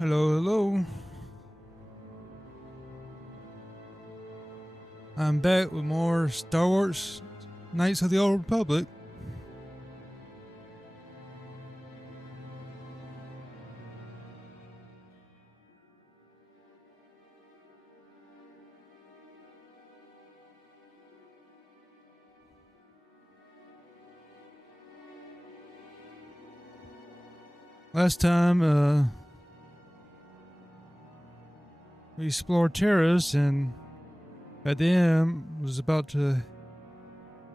Hello, hello. I'm back with more Star Wars Knights of the Old Republic. Last time, we explored Taris, and at the end was about to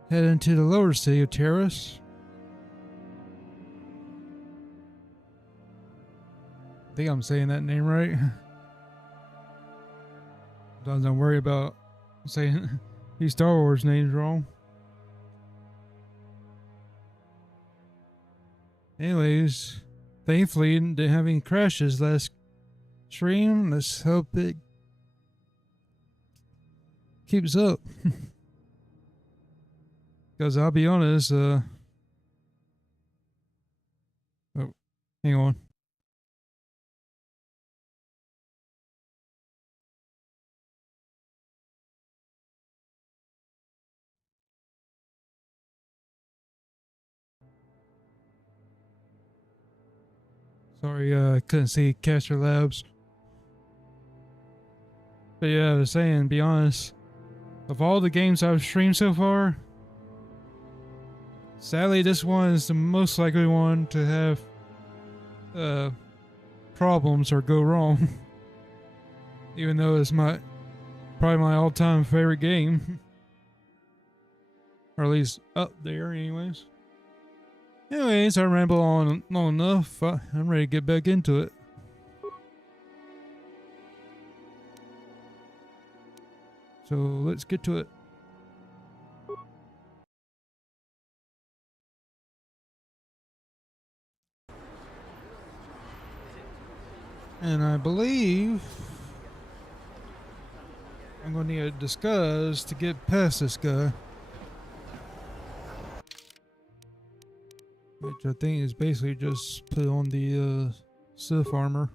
head into the lower city of Taris. I think I'm saying that name right. Don't worry about saying these Star Wars names wrong. Anyways, thankfully didn't have any crashes last stream. Let's hope it keeps up. Because I'll be honest, oh, hang on. Sorry, I couldn't see Caster Labs. But yeah, I was saying, be honest, of all the games I've streamed so far, sadly this one is the most likely one to have problems or go wrong. Even though it's probably my all-time favorite game. Or at least up there anyways. Anyways, I ramble on long enough. I'm ready to get back into it. So let's get to it. And I believe I'm going to need a disguise to get past this guy. Which I think is basically just put on the Sith armor.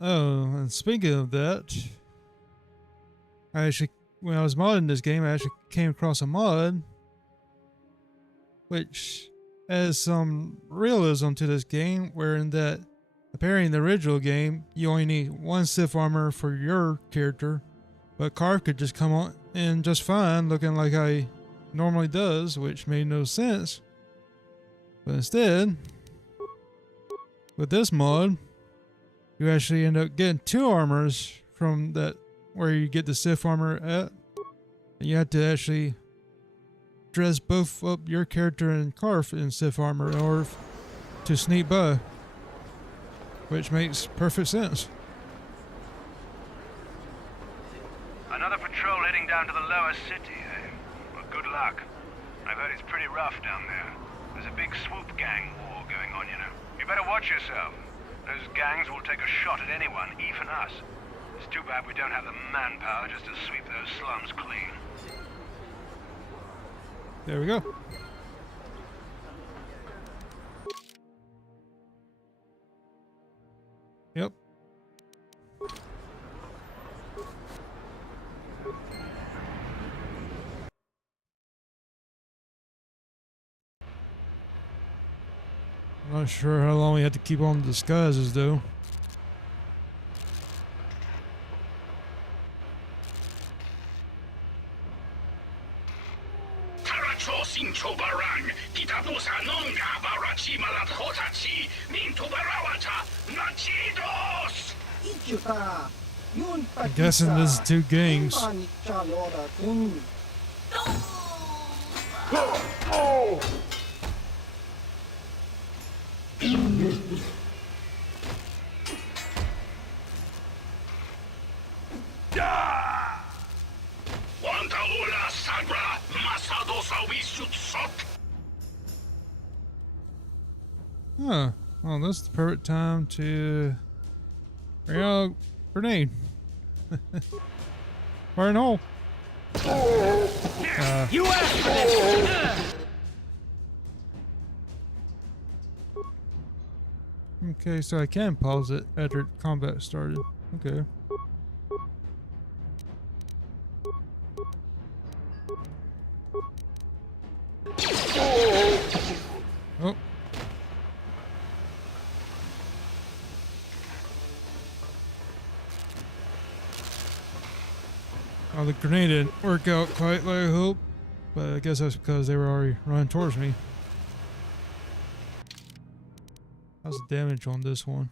Oh, and speaking of that, when I was modding this game, I actually came across a mod which adds some realism to this game, wherein that apparently in the original game, you only need one Sith armor for your character, but Karth could just come on in just fine, looking like I normally does, which made no sense. But instead, with this mod, you actually end up getting two armors from that where you get the Sith armor at. And you have to actually dress both up your character and Karth in Sith armor in order to sneak by, which makes perfect sense. Another patrol heading down to the lower city, eh? Well, good luck. I've heard it's pretty rough down there. There's a big swoop gang war going on, you know. You better watch yourself. Those gangs will take a shot at anyone, even us. It's too bad we don't have the manpower just to sweep those slums clean. There we go. Yep. I'm not sure how long we have to keep on the disguises though. I'm guessing this is two gangs. Huh. Well, this is the perfect time to bring out a grenade. Fire in the hole. You asked for this! Okay, so I can pause it after combat started. Okay. Oh. Oh, the grenade didn't work out quite like I hoped, but I guess that's because they were already running towards me. How's the damage on this one?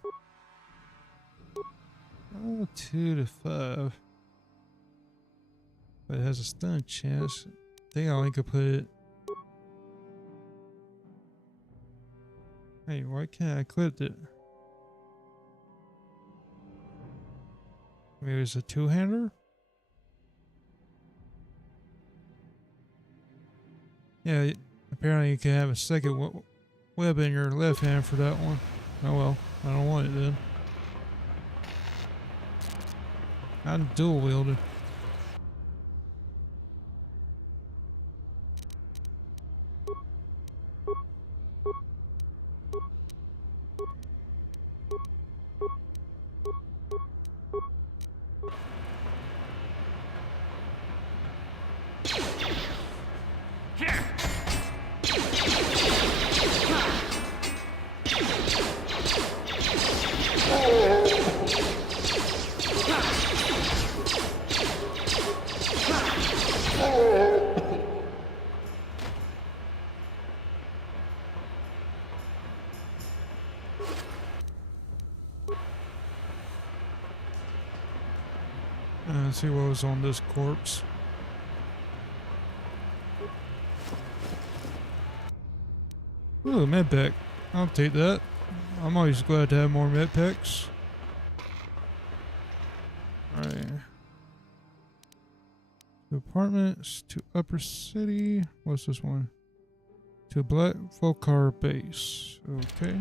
2 to 5. But it has a stun chance. I think I only could put it. Hey, why can't I clip it? Maybe it's a two-hander? Yeah, apparently you can have a second web in your left hand for that one. Oh well, I don't want it then. I'm dual wielded. Let's see what was on this corpse. Ooh, med pack. I'll take that. I'm always glad to have more med packs. Alright. To apartments, to upper city. What's this one? To Black Volcar base. Okay.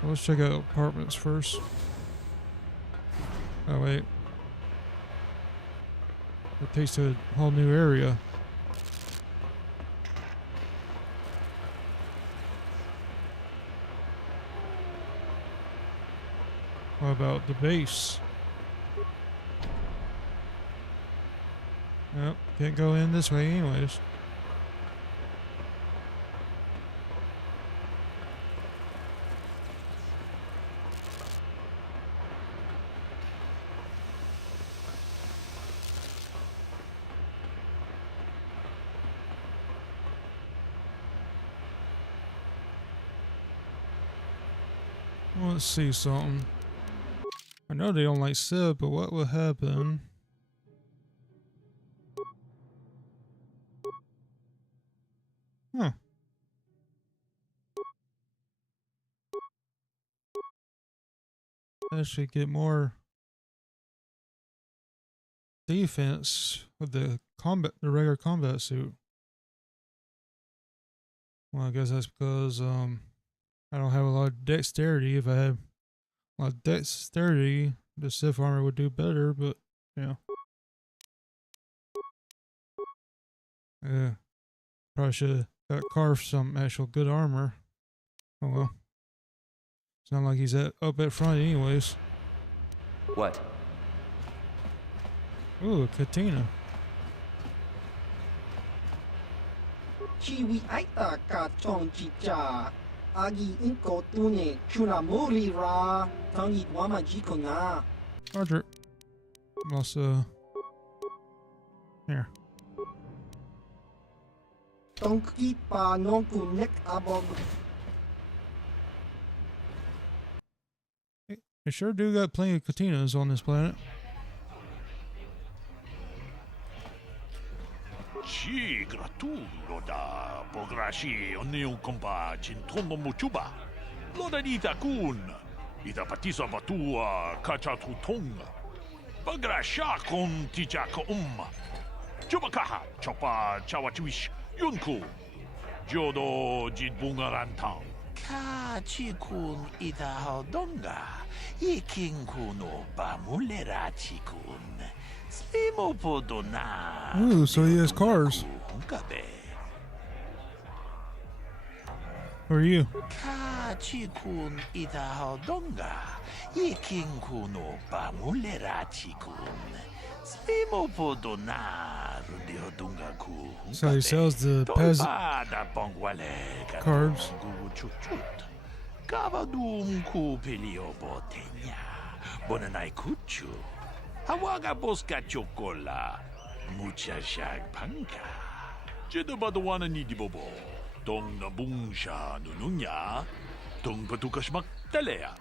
Well, let's check out apartments first. Oh wait. It takes to a whole new area. What about the base? Nope, can't go in this way anyways. Let's see something. I know they don't like Sib, but what will happen? Huh. I should get more defense with the regular combat suit. Well, I guess that's because I don't have a lot of dexterity. If I had a lot of dexterity, the Sith armor would do better, but yeah. Yeah. Probably should have got carved some actual good armor. Oh well. It's not like he's up at front anyways. What? Ooh, a Katina. Chiwi aita ka chong chicha. Agi inko tune chuna muri ra. Tangi wama jiko na. Roger. Also, here. Tonki pa nonku nek abog. They sure do got plenty of Katinas on this planet. Ci gratulo da pograshi oniu kompa cintono muchuba. Loda dita kun. Ita patisa batua kacha tutonga. Pagrasha kon tijaka Chubakaha chopa chawachuish yunku. Jodo jidbungarantang. Ka chikun ita hodonga. Ikinkuno bamulera chikun. Ooh, so he has cars. Who are you? chikun itahodonga. Iking kuno pamulera chikun. Svimo podona rundihodunga ku. So he sells the peasant Tolpada pongwale cards. chuchut. Kavadum ku pelio botenya. Bonanai kuchu. Hawaga boska chokola. Mucha shag panka. Jedabadawana ni dibobo. Tong na bungsha nununya. Tong patukas maktalea.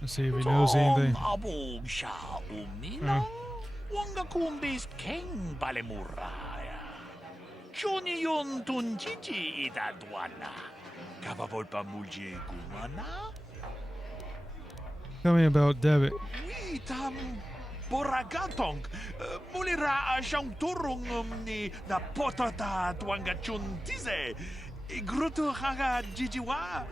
Let's see if he knows anything. Abog siya umino. Wanga kumbis king balemuraya. Johnny yon tunjiji idadwana. Kababol pa mulji gumana. Tell me about debit. Witam boragatong. Mulira siyang turong ni na potata tuanga chuntize. Igruto haga jijiwa.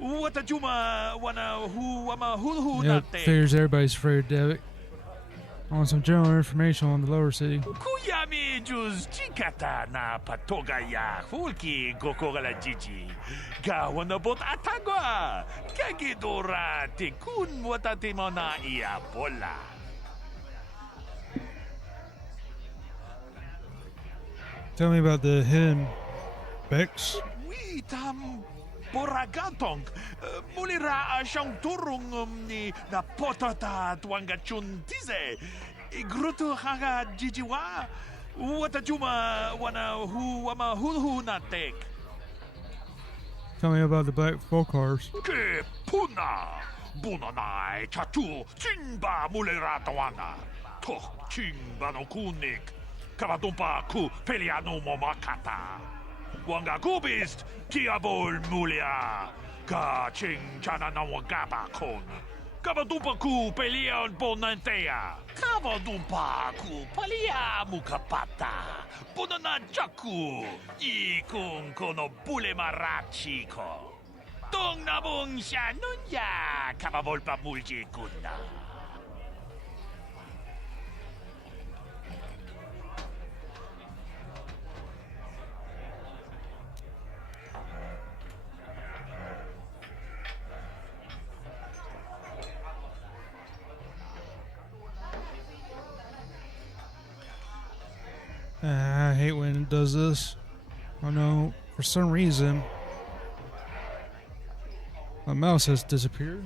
Wata juma wana hu wama hulhu Yep, nate. figures everybody's afraid of debit. I want some general information on the lower city. Kuyami juz chikata na patoga ya hulki gokogala jiji. Gawana bot atagwa. Kagidora te kun watate mo na iya bola. Tell me about the hidden Bex. Witam boragatong. Mulira siyang turong ni na potata tuanga chuntize. Igruto haga jijiwa. Wata juma wana hu wama hulhu natek. Tell me about the black folk cars. Ke puna. Bunanai chatu. Chimba mulira tawana. To chimba no kunik. Kavadumpa ku peliano momakata. Wanga kubist. Diabol mulia. Ka ching chana na wagaba kon. Kavadumpa ku pelion bonantea. Kavadumpa ku palia mukapata. Bunana chaku. Ikung kono bule marachiko. Tong nabong siya nunya. Kavavolpa mulji kuna. I hate when it does this. I know for some reason my mouse has disappeared.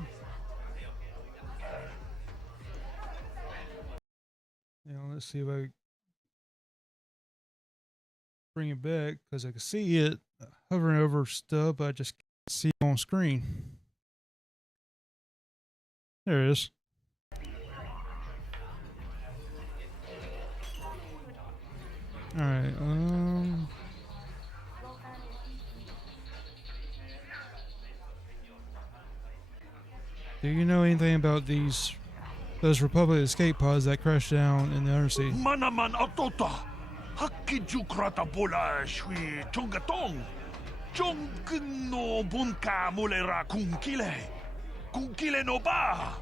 Let's see if I bring it back because I can see it hovering over stuff, but I just can't see it on screen. There it is. All right. Do you know anything about those Republic escape pods that crashed down in the undersea? Manaman atota. Hakijukrata bola shui chongatong. Chongkeng no bunka mulera kunkile. Kunkile no ba.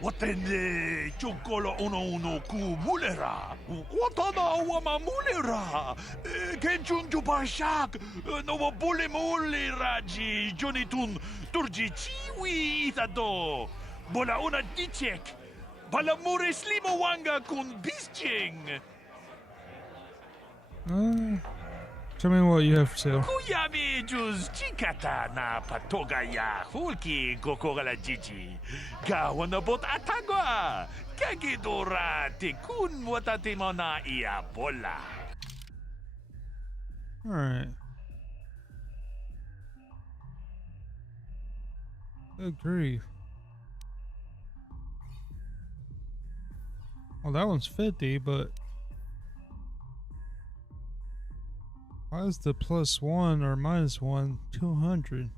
Watende chokolo uno ku mulera. Watana wama mulera. Kenchun jubashak. No bule mulera ji jonitun. Turji chiwi itado. Bola una dichek. Bala mure slimo wanga kun bisching. Tell me what you have for sale. Kuyami juz chikata na patoga ya hulki gokogala jiji. Gawana bot atagwa. Kagidora te kun watate mo na iya bola. All right. Good grief. Well, that one's 50, but why is the +1 or -1 200?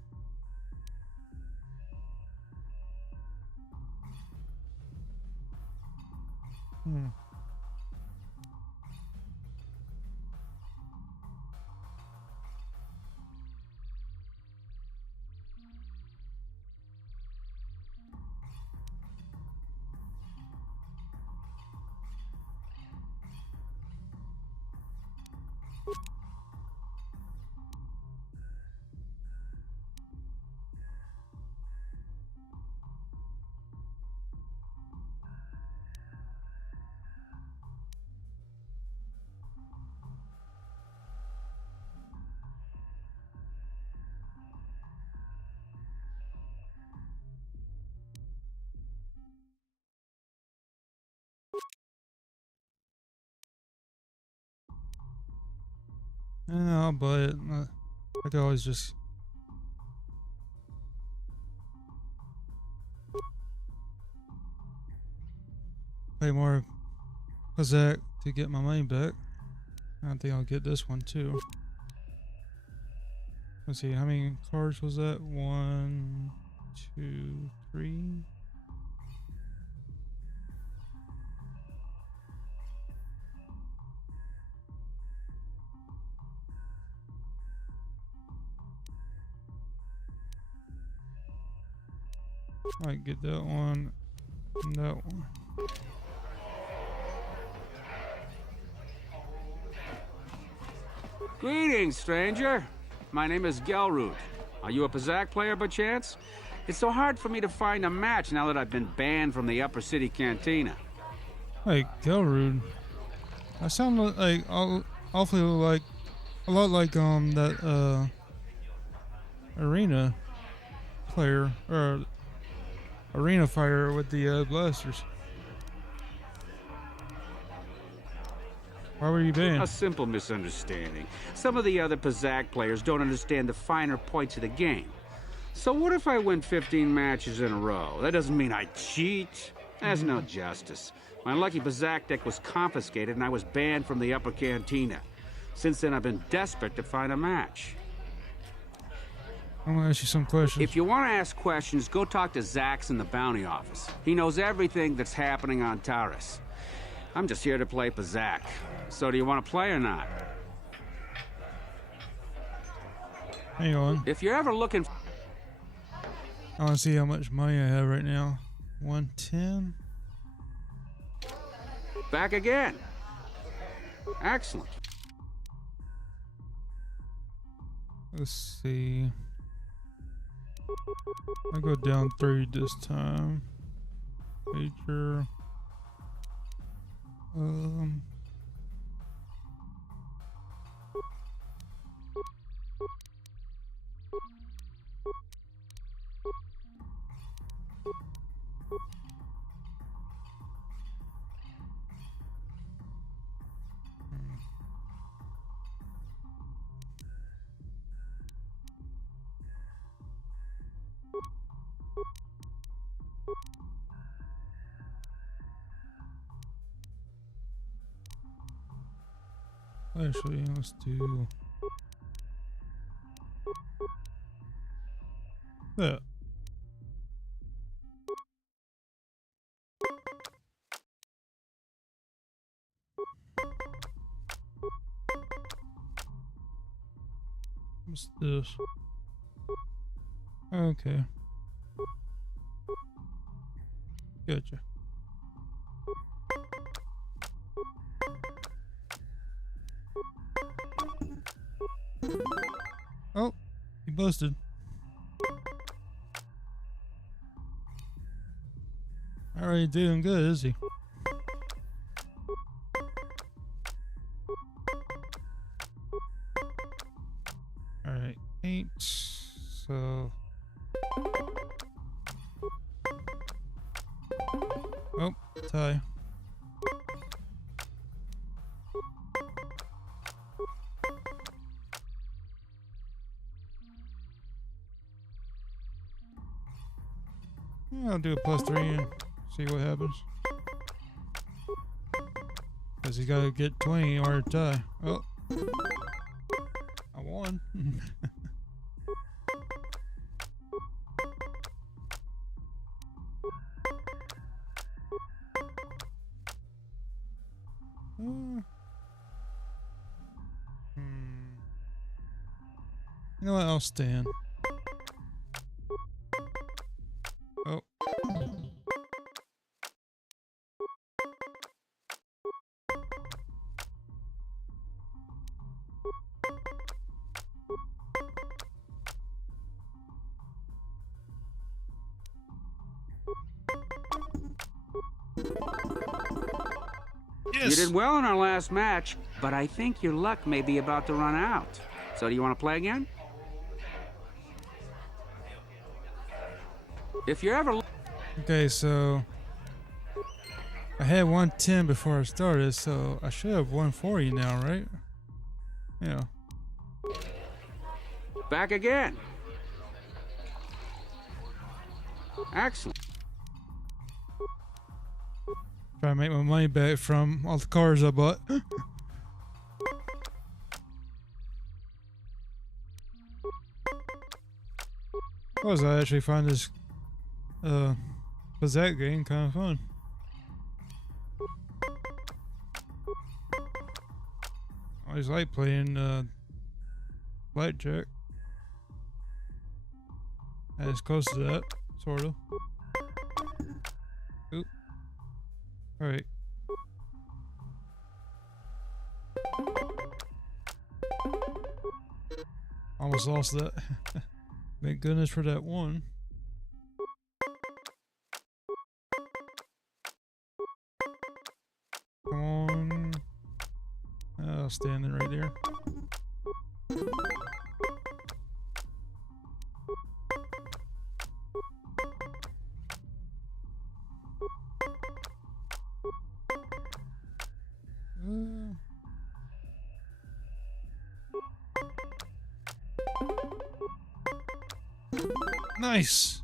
Yeah, but I could always just pay more Kazakh to get my money back. I think I'll get this one too. Let's see, how many cards was that? 1, 2, 3. Might get that one and that one. Greetings, stranger. My name is Gelrud. Are you a Pazak player by chance? It's so hard for me to find a match now that I've been banned from the Upper City Cantina. Hey, Gelrud. I sound like awfully like a lot like that arena player or arena fighter with the blasters. Why were you banned? A simple misunderstanding. Some of the other Pazak players don't understand the finer points of the game. So what if I win 15 matches in a row? That doesn't mean I cheat. There's no justice. My lucky Pazak deck was confiscated and I was banned from the Upper Cantina. Since then, I've been desperate to find a match. I'm gonna ask you some questions. If you want to ask questions, go talk to Zax in the bounty office. He knows everything that's happening on Taris. I'm just here to play Pazak. So do you want to play or not? Hang on. If you're ever looking... I want to see how much money I have right now. 110. Back again. Excellent. Let's see. I go down 3 this time. Major. Actually, let's do that. What's this? Okay. Gotcha. Oh, he busted. Already doing good, is he? Alright, 8. So. Oh, tie. I'll do a +3 and see what happens. Because he gotta get 20 or tie. Oh. I won. You know what? I'll stand. Oh. You did well in our last match, but I think your luck may be about to run out. So do you want to play again? If you're ever... Okay, so I had 110 before I started, so I should have 140 now, right? Yeah. Back again. Excellent. Try to make my money back from all the cars I bought. Plus, I actually find this Bazak game kind of fun. I always like playing blackjack. As close to that, sort of. Oop. Alright. Almost lost that. Thank goodness for that one. Come on. Standing right there. Nice.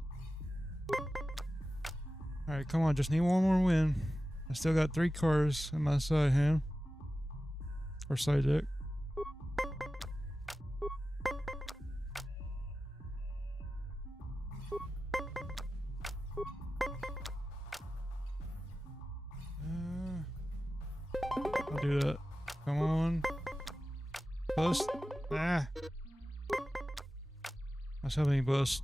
Alright, come on, just need one more win. I still got 3 cars in my side hand. Or side deck. I'll do that. Come on. Bust. Ah. That's how many bust.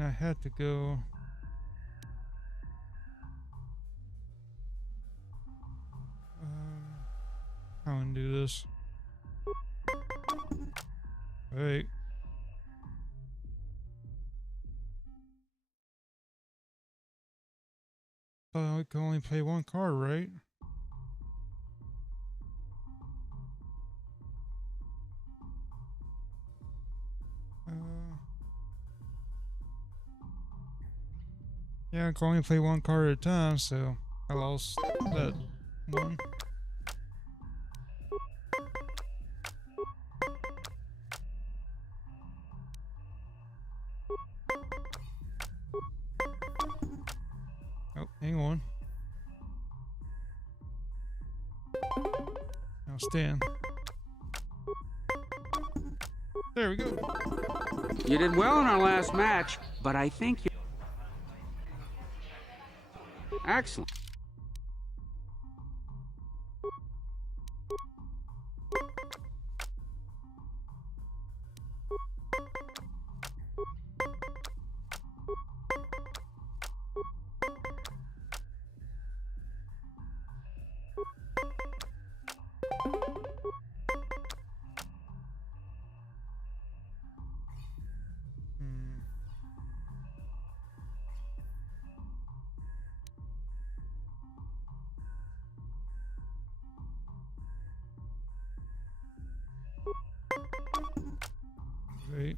I had to go. How can I do this? Wait. I can only play 1 card, right? Yeah, I can only play 1 card at a time, so I lost that one. Oh, hang on. Now stand. There we go. You did well in our last match, but I think you... Excellent. Wait.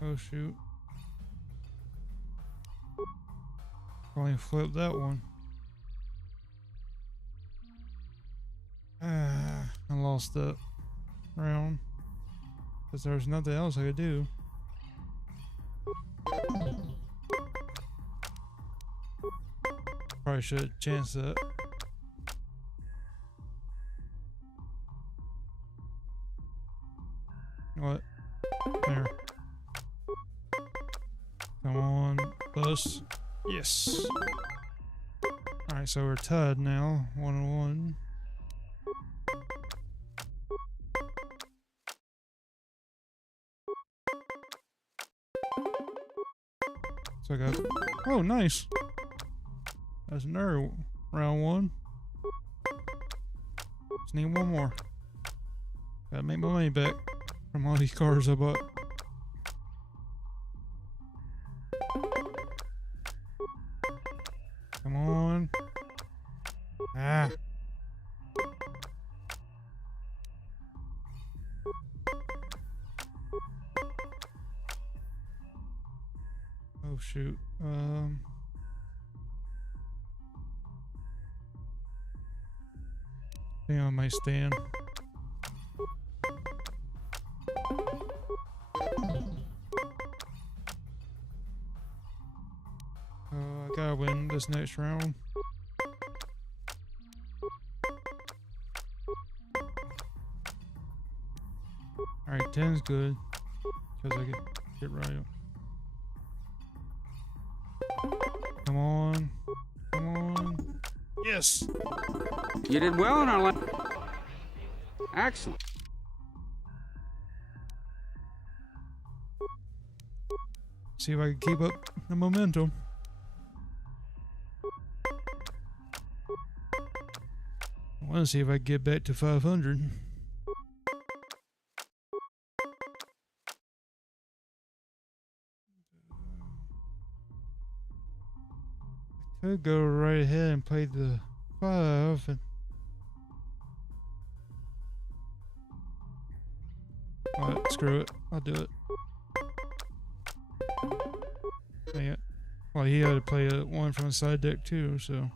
Oh shoot. Only flip that one. I lost that round. Because there's nothing else I could do. Probably should have chanced that. What? There. Come on, bust. Yes. Alright, so we're tied now. 1-1. So I got... Oh, nice. That's another round 1. Just need 1 more. Gotta make my money back from all these cars I bought. Come on. Ah. shoot. I think I might stand. I gotta win this next round. Alright, 10's good. Because I get right up. Come on. Come on. Yes! You did well in our last. Excellent. See if I can keep up the momentum. I want to see if I can get back to 500. I could go right ahead and play the 5. And alright, screw it. I'll do it. Dang it. Well, he had to play one from the side deck too, so.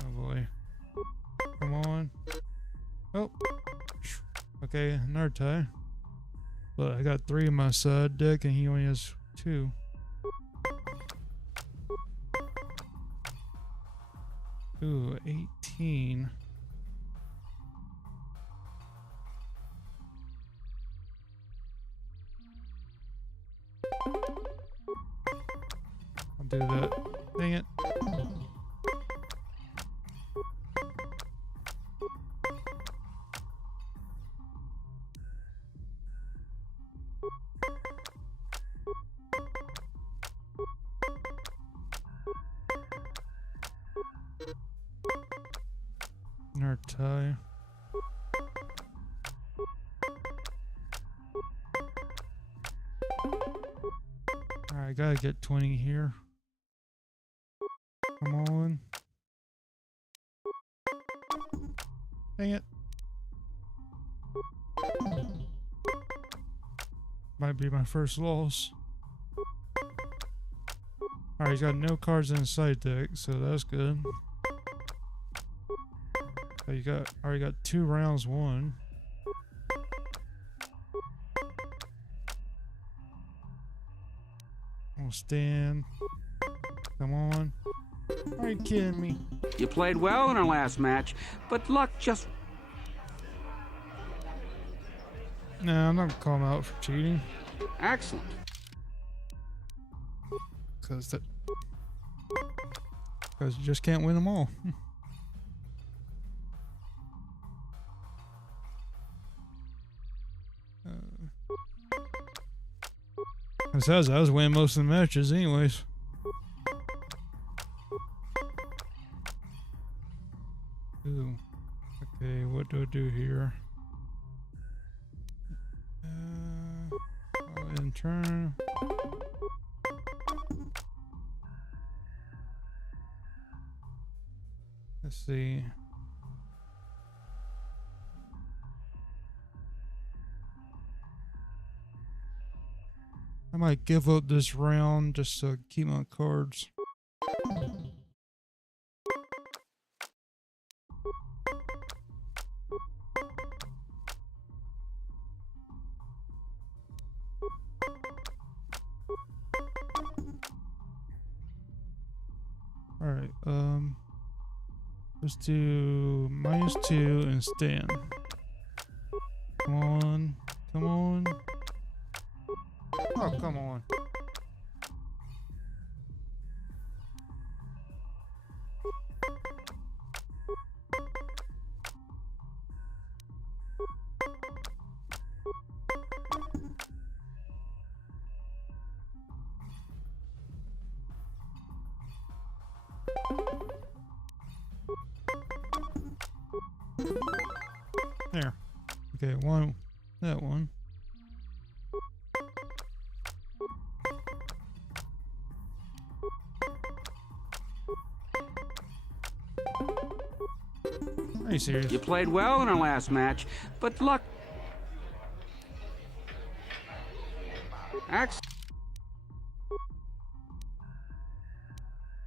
Oh boy. Come on. Oh. Okay, another tie. But I got 3 in my side deck and he only has 2. Ooh, 18. I'll do that. Dang it. Another tie. Alright, I gotta get 20 here. Come on. Dang it. Might be my first loss. Alright, he's got no cards in his side deck, so that's good. So you already got 2 rounds won. I'll stand. Come on. Are you kidding me? You played well in our last match, but luck just. Nah, I'm not gonna call him out for cheating. Excellent. Because you just can't win them all. Besides, I was winning most of the matches anyways. Ooh. Okay, what do I do here? I'll end turn. Let's see. I might give up this round just to keep my cards. Alright, let's do -2 and stand. Come on, come on. Oh, come on. There. Okay, that one. Are you serious? You played well in our last match, but luck...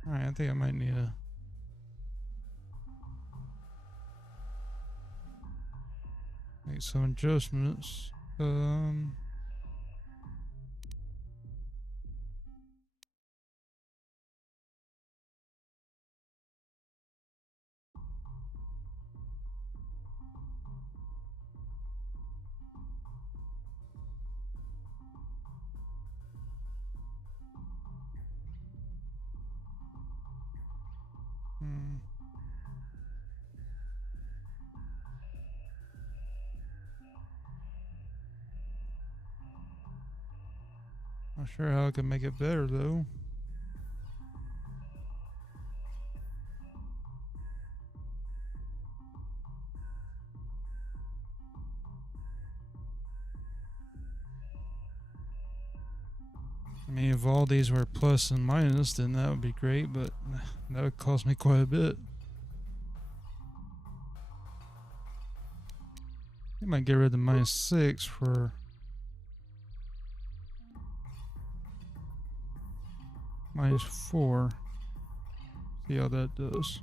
Alright, I think I might need to make some adjustments. Not sure how I can make it better though. I mean, if all these were plus and minus, then that would be great, but that would cost me quite a bit. I might get rid of the -6 for -4. See how that does.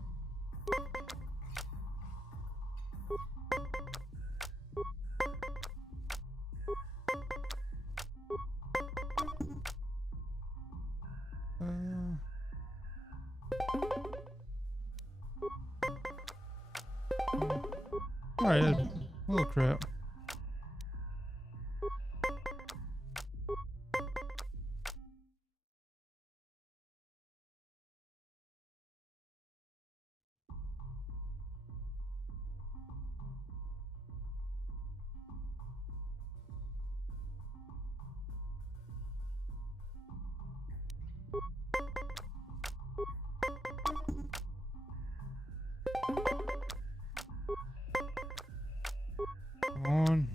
Alright, oh crap. Come on.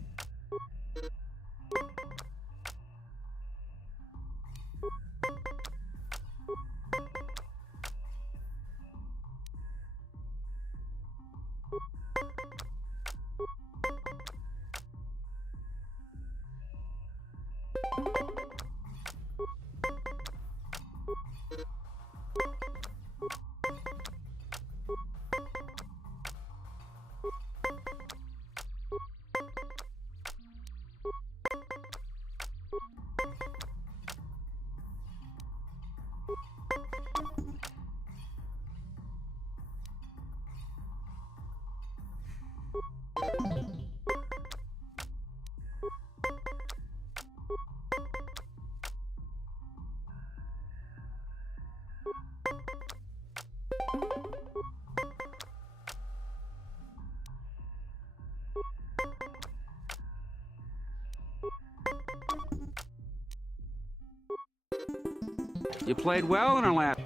You played well in our last...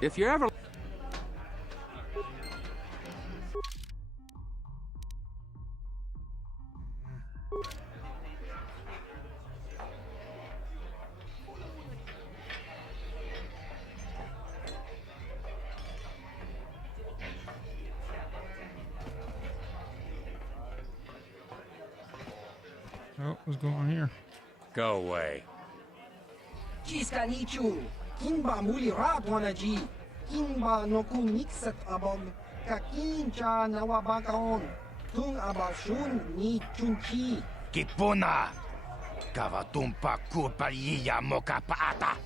If you're ever... Oh, what's going on here? Go away. Cisca Nichu, Kinba mulira tuanaji. Kinba noku mixet abog. Kakincha nawabakaon. Tung abashun ni chunchi. Kipuna! Kavatumpa kulpaiya moka paata!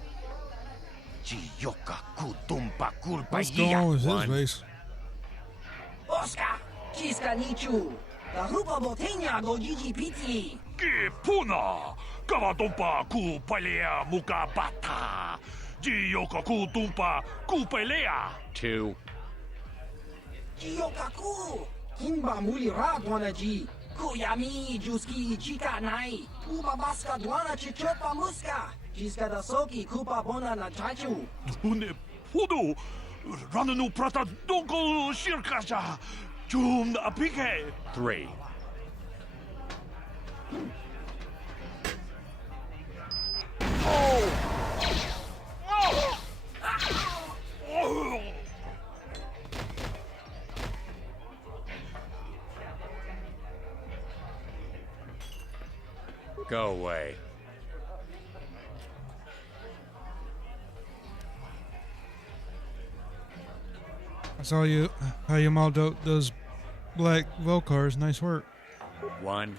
Chiyoka kutumpa What's going on with his face? Oscar! Chiska nichu. The hupa botenya go gigi piti. Kipuna! Kavatumpa kupalea muka bata! Jiyoka kutumpa kupelea! 2. Jiyokaku. Kinba mulira tuanaji. Kuyami juski chika nai. Uba baska duana chichopa muska. Chiska da soki kupa bona na chachu. Une pudu! Rananu prata donko shirkasha! Jum apike! 3. Go away. I saw you how you modeled out those black Volcars. Nice work. 1.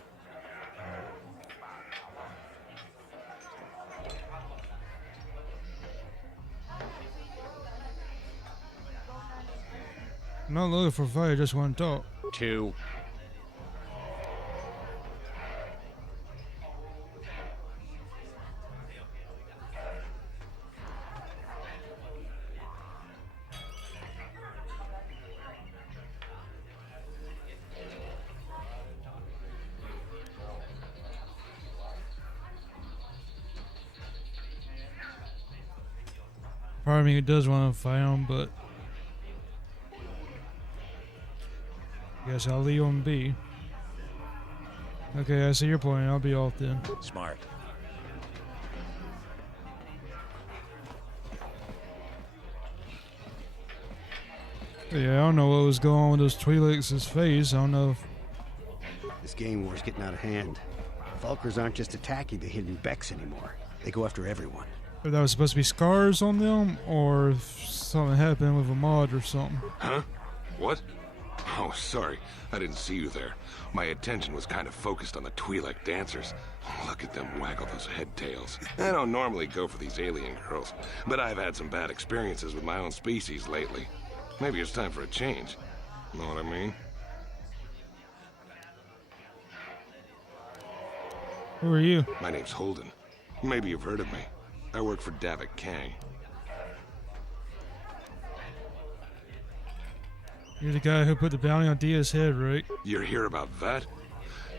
I'm not looking for a fight, I just want to talk. 2. Part of me does want to fight him, but I guess I'll leave him be. Okay, I see your point. I'll be off then. Smart. Yeah, I don't know what was going on with those Twi'leks' face. I don't know if This game war's getting out of hand. Vulkars aren't just attacking the hidden Becks anymore. They go after everyone. if that was supposed to be scars on them or if something happened with a mod or something. Huh? What? Oh, sorry. I didn't see you there. My attention was kind of focused on the Twi'lek dancers. Look at them waggle those head tails. I don't normally go for these alien girls, but I've had some bad experiences with my own species lately. Maybe it's time for a change. Know what I mean? Who are you? My name's Holden. Maybe you've heard of me. I work for Davik Kang. You're the guy who put the bounty on Dia's head, right? You're here about that?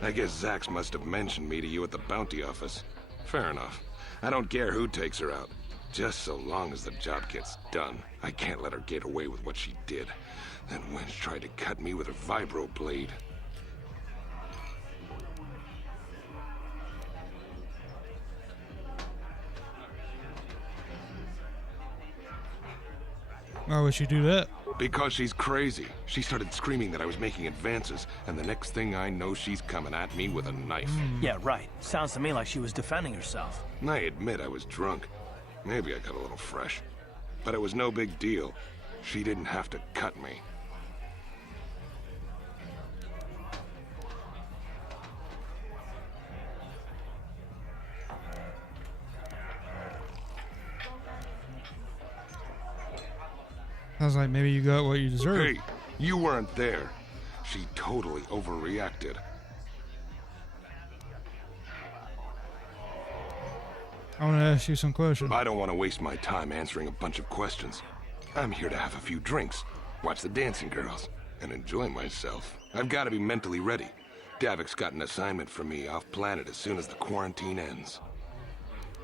I guess Zax must have mentioned me to you at the bounty office. Fair enough. I don't care who takes her out. Just so long as the job gets done. I can't let her get away with what she did. That wench tried to cut me with her vibro blade. Why would she do that? Because she's crazy. She started screaming that I was making advances, and the next thing I know, she's coming at me with a knife. Yeah, right. Sounds to me like she was defending herself. I admit I was drunk. Maybe I got a little fresh. But it was no big deal. She didn't have to cut me. Sounds like maybe you got what you deserve. Hey, you weren't there. She totally overreacted. I want to ask you some questions. I don't want to waste my time answering a bunch of questions. I'm here to have a few drinks, watch the dancing girls, and enjoy myself. I've got to be mentally ready. Davik's got an assignment for me off-planet as soon as the quarantine ends.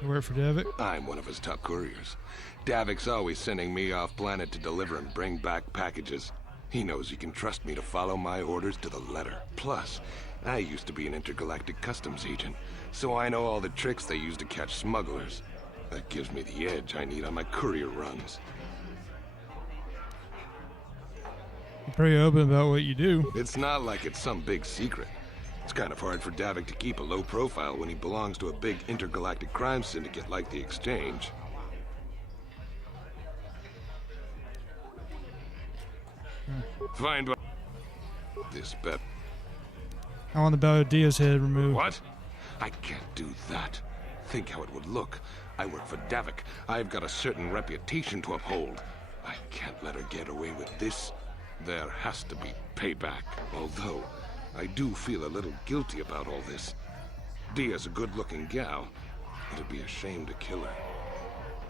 You work for Davik? I'm one of his top couriers. Davik's always sending me off-planet to deliver and bring back packages. He knows he can trust me to follow my orders to the letter. Plus, I used to be an intergalactic customs agent, so I know all the tricks they use to catch smugglers. That gives me the edge I need on my courier runs. You're pretty open about what you do. It's not like it's some big secret. It's kind of hard for Davik to keep a low profile when he belongs to a big intergalactic crime syndicate like the Exchange. Find what this bet. I want the Baldia's head removed. What? I can't do that. Think how it would look. I work for Davik. I've got a certain reputation to uphold. I can't let her get away with this. There has to be payback. Although, I do feel a little guilty about all this. Dia's a good-looking gal. It'd be a shame to kill her.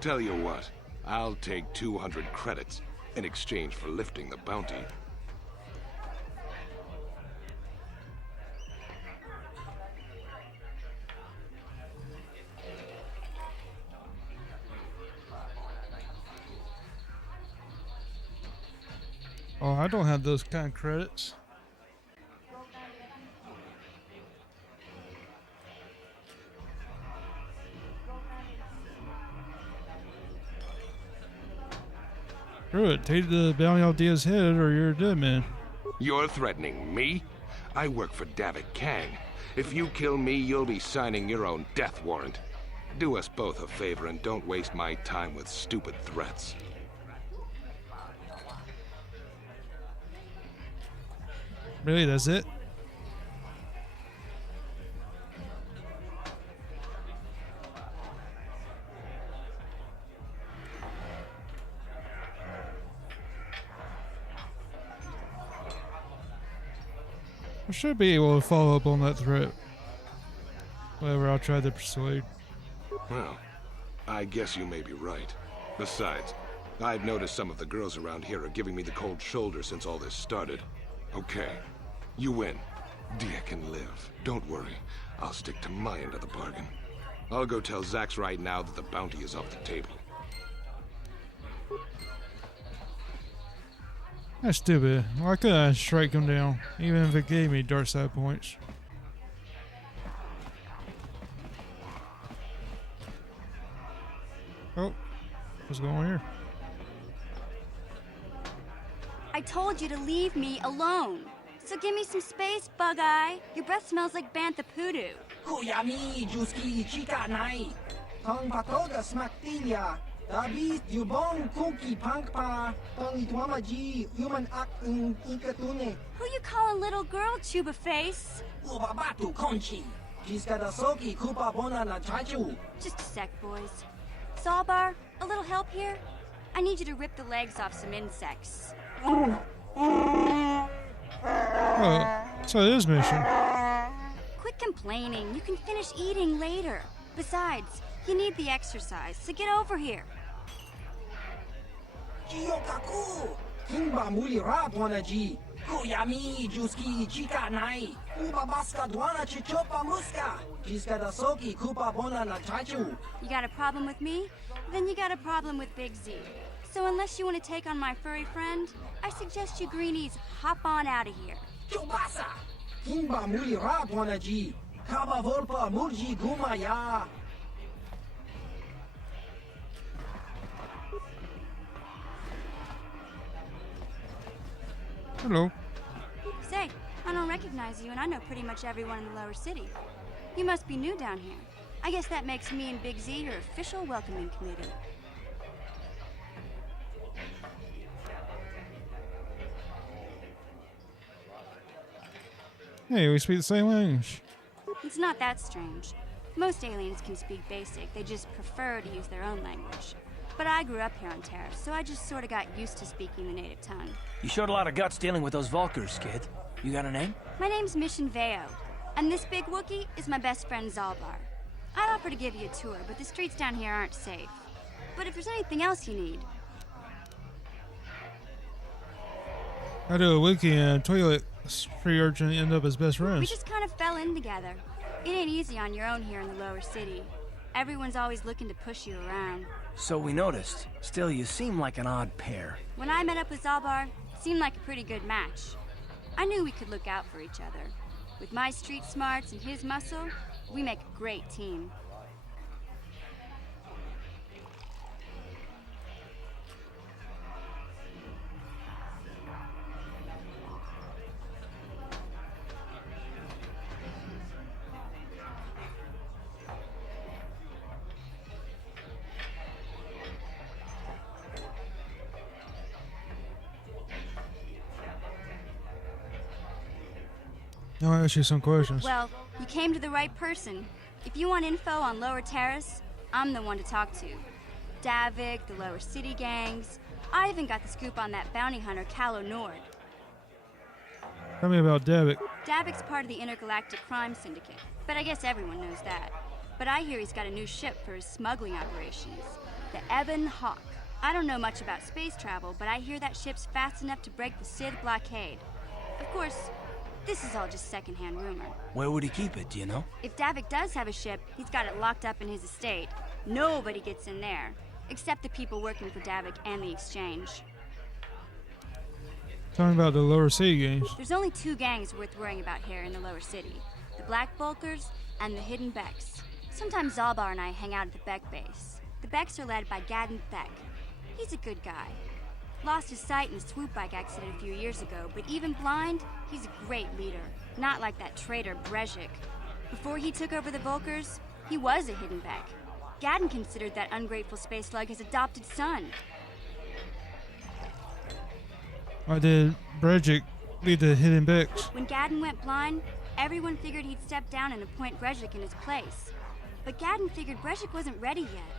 Tell you what, I'll take 200 credits in exchange for lifting the bounty. Oh, I don't have those kind of credits. Screw it. Take the bounty off Dia's head or you're a dead man. You're threatening me? I work for Davik Kang. If you kill me, you'll be signing your own death warrant. Do us both a favor and don't waste my time with stupid threats. Really, that's it? I should be able to follow up on that threat. Whatever, I'll try to persuade. Well, I guess you may be right. Besides, I've noticed some of the girls around here are giving me the cold shoulder since all this started. Okay, you win. Dia can live. Don't worry. I'll stick to my end of the bargain. I'll go tell Zax right now that the bounty is off the table. That's stupid. Why couldn't I strike him down, even if it gave me dark side points? Oh, what's going on here? I told you to leave me alone. So give me some space, Bug-Eye. Your breath smells like bantha poodoo. Kuyami juski chika nai. Tong patoga smaktilia. Dabis yubong kunki pangpa. Tong itwamaji human ak ikatune. Who you calling little girl, Chuba Face? Ubabatu konchi. Jiskadasoki kupa bona na chachu. Just a sec, boys. Zalbar, a little help here? I need you to rip the legs off some insects. Oh, so it is mission. Quit complaining. You can finish eating later. Besides, you need the exercise, so get over here. Kiyokaku. Kimba muli rap wanaji. Kuyami juski chika nai. Ubabaska dwana chichopa muska. Jiskadasoki kupa bona na chachu. You got a problem with me? Then you got a problem with Big Z. So unless you want to take on my furry friend, I suggest you greenies hop on out of here. Chubasa. Kimba muli rap wanaji. Kaba volpa murji gumaya. Hello. Say, I don't recognize you, and I know pretty much everyone in the lower city. You must be new down here. I guess that makes me and Big Z your official welcoming committee. Hey, we speak the same language. It's not that strange. Most aliens can speak basic, they just prefer to use their own language. But I grew up here on Taris, so I just sort of got used to speaking the native tongue. You showed a lot of guts dealing with those Vulkars, kid. You got a name? My name's Mission Veo, and this big Wookiee is my best friend Zalbar. I'd offer to give you a tour, but the streets down here aren't safe. But if there's anything else you need... I do a wiki and a toilet free urchin end up as best We friends. just kind of fell in together. It ain't easy on your own here in the lower city. Everyone's always looking to push you around. So we noticed. Still, you seem like an odd pair. When I met up with Zalbar, it seemed like a pretty good match. I knew we could look out for each other. With my street smarts and his muscle, we make a great team. I'll ask you some questions. Well, you came to the right person. If you want info on Lower Taris, I'm the one to talk to. Davik, the Lower City gangs. I even got the scoop on that bounty hunter, Calo Nord. Tell me about Davik. Davik's part of the intergalactic crime syndicate, but I guess everyone knows that. But I hear he's got a new ship for his smuggling operations, the Ebon Hawk. I don't know much about space travel, but I hear that ship's fast enough to break the Sith blockade. Of course, this is all just secondhand rumor. Where would he keep it, do you know? If Davik does have a ship, he's got it locked up in his estate. Nobody gets in there, except the people working for Davik and the Exchange. Tell me about the Lower City gangs. There's only 2 gangs worth worrying about here in the Lower City. The Black Bulkers and the Hidden Becks. Sometimes Zalbar and I hang out at the Beck base. The Becks are led by Gadden Beck. He's a good guy. Lost his sight in a swoop bike accident a few years ago, but even blind, he's a great leader. Not like that traitor Brezhik. Before he took over the Volkers, he was a Hidden Beck. Gadden considered that ungrateful space slug his adopted son. Why did Brejik lead the Hidden Becks? When Gadden went blind, everyone figured he'd step down and appoint Brezhik in his place. But Gadden figured Brezhik wasn't ready yet.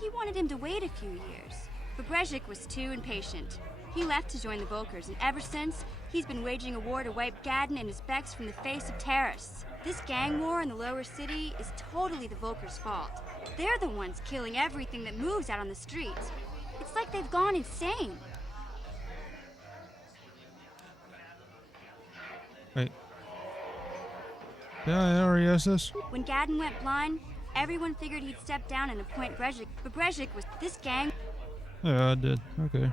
He wanted him to wait a few years. But Brezhik was too impatient. He left to join the Volkers, and ever since, he's been waging a war to wipe Gadden and his Becks from the face of Taris. This gang war in the Lower City is totally the Volkers' fault. They're the ones killing everything that moves out on the streets. It's like they've gone insane. Wait. Did I already ask this? When Gadden went blind, everyone figured he'd step down and appoint Brezhik, but Brezhik was this gang. Yeah, I did. Okay.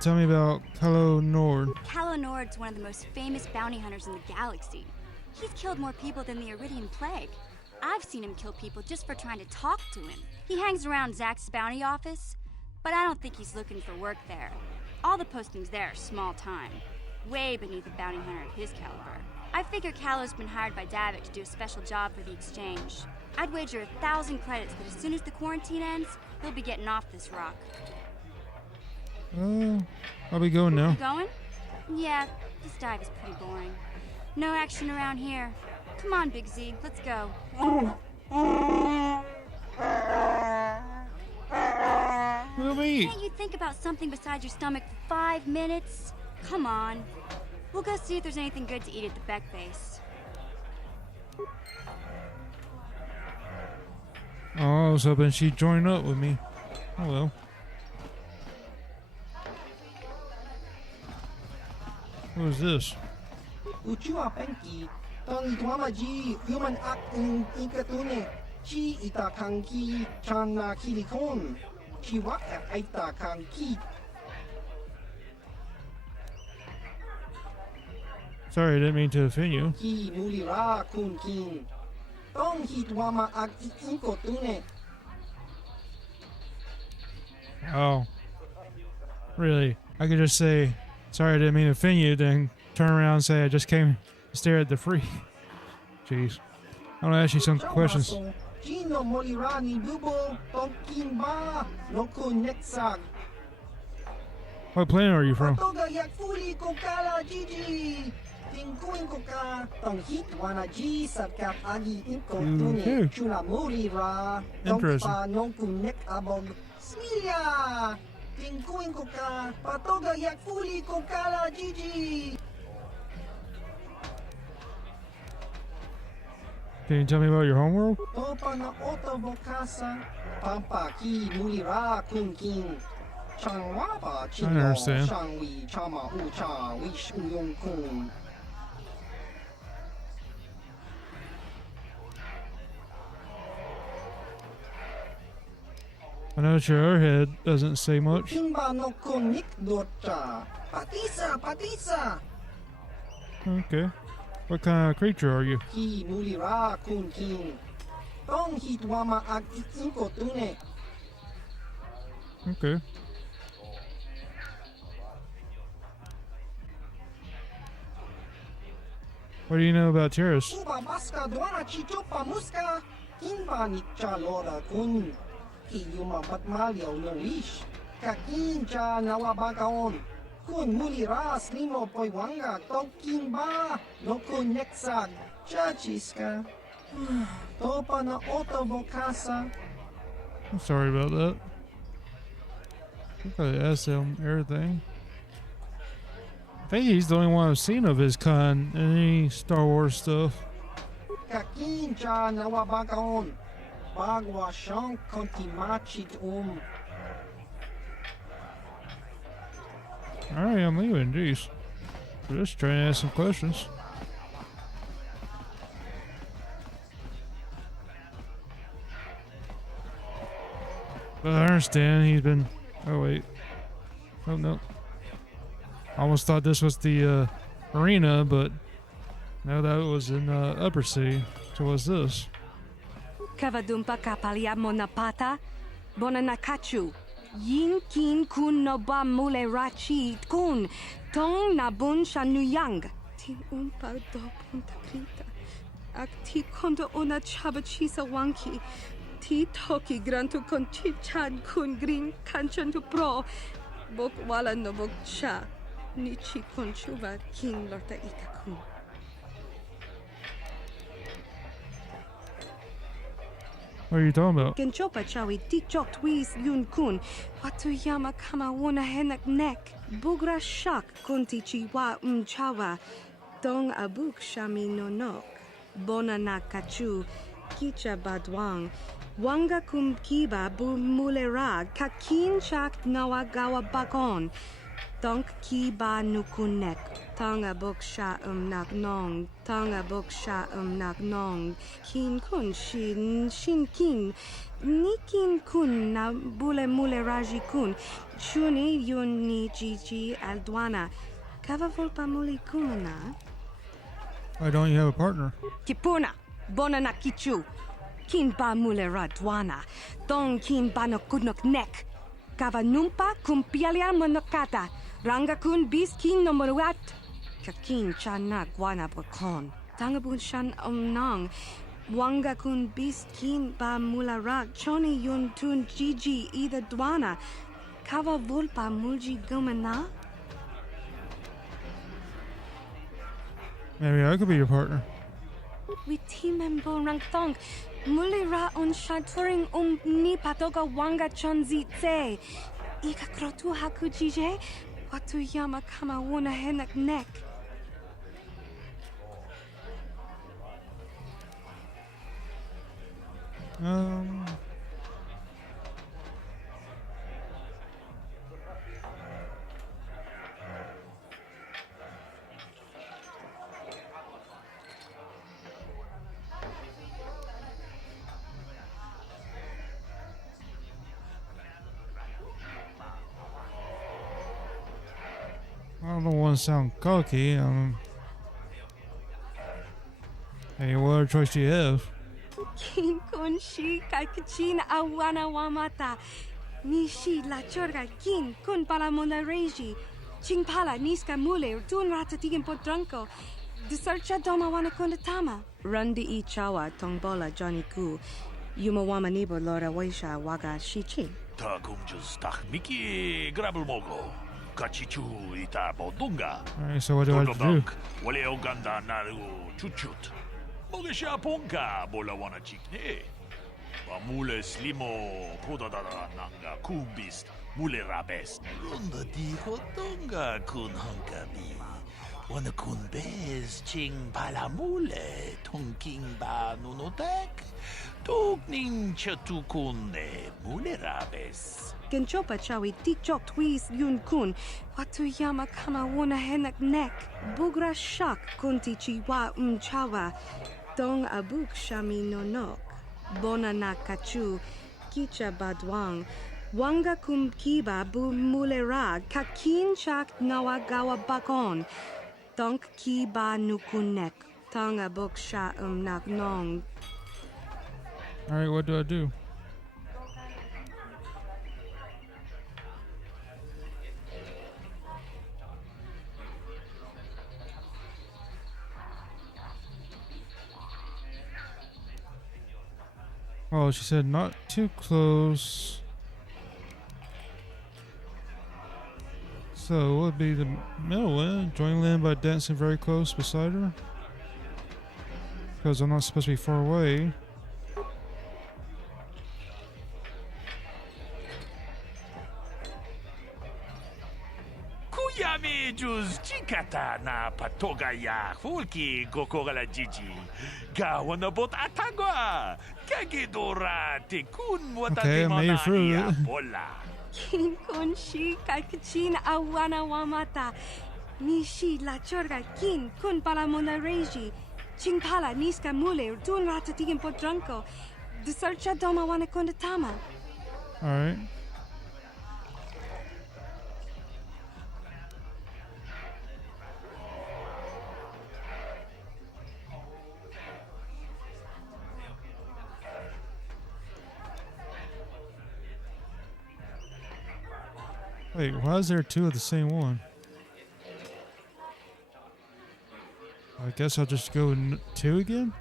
Tell me about Calo Nord. Calo Nord's one of the most famous bounty hunters in the galaxy. He's killed more people than the Iridian Plague. I've seen him kill people just for trying to talk to him. He hangs around Zach's bounty office, but I don't think he's looking for work there. All the postings there are small time, way beneath a bounty hunter of his caliber. I figure Calo's been hired by Davik to do a special job for the Exchange. I'd wager 1,000 credits that as soon as the quarantine ends, he'll be getting off this rock. I'll be going now. You going? Yeah, this dive is pretty boring. No action around here. Come on, Big Z, let's go. What do you Can't you think about something besides your stomach for 5 minutes? Come on. We'll go see if there's anything good to eat at the Beck base. Oh, I was hoping she'd join up with me. Oh well. What is this? Uchua penki, tong ituamaji, human act in ikatune, chi ita kanki, chana kilikon, chi wak aita kanki. Sorry, I didn't mean to offend you. Ki mulira kun kin, tong hituama ag ikotune. Oh. Really? I could just say, sorry, I didn't mean to offend you, then turn around and say I just came to stare at the freak. Jeez. I want to ask you some questions. Chino mulira ni bubo, tong kimba, no kun nexag. What planet are you from? Patoga yak fuli kokala Gigi. Tingkuin ko ka, tong hitwana G sarkat agi inkotune, chuna mulira, tong pa nong kunek abog. Smilia! Tingkuin ko ka, patoga yak fuli kokala Gigi. Can you tell me about your homeworld? Topa na oto bokasa, pampa ki mulira kun king. Changwapa chino shangwi chama ucha wish uyong kun. I know that your airhead doesn't say much. Timba no konik docha. Patisa, patisa. Okay. What kind of creature are you? Ki mulira kun king. Tong hitwama ag inkotune. Okay. What do you know about Taris? Uba baska dwana chichopa muska. Kimba nicha lora kun. Ki yuma batmalyaw no wish. Kakin cha nawabakaon. kun mulira slimo poiwanga tokimba no kun nexag chachiska. Topa na oto vokasa. I'm sorry about that. I think I asked him everything. I think he's the only one I've seen of his kind in any Star Wars stuff. Kakincha nawabagaon. Bagwa shank kontimachit Alright, I'm leaving. Jeez. I'm just trying to ask some questions. But I understand he's been. Oh, wait. Oh, no. I almost thought this was the arena, but no, that was in Upper City. So what's this? Kavadumpa kapalia monapata, bonanakachu. Yin kin kun no ba mule rachi kun, tong nabun shanuyang. Tin umpa do punta krita. Ak ti kondo ona chabachisa wanki. Ti toki grantu kon chichan kun green kanchan to pro. Bok wala no bok cha. Nichi kon chuba kin lorta ikakun. What are you talking about? Genchopa chawi tikchok twis yun kun. Watu yama kama wona henak nek. Bugra shak kunti chiwa chawa. Dong abuk shami no nok. Bona na kachu. Kicha badwang. Wanga kum kiba bu mulera. Kakin chak nawa gawa bakon. Donk kiba nukunek. Tonga bok sha nak nong. Tonga bok sha nak nong. Kin kun shin kin. Nikin kun na bule mule raji kun. Shuni yun ni jiji aldwana. Kava volpa muli kumana. Why don't you have a partner? Kipuna. Bona na kichu. Kin ba mule radwana. Dong kin ba no kudnok nek. Kava numpa kumpialia monokata. Ranga kun bis kin no moruat. Kakin chana guana bakon. Tangabun shan nang. Wanga kun bis kin ba mularak. Choni yun tun jiji either dwana. Kava volpa mulji gumana. Maybe I could be your partner. We timembo rang thong. Mulira on shaturing ni patoga wanga chonzi tse. Ika krotu haku jije. Watu yama kama wona henak nek. I don't want to sound cocky. Hey, what other choice do you have? Kin kun shi kakachin awana wamata. Nishi la chorga kin kun pala mona reji. Ching pala niska mule tun ratatigen potranko. Disarcha doma wana kundatama. Rundi I chawa tongbola Johnny Ku. Yuma wama nibo lora waisha waga shichi. Ta kumjus tak miki grabul mogo. Kachichu ita bodunga. Alright, so what do I have to do? Wale oganda naru chuchut. Mogesha punka bola wana chikne. Mule slimo podadada nanga kumbist mule rabes. Runda di hodunga kun hankabi. Wana kun bez ching pala mule tonking ba nunotek. Tugning chatukune mule rabes. Genchopa chawi tikchok twis yun kun. Watu yama kama wona henak nek. Bugra shak kunti chiwa chawa. Dong abuk shami no nok. Bona na kachu. Kicha badwang. Wanga kum kiba bu mulera. Kakin chak nawa gawa bakon. Donk kiba nukunek. Tong abuk sha nak nong. Alright, what do I do? Oh, she said not too close. So what would be the middle one? Join Lynn by dancing very close beside her. Because I'm not supposed to be far away. Kuyami juz chikata na patogaya hulki gokora jiji. Gawanabot atagwa. Kagidora tikun watatimona iya bola. Kin kun shi kakachin awana wamata. Nishi la chorga kin kun palamona reji. Chingpala niska mule tun ratatigin podranko. The searcha doma wana kondatama. Alright. Wait, why is there two of the same one? I guess I'll just go two again?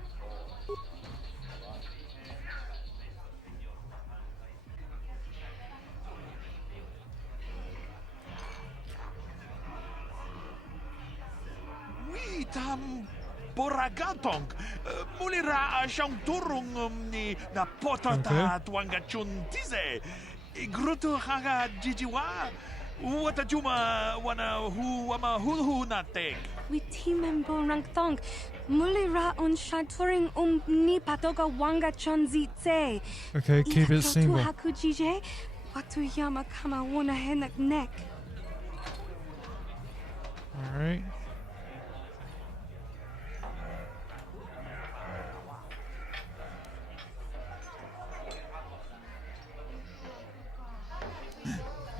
Witam boragatong. Mulira siyang turong ni na potata tuangachun tize. Gruto haga jijiwa. Watajuma wana hu wama hulhu natek. Witimem borang thong. Mulira on shaturing ni patoga wanga chonzitse. Okay, keep it simple. Hakujije. Watuyama kama wona henak neck. Alright.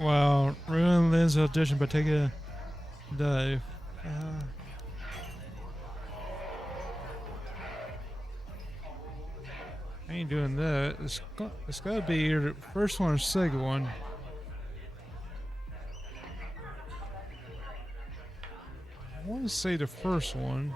Wow, ruin Lynn's audition by taking a dive. I ain't doing that. It's gotta be either first one or second one. I want to say the first one.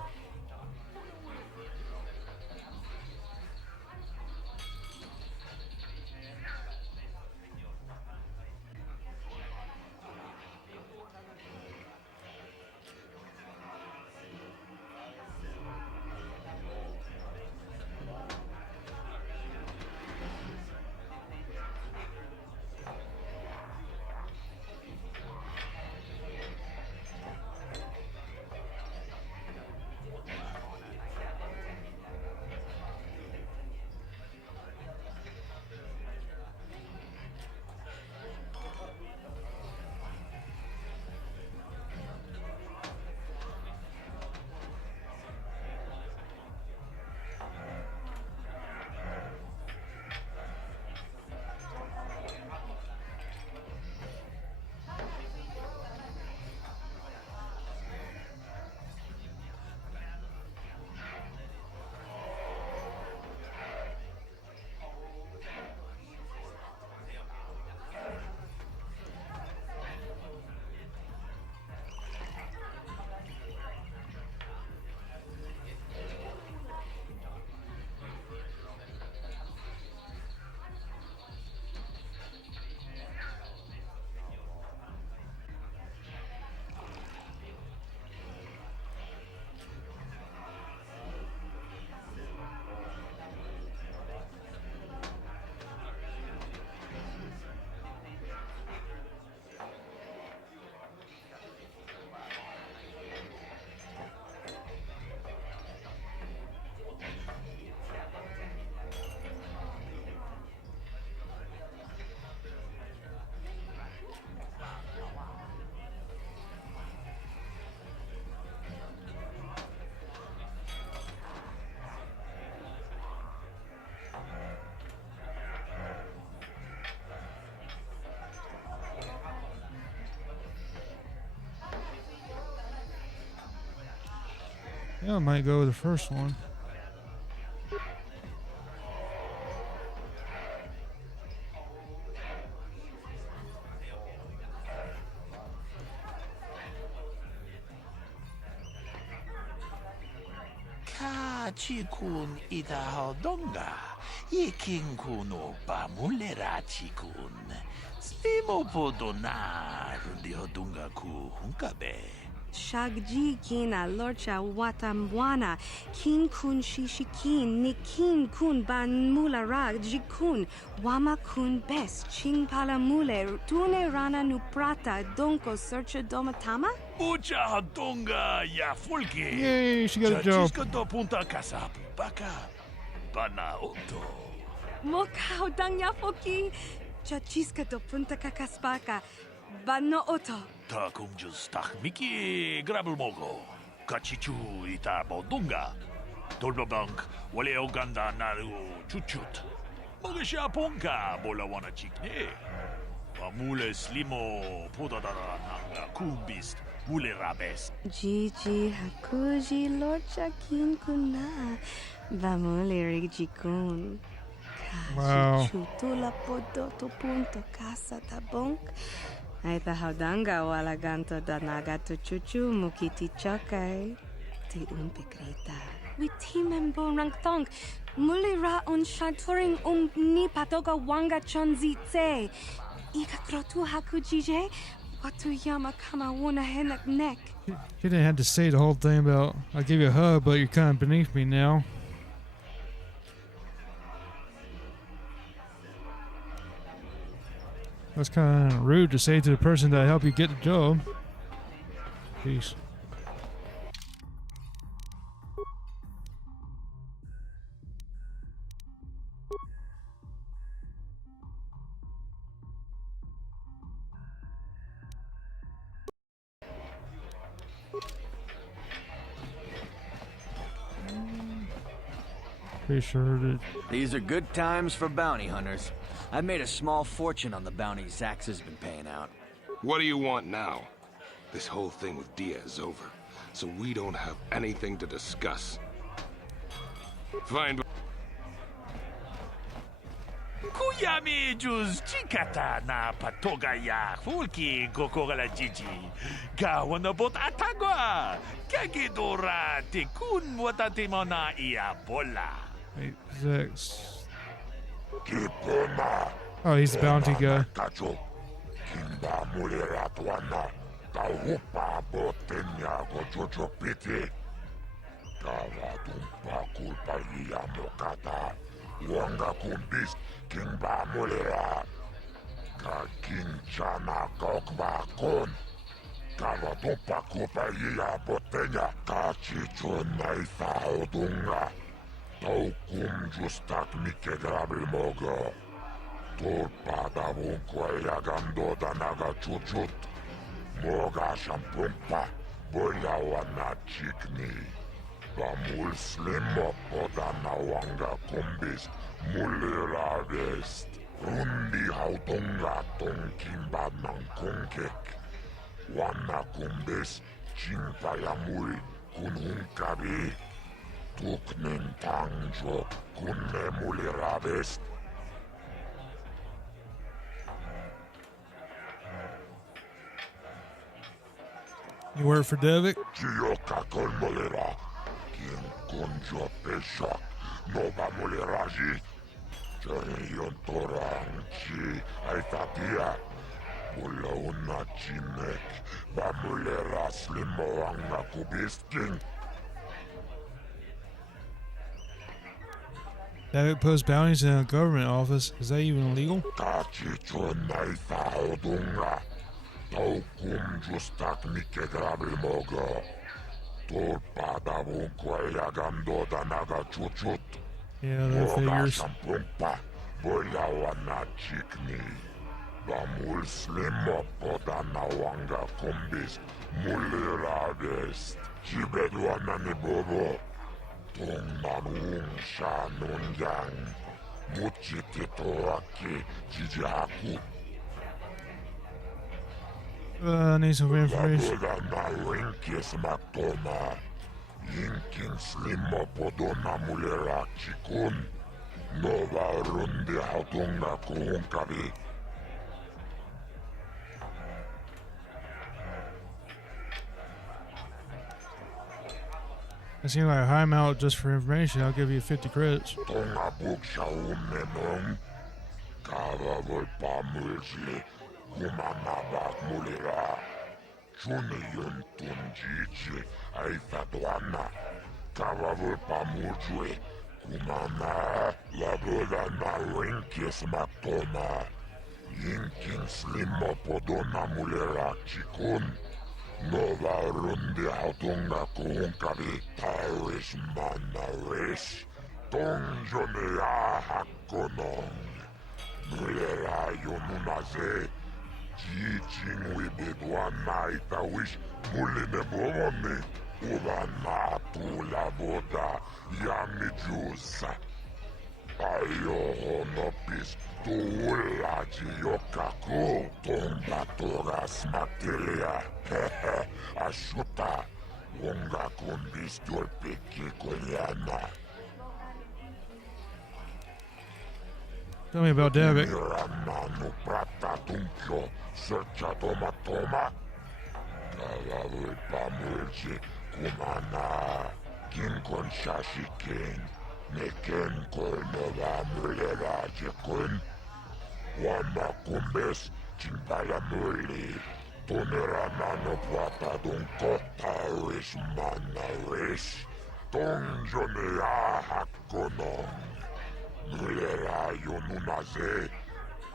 Yeah, I might go with the first one. Ka chikun ita donga. Iking kuno pa mulera chikun. Stimo podona rundi hodunga ku hunkabe. Shagji kina lorcha watamwana, kin kun shishikin, nikin kun ban mulara jikun, wama kun bes, ching pala mule, tune rana nuprata, donko searcha domatama? Ucha hodunga ya fulki. Yay, she got a job. Chachiska do punta casa baka. Bana oto. Moka hodang yafoki, chachiska do punta kakaspaka, bano oto. Ta kumjus tak miki grabel mogo. Kachichu ita bodunga. Tolbabank wale oganda naru chuchut. Mogesha punka bola wana chikne. Mule slimo podadara nanga kumbist mule rabes. Gigi hakuji lorcha kin kuna, bamule rigikun. Wow. Chutula podoto punto casa tabonk. Aita haudanga wala ganto danaga to chuchu mukiti chokai. Ti umpekrita. Witi membo rangtong. Mulira on shaturing ni patoga wanga chonzi tse. Ika krotu hakujije. Watu yama kama wuna henak neck. She didn't have to say the whole thing about, I'll give you a hug, but you're kind of beneath me now. That's kind of rude to say to the person that helped you get the job. Peace. Pretty sure that These are good times for bounty hunters. I've made a small fortune on the bounty Zax has been paying out. What do you want now? This whole thing with Dia is over, so we don't have anything to discuss. Fine. Kuyami juz chikata na patoga ya fulki gokora jiji. Gawana bot atagwa. Kagidora tikun watatimona ia bola. Wait, Zax. Oh, he's the bounty guy. Kimba mulera tuana, tauhupa botenya gojojo piti. Tawa tumpa kulpa iya mokata. Wanga kumbis, kimba mulera. Ka kinchana kokba kon. Tawa tumpa kulpa iya botenya. Ka chichon naitha odunga. Tau kum justak mike grabil mogo. Torpada vunqua yagando danaga chuchut. Moga shampumpa, boya wana chikni. Bamul slimo podana wanga kumbis, mulera vest. Rundi hautonga tonkimba nankongek. Wana kumbis, chimpa yamul, kunhunkabi. Tuknen tangjo, kunne mulera vest. You work for Devik? Gioca con molera. Quien conjo pesha. Nova moleraji. Jarion toranchi. Aitatia. Pula una chinek. Ba molera slimo anga kubisking. Devik posts bounties in a government office. Is that even illegal? Kachicho naitha odunga. Tau kum justak mike grabil mogo. Torpada vunqua yagando danaga chuchut. Yeah, that figures. Shampumpa, boya wana chikni. Bamul slimo podana wanga kumbis. Mulera vest. Chibedwana ni bobo. Tong nanung sha nungyang. Muchitito aki jijaku. I need some information. Inkin slimo podona mulera chikun. Nova rundi hautunga kuhunkabi. It seems like a high amount just for information. I'll give you 50 credits. Yinkin slimmo podona mulera chikun. Nova runde hautunga kuunkavi Taris manaris. Tonjonea hakkonong. Mulera yonunaze. Jijing wibidwana itawish muline bomoni. Uvana tula boda yamijusa. Ayo nopis tuulaji yokaku tombatoras materia ashuta unga kundis dolpiki koyana. Tell me about Davik. Mirananu prata tunkyo searcha toma toma. Kalavui pamulji kumana kinkon shashikin. Neken kolnova mulera jekun. Wama kumbes chimpala muli. Tonera nano plata dunko Taris manaris. Tonjonea hakkonong. Mulera yonunaze.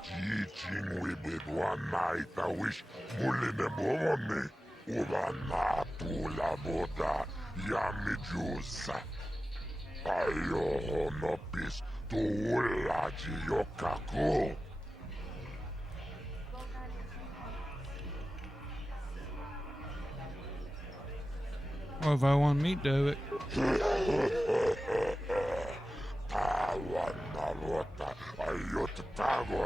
Jijing wibidwana itawish muline bomoni. Uvana tula boda yamijusa. Ayo nopis tuulaji yokaku. Well, if I want to meet Davik. Tawanalota ayotago.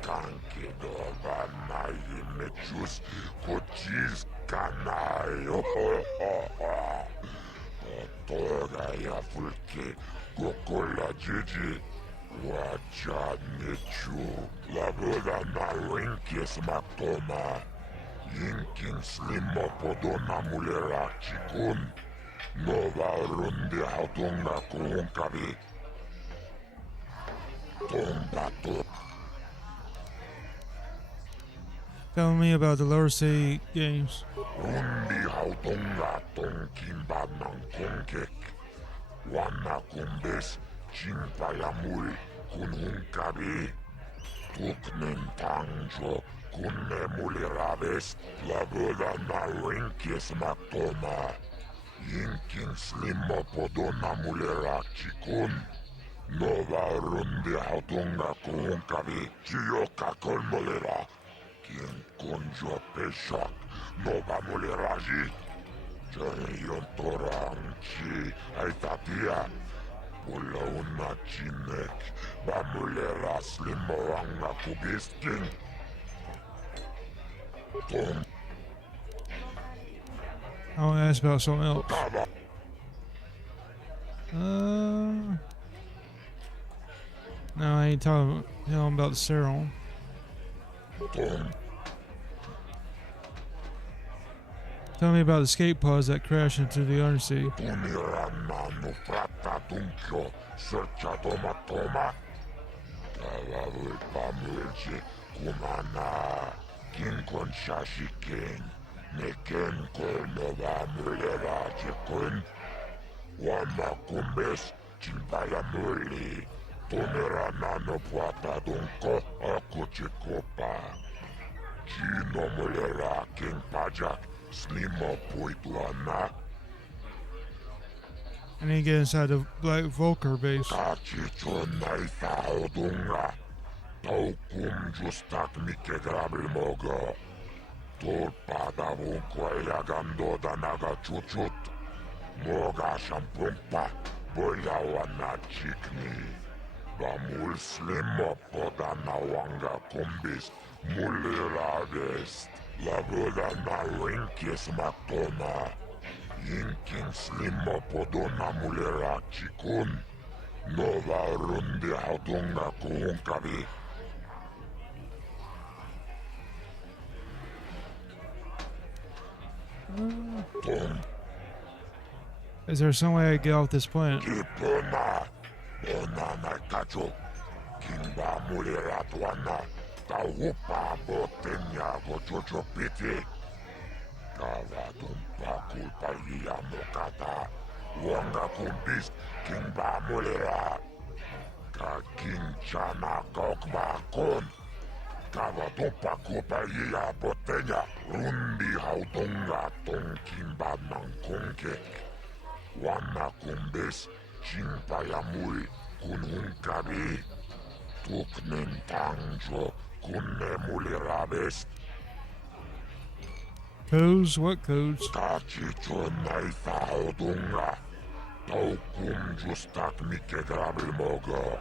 Kankidovana yimechus kochis kanayo. Kotora ya fulke gokola jiji. Wacha nechu. Laboda na rinkis matoma. Yinkin slimmo podona mulera chikun. Nova runde hautunga kuunkavi. Tombato. Tell me about the lower sea games. Rundi hautunga tonkimba nankonkek. Wana kumbes chimpayamul kununkavi. Tuknen tangjo kunne muliraves. Laboda na rinkis matoma. Yinkin slimmo podona mulera chikun. Nova runde hautunga kuunkavi. Chiyoka kolmolera. Kin konjo peshak. Nova muleraji. Jarion toranchi. Aitatia. Pula una chinek. Ba mulera slimmo anga kubiskin. Tom. I want to ask about something else. No, I ain't talking about the serum. Tell me about the escape pods that crash into the undersea. Neken kolnova mulera jekun. Wama kumbes chimpala muli. Tonera nano plata dunko akuchikopa. Chino mulera king pajak slimo puituana. I need to get inside the Black Volker base. Kachicho naita odunga. Taukum justak mike grabil mogo. Tulpada vunkoja gandoda naga chuchut. Moga shampumpa. Boyawa na chikni. Bamul slimmo poda na wanga kumbis. Mulira vest. Laboda na rinkis matoma. Yinkin slimmo podona mulera chikun. Nova runde hautunga kuunkavi. Tom. Is there some way I get off this planet? Kipuna, Bonana Kacho, Kimba Muliratuana, Taupa Botenya Gochocho Piti, Kavatumpa Kulpaia Mokata, Wanga Kumbis, Kimba Mulira, Kakinchana Kokba Kon, Kavatumpa Kulpaia Botenya, Rundi Hautunga Ton Kimba Nankonke. Wana kumbes, chimpayamui, kunhunkabi, tuknintangjo, kunnemulirabes. Codes? What codes? Kachicho naifa odunga, taukum justak mike grabilmogo,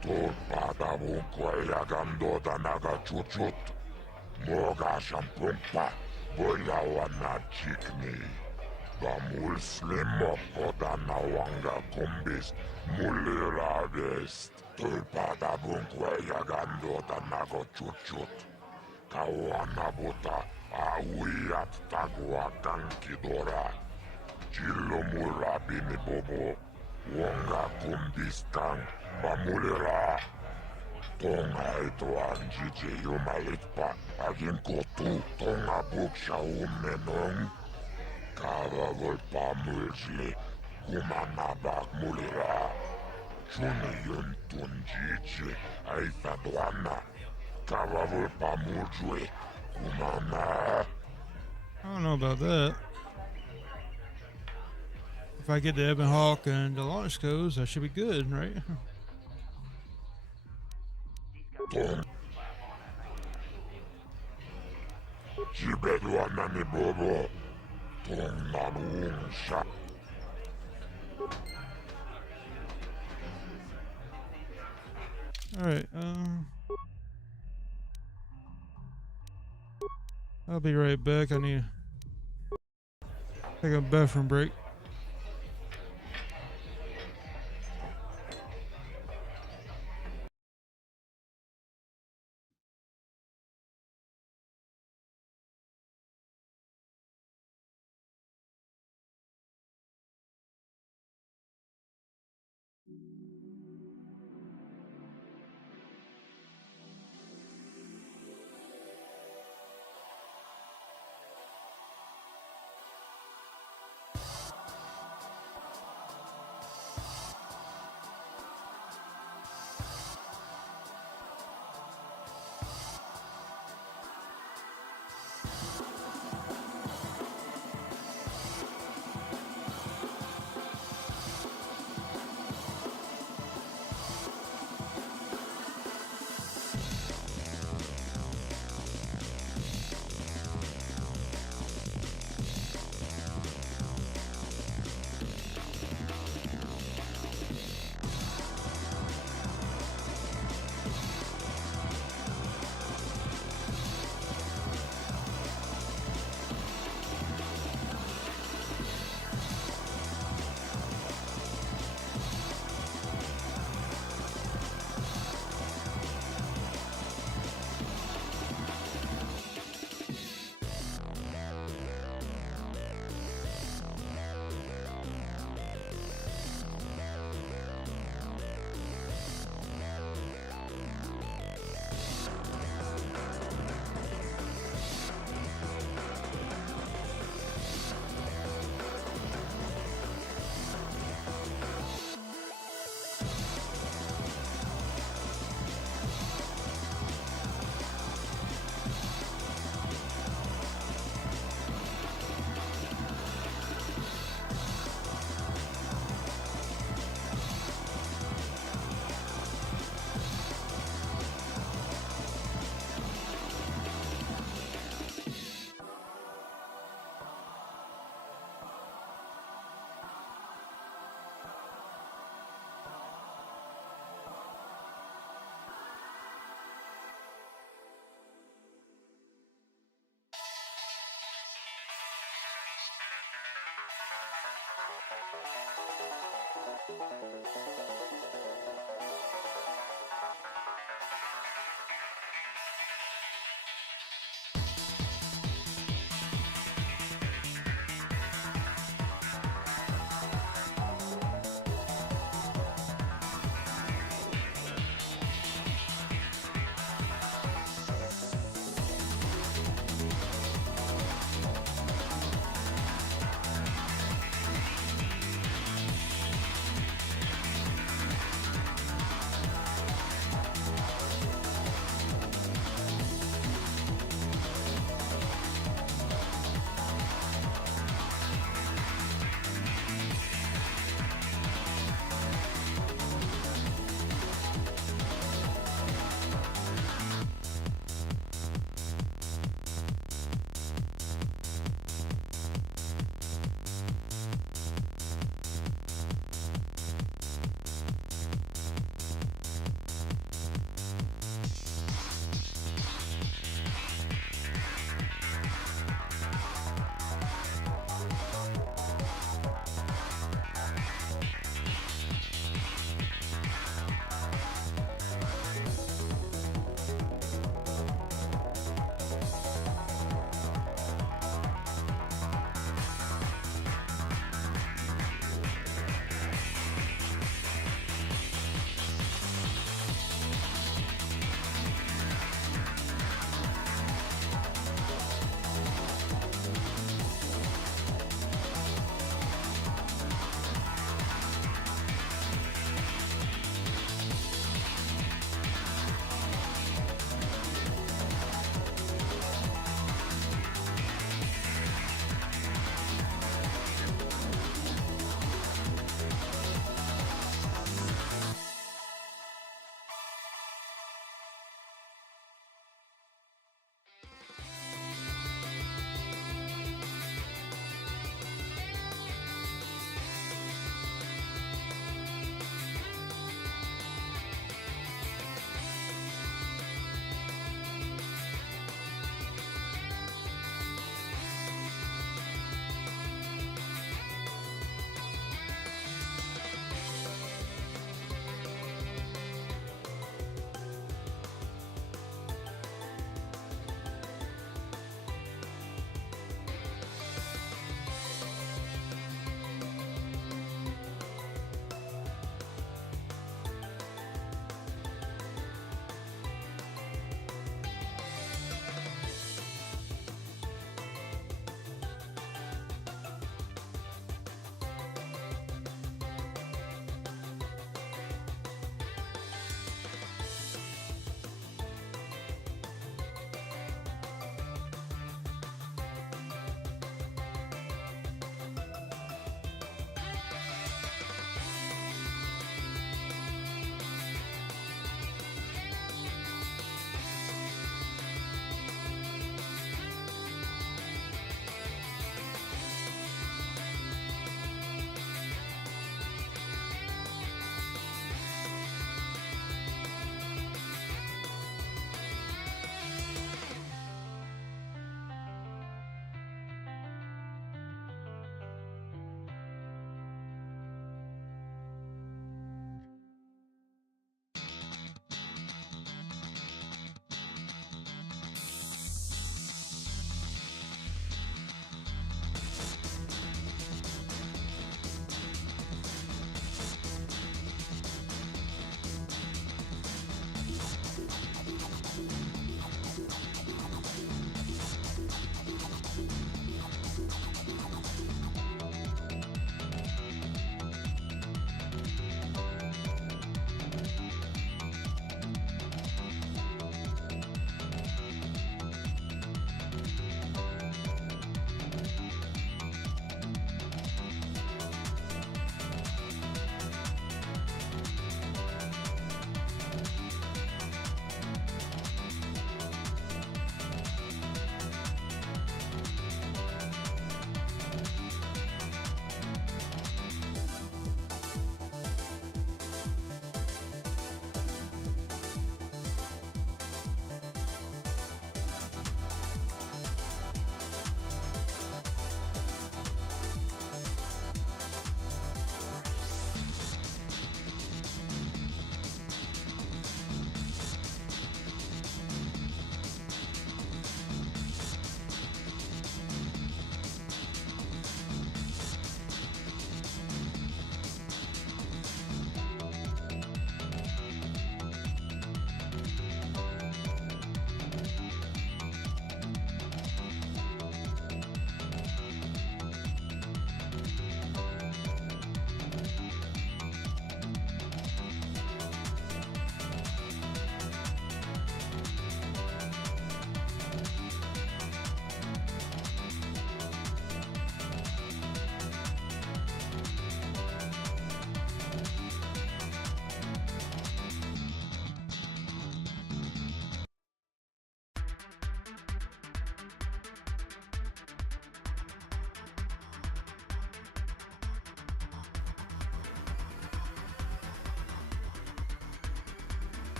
torpada bunkwaya gandoda naga chuchut, moga shampumpa, boyawana chikni. Bamul slimo poda nawanga kumbis mulirabes tulpada bunkweya gando nago chuchut kawana buta awiyat tagwa kankidora chilo murabini bobo wonga kumbis kang bamulira tonga ito anjiji yumalitpa agin kotu tonga buksha umenong Kava volpa mulsli, kumanabak mulira. Chuni yun tunjichi, aita duana. Kava volpa mulsli, kumana. I don't know about that. If I get the Ebon Hawk and the launch codes, I should be good, right? Jibeduana ni bobo. Alright, I'll be right back. I need to take a bathroom break.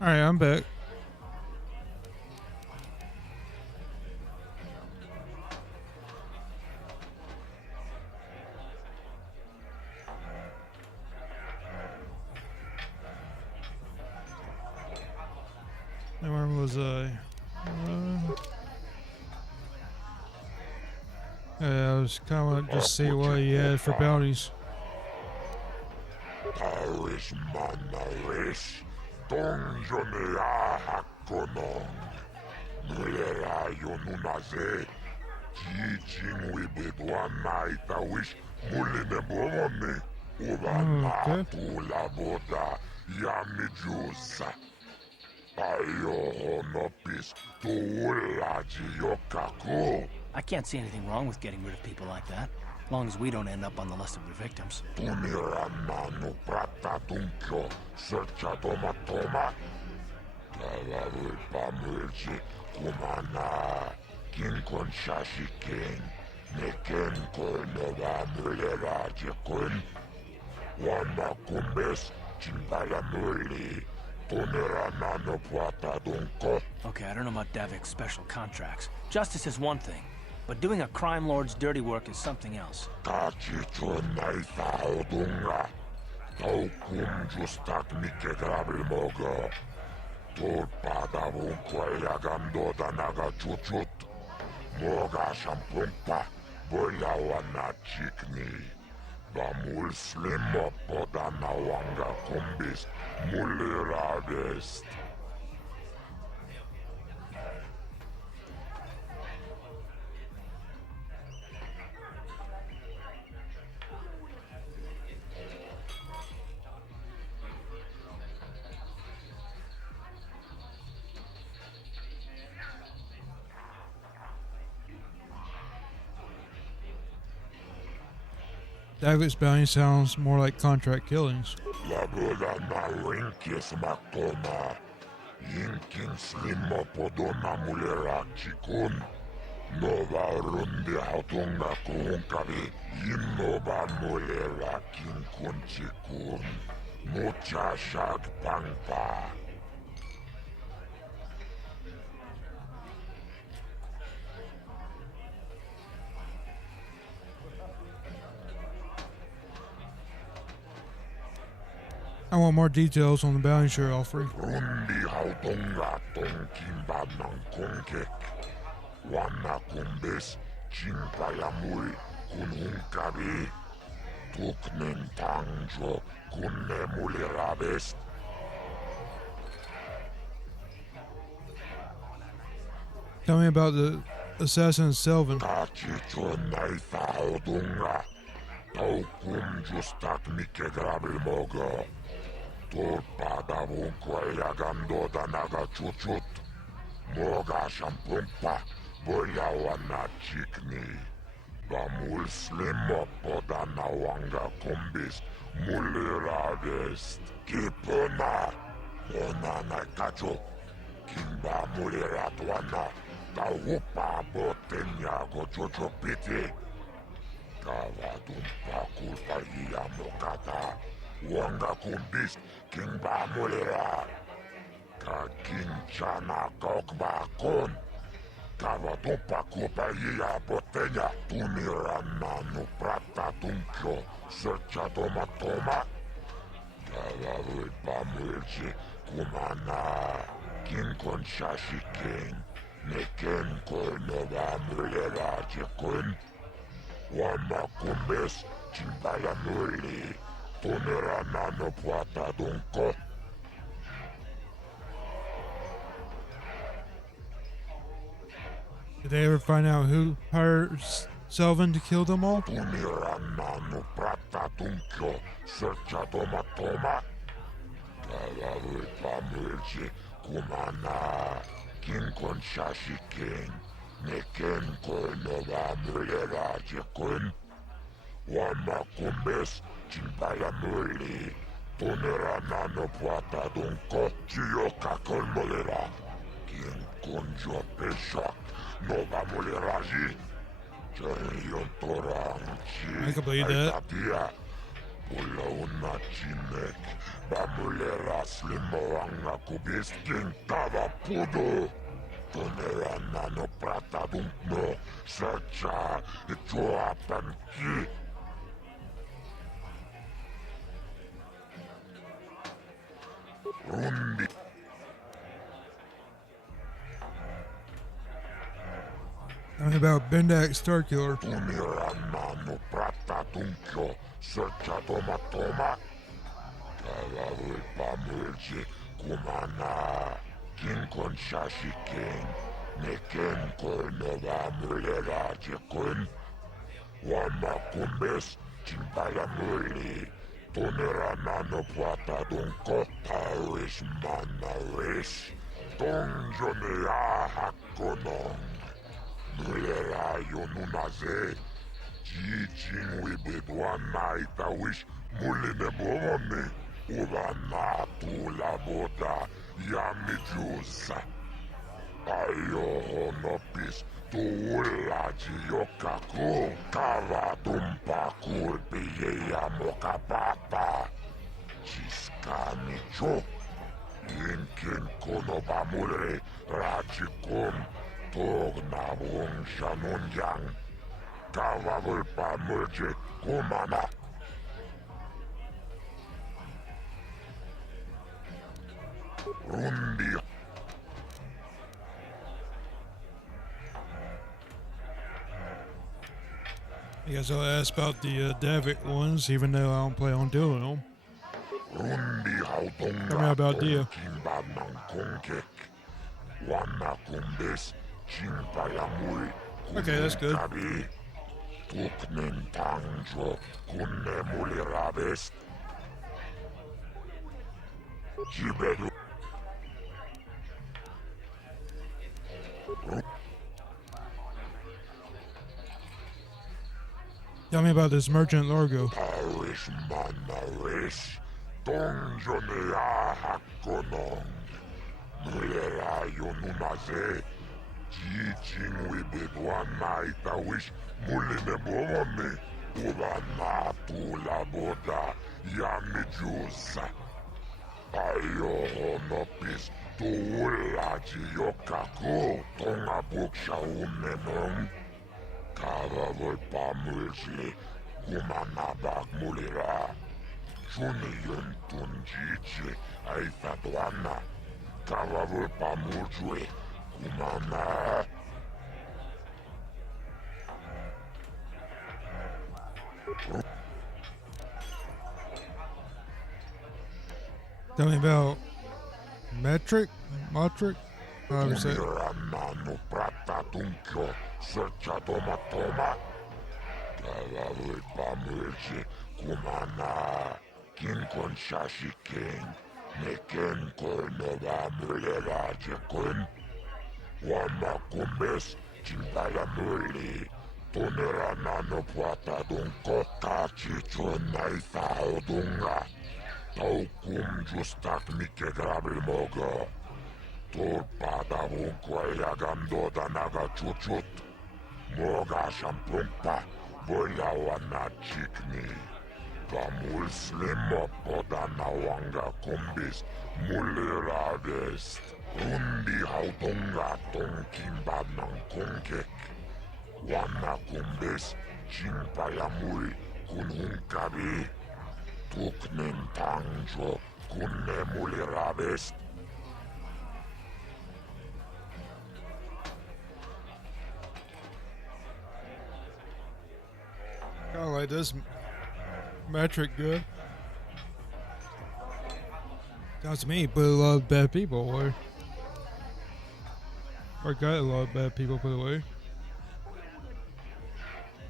Alright, I'm back. Now, where was I? Yeah, I was kind of just see what he had for bounties. Taris manaris, donjonea hakonong. Nulera yonunaze, jijingwi bedwana itawish muline bomone. Ubana tula boda yamijusa. I can't see anything wrong with getting rid of people like that, as long as we don't end up on the list of your victims. Okay, I don't know about Davik's special contracts. Justice is one thing, but doing a crime lord's dirty work is something else. Bamul slimmo podana wanga kumbis muliradest. Davik's bounty sounds more like contract killings. I want more details on the bounty you're offering. Tell me about the assassin Selvin. Moga shampumpa, boyawana chikni. Bamul slimmo podana wanga kumbis muliragest. Kipuna, onana kacho. Kimba muliratwana, taupa botenya gojojo piti. Kavadumpa kulpa yamokata. Wanga kumbis, kimba mulira. Kakinchana kokba kon. Kavadopa kupa botenya. Tunirana no prata tunkyo. Searcha toma toma. Kavadopa mulchi kumana. Kinkon shashi king. Neken kornova mulera chekun. Wama kumbis, chimbala muli. Tunirana no prata tunko. Did they ever find out who hired Selvin to kill them all? I can believe that. Pulauna chinek, bamulera slimoanga kubisking tava pudo. Tonera nano prata dunkno, searcha ichuapan ki. Rundi. Tell me about Bendak Star Killer. Tonera nano prata dunkyo, searcha toma toma. Kavavul pamulji kumana. Kinkon shashi king. Neken kol nova mulera jekun. Wama kumbes chimpala muli. Tonera nano plata dunko Taris manaris. Tonjonea hakonong. Mulera yonunaze. Jijin wibidwana itawish muline bomone. Uvana tula boda yamijusa. Ayo honopis tuulaji yokaku. Kava tumpa kulpiyeya mokapata. Chiskani cho. Inkin konobamure rajikum. Tognabung shanunjang. Kava vulpamurje kumana. Rundi. I guess I'll ask about the Davik ones, even though I don't play on doing them. Tell me about Dia. Okay, that's good. Tell me about this merchant Largo. Taris manaris, tonjonea hakonong. Mulera yonunaze, jijin wibidwana itawish muline bomone. Uvana tula boda yamijusa. Ayo honopis tuulaji yokaku. Tonga buksha unenong. Kava volpamulji, kumanabag mulira. Juniyon tunjichi, aitadwana. Kava volpamulji, kumana. Tell me about Metric? How do you say it? Nano prata tunkyo, searcha toma toma. Kava volpamulji, kumana. Kinkon shashi king, neken kol nova mulera jekun. Wama kumbes, chimpala muli. Tonera nano plata dunko, kachichon naita odunga. Taukum justak mike grabil mogo. Tulpada vunkwa gandoda naga chuchut. Moga shampumpa, boyawana chikni. Pamul slimo podana wanga kumbis, mulira vest. Undi hautunga tonkimba nang kunkek. Wana kumbis, chimpayamul kunhunkabi. Tuknen tangjo, kunne mulira vest. I like this Metric good. Sounds to me, put a lot of bad people away. Or got a lot of bad people put away.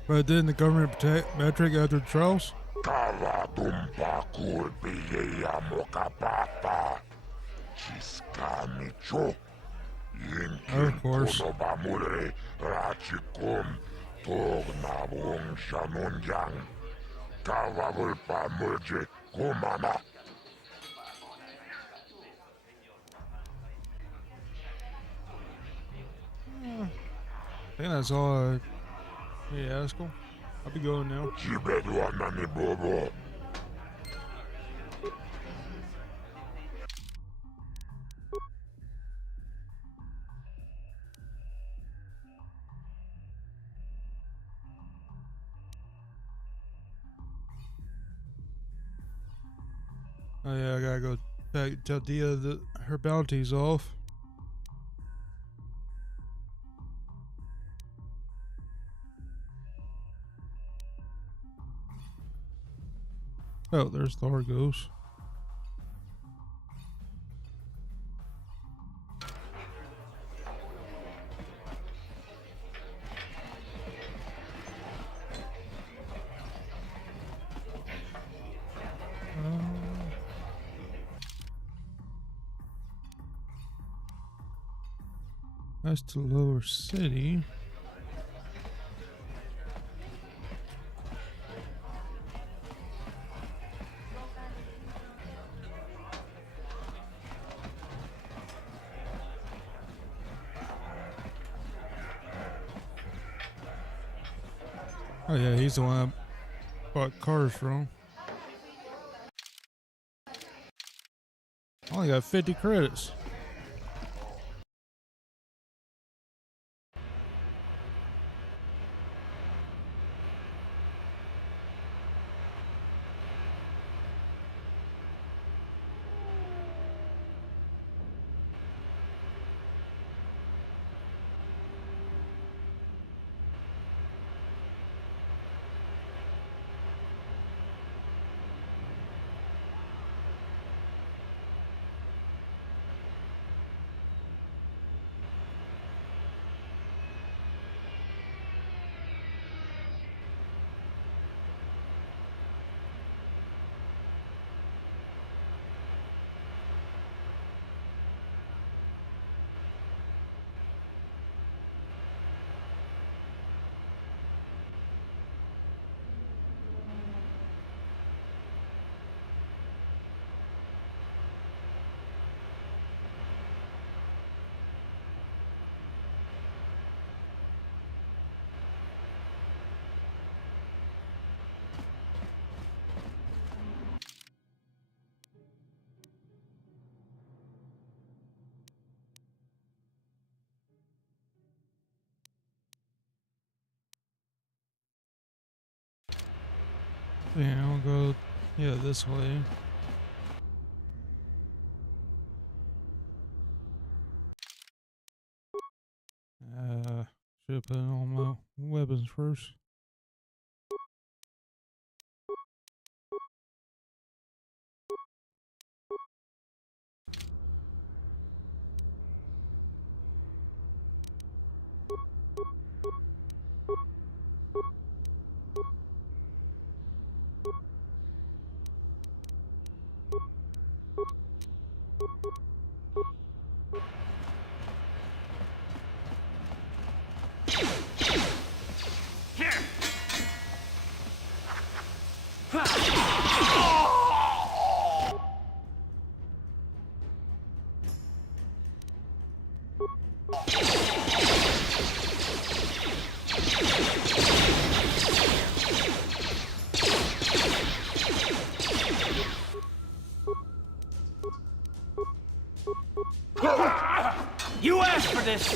But didn't the government protect Metric after the trials? Kava tumpa kulpiyeya mokapata. Chiskani cho. Of course. Konobamure rachikum. Tognabung shanunjang. Kava volpamulji kumana. I think that's all. Yeah, that's cool. I'll be going now. Chibedwana ni bobo. Oh yeah, I gotta go back tell Dia that her bounty's off. Oh, there's the Argos. That's the lower city. Oh yeah, he's the one I bought cars from. Only got 50 credits. Yeah, I'll go, yeah, this way. Should put in all my weapons first. You asked for this!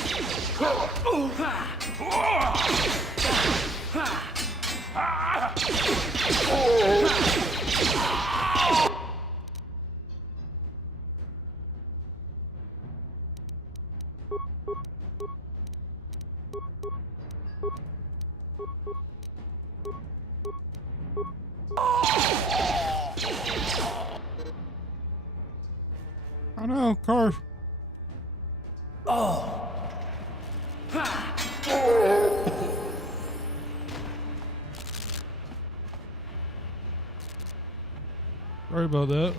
Oh no, car. Oh! Sorry about that.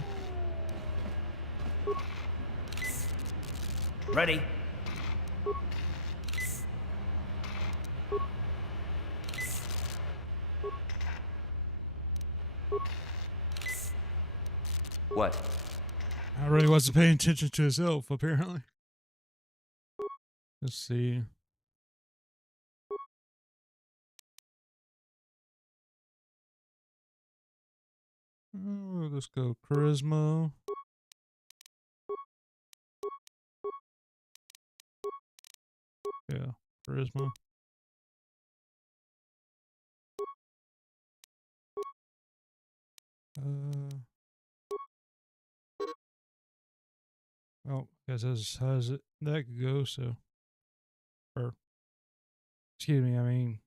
Ready? What? I really wasn't paying attention to himself, apparently. Let's see. Oh, let's go charisma. Yeah, charisma. guess that's how that could go. So, or excuse me, I mean,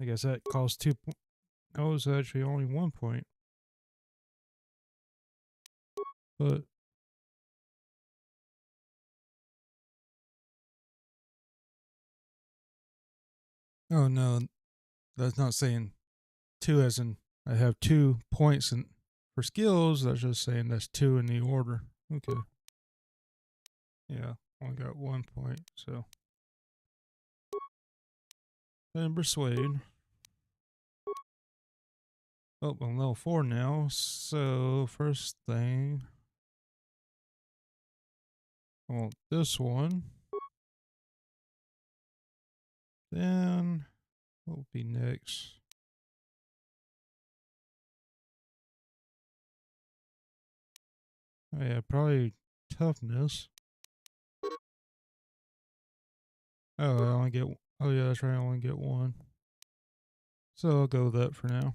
I guess that costs 2 points. Oh, it's actually only 1 point. But oh no, that's not saying 2 as in I have 2 points for skills. That's just saying that's 2 in the order. Okay. Yeah, only got 1 point, so. And persuade. Oh, I'm level 4 now, so first thing. I want this one. Then, what will be next? Oh yeah, probably toughness. Oh, I only get. Oh yeah, that's right. I only get 1. So I'll go with that for now.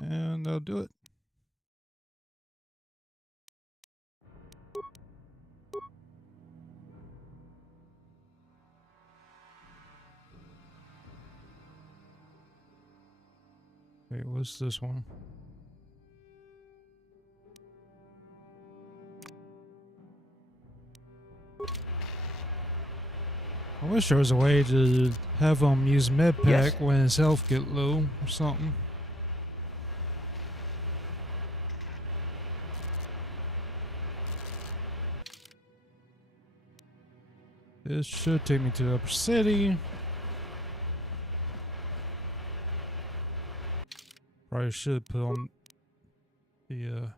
And I'll do it. Wait, what's this one? I wish there was a way to have them use med pack when his health get low or something. This should take me to the upper city. Probably should put on the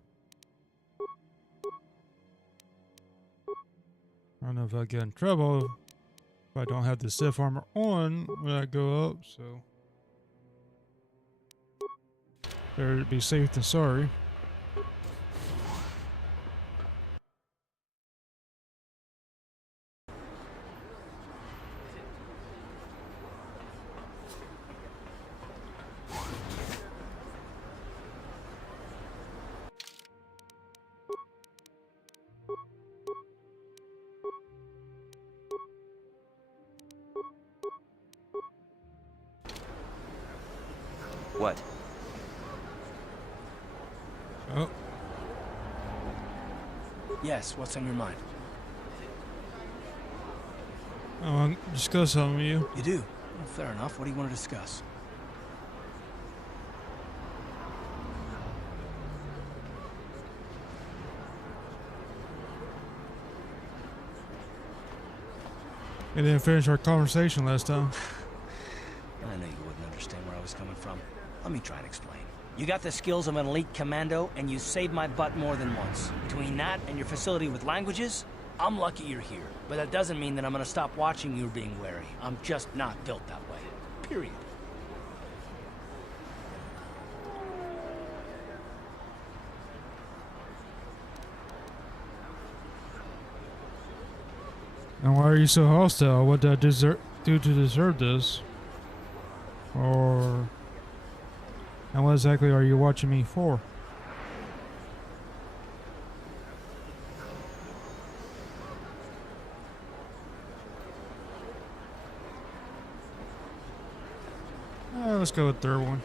I don't know if I get in trouble if I don't have the stiff armor on when I go up, so better to be safe than sorry. What? Oh. Yes, what's on your mind? I want to discuss something with you. You do? Well, fair enough. What do you want to discuss? We didn't finish our conversation last time. I knew you wouldn't understand where I was coming from. Let me try and explain. You got the skills of an elite commando, and you saved my butt more than once. Between that and your facility with languages, I'm lucky you're here. But that doesn't mean that I'm gonna stop watching you being wary. I'm just not built that way. Period. And why are you so hostile? What did I do to deserve this? Or... and what exactly are you watching me for? Let's go with third one.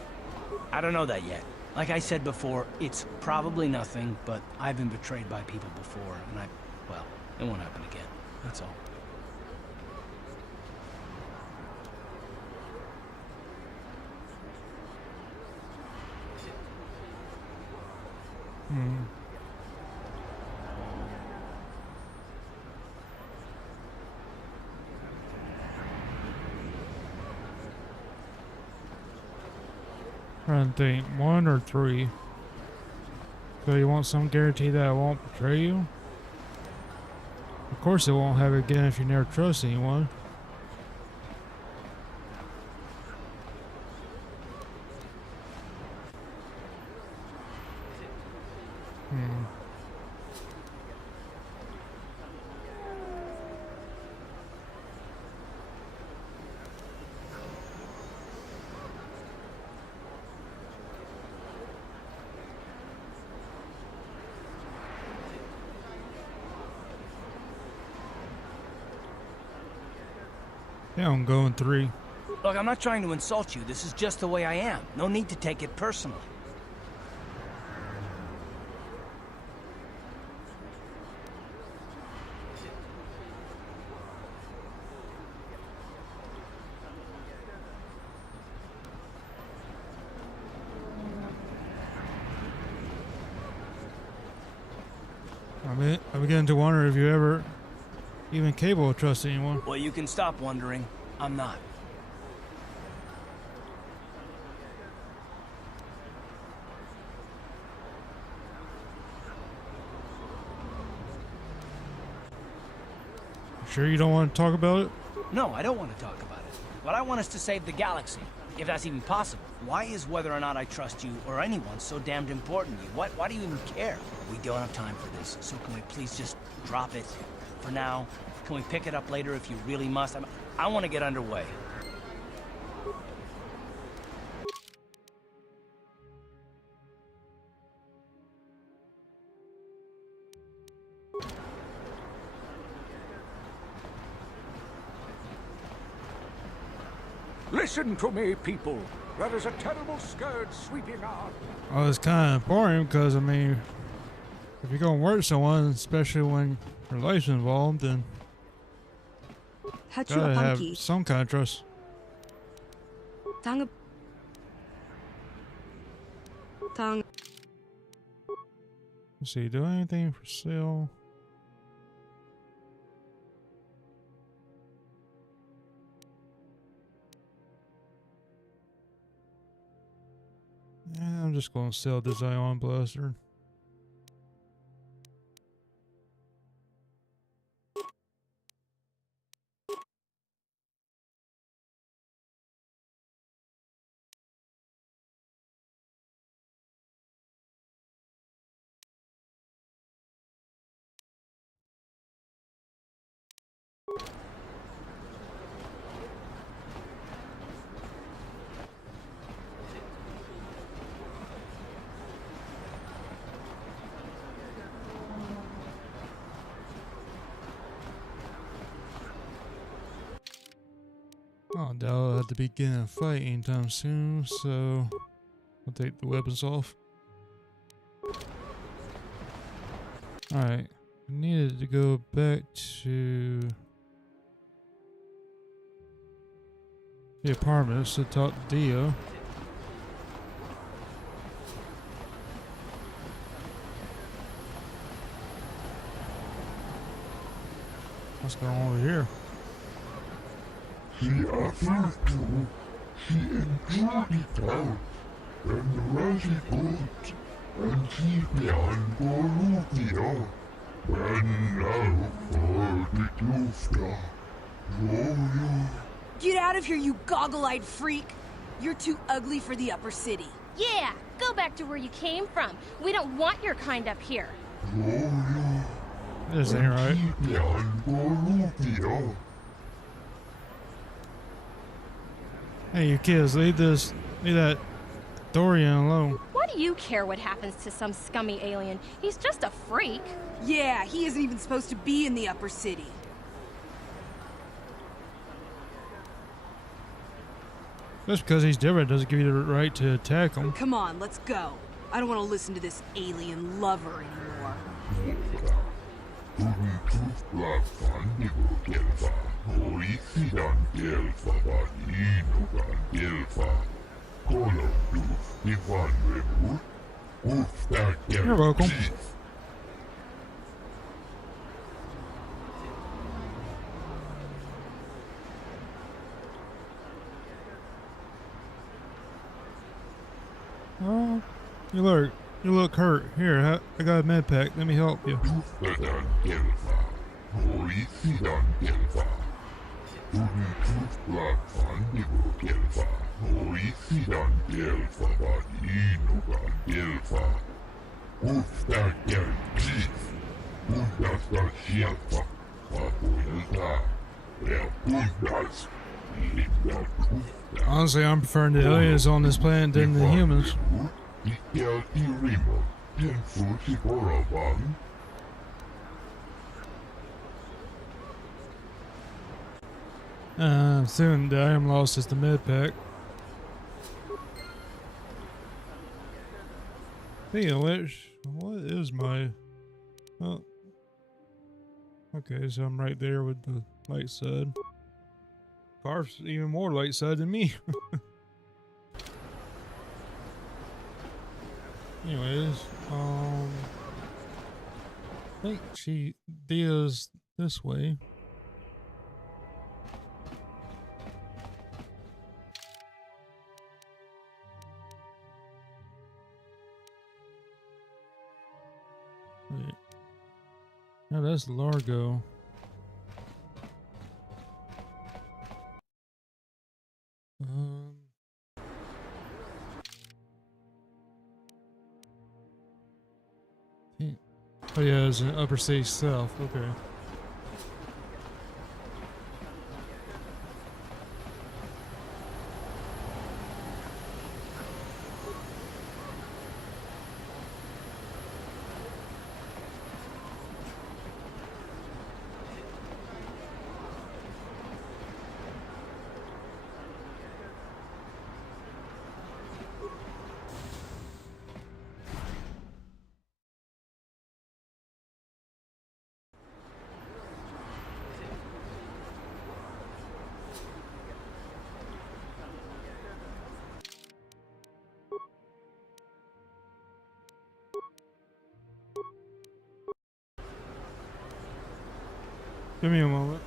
I don't know that yet. Like I said before, it's probably nothing, but I've been betrayed by people before, and well, it won't happen again. That's all. Trying to think, 1 or 3. So you want some guarantee that I won't betray you? Of course it won't happen again if you never trust anyone. Yeah, I'm going 3. Look, I'm not trying to insult you. This is just the way I am. No need to take it personally. I'm beginning to wonder if you're ever even capable of trusting anyone. Well, you can stop wondering. I'm not. Sure you don't want to talk about it? No, I don't want to talk about it. What I want is to save the galaxy, if that's even possible. Why is whether or not I trust you or anyone so damned important to you? Why do you even care? We don't have time for this, so can we please just drop it for now? Can we pick it up later if you really must? I want to get underway. Listen to me, people. There is a terrible scourge sweeping our... Oh, it's kind of important because, I mean, if you're going to work someone, especially when your life's involved, then gotta have some kind of trust. Let's see, do anything for sale? Yeah, I'm just going to sell this Ion Blaster. Oh, I'll have to begin a fight anytime soon, so I'll take the weapons off. Alright, I needed to go back to the apartments to talk to Dio. What's going on over here? She offered to, she enjoyed it out, and ready good, and she began Gorutio, when now for the Klufta, Get out of here, you goggle-eyed freak! You're too ugly for the upper city. Yeah, go back to where you came from. We don't want your kind up here. This ain't right. Hey, you kids, leave that Dorian alone. Why do you care what happens to some scummy alien? He's just a freak. Yeah, he isn't even supposed to be in the upper city. Just because he's different doesn't give you the right to attack him. Come on, let's go. I don't want to listen to this alien lover anymore. You're welcome. Oh, you look hurt. Here, I got a med pack. Let me help you. Honestly, I'm preferring the aliens on this planet than the humans. Soon the item loss is the med pack. Speaking of which, what is my... Oh. Okay, so I'm right there with the light side. Car's even more light side than me. Anyways, I think she deals this way. Wait. No, that's Largo. Oh yeah, it's an upper stage south. Okay. Give me a moment.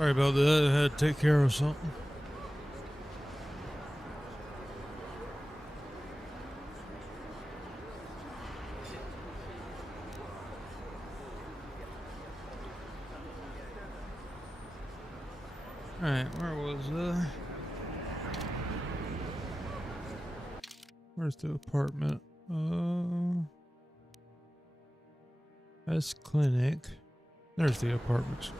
Sorry about that. I had to take care of something. Alright, where was where's the apartment? That's clinic. There's the apartments.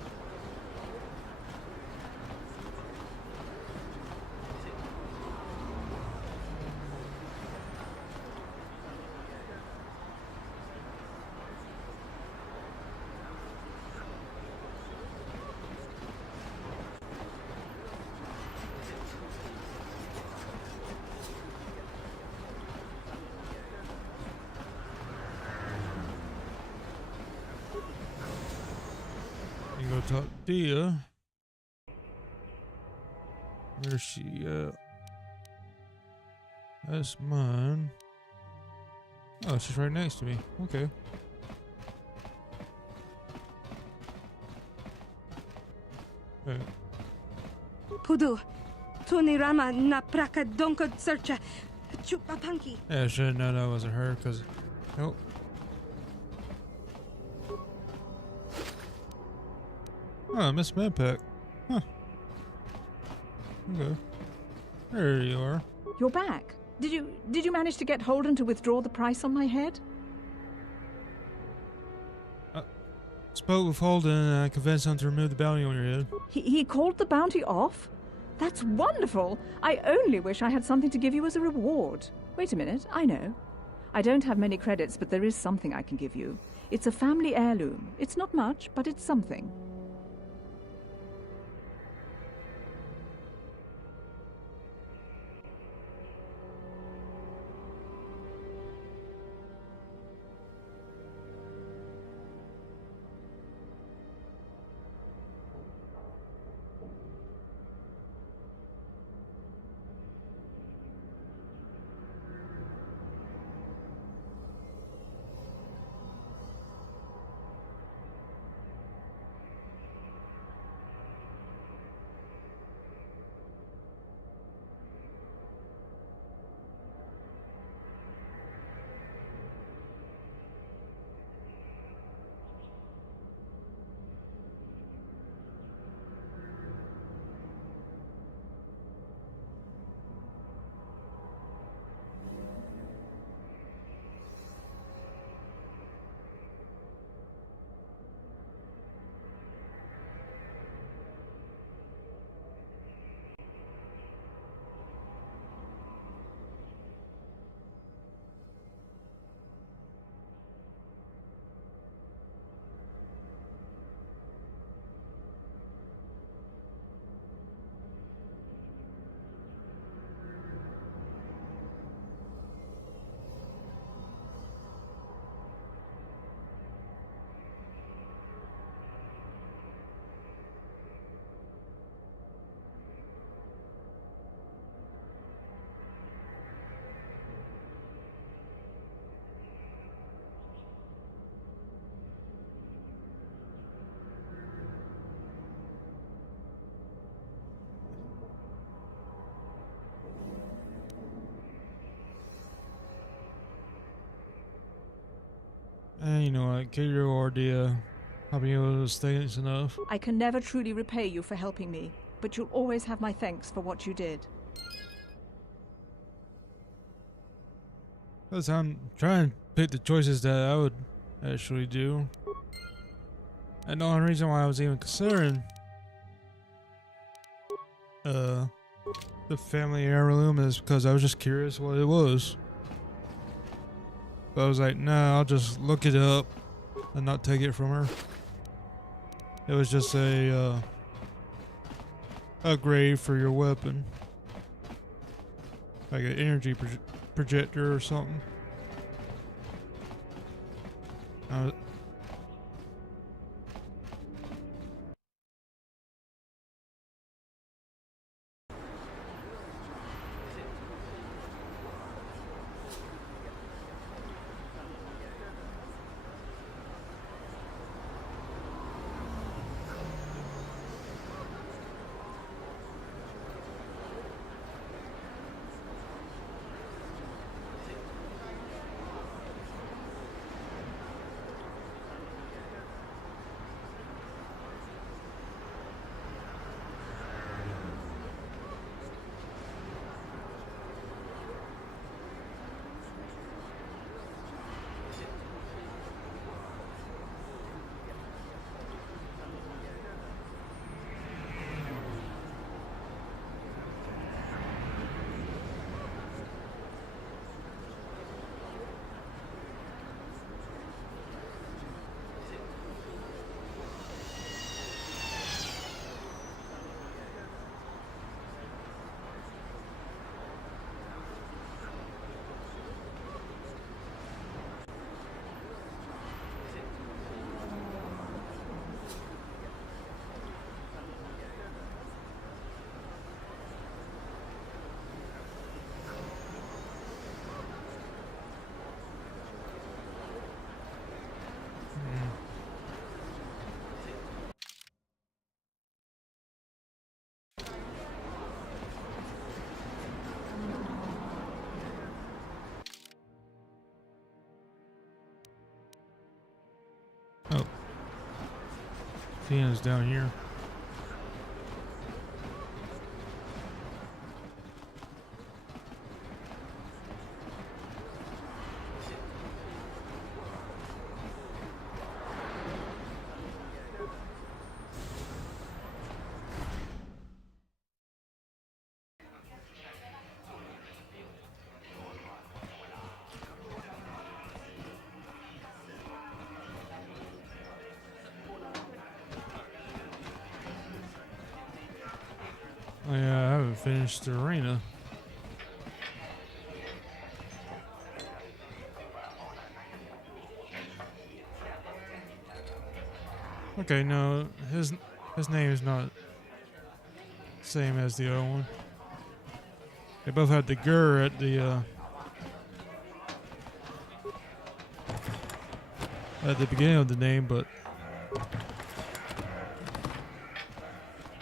You go talk to Dia. Where's she at? That's mine. Oh, she's right next to me. Okay. Right. Pudu, Tunirama na praka donko searcha, chupapanki. Yeah, I should have known that wasn't her, because... Nope. Oh, Miss Medpack. Huh. Okay. There you are. You're back. Did you manage to get Holden to withdraw the price on my head? Spoke with Holden and I convinced him to remove the bounty on your head. He called the bounty off? That's wonderful. I only wish I had something to give you as a reward. Wait a minute, I know. I don't have many credits, but there is something I can give you. It's a family heirloom. It's not much, but it's something. You know what, get your ordeal. I'll be able to stay enough. I can never truly repay you for helping me, but you'll always have my thanks for what you did. Because I'm trying to pick the choices that I would actually do. And the only reason why I was even considering the family heirloom is because I was just curious what it was. But I was like, nah, I'll just look it up and not take it from her. It was just a upgrade for your weapon. Like an energy projector or something. 10 is down here. Oh yeah, I haven't finished the arena. Okay, no, his name is not same as the other one. They both had the gur at the beginning of the name, but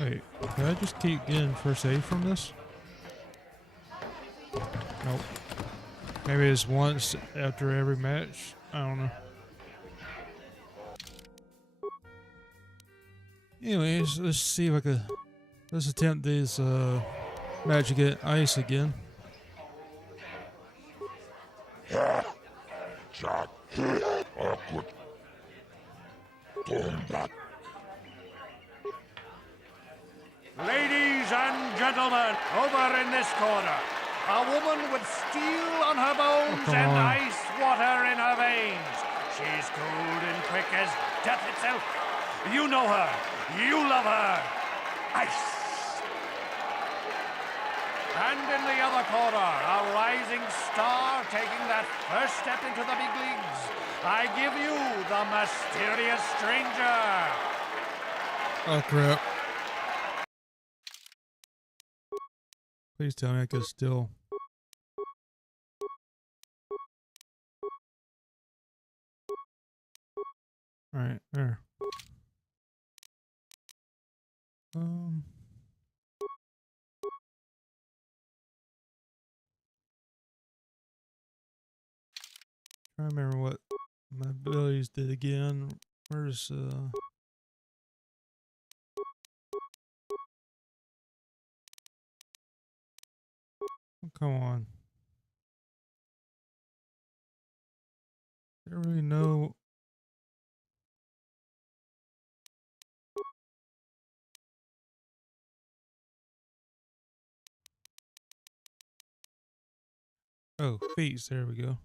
wait, did I just keep getting first aid from this? Nope. Maybe it's once after every match. I don't know. Anyways, let's see if I could. Let's attempt this magic at ice again. Ladies and gentlemen, over in this corner, a woman with steel on her bones and ice water in her veins. She's cold and quick as death itself. You know her. You love her. Ice. And in the other corner, a rising star taking that first step into the big leagues. I give you the mysterious stranger. Oh crap. Please tell me I can still. Alright, there. I remember what my abilities did again. Where's oh, come on. I don't really know. Oh, feats, there we go.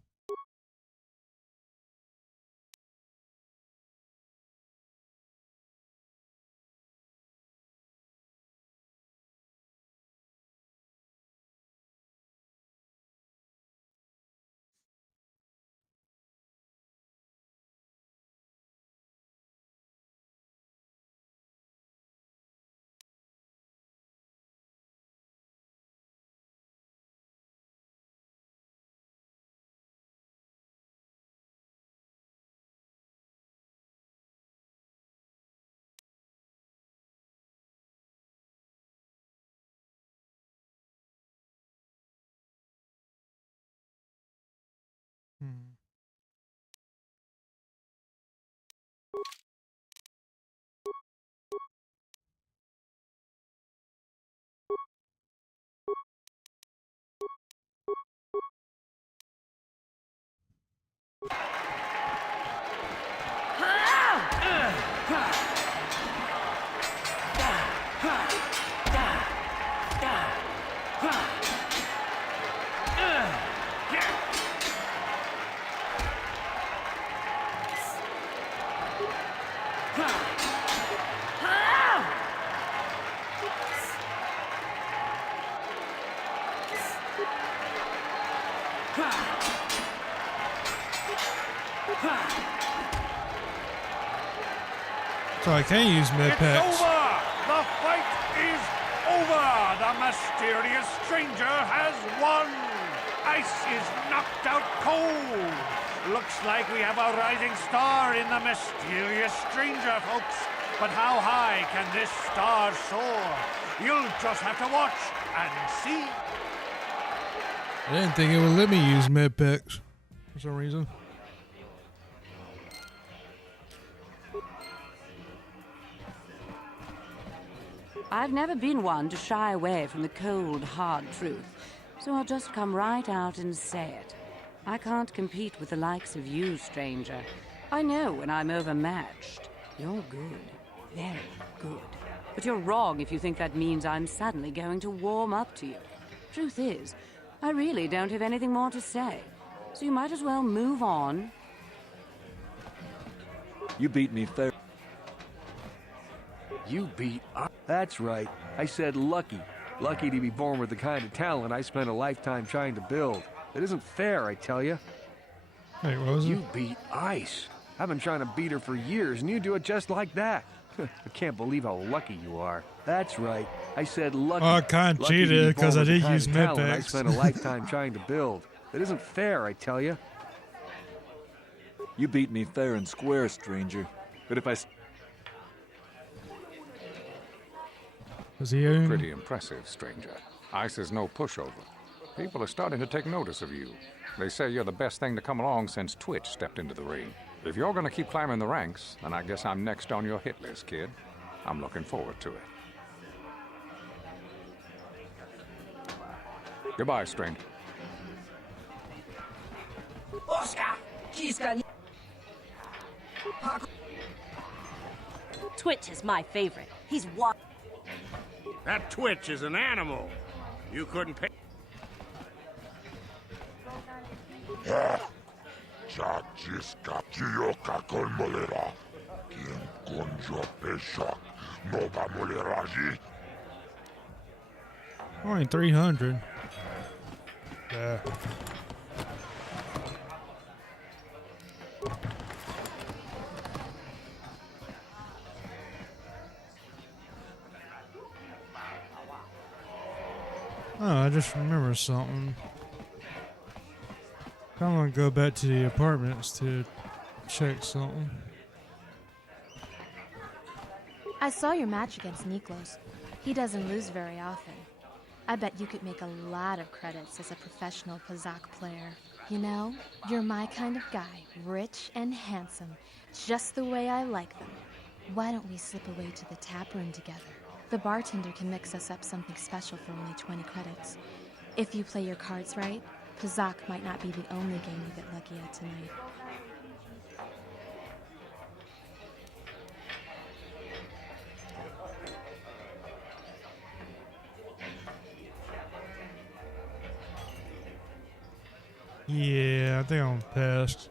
So I can use med packs. It's over! The fight is over! The mysterious stranger has won! Ice is knocked out cold! Looks like we have a rising star in the mysterious stranger, folks. But how high can this star soar? You'll just have to watch and see. I didn't think it would let me use med packs for some reason. I've never been one to shy away from the cold, hard truth, so I'll just come right out and say it. I can't compete with the likes of you, stranger. I know when I'm overmatched. You're good. Very good. But you're wrong if you think that means I'm suddenly going to warm up to you. Truth is, I really don't have anything more to say, so you might as well move on. You beat me fair. You beat us? That's right. I said lucky. Lucky to be born with the kind of talent I spent a lifetime trying to build. It isn't fair, I tell you. Wait, what was it? You beat Ice. I've been trying to beat her for years, and you do it just like that. I can't believe how lucky you are. That's right. I said lucky. Oh, I kind of cheated because I did use med I packs. spent a lifetime trying to build. It isn't fair, I tell you. You beat me fair and square, stranger. But if I... Was he in? Pretty impressive, stranger. Ice is no pushover. People are starting to take notice of you. They say you're the best thing to come along since Twitch stepped into the ring. If you're gonna keep climbing the ranks, then I guess I'm next on your hit list, kid. I'm looking forward to it. Goodbye, stranger. Oscar! Twitch is my favorite. He's wild. That Twitch is an animal. You couldn't pay. Chachiska Chioka con molera. Quien conjo peshak no va molera allí. Only 300. Yeah. Oh, I just remember something. I'm gonna go back to the apartments to check something. I saw your match against Niklos. He doesn't lose very often. I bet you could make a lot of credits as a professional Pazak player. You know, you're my kind of guy, rich and handsome, just the way I like them. Why don't we slip away to the tap room together? The bartender can mix us up something special for only 20 credits. If you play your cards right, Pazak might not be the only game you get lucky at tonight. Yeah, I think I'm past.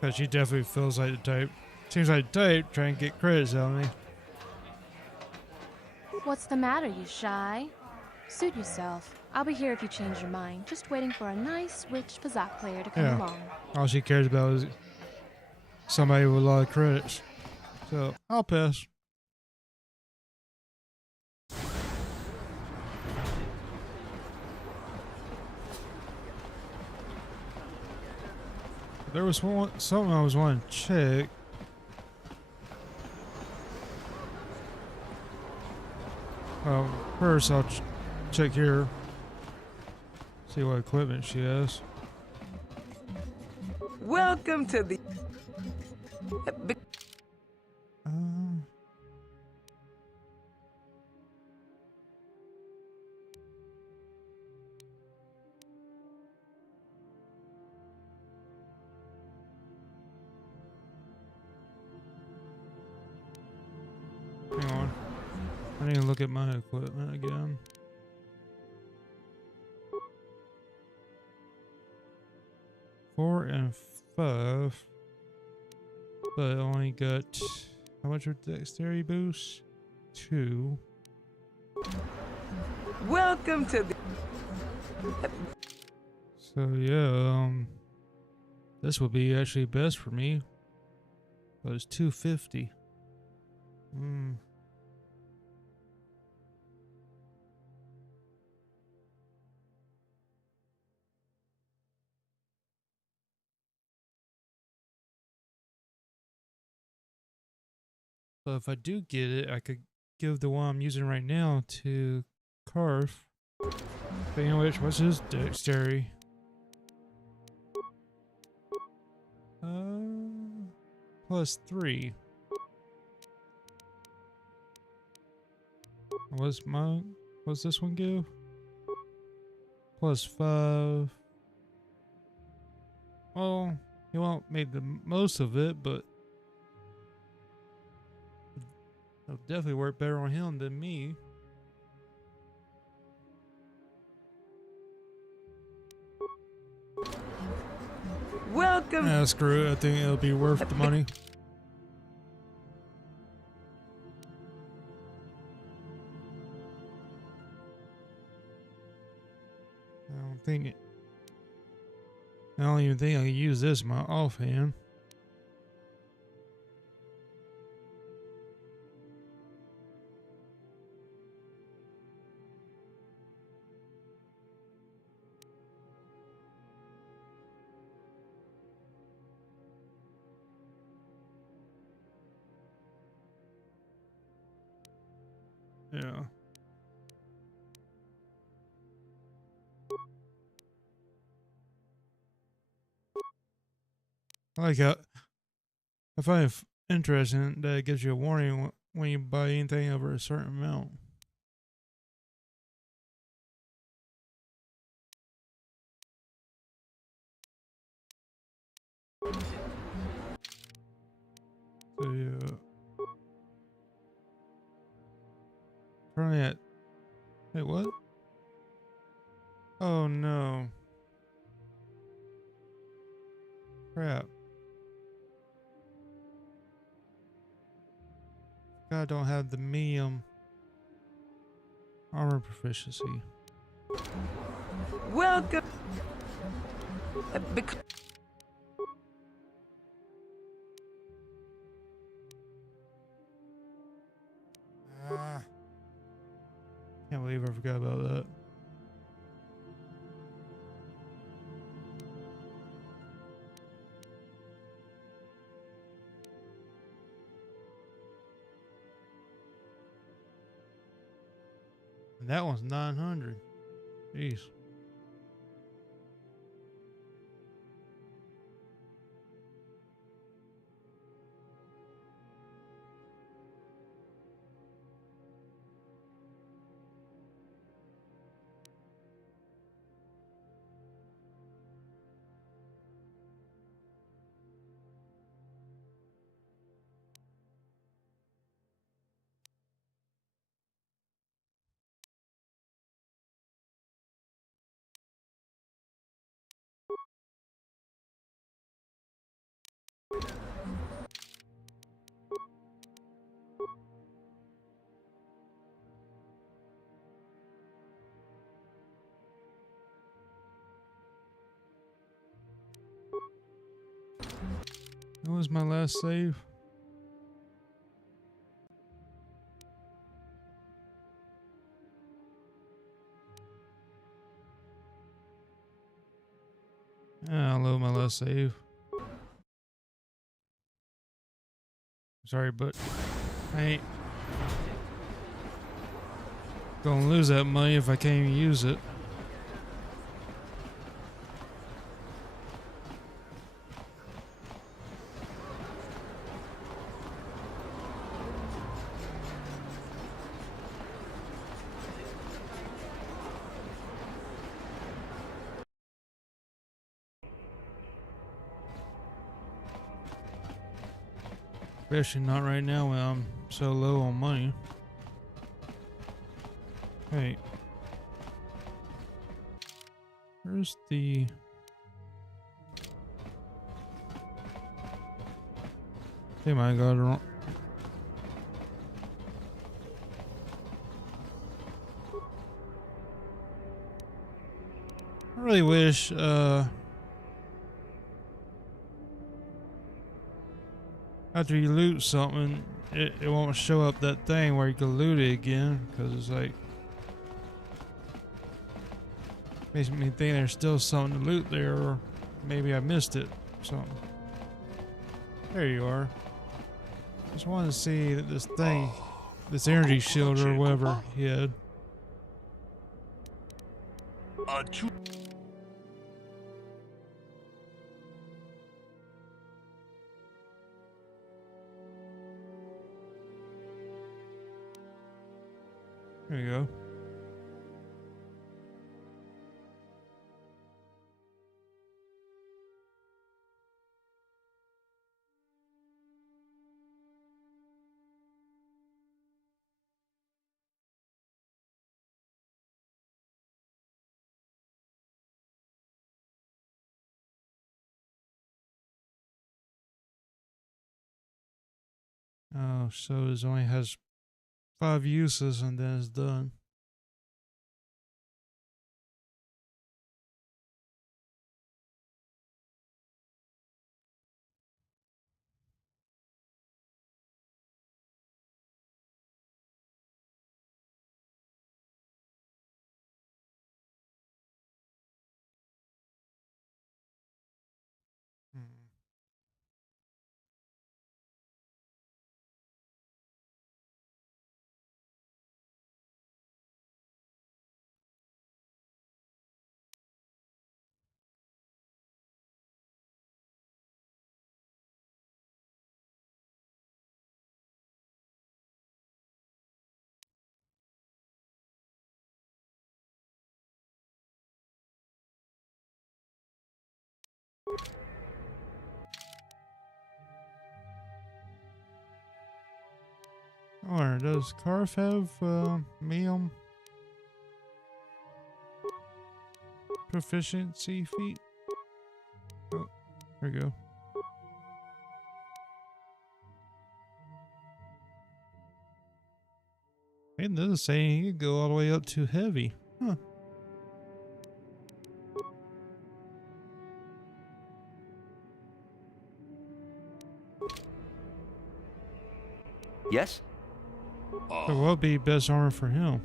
Cause she definitely feels like the type. Seems like the type trying to get credits out of me. What's the matter, you shy? Suit yourself. I'll be here if you change your mind. Just waiting for a nice, rich Pazak player to come along. All she cares about is somebody with a lot of credits. So, I'll pass. There was something I was wanting to check. First I'll check here. See what equipment she has. Welcome to the... Hang on. I need to look at my equipment again. Four and 5. But I only got how much with dexterity boost? 2. Welcome to the... So yeah, this would be actually best for me. But it's 250. So if I do get it, I could give the one I'm using right now to Karf. Speaking of which, what's his dexterity? +3. What's this one give? +5. Well, you won't make the most of it, but it'll definitely work better on him than me. Welcome. Ah, screw it. I think it'll be worth the money. I don't even think I can use this in my offhand. Yeah. I like how I find it interesting that it gives you a warning when you buy anything over a certain amount. So yeah. Currently at wait, what? Oh no. Crap. I don't have the medium armor proficiency. Welcome. Can't believe I forgot about that. And that one's 900. Jeez. That was my last save. I love my last save. Sorry, but I ain't gonna lose that money if I can't even use it. Especially not right now when I'm so low on money. Hey. Where's the... Hey, my God, wrong. I really wish, after you loot something, it won't show up that thing where you can loot it again, because it's like... Makes me think there's still something to loot there, or maybe I missed it, something. There you are. Just wanted to see that this thing, this energy shield or whatever he had. There you go. Oh, so it only has 5 uses and then it's done. Or does Carf have medium proficiency feat? Oh, there we go. And this is saying he could go all the way up to heavy. Huh. Yes? So what would be best armor for him?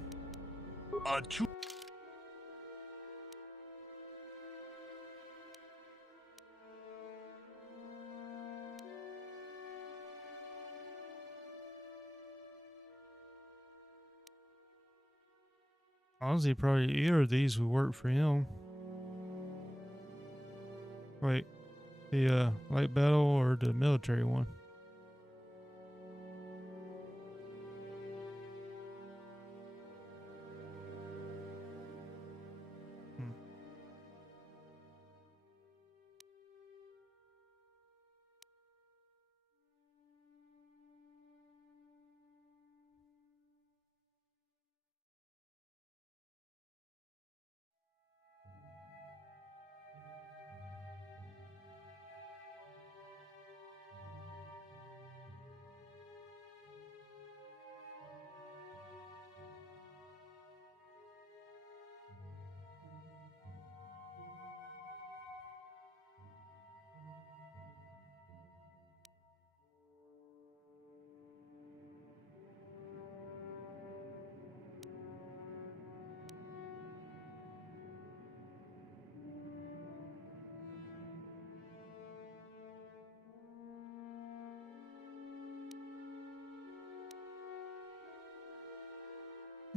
Honestly, probably either of these would work for him. Wait, the light battle or the military one?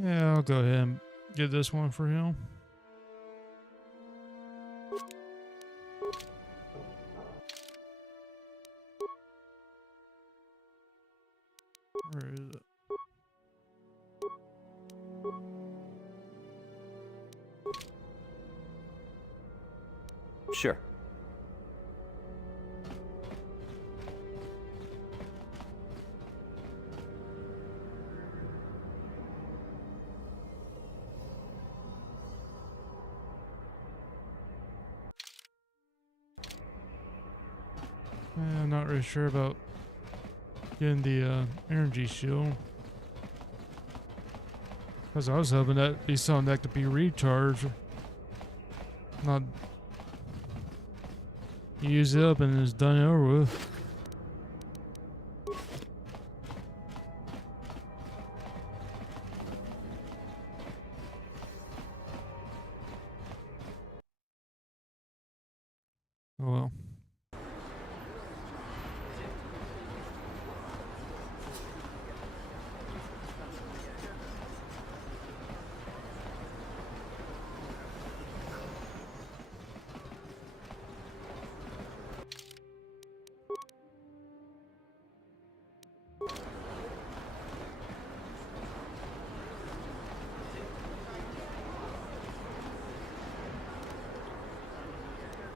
Yeah, I'll go ahead and get this one for him. Where is it? Sure. I'm not really sure about getting the energy shield. Because I was hoping that'd be something that could be recharged. Not use it up and it's done over with. Oh well.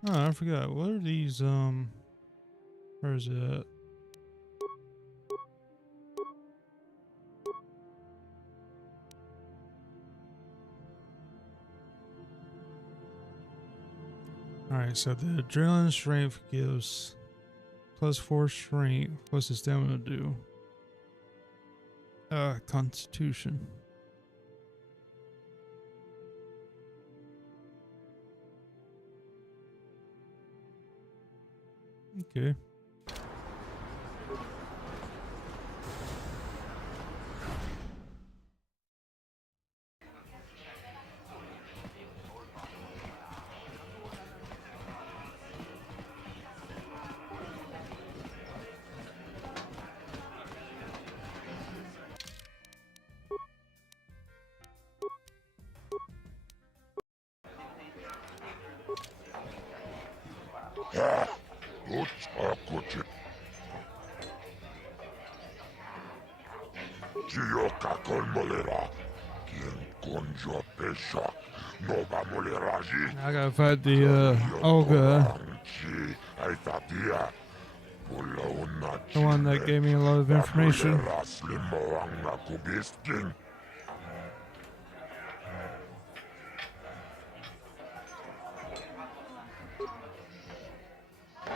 Oh, I forgot. What are these, where is it? Alright, so the adrenaline strength gives +4 strength. What's the stamina do? Constitution. Okay. I gotta fight the Olga. The one that gave me a lot of information.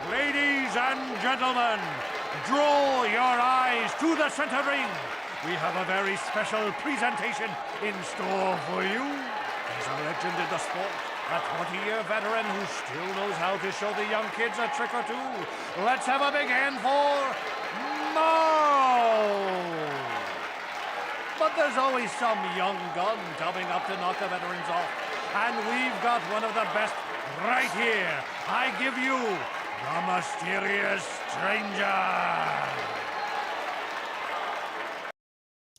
Ladies and gentlemen, draw your eyes to the center ring. We have a very special presentation in store for you. He's a legend in the sport, a 20-year veteran who still knows how to show the young kids a trick or two. Let's have a big hand for Mo! But there's always some young gun coming up to knock the veterans off. And we've got one of the best right here. I give you the Mysterious Stranger.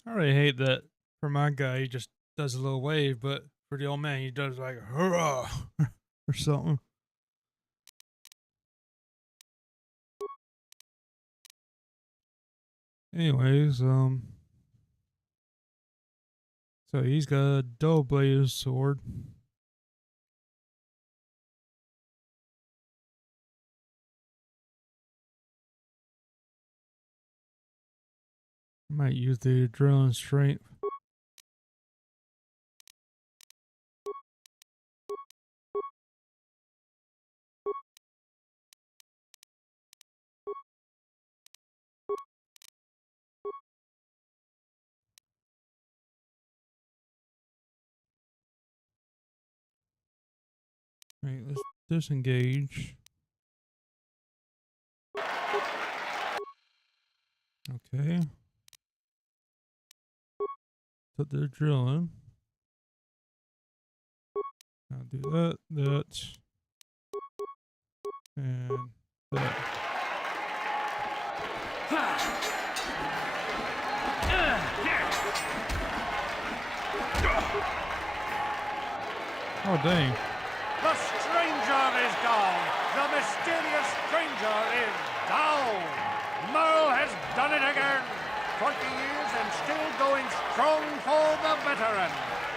I really hate that for my guy, he just does a little wave, but for the old man, he does like, hurrah, or something. Anyways, so he's got a double-bladed sword. I might use the adrenaline strength. Right, let's disengage. Okay. Put the adrenaline. I'll do that, and that. Oh, dang. The stranger is gone. The mysterious stranger is down. Merle has done it again. 20 years and still going strong for the veteran.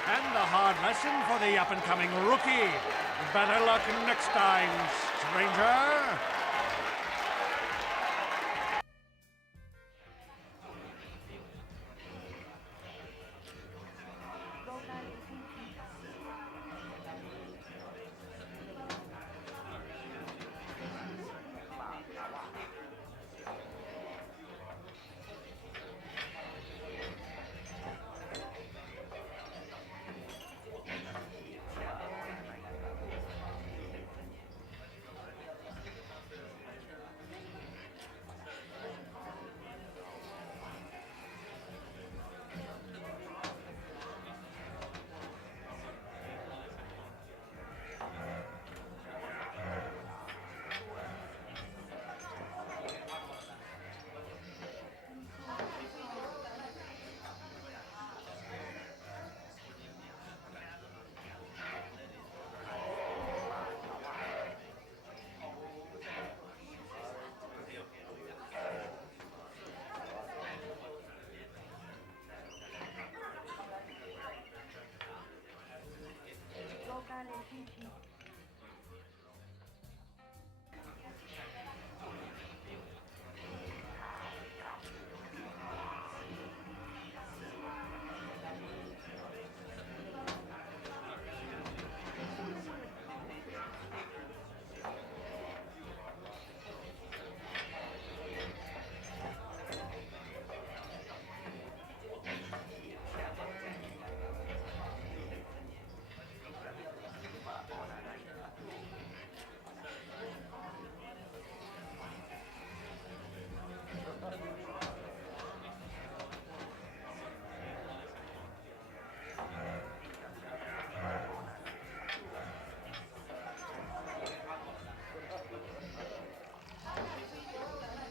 And a hard lesson for the up-and-coming rookie. Better luck next time, stranger.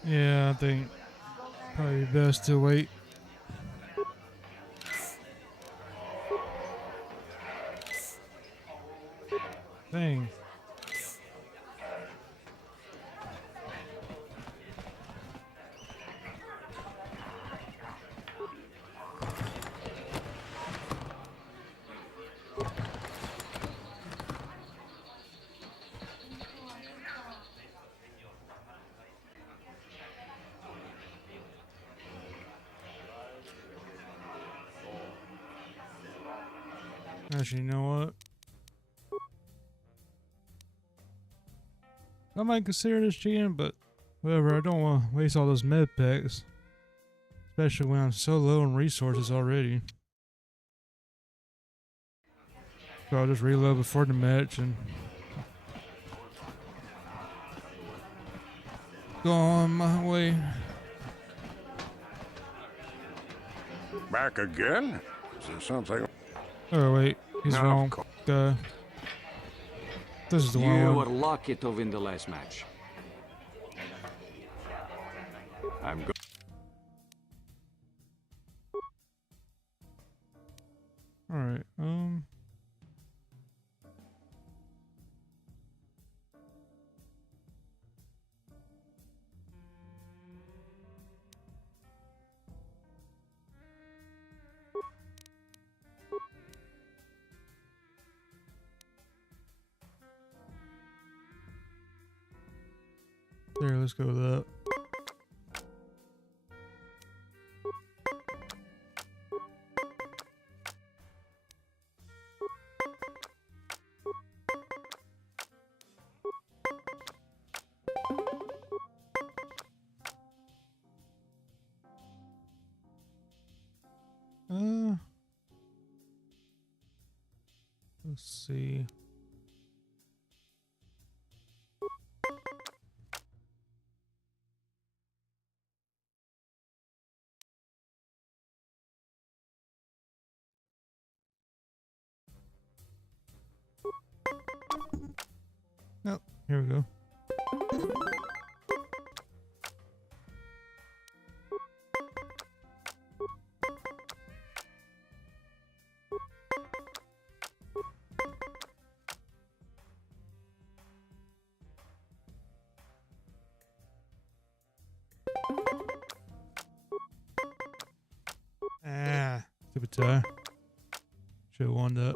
Yeah, I think probably best to wait. Dang. Actually, you know what? I might consider this cheating, but whatever. I don't want to waste all those med packs, especially when I'm so low on resources already. So I'll just reload before the match and go on my way. Back again? Is there something? Oh wait, he's No, wrong. This is the one. You were lucky to win the last match. I'm good. All right. There, let's go with that. Let's see. Nope, here we go. Ah, stupid tie. Should have won that.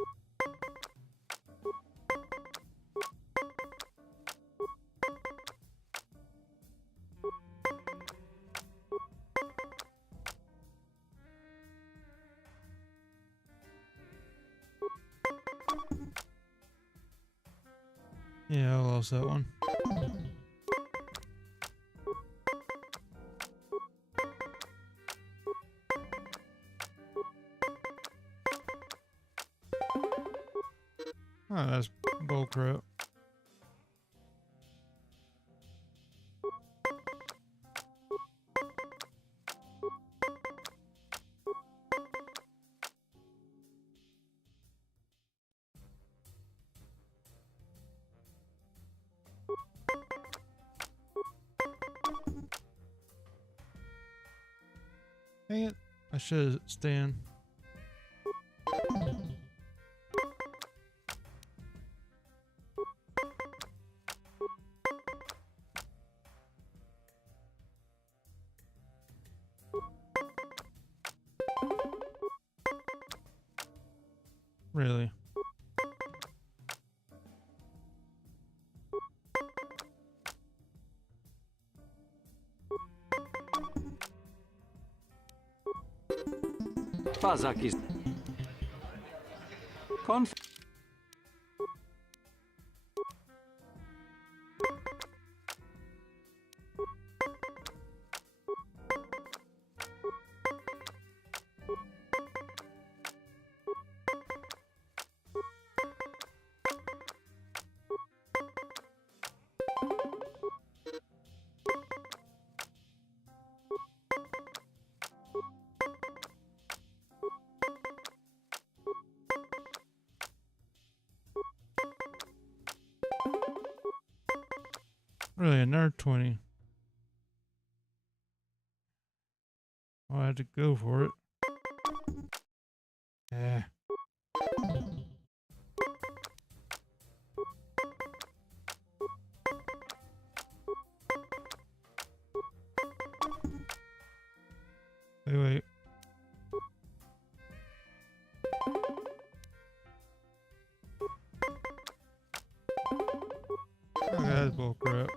Yeah, I lost that one. Oh, that's bullcrap. Dang it. I should stand. Really? Pazak is Really, another 20. had to go for it. Yeah. Wait. Oh, that's bullcrap.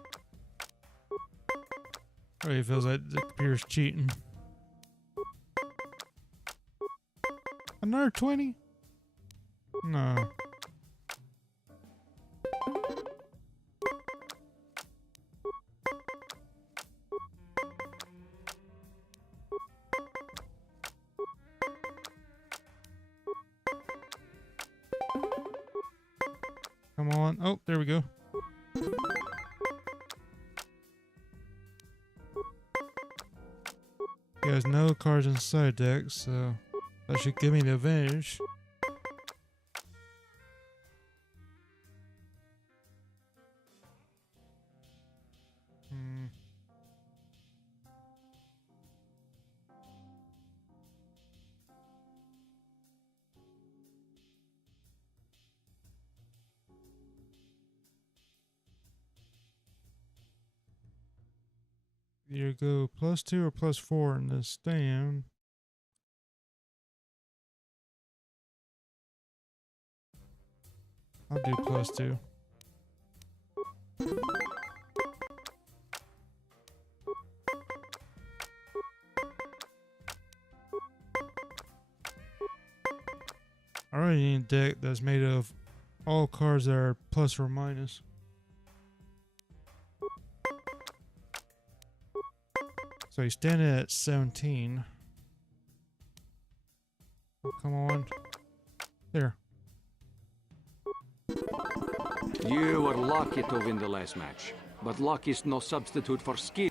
Oh, he feels like the computer's cheating. Another 20? No. Come on. Oh, there we go. He has no cards inside deck, so that should give me the advantage. Either go +2 or +4 in this stand. I'll do +2. I already need a deck that's made of all cards that are plus or minus. So he's standing at 17. Oh, come on. There. You were lucky to win the last match, but luck is no substitute for skill.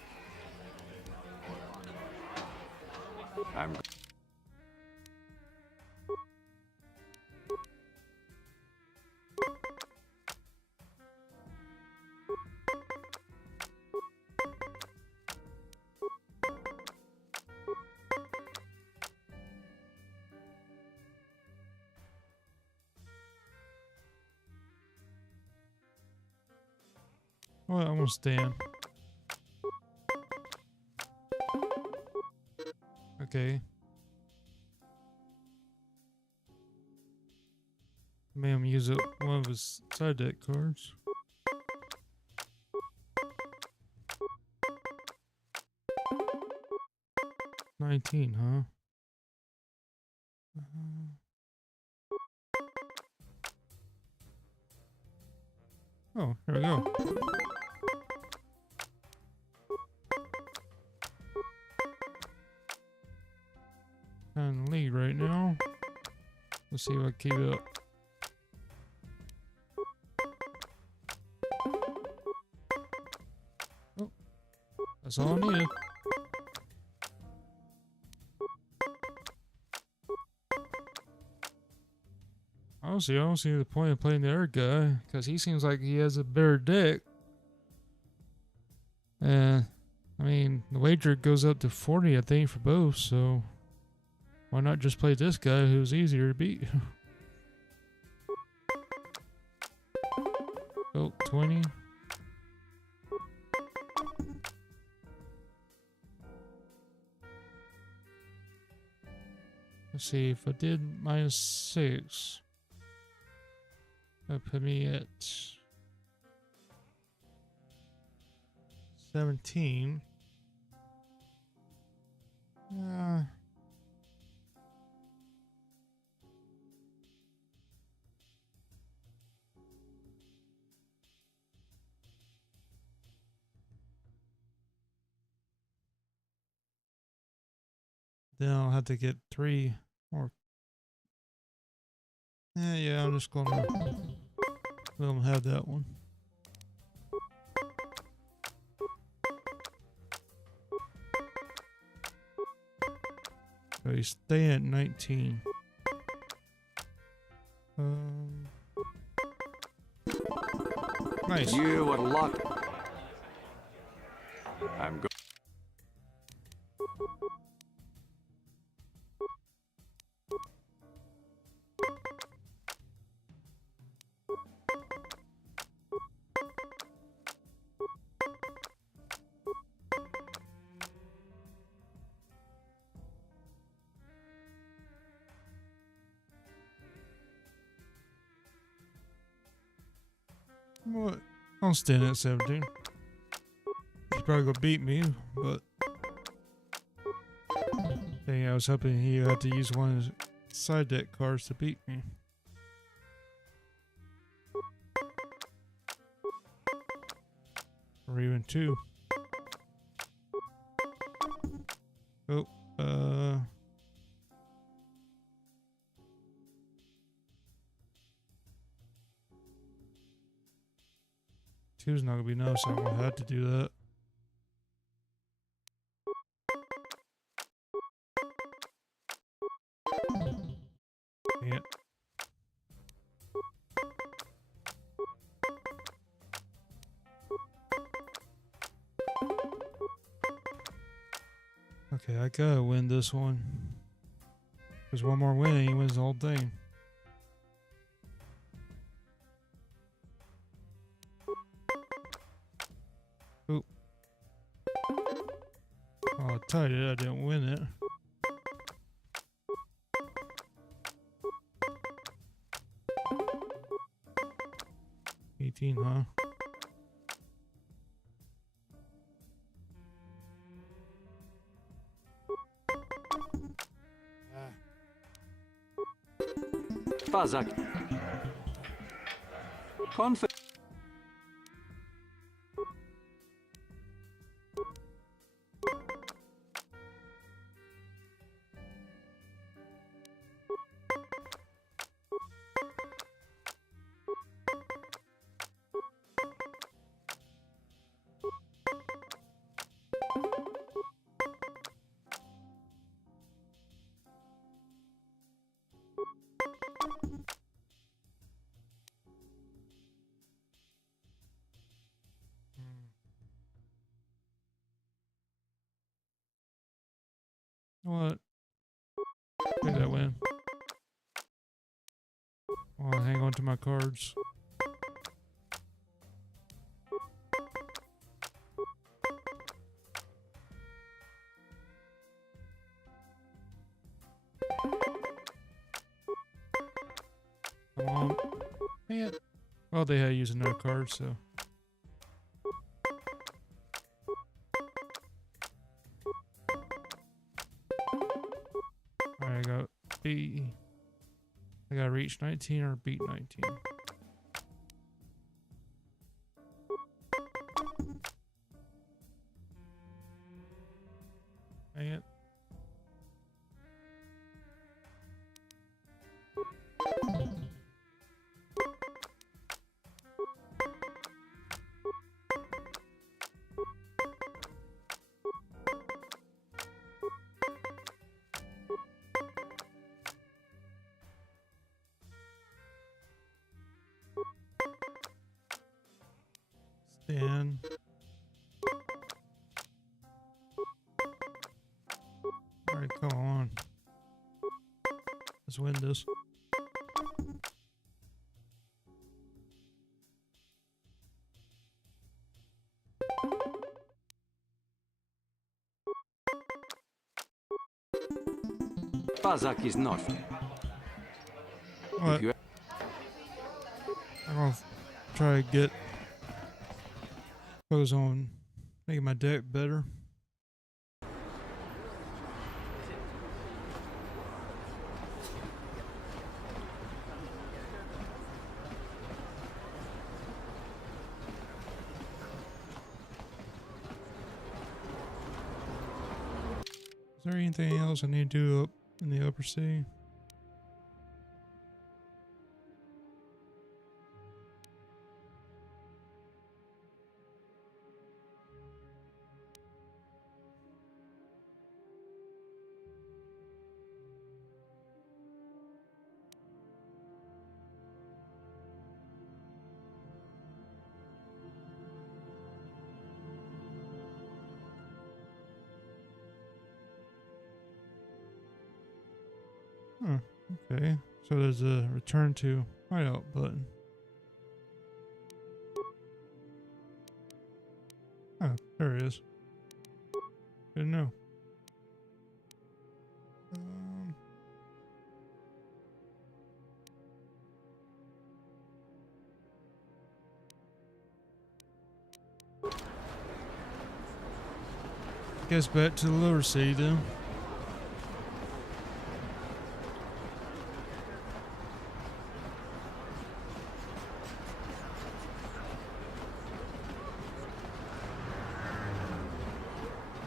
Well, I'm gonna stand. Okay. Made him use up one of his side deck cards. $19, huh? Oh, here we go. In the lead right now. Let's see if I can keep it up. Oh, that's all I needed. Honestly, I don't see the point of playing the other guy because he seems like he has a better deck. And I mean, the wager goes up to 40, I think, for both. So why not just play this guy who's easier to beat? Oh, 20. Let's see, if I did -6, that put me at 17. Then I'll have to get 3 more. Yeah, I'm just gonna let them have that one. So you stay at 19. Nice. You were lucky. I'm good. What? I'll stand at 17. He's probably gonna beat me, but dang, I was hoping he had to use one of his side deck cards to beat me. Or even 2. Oh, two's not gonna be enough, so I'm gonna have to do that. Yeah. Okay, I gotta win this one. There's one more win and he wins the whole thing. Oop. Oh, I tied it, I didn't win it. Huh? Fazak. What? Take that win. I'll hang on to my cards. Come on. Man. Well, they had to use another card, so. Alright, I got B. I gotta reach 19 or beat 19. Dang it. Stand. Alright, come on. Let's win this. Fazak is not. What? I'm gonna try to get focus on making my deck better. Is there anything else I need to do up in the upper sea? Huh, okay. So there's a return to hideout button. Oh, there it is. Good to know. Guess back to the lower city then.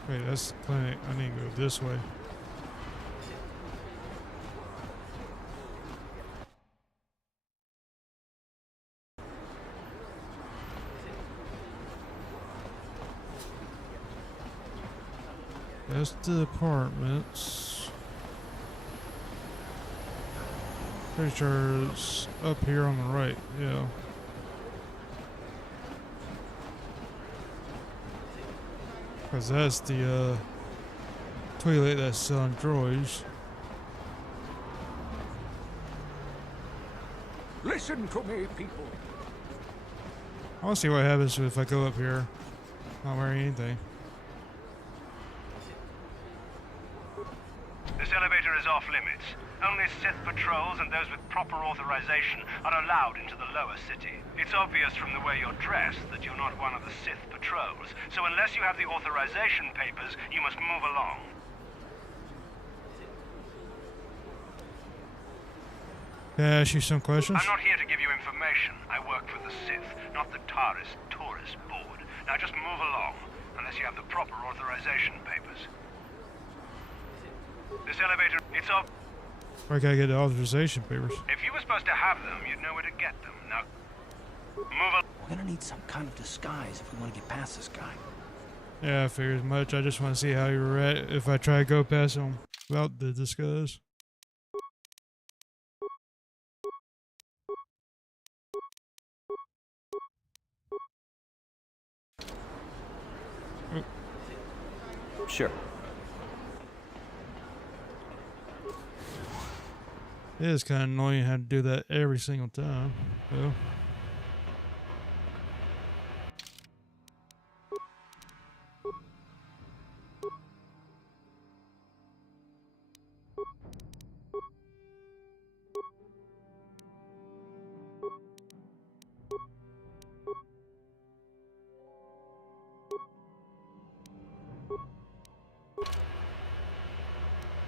Wait, that's the clinic. I need to go this way. That's the apartments. Pretty sure it's up here on the right, yeah. Cause that's the toilet that's selling droids. Listen to me, people. I want to see what happens if I go up here not wearing anything. This elevator is off limits. Only Sith patrols and those with proper authorization are allowed into the lower city. It's obvious from the way you're dressed that you're not one of the Sith patrols, so unless you have the authorization papers, you must move along. Can I ask you some questions? I'm not here to give you information. I work for the Sith, not the Taris Tourist Board. Now just move along, unless you have the proper authorization papers. This elevator, it's off. Where can I get the authorization papers? If you were supposed to have them, you'd know where to get them. Now, move along. We're gonna need some kind of disguise if we want to get past this guy. Yeah, I figured as much. I just want to see how you react if I try to go past him without the disguise. Oh. Sure. It is kind of annoying how to do that every single time, though.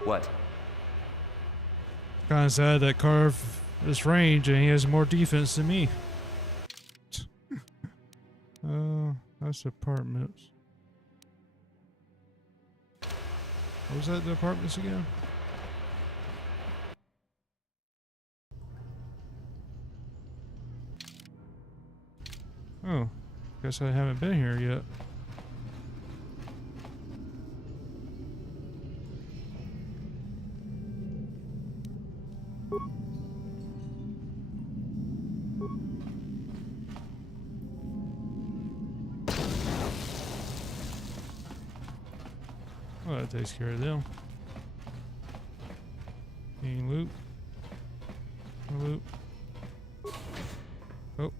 What? Kind of sad that Carve is range and he has more defense than me. That's apartments. What was that, the apartments again? Oh, guess I haven't been here yet. Well, that takes care of them. Any loot? No loot. Oh.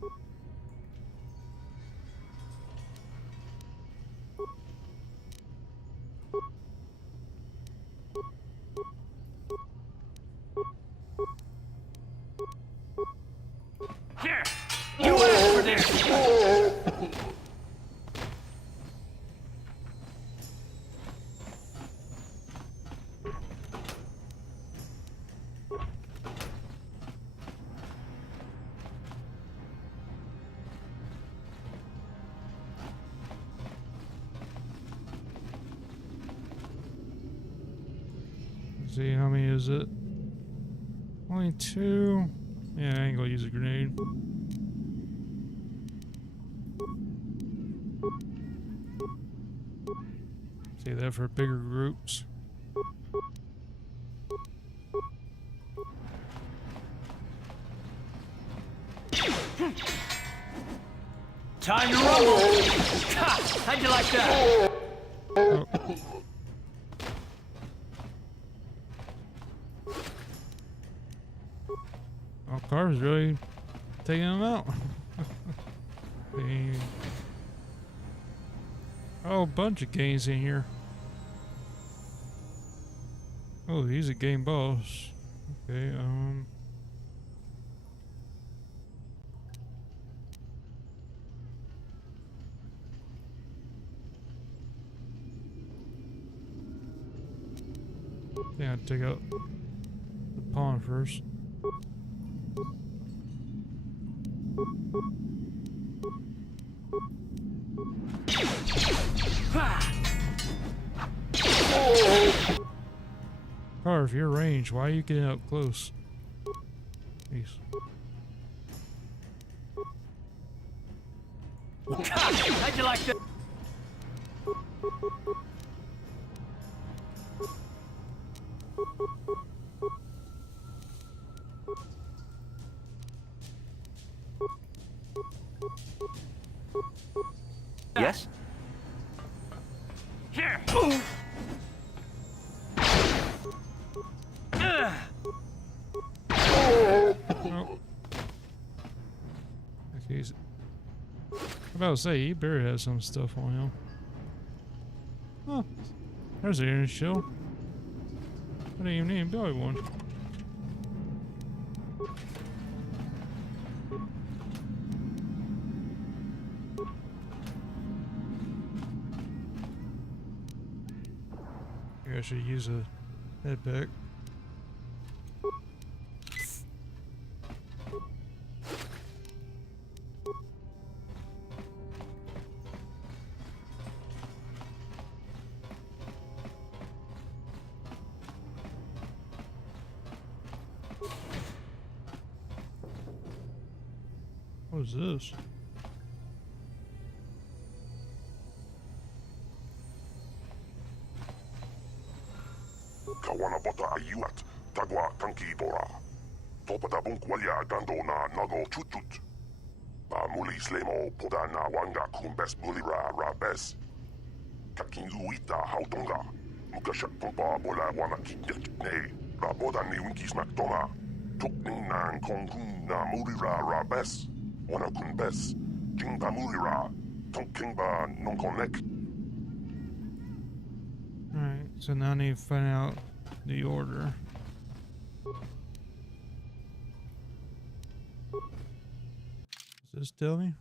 Here! You asked for this! Let's see, how many is it? Only 2. Yeah, I ain't gonna use a grenade. Save that for bigger groups. Time to rumble! How'd you like that? Oh. Oh, Carver's really taking him out. Dang. Oh, a bunch of games in here. Oh, he's a game boss. Okay, I gotta take out the pawn first. Car, if you're range, why are you getting up close? Jeez. How'd you like that? Yes? Here. Oh. Okay, I'm about to say, he better have some stuff on him. Oh, there's an iron shell. I didn't even need to build one. Maybe I should use a head back. What is this? Kawana bota ayuat, tagwa tanki bora. Topada bunkwalia gando na nago chutut. Ba muli slemo poda na wanga kumbes bulira rabes. Kakinluita hautonga. Mukashat pompa bola wana kitne. Raboda ni winkis makdoma. Tukning na kongkun na mulira rabes. Wana kumbes. Jingba mulira. Tonkingba non connect. Alright, so now I need to find out the order. Does this tell me?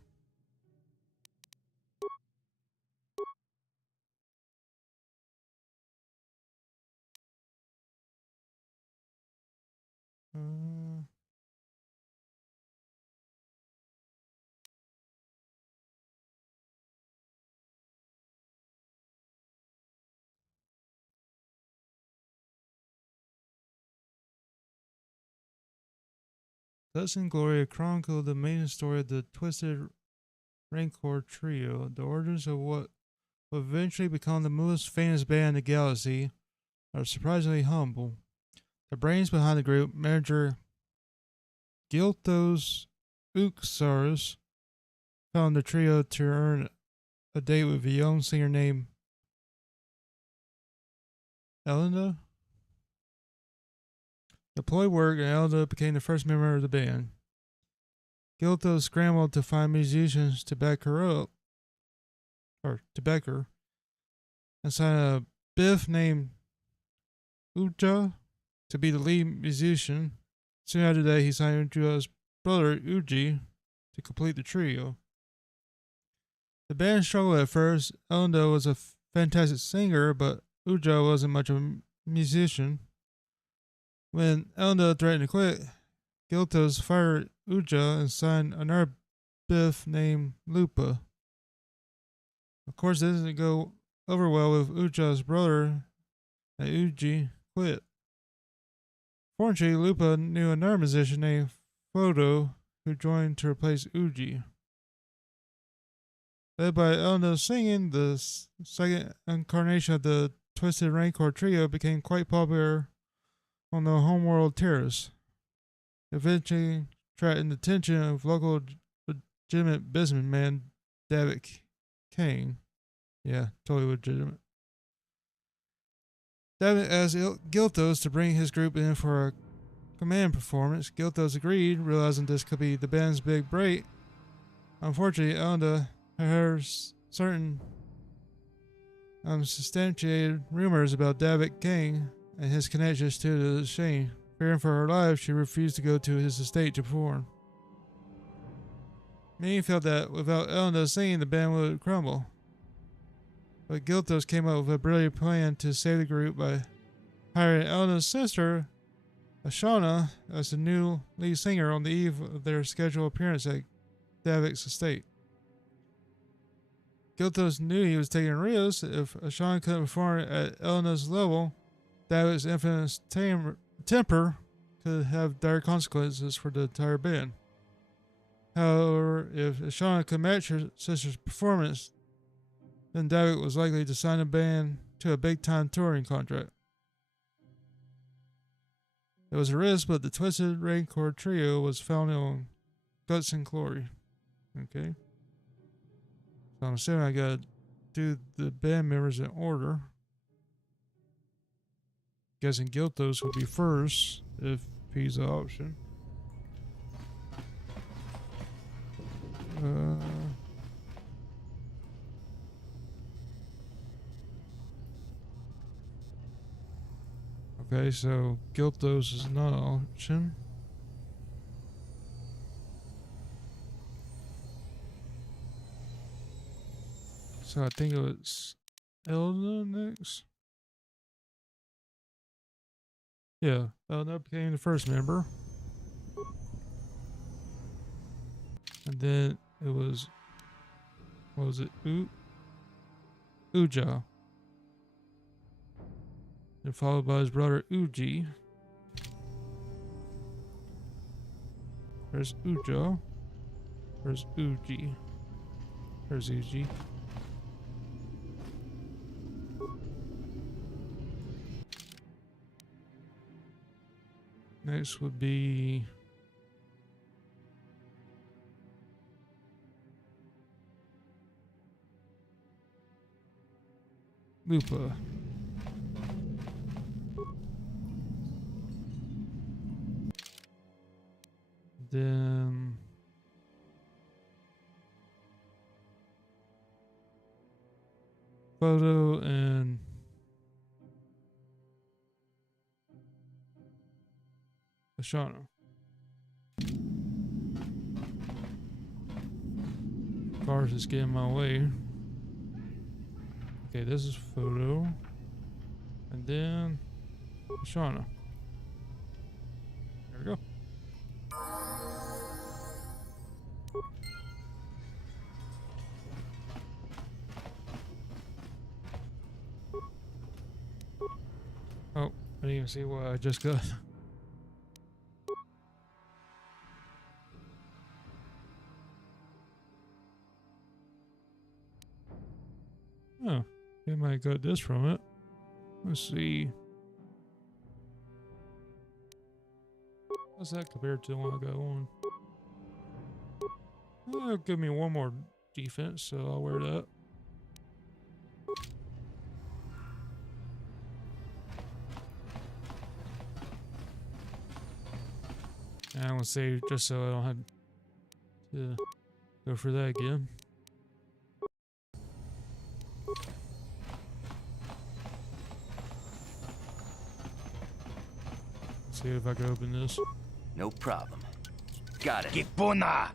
Thus in Gloria chronicled the main story of the Twisted Rancor Trio, the origins of what will eventually become the most famous band in the galaxy, are surprisingly humble. The brains behind the group, manager Giltos Uxaris, found the trio to earn a date with a young singer named Elena. The ploy worked and Elena became the first member of the band. Gilto scrambled to find musicians to back her up, and signed a Biff named Uja to be the lead musician. Soon after that, he signed Uja's brother Uji to complete the trio. The band struggled at first. Elena was a fantastic singer, but Uja wasn't much of a musician. When Elena threatened to quit, Giltos fired Uja and signed another Biff named Lupa. Of course, this didn't go over well with Uja's brother, and Uji quit. Fortunately, Lupa knew another musician named Photo who joined to replace Uji. Led by Elena singing, the second incarnation of the Twisted Rancor Trio became quite popular on the homeworld Taris, eventually attracting the attention of local legitimate businessman David Kane. Yeah, totally legitimate. David asked Giltos to bring his group in for a command performance. Giltos agreed, realizing this could be the band's big break. Unfortunately, Elena had heard certain unsubstantiated rumors about David Kane and his connections to the Shane. Fearing for her life, she refused to go to his estate to perform. Many felt that without Elena singing, the band would crumble. But Giltos came up with a brilliant plan to save the group by hired Elena's sister, Ashana, as the new lead singer on the eve of their scheduled appearance at Davik's estate. Giltos knew he was taking risks. If Ashana couldn't perform at Elena's level, Davik's infinite temper could have dire consequences for the entire band. However, if Ashana could match her sister's performance, then Davik was likely to sign the band to a big-time touring contract. It was a risk, but the Twisted Rancor trio was founded on Guts and Glory. Okay. So I'm assuming I gotta do the band members in order. Guessing Giltos would be first, if he's an option. Okay, so Giltos is not an option. So I think it was Elna next. Yeah, Elna became the first member. And then it was, what was it? Uja. And followed by his brother Uji. There's Uja. There's Uji. There's Uji. Next would be Lupa. Then Photo and Ashana. Cars is getting my way. Okay, this is Photo. And then Ashana. There we go. Oh, I didn't even see what I just got. Oh, I might got this from it. Let's see. How's that compared to the one I got on? It'll give me one more defense, so I'll wear that. And I'm gonna save just so I don't have to go for that again. See if I can open this. No problem. Got it. Kipuna!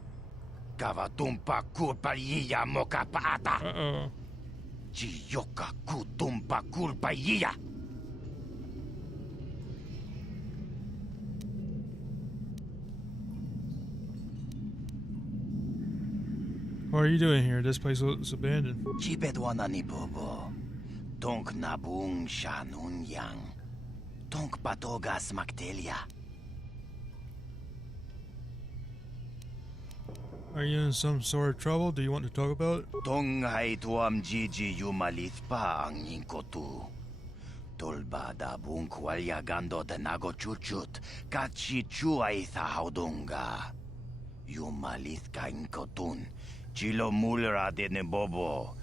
Kavatumpa kulpaiya moka paata. Uh-oh. Chiyoka kutumpa kulpaiya. What are you doing here? This place looks abandoned. Chipedwana ni bobo. Tonk nabung shanun yang. Tonk patogas maktelia. Are you in some sort of trouble? Do you want to talk about it? Tong hai tuam gigi yumalit pa ang inkotu. Tolba da bung kwalya gando de nago chuchut. Kachi chuay tha haudunga. Yumalit ka inkotun. Chilo mulera de nebobo.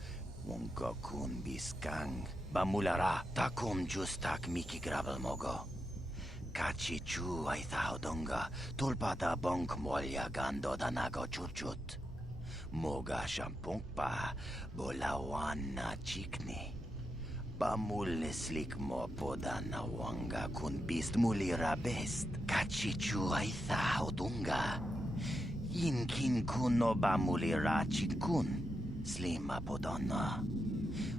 Munko kun biskang. Bamulara takum justak miki grabel mogo. Kachi chu ay thaudonga tulpa da bonk molya gando da nago chuchut. Moga shampong pa bolawan na chikni. Bamul slik mo poda na wanga kun bist mulira best. Kachi chu ay thaudonga. Inkin kuno bamulira chikun. Slima podonna.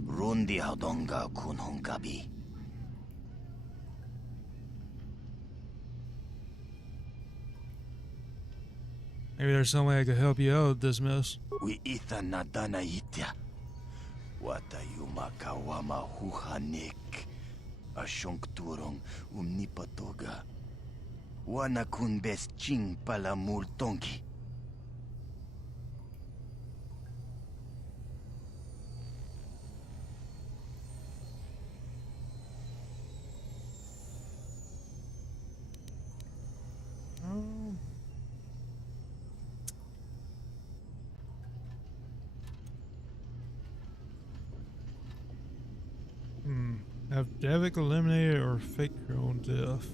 Rundi haudonga kun hunkabi. Maybe there's some way I could help you out with this mess. We ita nadana itya. Wata yumakawama huhanik. Ashunk turong umnipatoga. Wana kun bes ching pala multongi. Have Davik eliminated or fake your own death?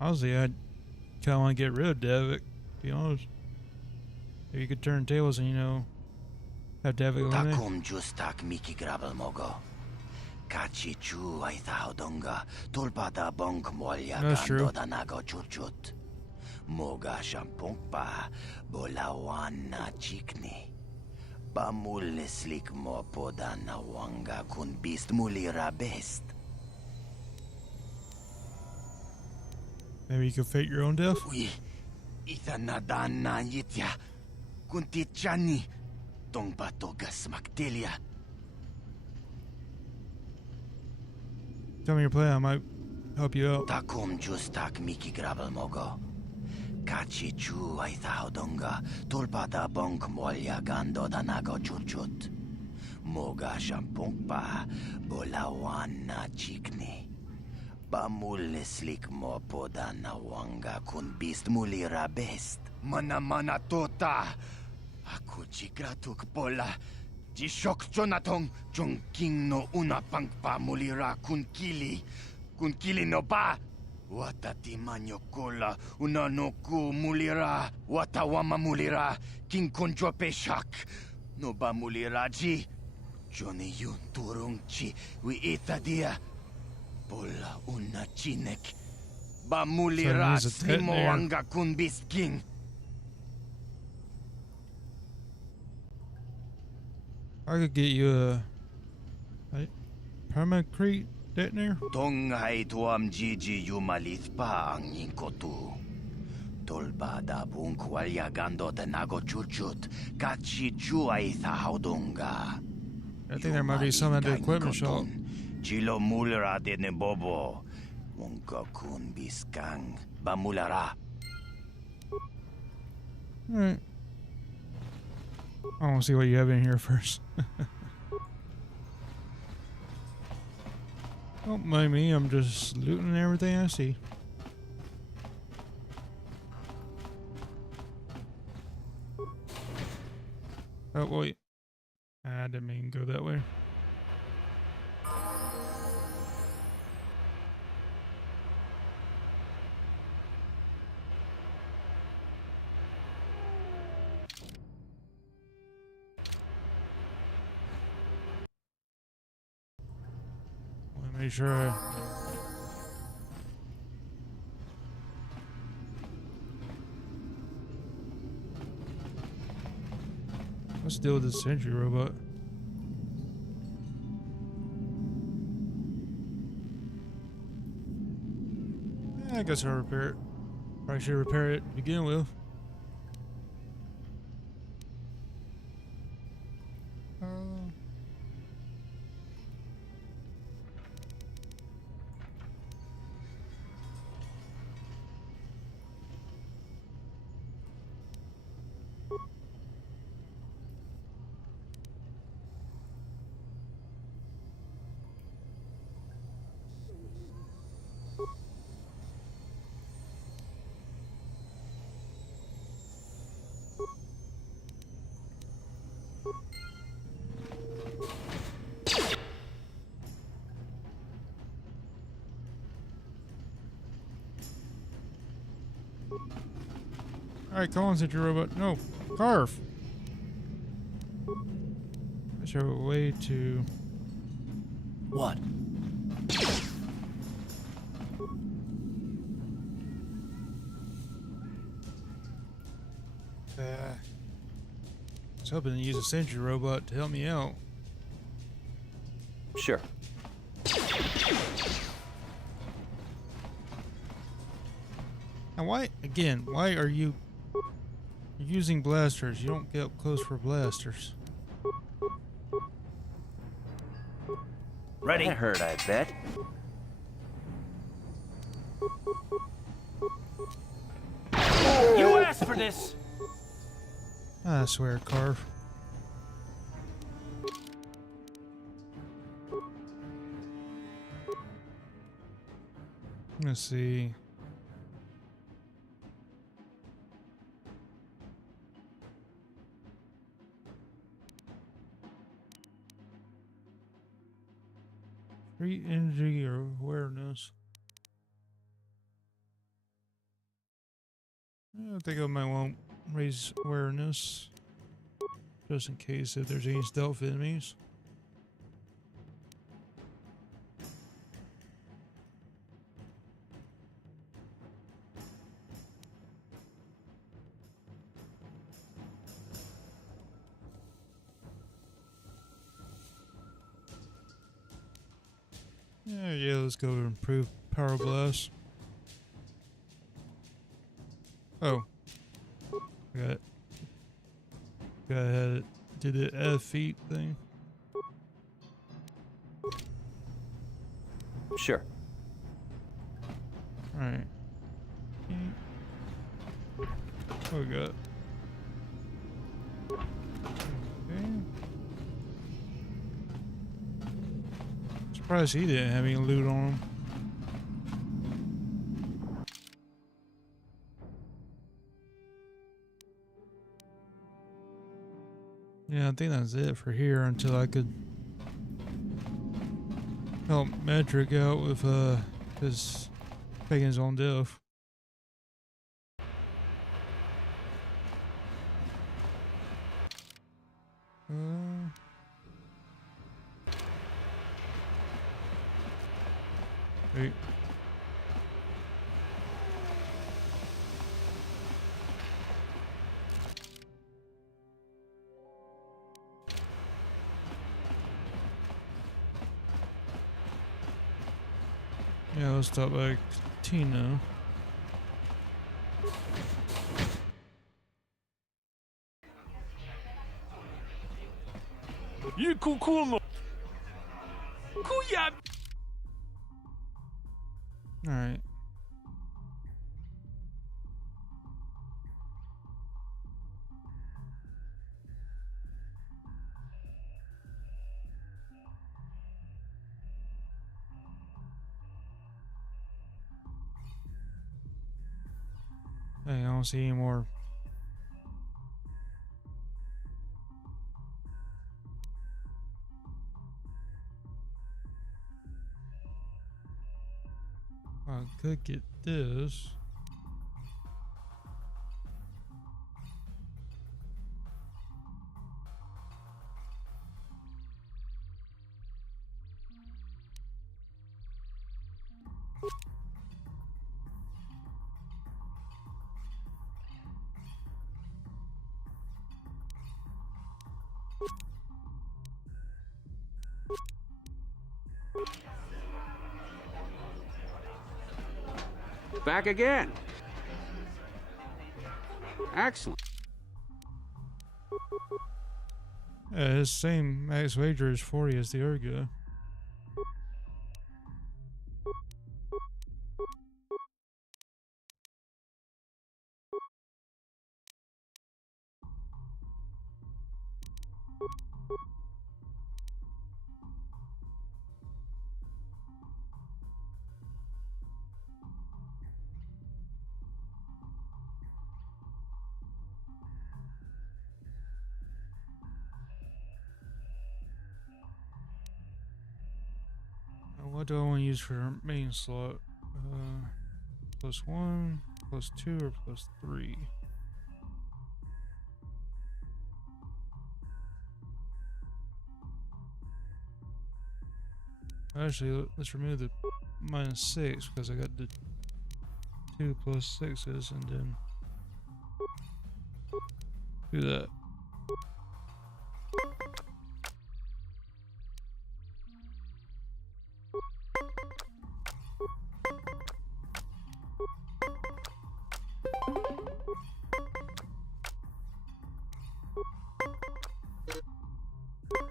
Honestly, I kind of want to get rid of Davik, to be honest. If you could turn tables and, you know, have Davik eliminated. Takum justak miki grabel mogo. Kachi chu ay donga tulpada bong molya gando danago chuchut. Moga shampong pa bolawan na chikni. Bamul slik mo poda na wanga kun bist mulira best. Maybe you could fake your own death? Ui, itanadan na yitya. Kunti chani tong batogas maktelia. Tell me your plan, I might help you out. Takum justak miki grabel mogo. Kachi chu ay donga tulpada bong molya gando danago chuchut. Moga shampong pa bolawan na chikni. Bamul slik mo poda na wanga kun bist mulira best. Mana tota. Aku chigratuk pola. Jishok jonatong jong king no una pangpa mulira kun kili. Kun kili no ba. Watati manyo kola una no ku mulira. Watawama mulira king konjo peshak. No ba mulira ji. Johnny yun turung chi wi ita dia. Pola una chinek. Ba mulira slimo wanga kun bist king. I could get you a permacrete detonator. Tong hai tuam Gigi yumalith pa ang kotor. Tolba da bunk walya gando de nago chuchut. Kachi chu ay haudunga. I think there might be some at the equipment shop. Chilo mulera de nebobo. Munka kun biskang. Bamulara. Alright. I want to see what you have in here first. Don't mind me, I'm just looting everything I see. Oh, wait. I didn't mean to go that way. Make sure let's deal with this sentry robot. Yeah, I guess I'll repair it. Probably should repair it to begin with. Alright, come on, Sentry Robot. No, carve. Is there a way to... What? I was hoping to use a sentry robot to help me out. Sure. Now why are you using blasters? You don't get up close for blasters. Ready? That hurt, I bet. You asked for this! I swear, Carve. Let's see. Free energy or awareness. I think I might want to raise awareness just in case if there's any stealth enemies. Yeah, let's go to improve power blast. Oh. Got it. Gotta do the F feet thing. Sure. Alright. What we got? Okay. Surprised he didn't have any loot on him. Yeah, I think that's it for here until I could help Metric out with his taking his own death. Wait. Yeah, let's stop by Tina. You cool. Kuya. All right. Hey, I don't see any more. I could get this. Back again. Excellent. Yeah, his same max wager is 40 as the other guy. What do I want to use for main slot? +1, +2, or +3? Actually, let's remove the -6 because I got the 2 +6s, and then Do that.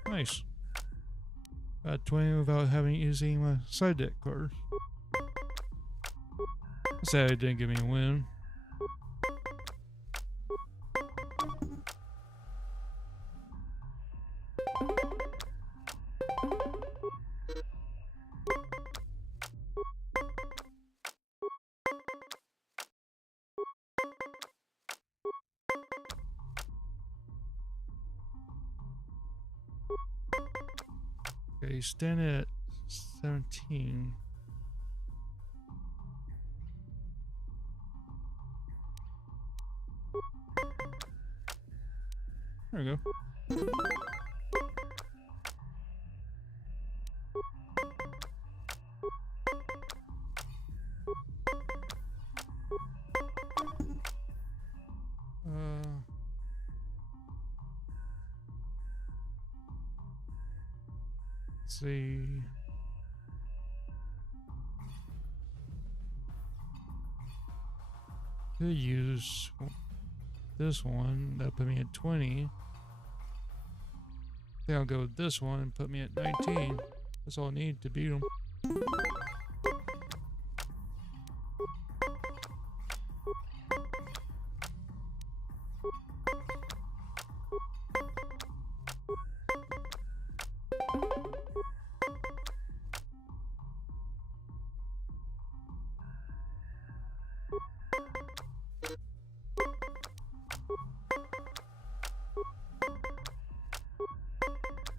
Nice. Got 20 without having using my side deck cards. Sad it didn't give me a win. Okay, stand at 17. There we go. Let's see. Could use this one. That'll put me at 20. I think I'll go with this one and put me at 19. That's all I need to beat them.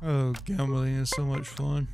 Oh, gambling is so much fun.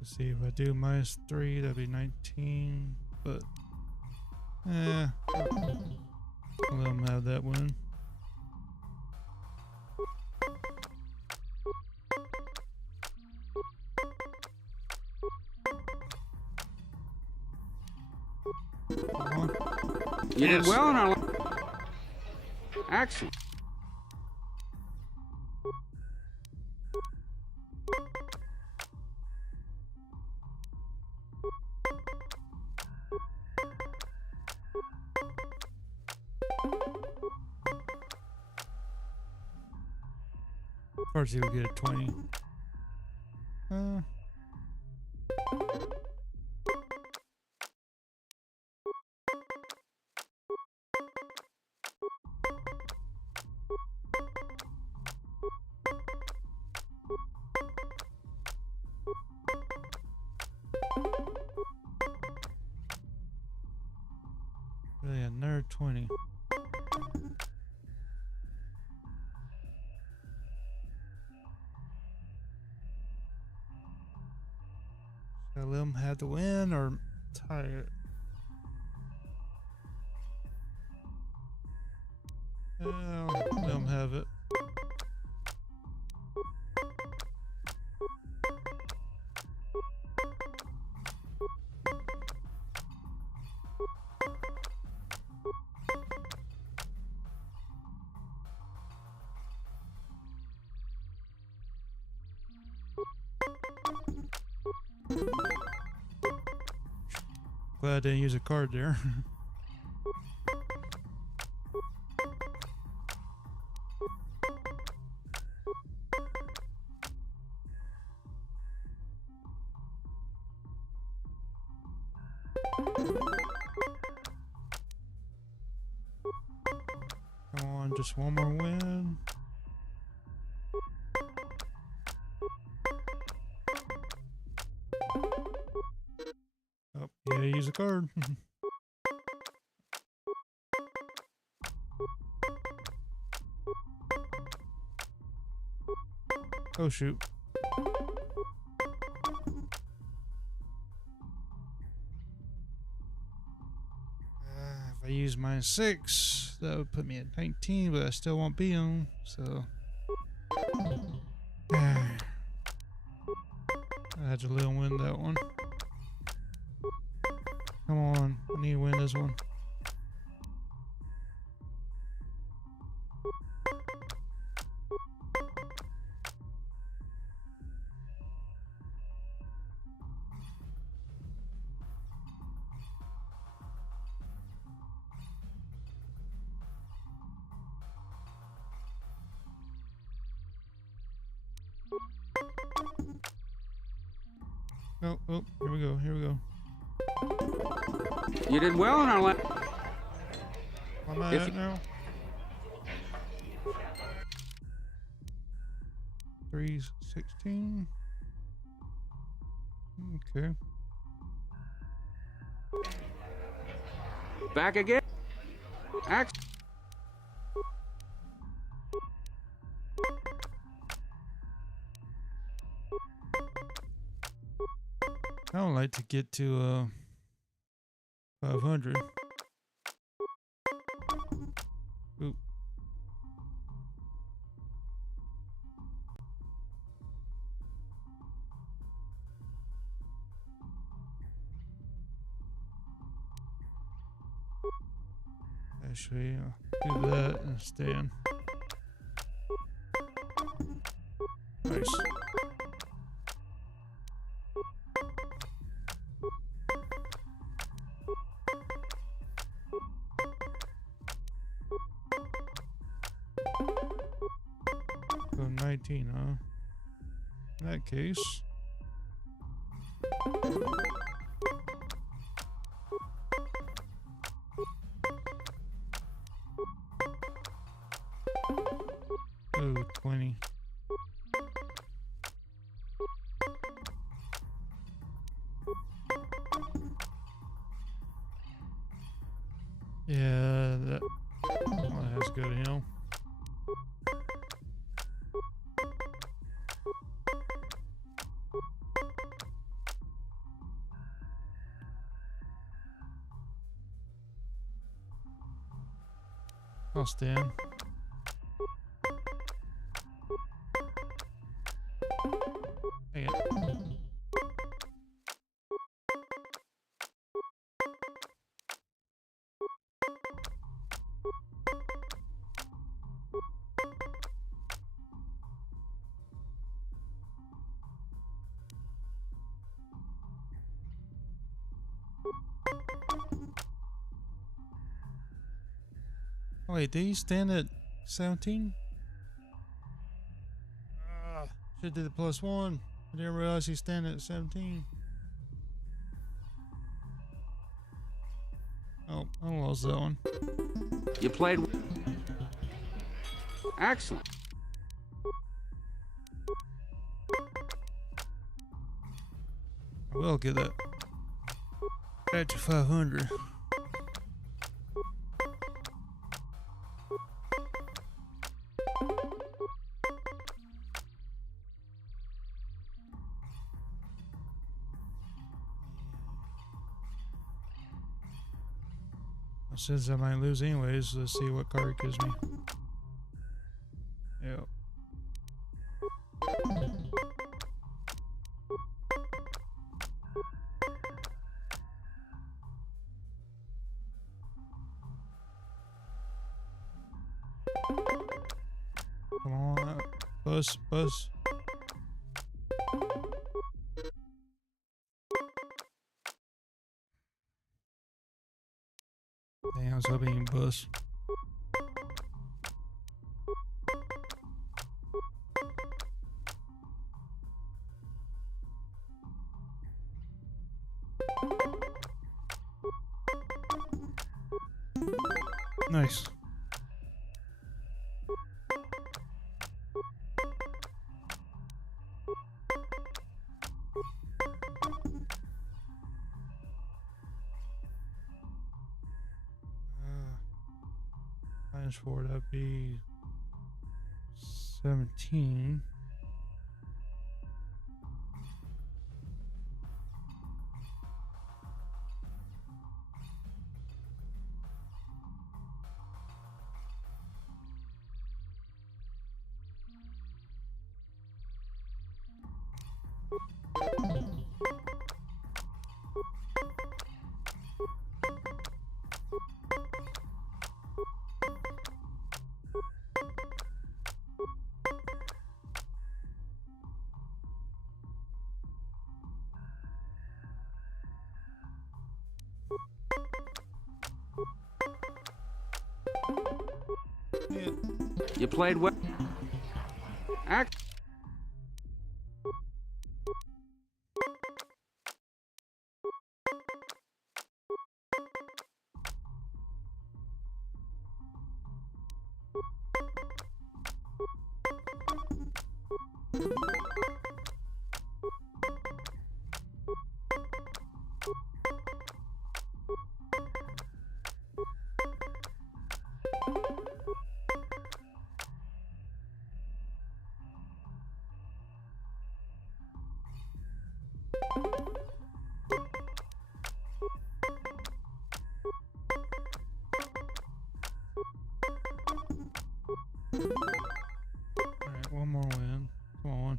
Let's see, if I do -3, that'd be 19. But, I'll let them have that one. You did well on our... Excellent. First, he'll get a 20. Really, another 20. Should I let him have the win or tie it? Let him have it. Glad I didn't use a card there. Come on, just one more win. Oh, yeah, use a card. Oh, shoot. If I use -6, that would put me at 19, but I still won't be on, so. I had to let him win that one. Come on, I need to win this one. Oh, here we go, here we go. You did well in our last. Am I at now? 316. Okay. Back again. Act. I don't like to get to 500. Oop. Actually, do that and stand. Nice. So 19, huh? In that case. Oh, 20. Yeah, that has to go to him. I'll stand. Dang it. Oh, wait, did he stand at 17? Should do the +1. I didn't realize he's standing at 17. Oh, I lost that one. You played. Excellent. I will get that. Back to 500. Since I might lose anyways, let's see what card it gives me. Yep. Come on, bus. Dang, I was hoping bus. Nice. times 4, that'd be 17. You played well. Alright, one more win. Come on.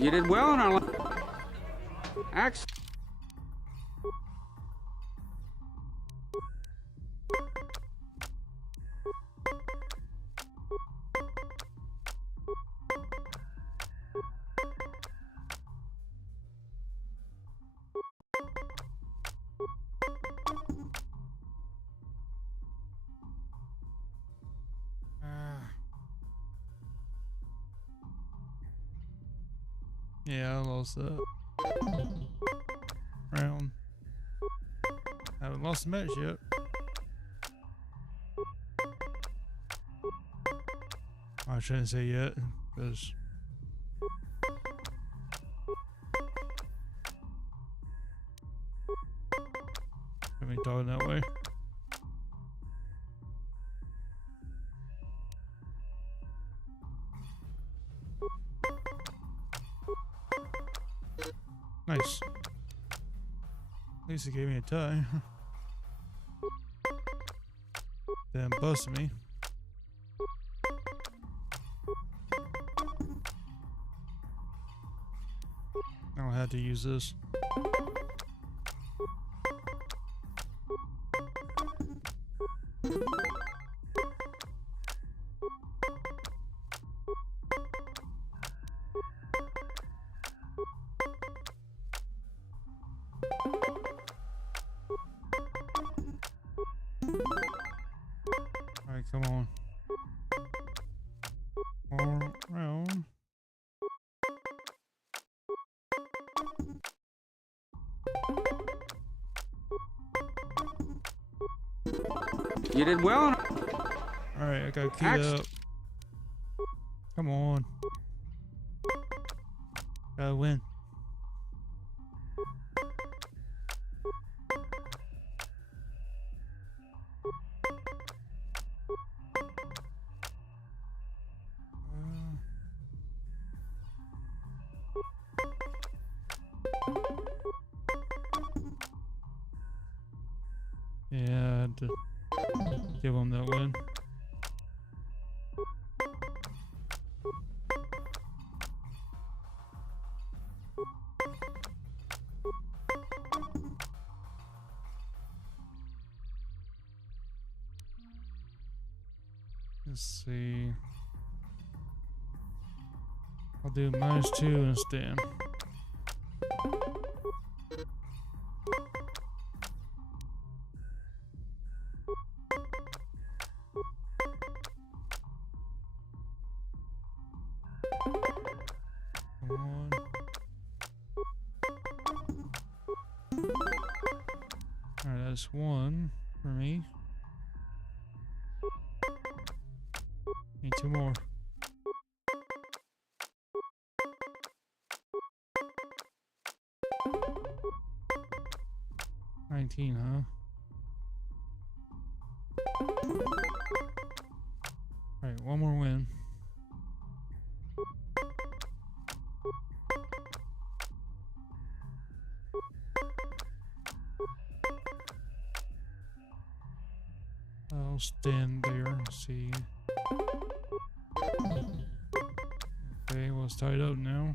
You did well in our Axe. Yeah, I lost that round. Haven't lost the match yet. I shouldn't say yet, because I mean talking that way. Nice. At least it gave me a tie. Then busted me. I'll have to use this. Alright, come on. More round. You did well. Alright, I got keyed up. Come on. Gotta win. Yeah, I had to give him that win. Let's see. I'll do -2 instead. Come on. Alright, that's one. for me. Need 2 more. $19, huh? Alright, 1 more win. I'll stand there and see. Okay, well, it's tied up now.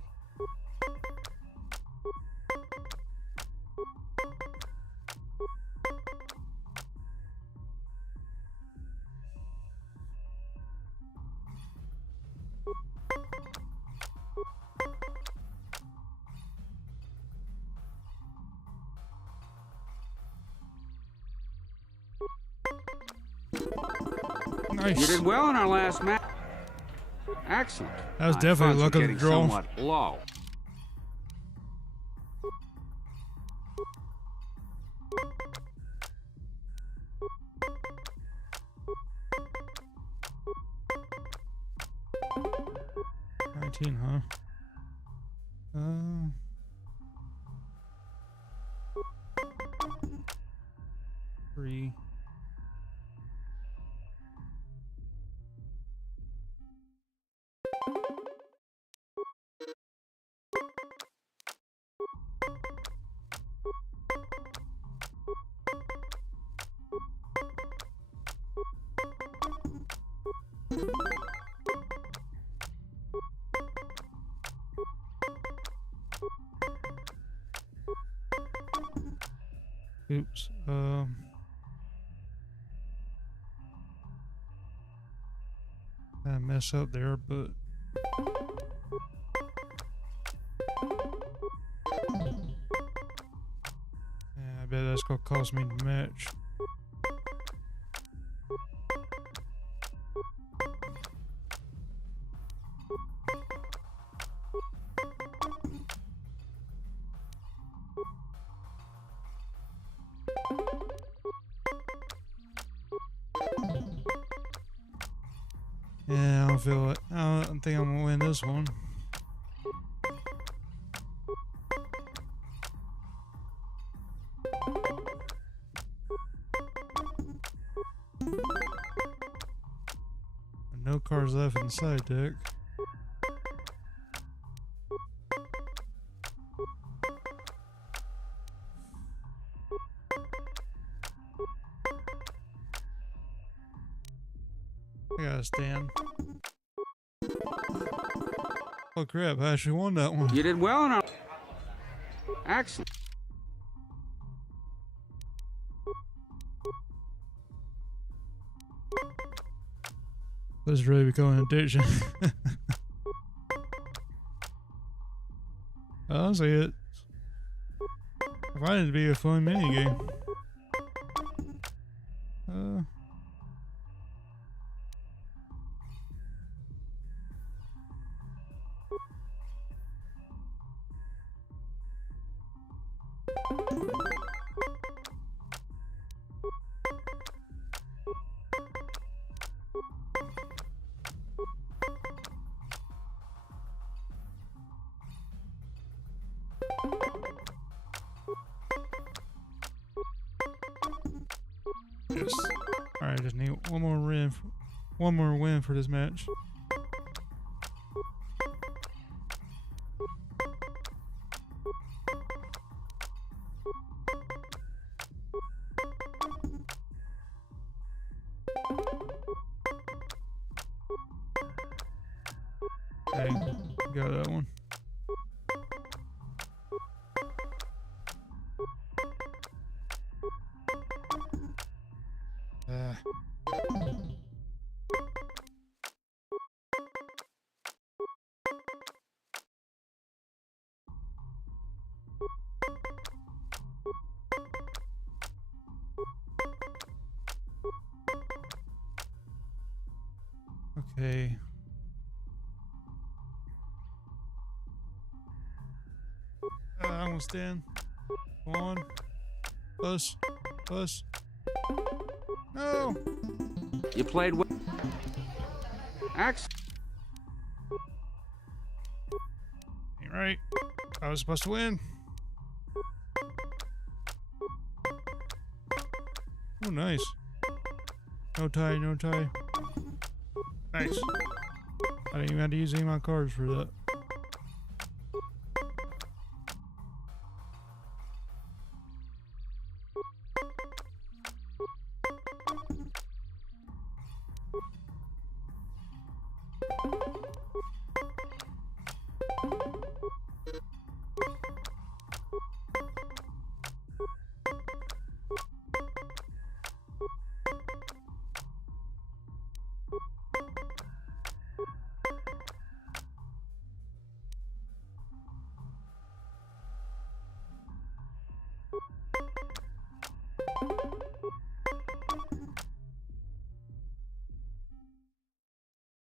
Nice. You did well in our last match. Excellent. That was definitely luck of the draw. Somewhat low. Huh? 3. Oops. I mess up there, but yeah, I bet that's gonna cost me the match. Yeah, I don't feel it. I don't think I'm gonna win this one. No cards left in the side deck. I gotta stand. Oh crap, I actually won that one. You did well in our... Excellent. This is really becoming an addiction. I'll say it. I find it to be a fun minigame. Yes. Alright, just need one more win for this match. Okay, got that one. Okay. I'm gonna stand. Come on. Push. Push. go. You played well. Excellent. Ain't right. I was supposed to win. Oh, nice. No tie, no tie. Nice. I didn't even have to use any of my cards for that.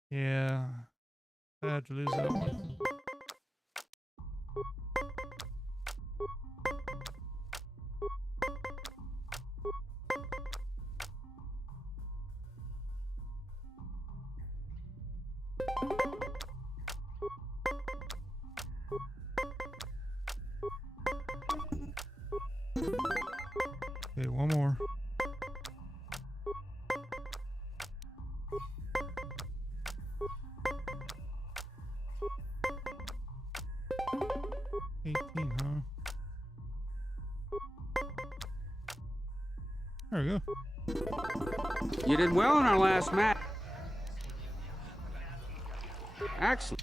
Yeah, I had to lose that one. Okay, one more. There we go. You did well in our last match. Excellent.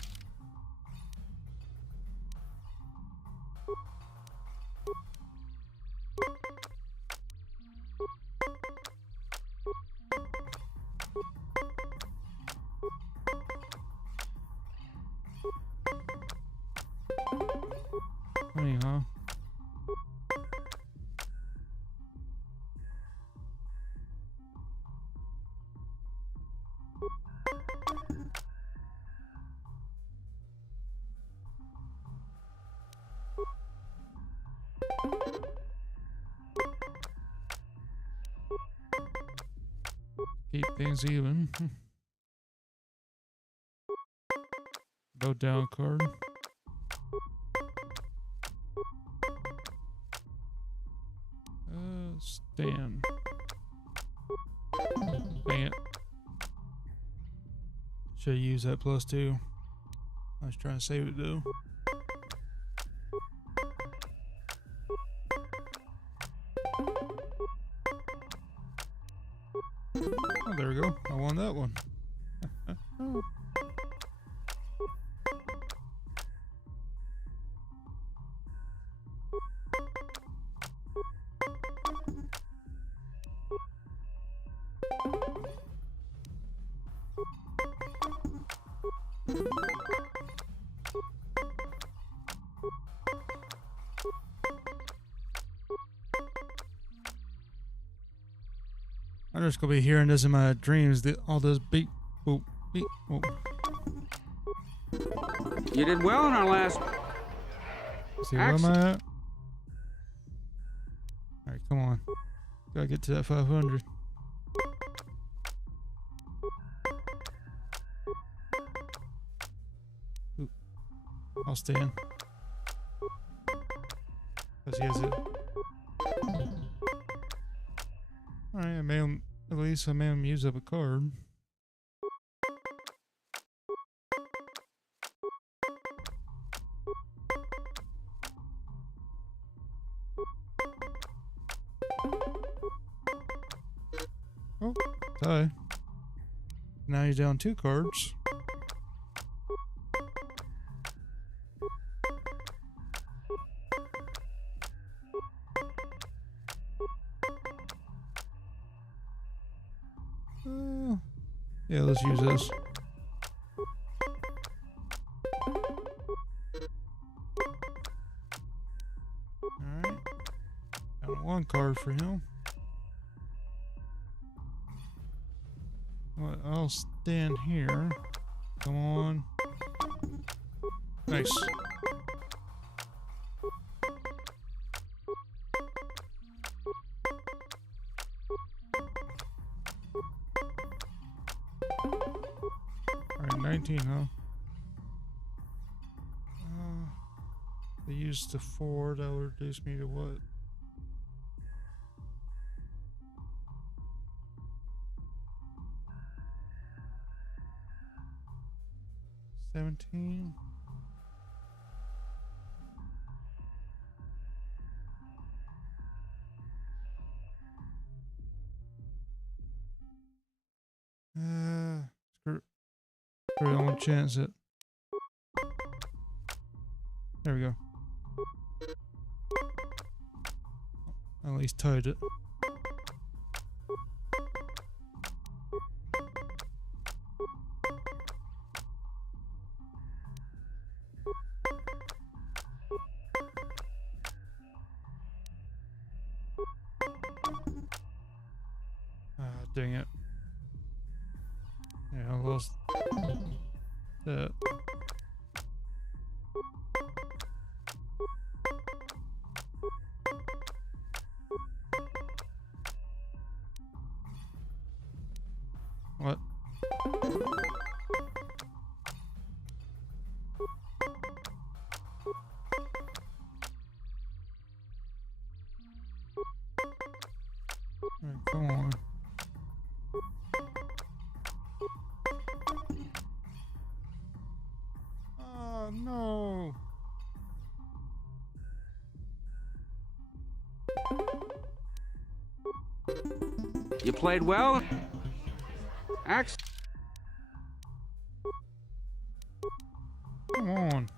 Funny, huh? Keep things even. Go down card. Stand. Dang it. Should have used that +2. I was trying to save it though. Oh, there we go. I won that one. I'm just gonna be hearing this in my dreams. All those beep, boop, beep, boop. You did well in our last. See where am I at? Alright, come on. Gotta get to that 500. Ooh. I'll stand. Because he has it. Alright, at least I made him use up a card. Oh, tie. Now he's down 2 cards. Yeah, let's use this. Alright. Got 1 card for him. Well, I'll stand here. Come on. Nice. 19, huh? They used the 4, that would reduce me to what? $17. Screw it. I won't chance it. There we go. At least tied it. Dang it. Yeah, I lost that. What? Alright, come on. Oh no. You played well? Axe? Come on.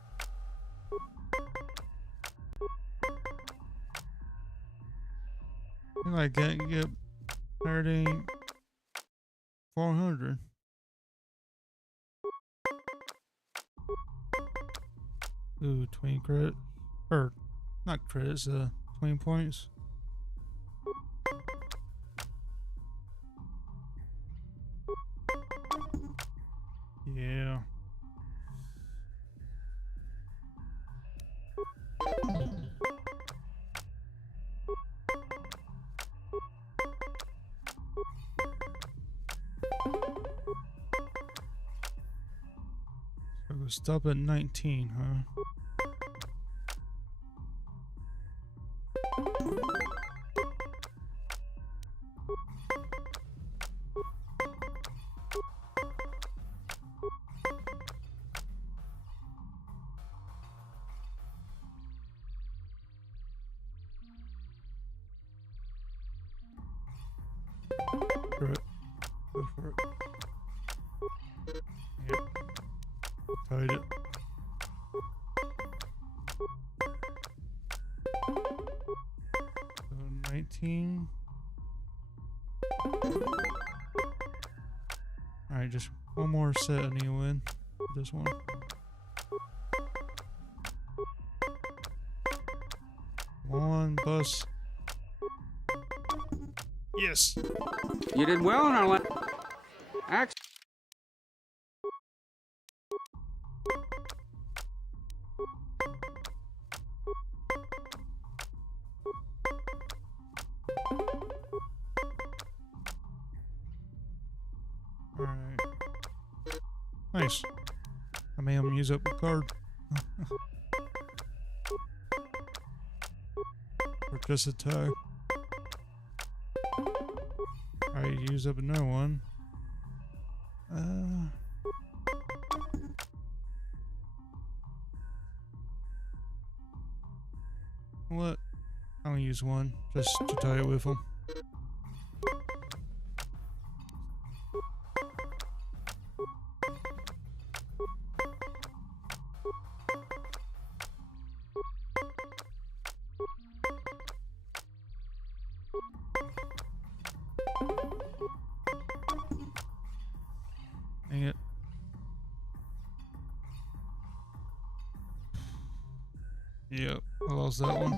I can't get 400. Ooh, 20 credit. Or, not credits, 20 points. Yeah. So we'll stop at 19, huh? Screw it. Go for it. Yep. Tied it. So 19. Alright, just one more set and you win. This one. One bus. Yes. You did well in our last. Axe. Alright. Nice. I may have used up a card. Or just a tie. I use up another one. What? I'll use one just to tie it with them. Dang it. Yep, I lost that one.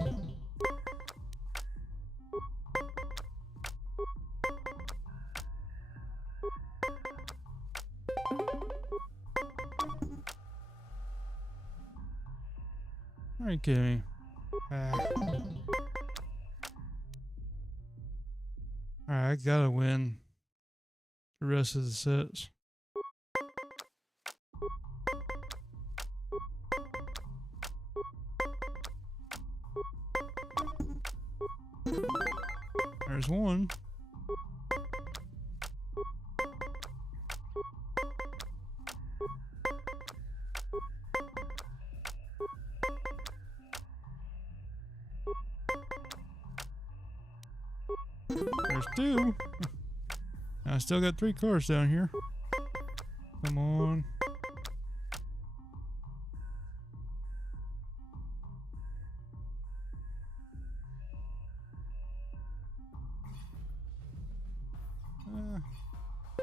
Are you kidding me? Alright, I gotta win the rest of the sets. There's one. There's two. I still got 3 cars down here. Come on.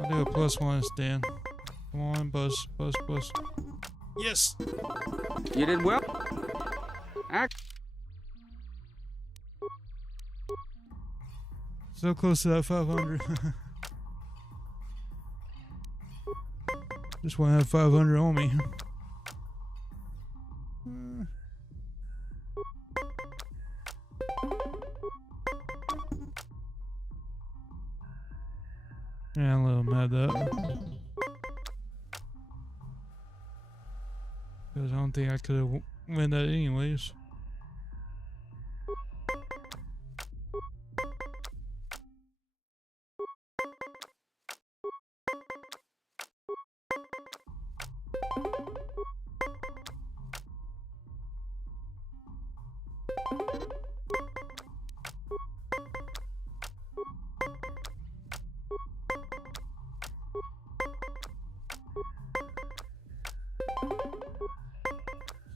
I'll do a +1, Stan. Come on, bus. Yes! You did well. So close to that 500. Just want to have 500 on me. Yeah, I'll let him have that. Because I don't think I could have win that anyways.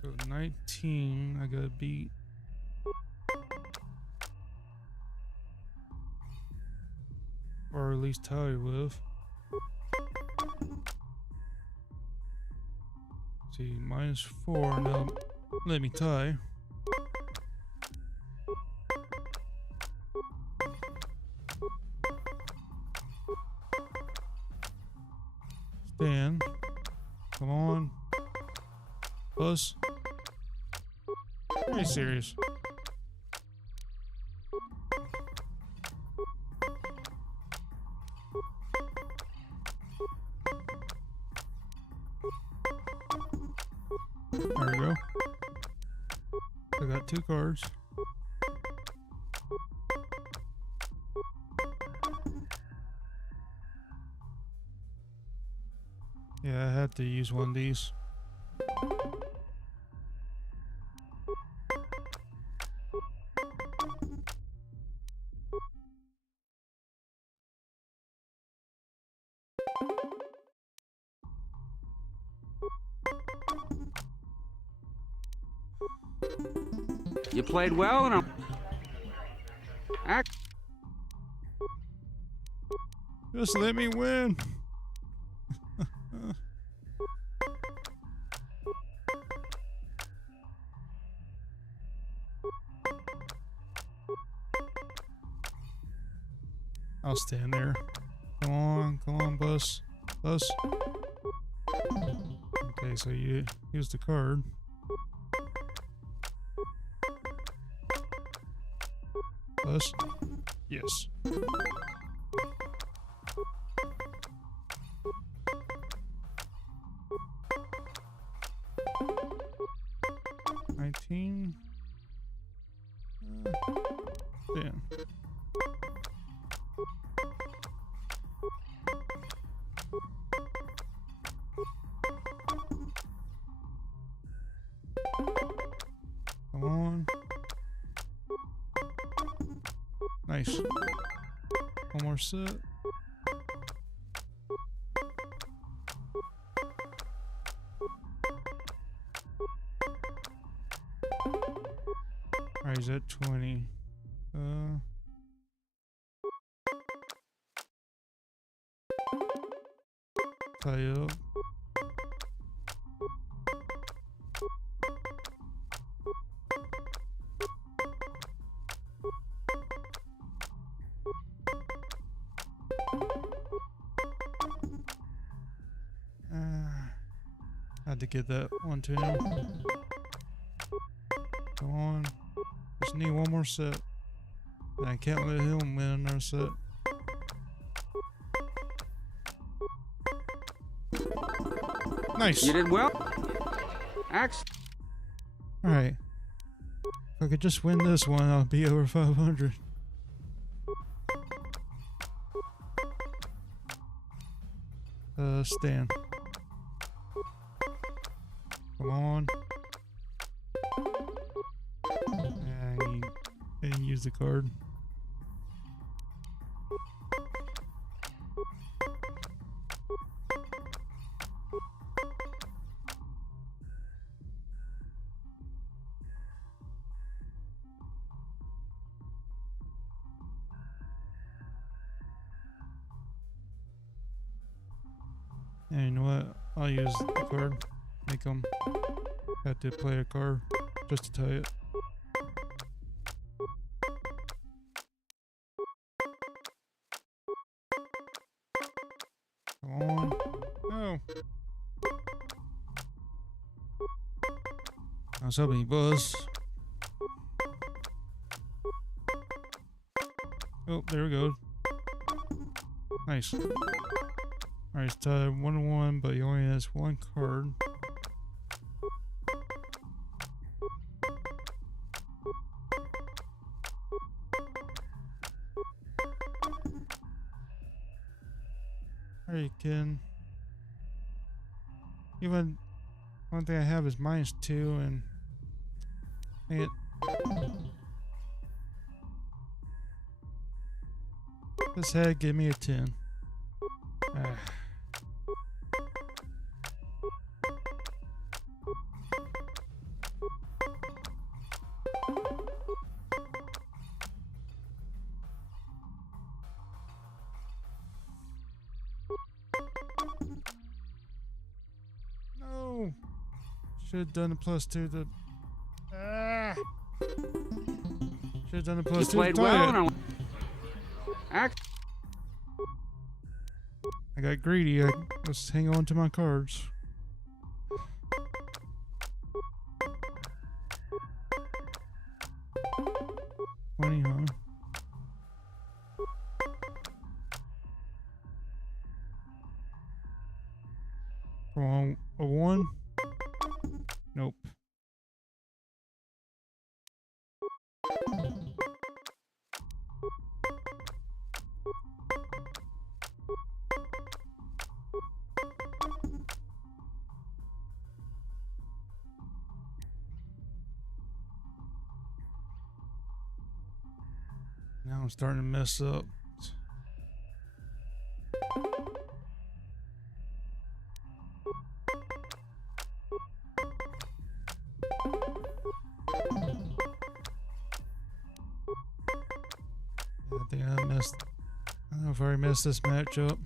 So 19, I gotta beat. Or at least tie with. See, -4, now let me tie. Stan, come on. Plus. Are you serious? There we go. I got 2 cards. Yeah, I had to use one of these. You played well, and Just let me win. I'll stand there. Come on, bus. Okay, so you use the card. Bus. Yes. $19. Damn. Come on. Nice. One more set. Alright, he's at 20. Tie up. Had to get that one to him. Come on. Just need one more set. And I can't let him win another set. Nice. You did well. Alright. If I could just win this one, I'll be over 500. Stan. Come on. And use the card. And you know what? I'll use the card. Make them have to play a card just to tie it. Come on. No. I was hoping he was. Oh, there we go. Nice. Alright, it's tied 1-1, but he only has one card. Alright, can. Even one thing I have is -2, and dang it. This head gave me a 10. No! Should have done the +2 to. Should have done the +2 to played tie well. it. I got greedy. I was hang on to my cards. Funny, huh? Come on, a 1? Nope. Now I'm starting to mess up. I think I messed. I don't know if I already messed this match up.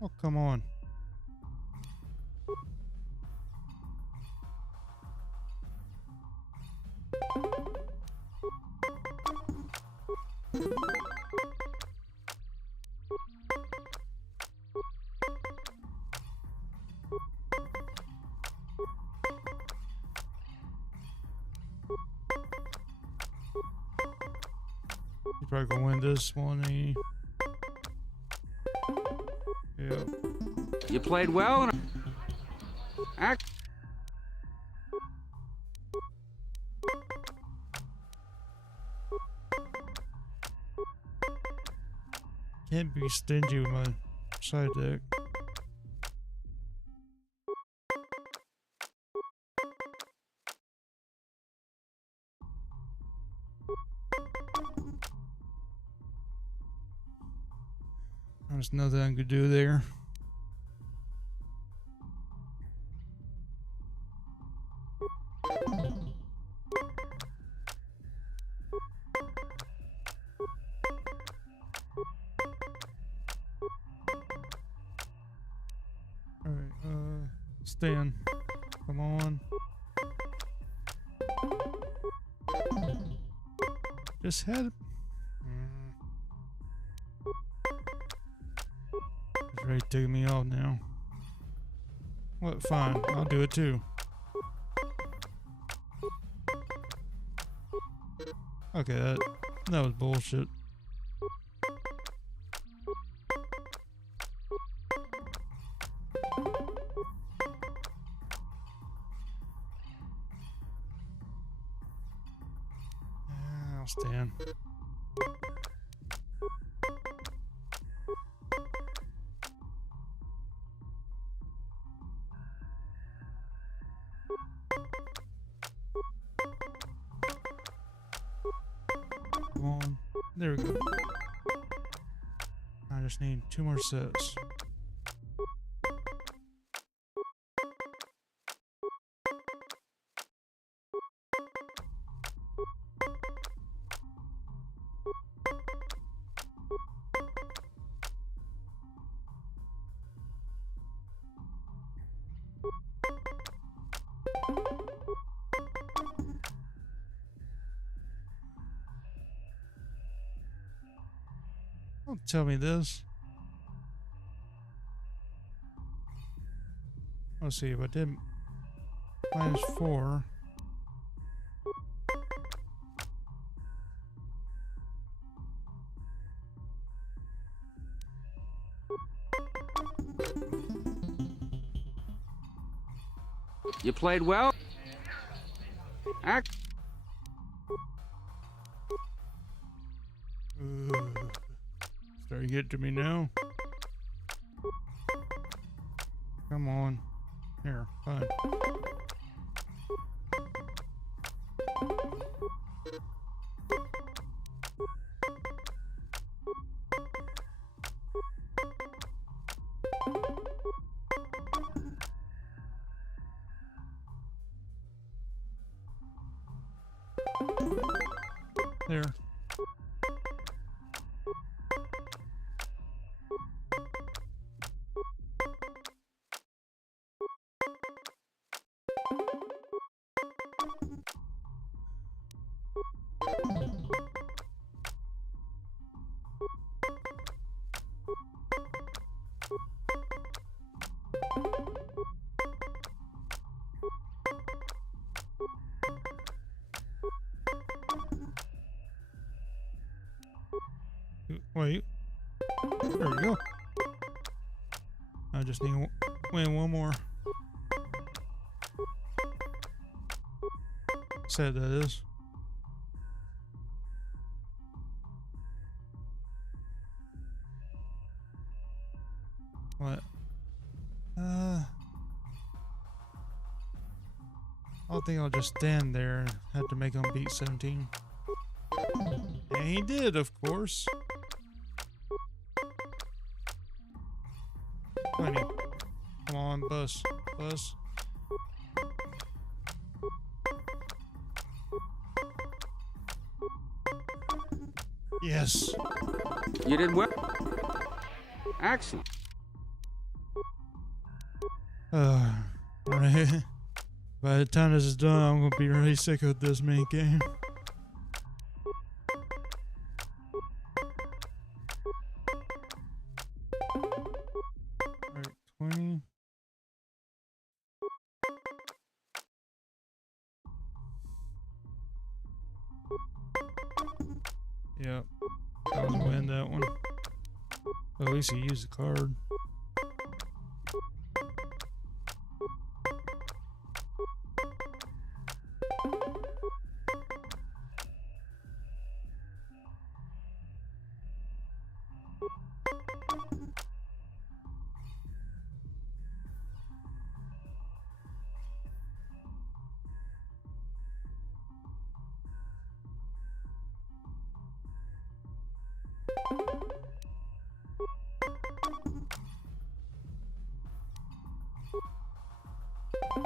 Oh, come on. He's probably gonna win this one, ain't he? Yeah. You played well. Can't be stingy with my side deck. There's nothing I could do there. Alright, Stan. Come on. Just had it. It's ready to take me off now. What? Fine. I'll do it too. Okay, that was bullshit. I'll stand. There we go. I just need 2 more sets. Don't tell me this. Let's see if I did -4. You played well? Act. Starting to get to me now. Come on. Here, fine. There. Wait. There we go. I just need to win 1 more. Sad that is. What? I think I'll just stand there and have to make him beat 17. And he did, of course. 20. Come on, bus. Bus. Yes. You did well. Excellent. Right. By the time this is done, I'm gonna be really sick of this main game. Alright, 20. Yep. I was win that one. At least he used the card.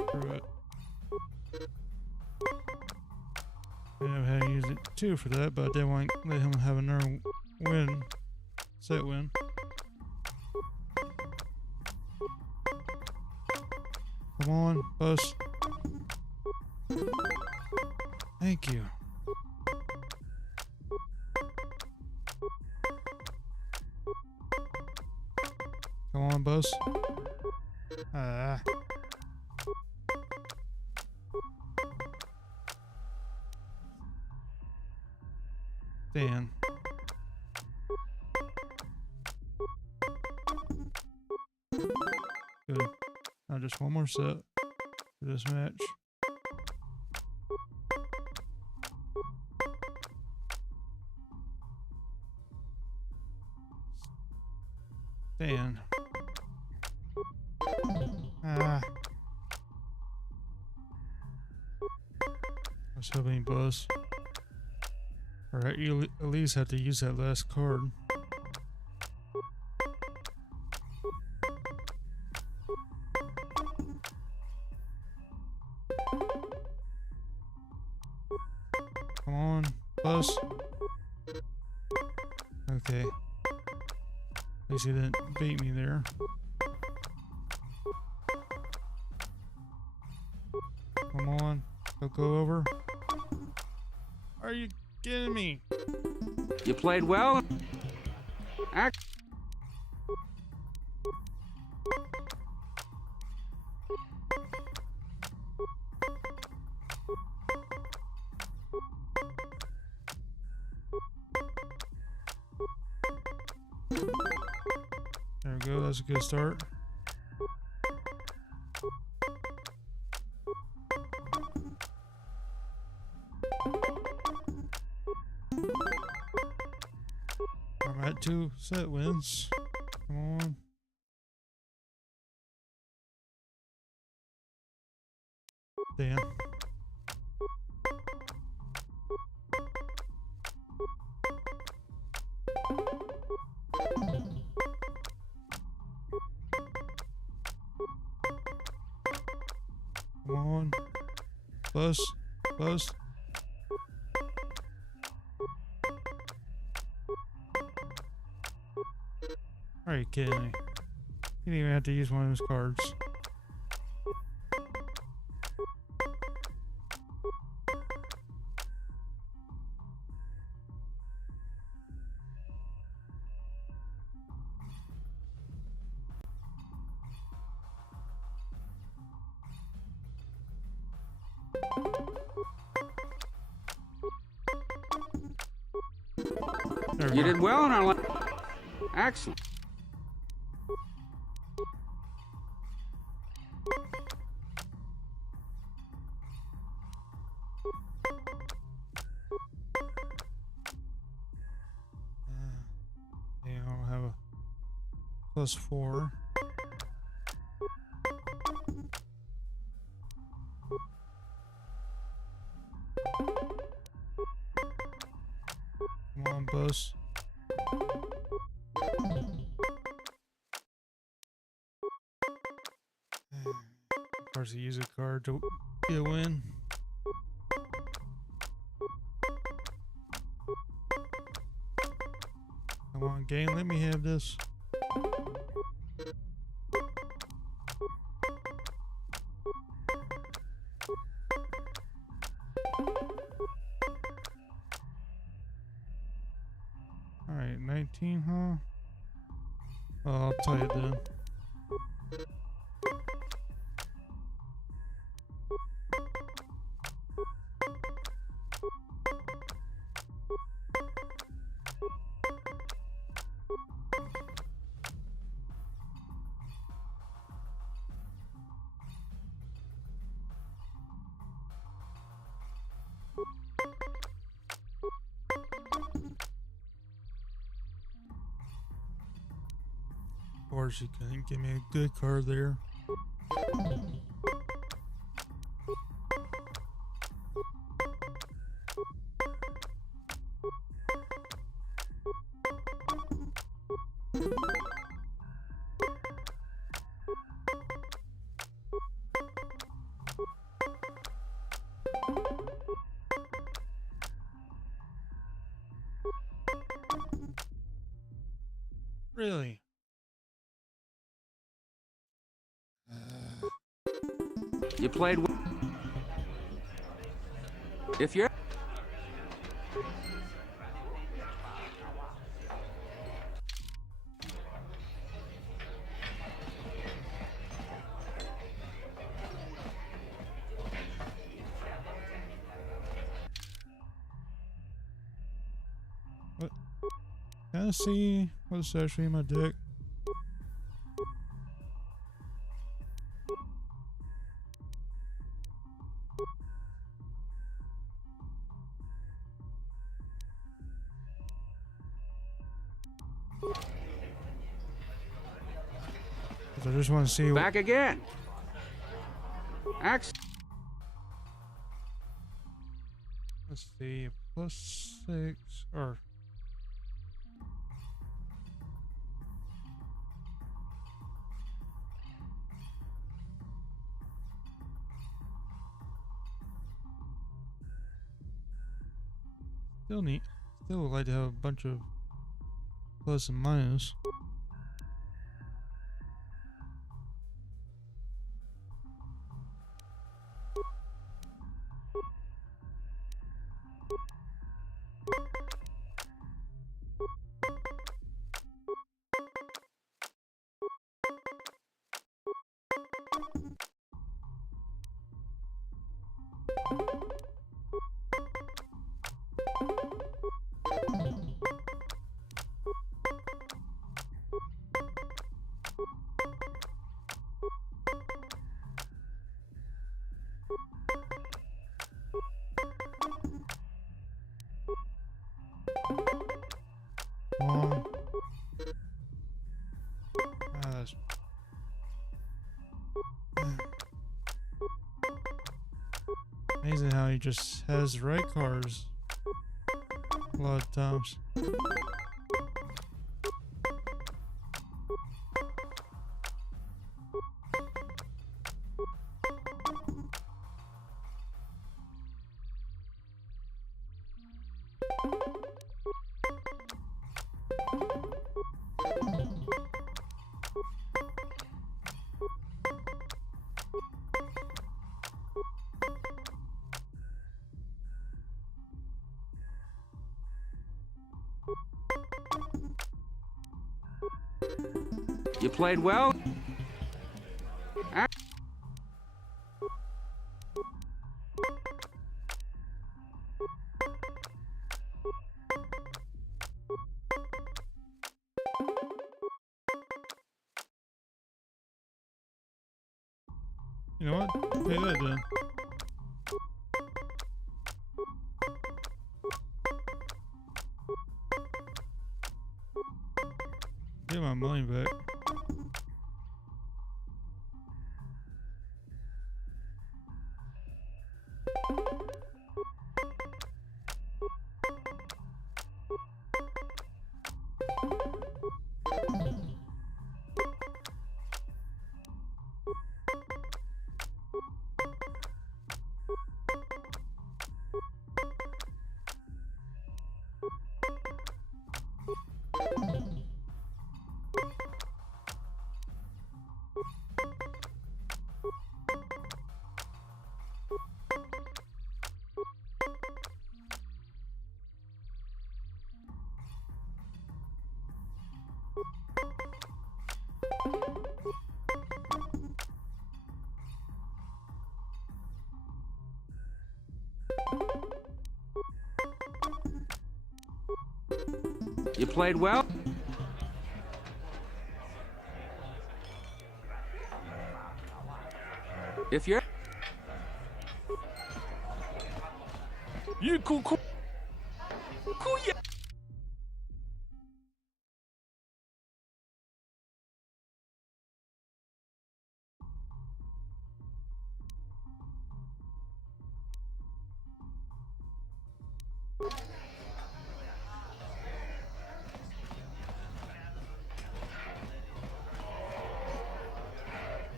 Screw it. I had to use it too for that, but I didn't want to let him have another win. Set win. Come on, bus. Thank you. Come on, bus. Ah. Dan. Good. Now just 1 more set for this match. Dan. Ah. I was hoping bus. Alright, you at least have to use that last card. Come on, plus. Okay. At least he didn't beat me there. Come on, go over. Are you kidding me? You played well. There we go, that's a good start. I'm at 2 set wins. Come on. Damn. Come on. Plus. Are you kidding me? You didn't even have to use one of those cards. You did well on our excellent. Yeah, I'll have a +4. Come on, bus. Of course, you use a card to get a win. Come on, game, let me have this. Alright, 19, huh? Oh, I'll tell you then. Of course, you couldn't give me a good card there. Really? You played well. If you're What? Can I see what's actually in my deck? I just want to see. Back again. Let's see. plus 6 or still neat. Still would like to have a bunch of plus and minus. That's amazing how he just has the right cars a lot of times. You played well? You know what? Pay that then. Get my money back. You played well? If you're... You cool.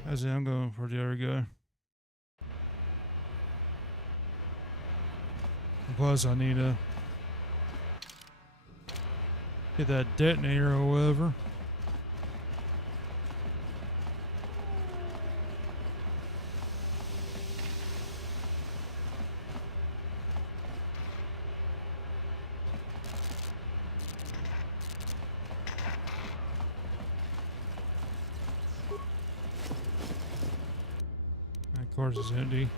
That's it, I'm going for the other guy. Plus, I need to get that detonator or whatever. Of course, it's empty.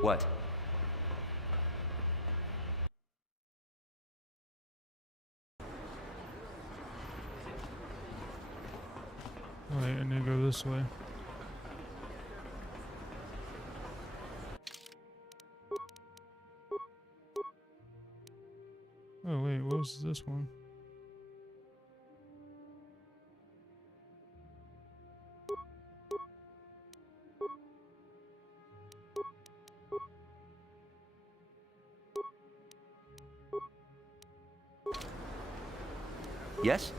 What? Alright, I need to go this way. this one? Yes?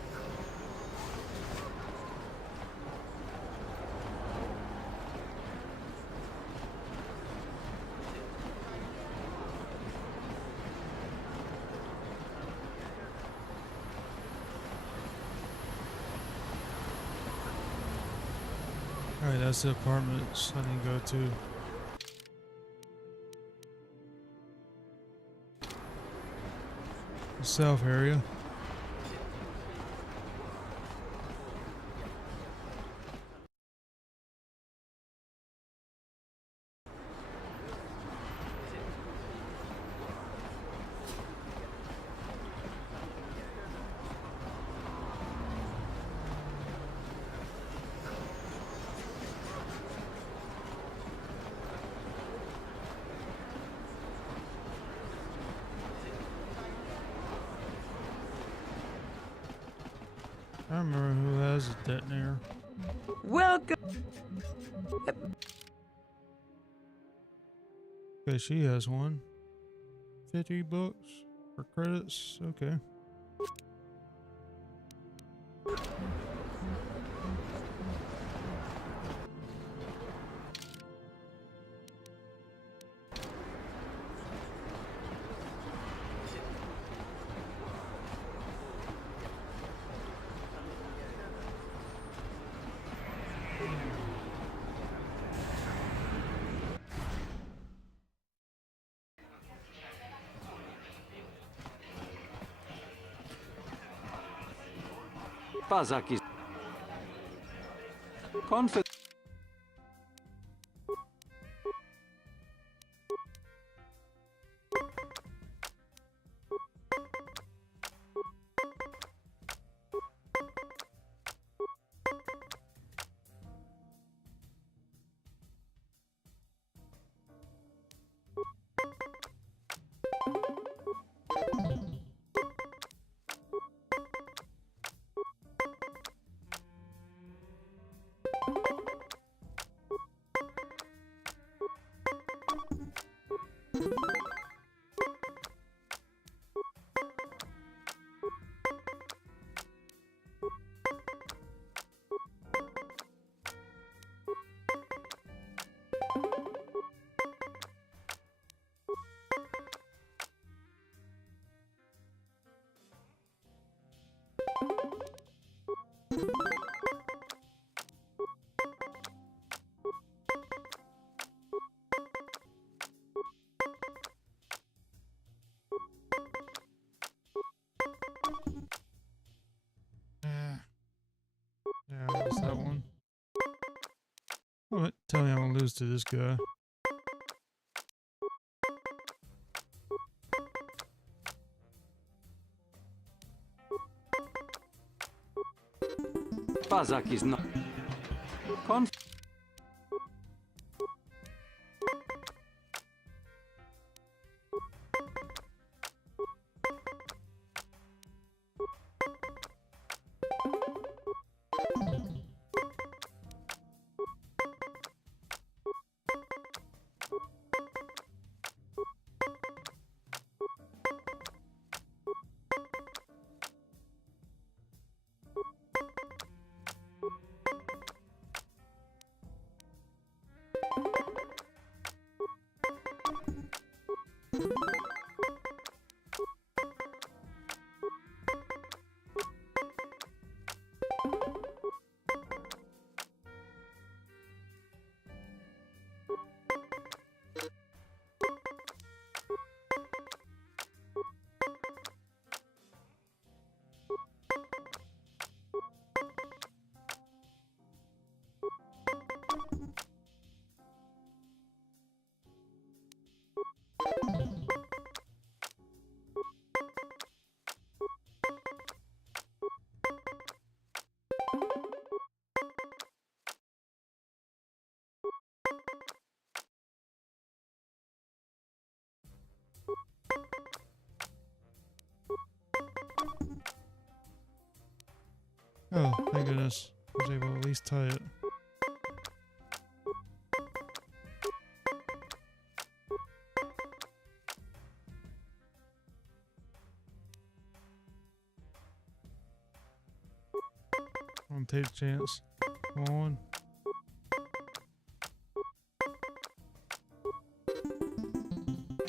Alright, that's the apartments I didn't go to. The south area. I remember who has a detonator. Welcome. Okay, she has one. 50 bucks for credits. Okay. Bazaki. Confident. Yeah, what's that one? What? Tell me I'm gonna lose to this guy. Bazaki's not. Oh, thank goodness. I was able to at least tie it. I'm gonna take a chance. Come on.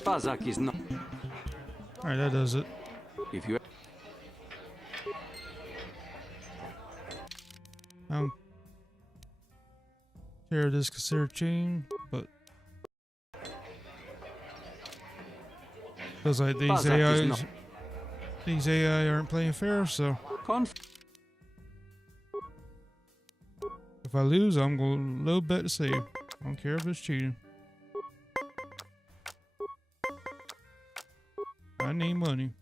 Bazak is not. Alright, that does it. If you. Here it is considered cheating, but feels like these AI aren't playing fair, so if I lose, I'm going to low bet to save. I don't care if it's cheating. I need money.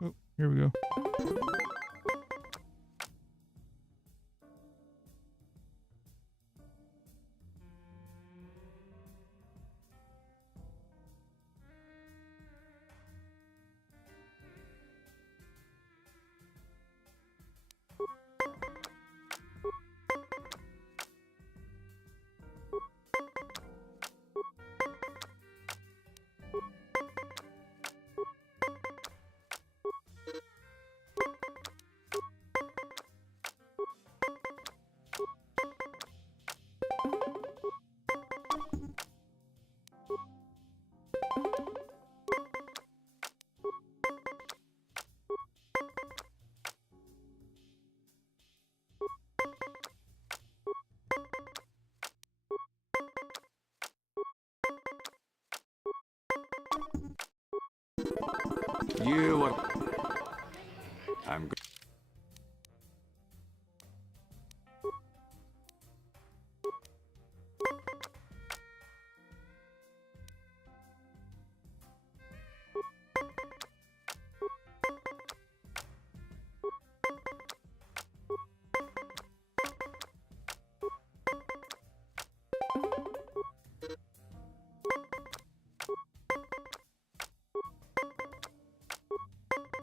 Oh, here we go. You are. I'm good.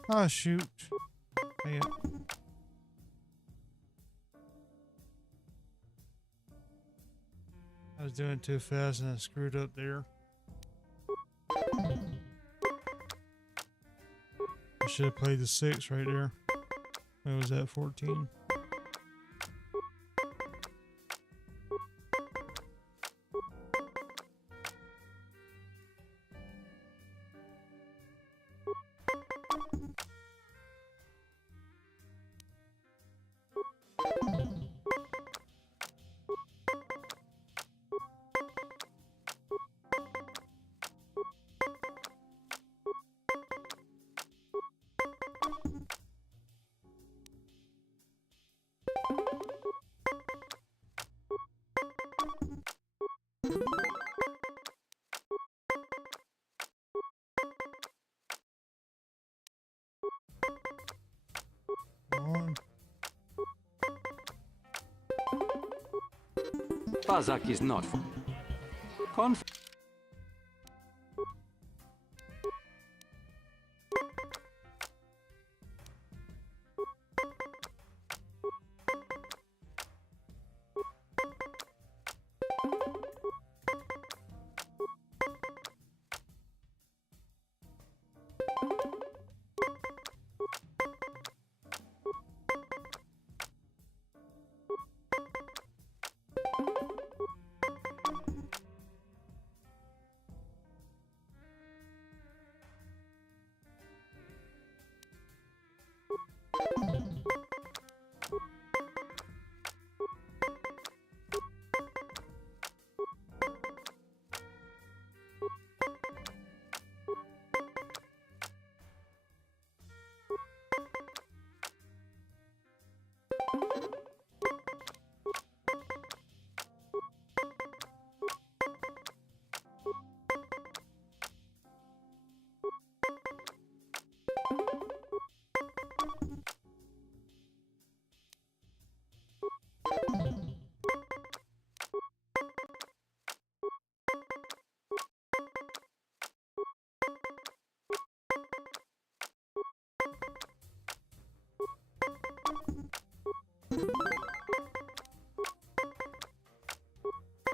Ah, shoot. Dang it. I was doing too fast and I screwed up there. I should have played the 6 right there. What was that, 14? Bazak is not for.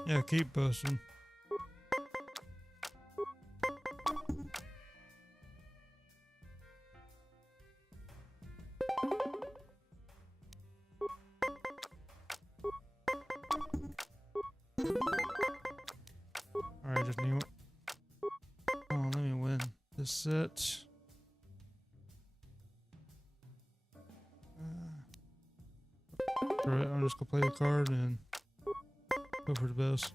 Yeah, keep posting. Alright, just need one. Come on, let me win this set. Alright, I'm just gonna play the card and go for the best.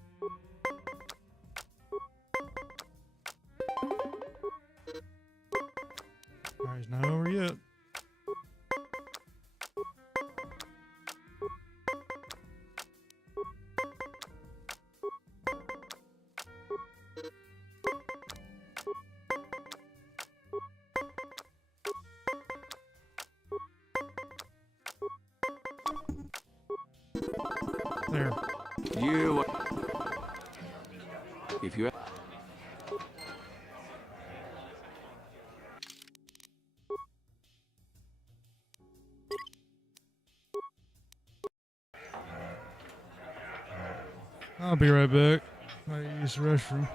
Alright, it's not over yet. There. You. If you. I'll be right back. I use the restroom.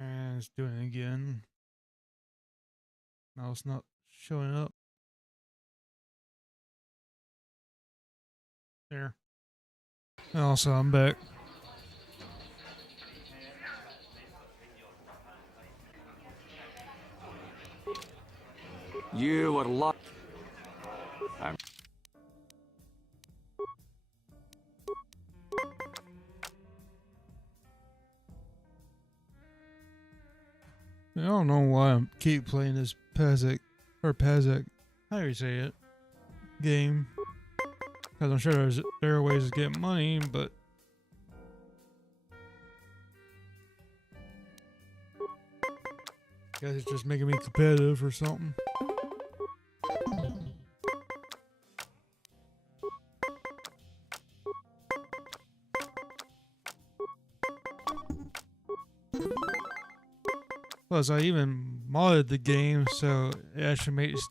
And it's doing it again. Now it's not showing up. There. Also, I'm back. You would love... I don't know why I keep playing this Pazak, how do you say it, game. Because I'm sure there are ways to get money, but I guess it's just making me competitive or something. Plus, I even modded the game so it actually makes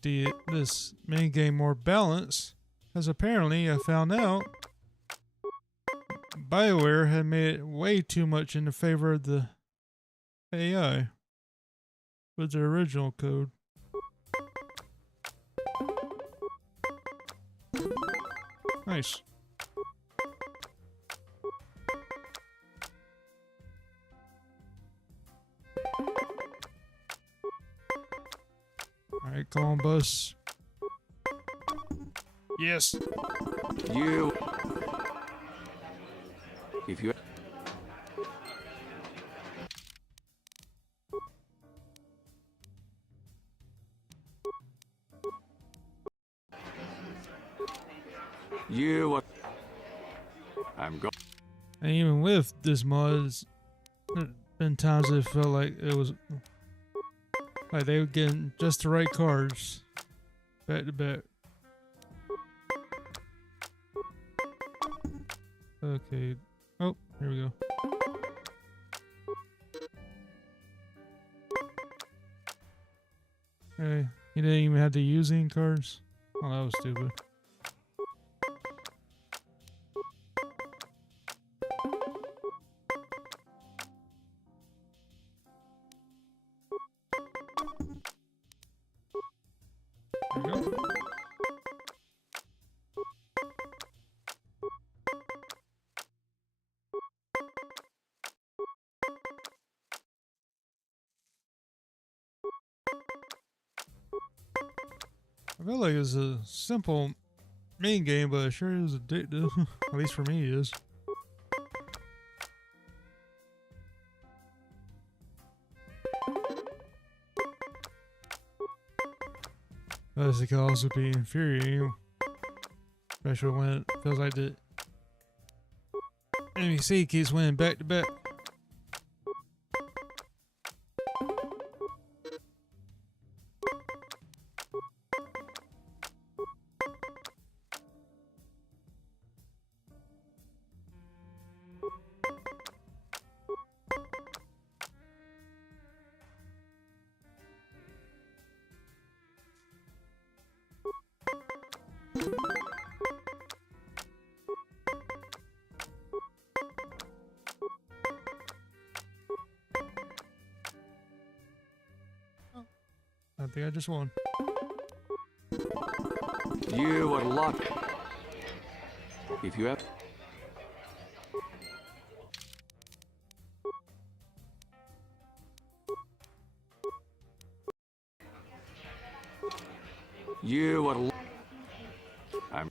this main game more balanced. Because apparently, I found out BioWare had made it way too much in the favor of the AI with the original code. Nice. Alright, come on, bus. Yes. You. If you. You. I'm going. And even with this mod, there's been times it felt like it was like they were getting just the right cars back to back. Okay. Oh, here we go. Hey, you didn't even have to use any cards? Oh, that was stupid. There we go. I feel like it's a simple main game, but it sure is addictive. At least for me, it is. But it can also be infuriating, especially when it feels like the NBC keeps winning back to back. I think I just won. You are lucky. If you have. You are. I'm.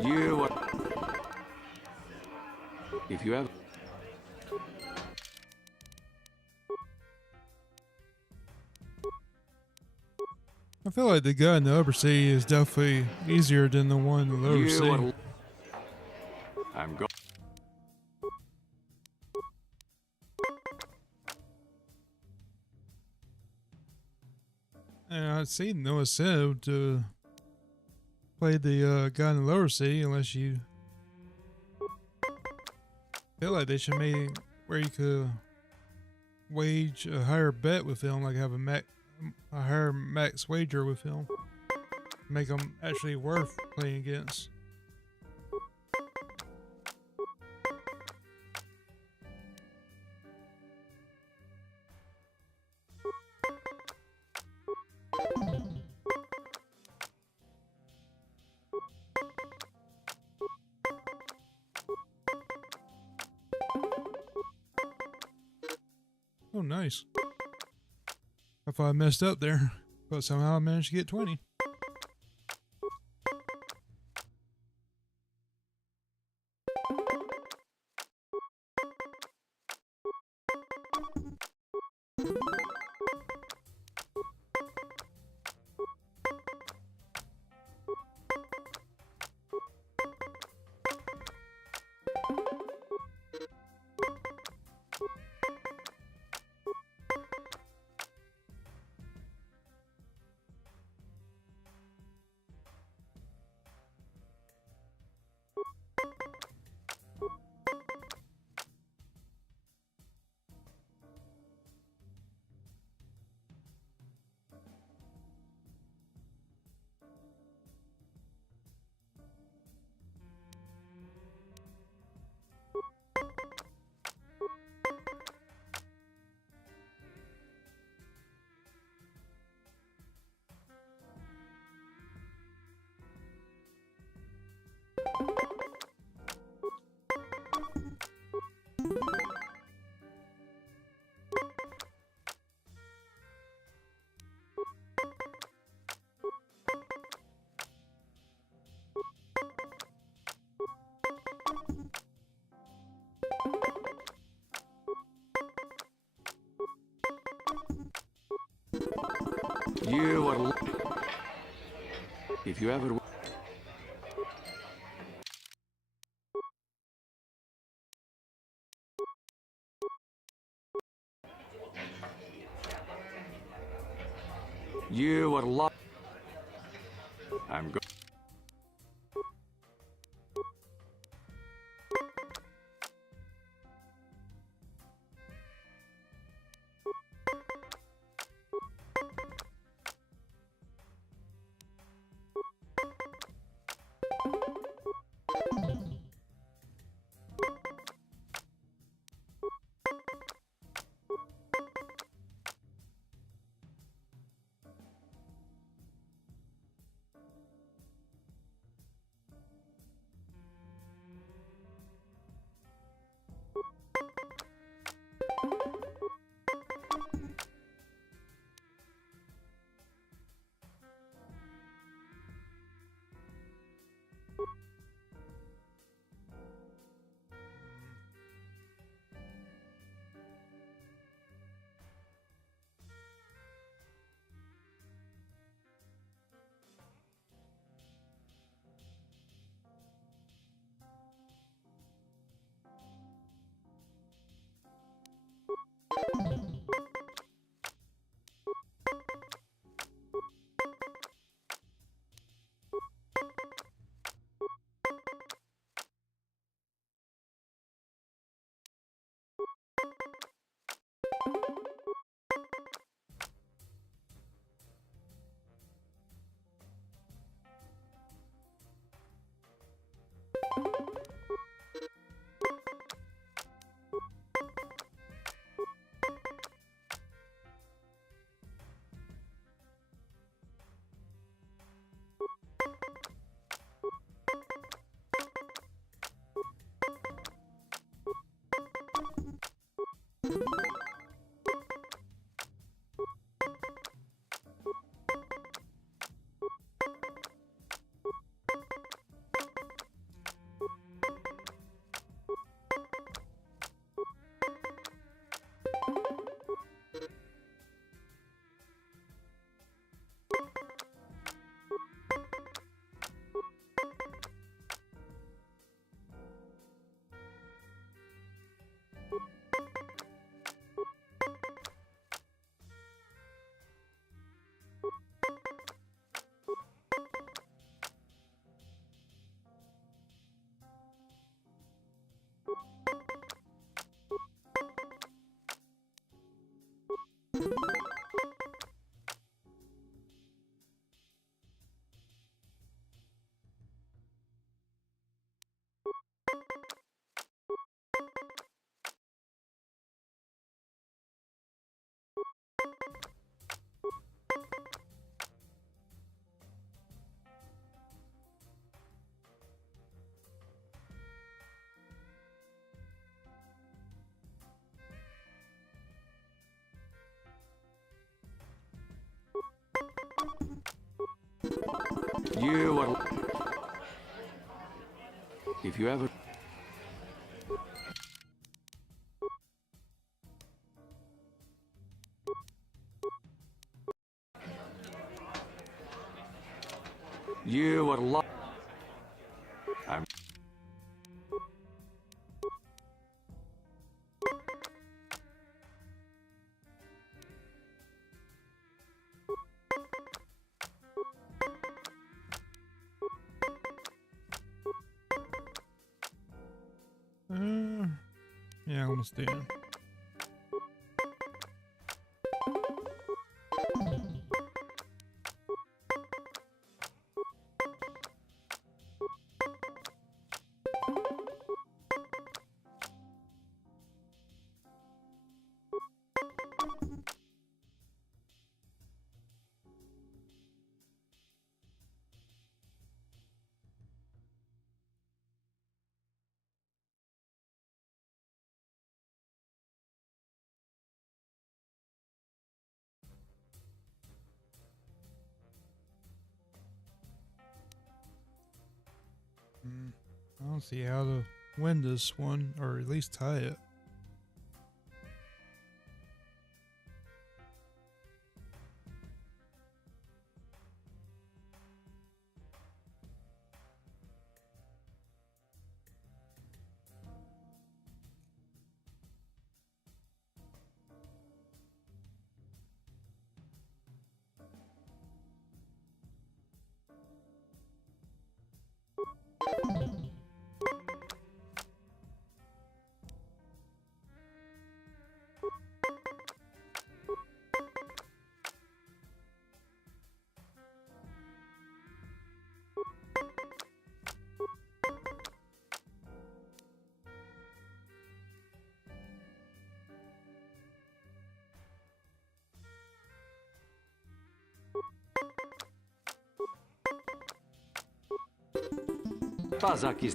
You are. If you have. I feel like the guy in the upper sea is definitely easier than the one in the lower sea. I'm going. And I see no incentive to play the guy in the lower sea unless you feel like they should make where you could wage a higher bet with him, like have a higher max wager with him, make them actually worth playing against. Oh, nice. I thought I messed up there, but somehow I managed to get 20. You are... If you ever... You are lo... I'm go... You are... If you ever... You are lo... I'm... Yeah, I'm gonna stay in. I don't see how to win this one, or at least tie it. Pazak is...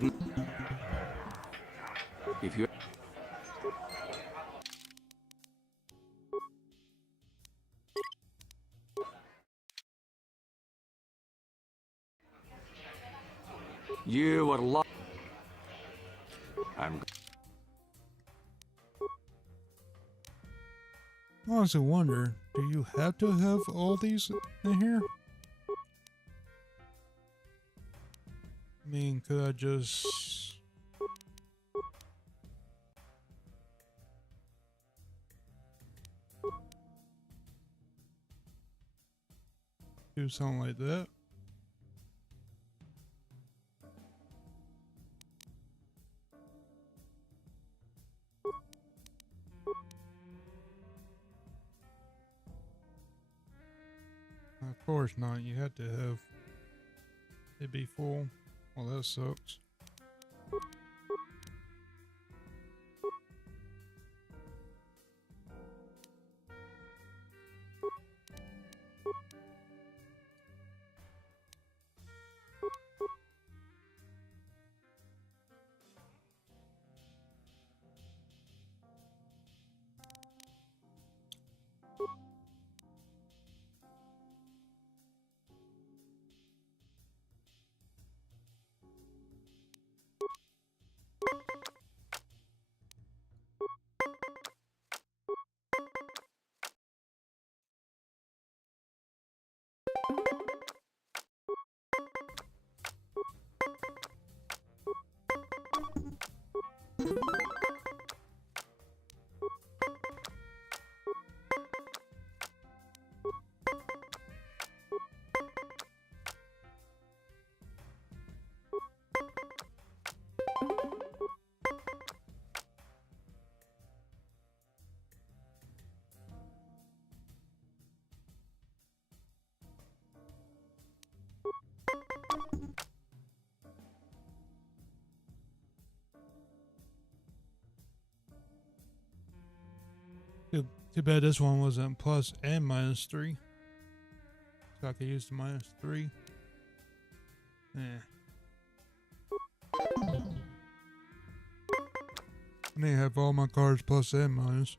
If you... You are lo... I'm... I also wonder, do you have to have all these in here? I mean, could I just... do something like that? Of course not. You have to have it be full. Well, that sucks. Too bad this one wasn't plus and minus 3. So I could use the minus 3. Yeah. I may have all my cards plus and minus.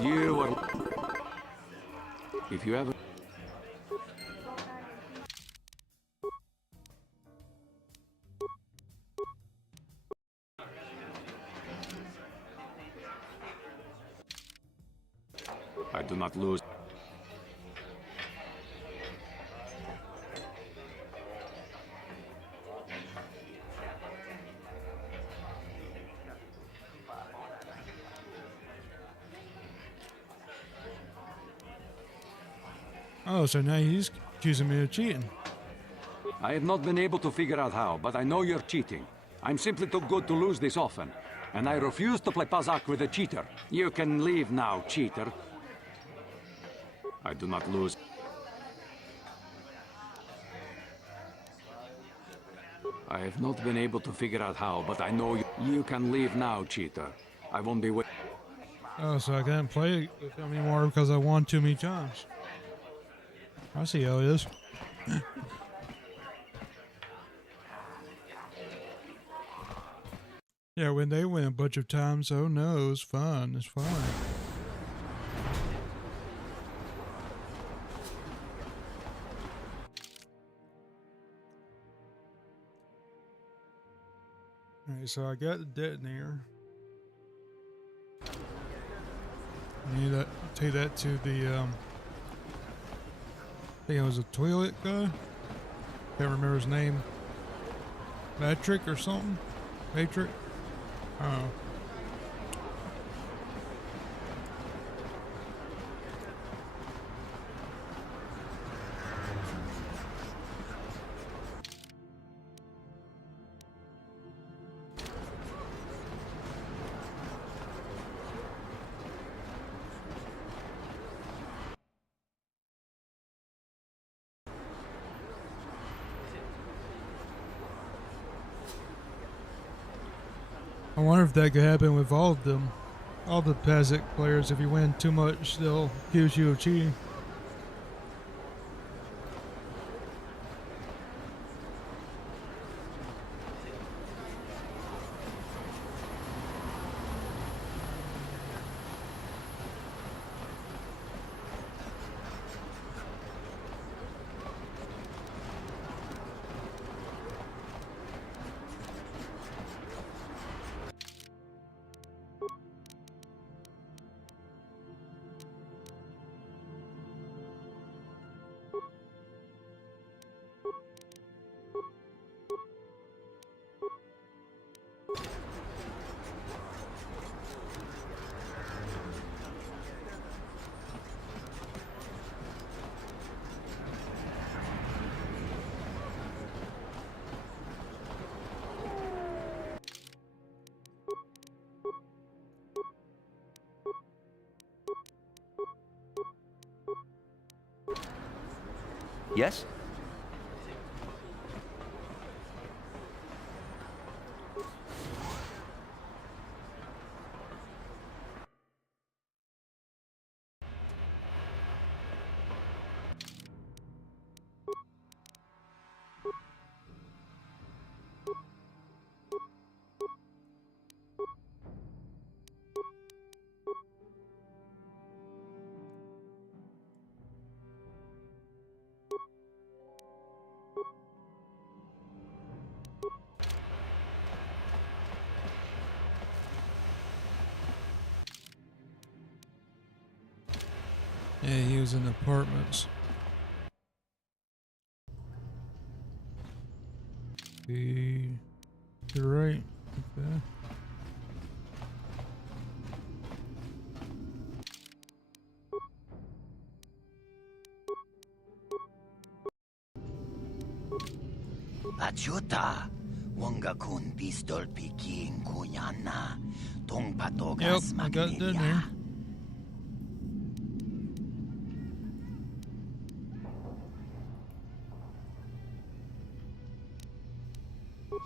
You are... If you ever... I do not lose. Oh, so now he's accusing me of cheating. I have not been able to figure out how, but I know you're cheating. I'm simply too good to lose this often, and I refuse to play Pazak with a cheater. You can leave now, cheater. I do not lose. I have not been able to figure out how, but I know you can leave now, cheater. I won't be waiting. Oh, so I can't play with him anymore because I won too many times. I see how it is. Yeah, when they win a bunch of times, oh no, it's fun. It's fun. Alright, so I got the detonator. I need to take that to the, I think it was a toilet guy. Can't remember his name. Patrick or something? Patrick? I don't know. I wonder if that could happen with all of them. All the Pazak players, if you win too much, they'll accuse you of cheating. Yes? Yeah, he was in apartments. You're right. Okay. Achuta, wanga kun pistol piking kunyana, tong patogas I got it in there.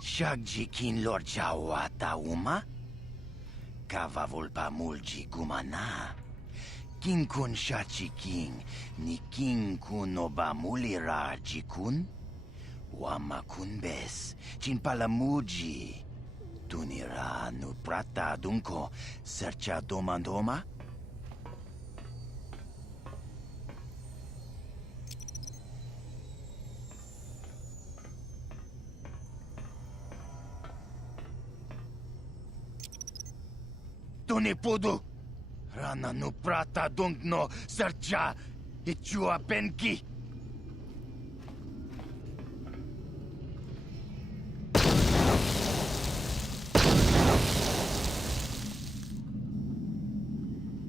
Shagjikin lor chawata uma? Kavavulpa mulji gumana. King kun shachiking, ni king kun obamulira jikun? Wama kunbes, chinpalamuji. Tunira nu prata dunko, sercha domandoma? Tuni pudu. Rana nu prata dung no sercha. Ichua penki.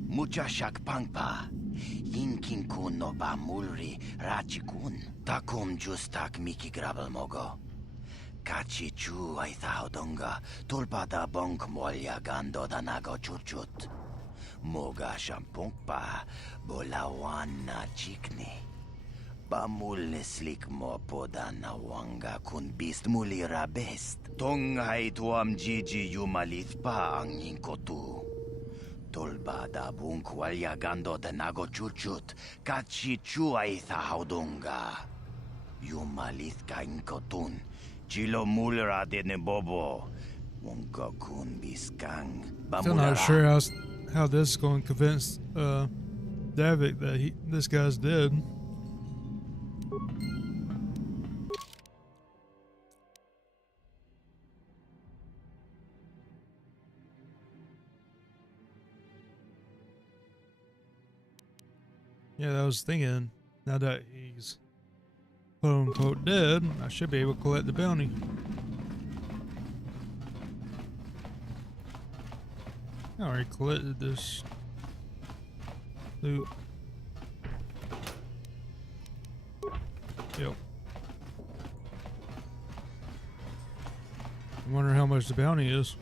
Mucha shak pangpa. Yinkin kun no ba mulri rachikun. Takum justak miki grabel mogo. Kachi chu ay thaudonga. Tulpada bonk molya gando danago chuchut. Moga shampungpa. Bolawan na chikni. Bamul slik mo poda na wanga kun bist mulira best. Tong hay tuam jiji yumalit pa ang yinkotu. Tolba da bunk walya gando de nago chuchut, kachi chua itha haudunga. Yumalith ka inkotun, chilo mulra de nebobo. Wonka kun biskang. Still not sure how this is going to convince Davik that this guy's dead. Yeah, I was thinking, now that he's quote unquote dead, I should be able to collect the bounty. I already collected this loot. Yep. I wonder how much the bounty is.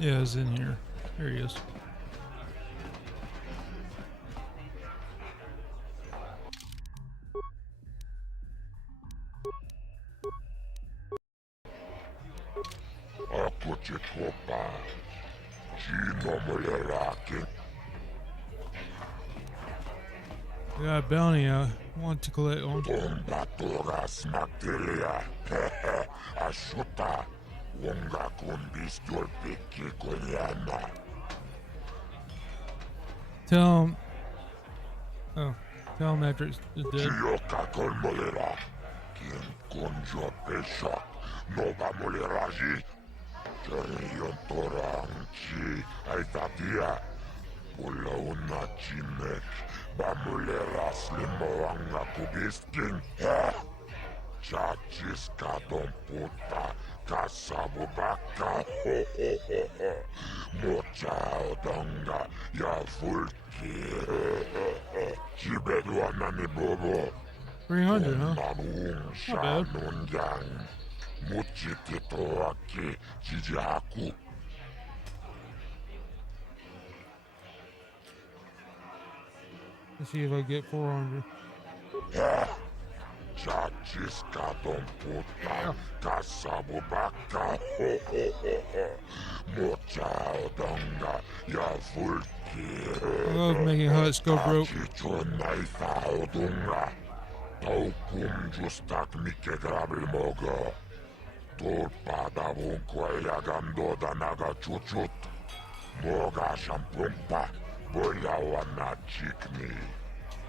Yeah, it's in here. There he is. I got a bounty I want to collect on. Tell him. Oh, tell him after it's dead. Chachis kadon puta kasabubaka mocha odonga ya fulki chibedwana ni bobo 300, huh? Not bad. Muchikito aki jijaku. Let's see if I get 400. Chachis kadon puta kasabubaka mocha odonga ya fulki I love making huts go broke. Taukum justak mike grabil mogo. Tulpa da vunkwa ilagando da naga chuchut. Moga shampumpa, boya wana chikni.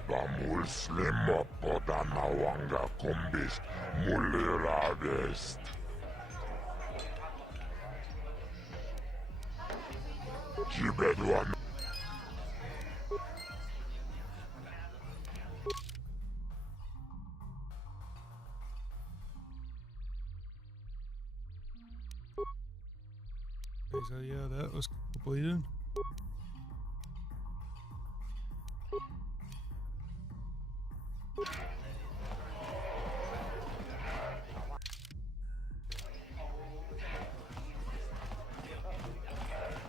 Bamul slimo poda na wanga kumbis, mulira vest. Jibedwana. Okay, so yeah, that was completed.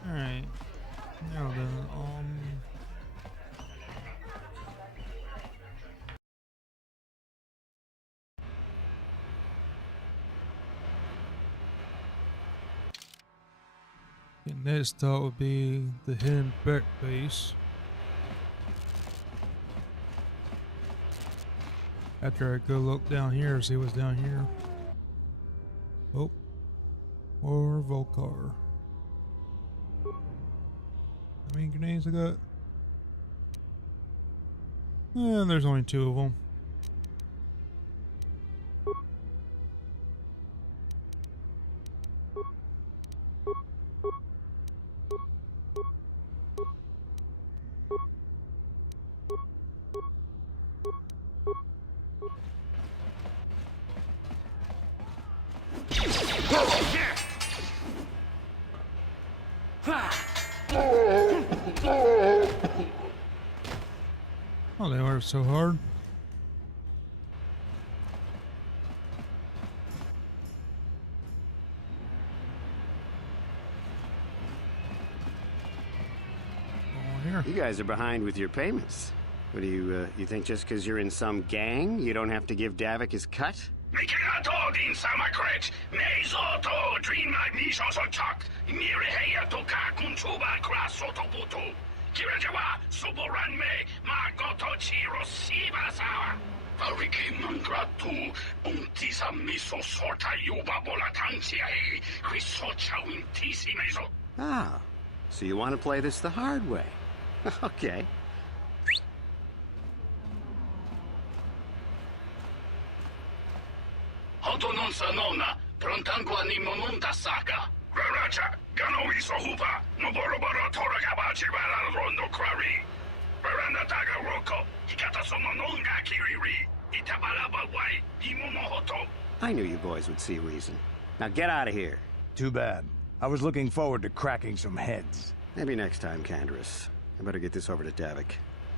Alright. Now then, And next stop would be the hidden back base. After I go look down here, see what's down here. Oh, or Volcar. How many grenades I got? There's only 2 of them. Oh, they work so hard. You guys are behind with your payments. What do you think just because you're in some gang, you don't have to give Davik his cut? Ah, so you want to play this the hard way? Okay. I knew you boys would see reason. Now get out of here. Too bad. I was looking forward to cracking some heads. Maybe next time, Candorus. I better get this over to Davik.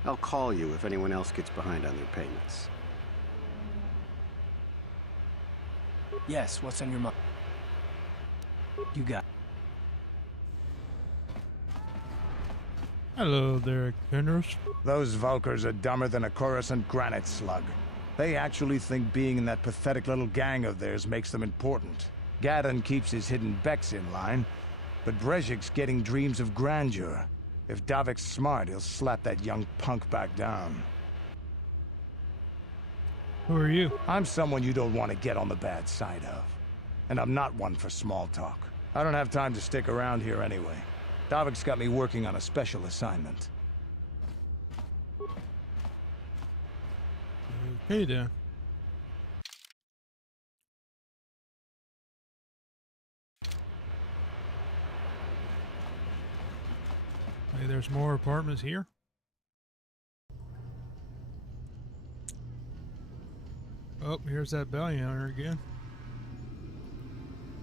I'll call you if anyone else gets behind on their payments. Yes, what's on your mind? You got. Hello there, Candorus. Those Vulkars are dumber than a Coruscant granite slug. They actually think being in that pathetic little gang of theirs makes them important. Gadon keeps his hidden Becks in line, but Brezhik's getting dreams of grandeur. If Davik's smart, he'll slap that young punk back down. Who are you? I'm someone you don't want to get on the bad side of. And I'm not one for small talk. I don't have time to stick around here anyway. Davik's got me working on a special assignment. Okay then. Hey, there's more apartments here. Oh, here's that bounty hunter again.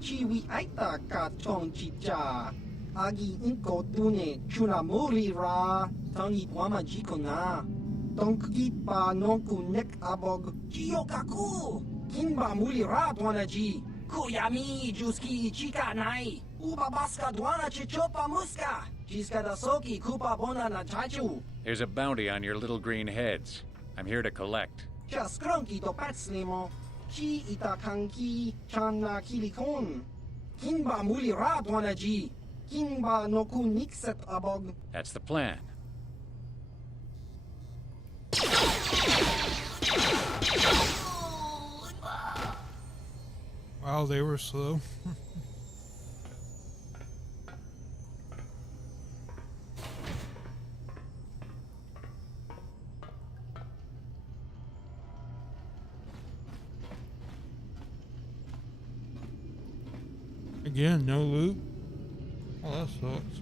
Chiwi aita ka chong chicha. Agi inko tune chuna muri ra. Tangi wama jikona. Donki pa nonku nek abog. Chiyokaku. Kinba muli ra dwanaji. Kuyami juski chika nai. Uba baska dwana chichopa muska. Jiska da soki kupa bona na chachu. There's a bounty on your little green heads. I'm here to collect. Just grunky to patslimo. Chi itakanki chana kilikon. Kinba muli ra dwanaji. Kinba noku nikset abog. That's the plan. Wow, they were slow. Again, no loot. Oh, that sucks.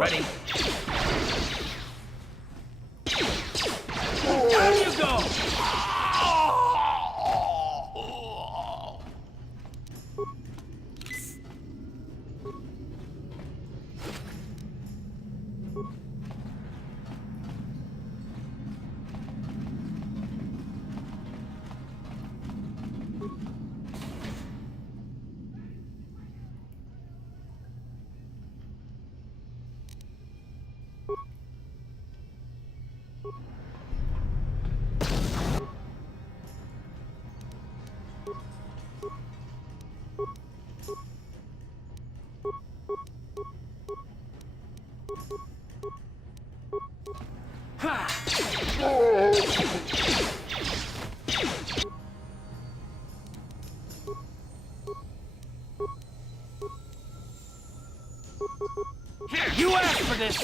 Ready. Down you go! You asked for this!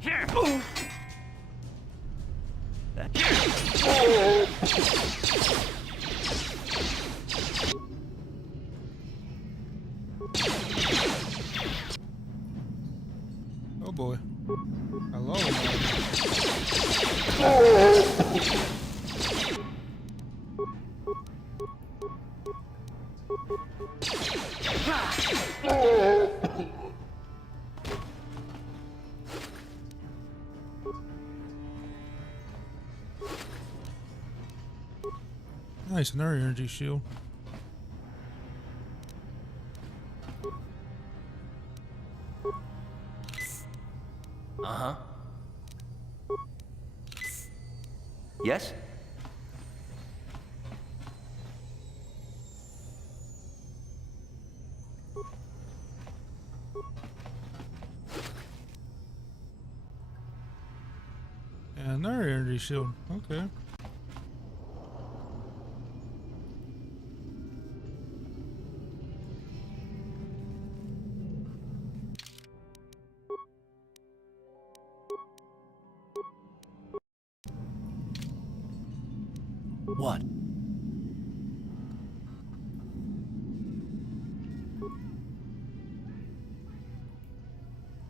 Here! Oh boy. Hello. Nice, another energy shield. Uh-huh. Yes? And another energy shield. Okay. What?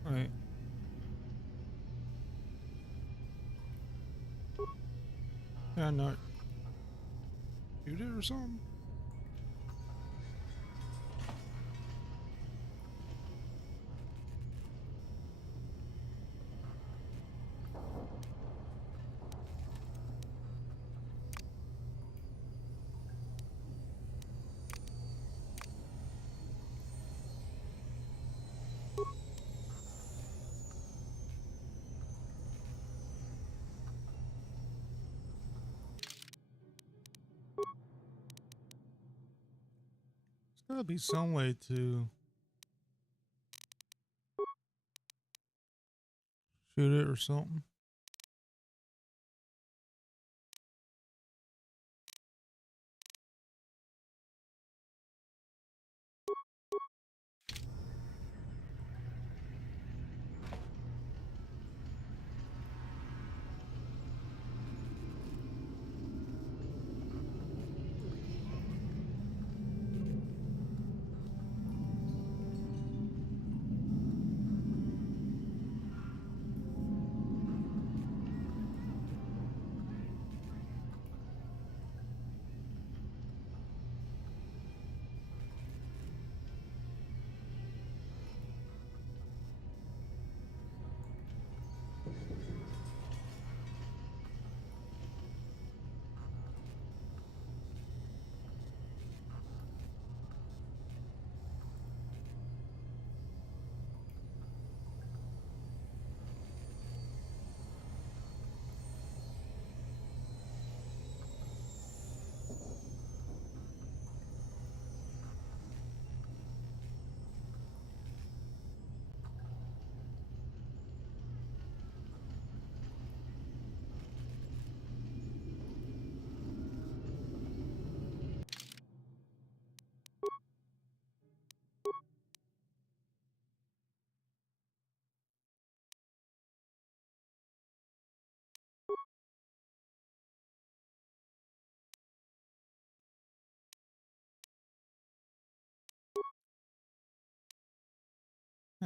Right. Yeah, not shoot it or something. There's gotta be some way to shoot it or something.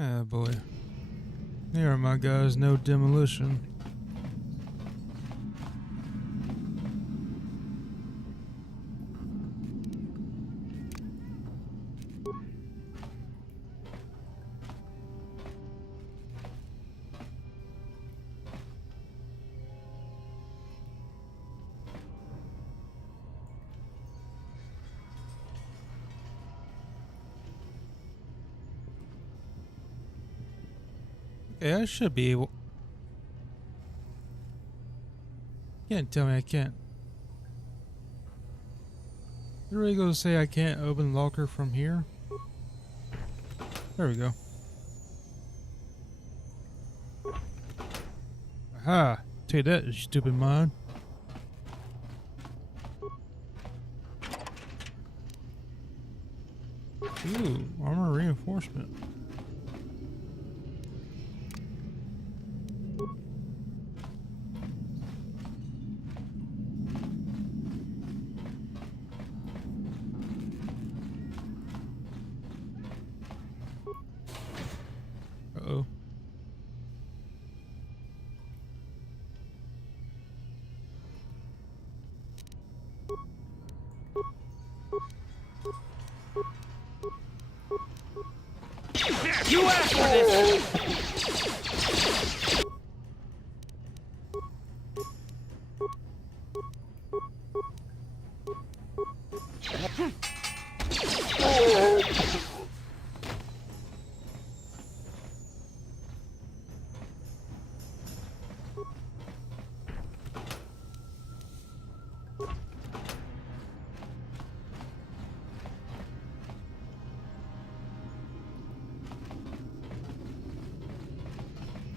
Ah, boy. Here, my guys, no demolition. Okay, I should be able. Can't tell me I can't. You really gonna say I can't open locker from here? There we go. Aha! Take that, you stupid mind. Ooh, armor reinforcement. Uh-oh. You asked for this!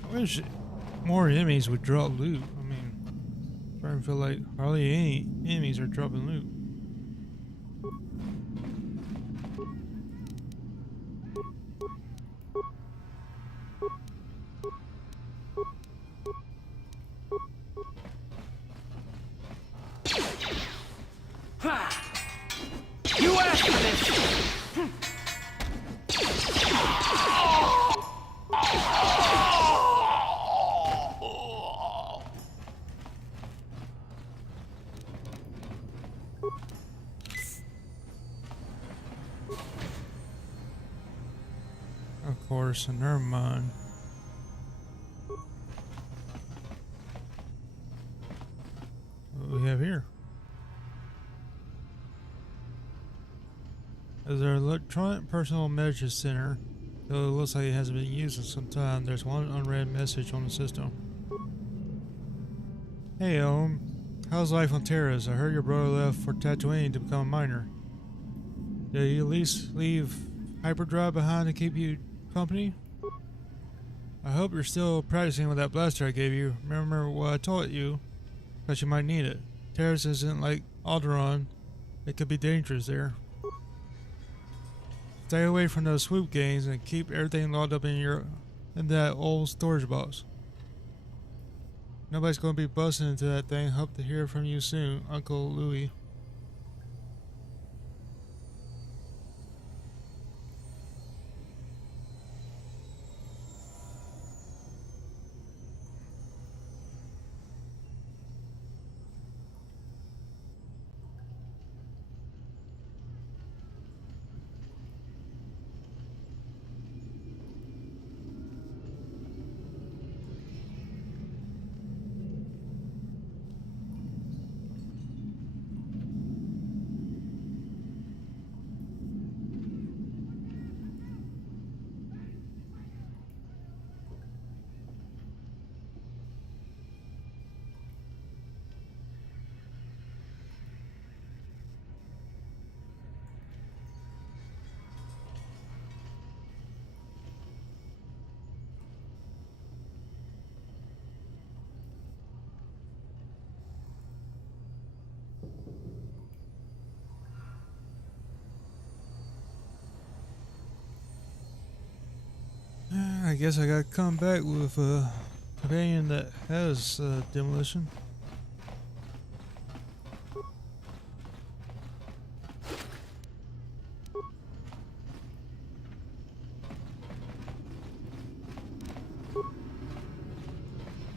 I wish more enemies would drop loot. I mean, I'm starting to feel like hardly any enemies are dropping loot. You asked for this! Of course, never mind. What do we have here? As our electronic personal message center, though it looks like it hasn't been used in some time, there's one unread message on the system. Hey, how's life on Taris? I heard your brother left for Tatooine to become a miner. Did he at least leave hyperdrive behind to keep you company? I hope you're still practicing with that blaster I gave you. Remember what I taught you, because you might need it. Taris isn't like Alderaan. It could be dangerous there. Stay away from those swoop gangs and keep everything locked up in that old storage box. Nobody's going to be busting into that thing. Hope to hear from you soon, Uncle Louie. I guess I gotta come back with a companion that has demolition.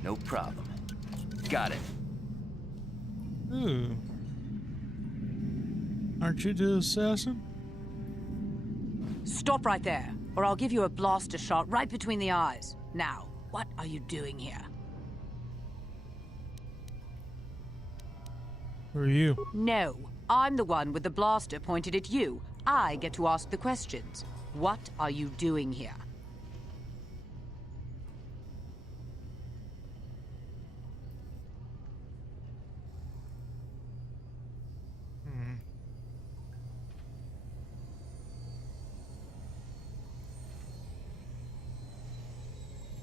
No problem. Got it. Ooh. Aren't you the assassin? Stop right there, or I'll give you a blaster shot right between the eyes. Now, what are you doing here? Who are you? No, I'm the one with the blaster pointed at you. I get to ask the questions. What are you doing here?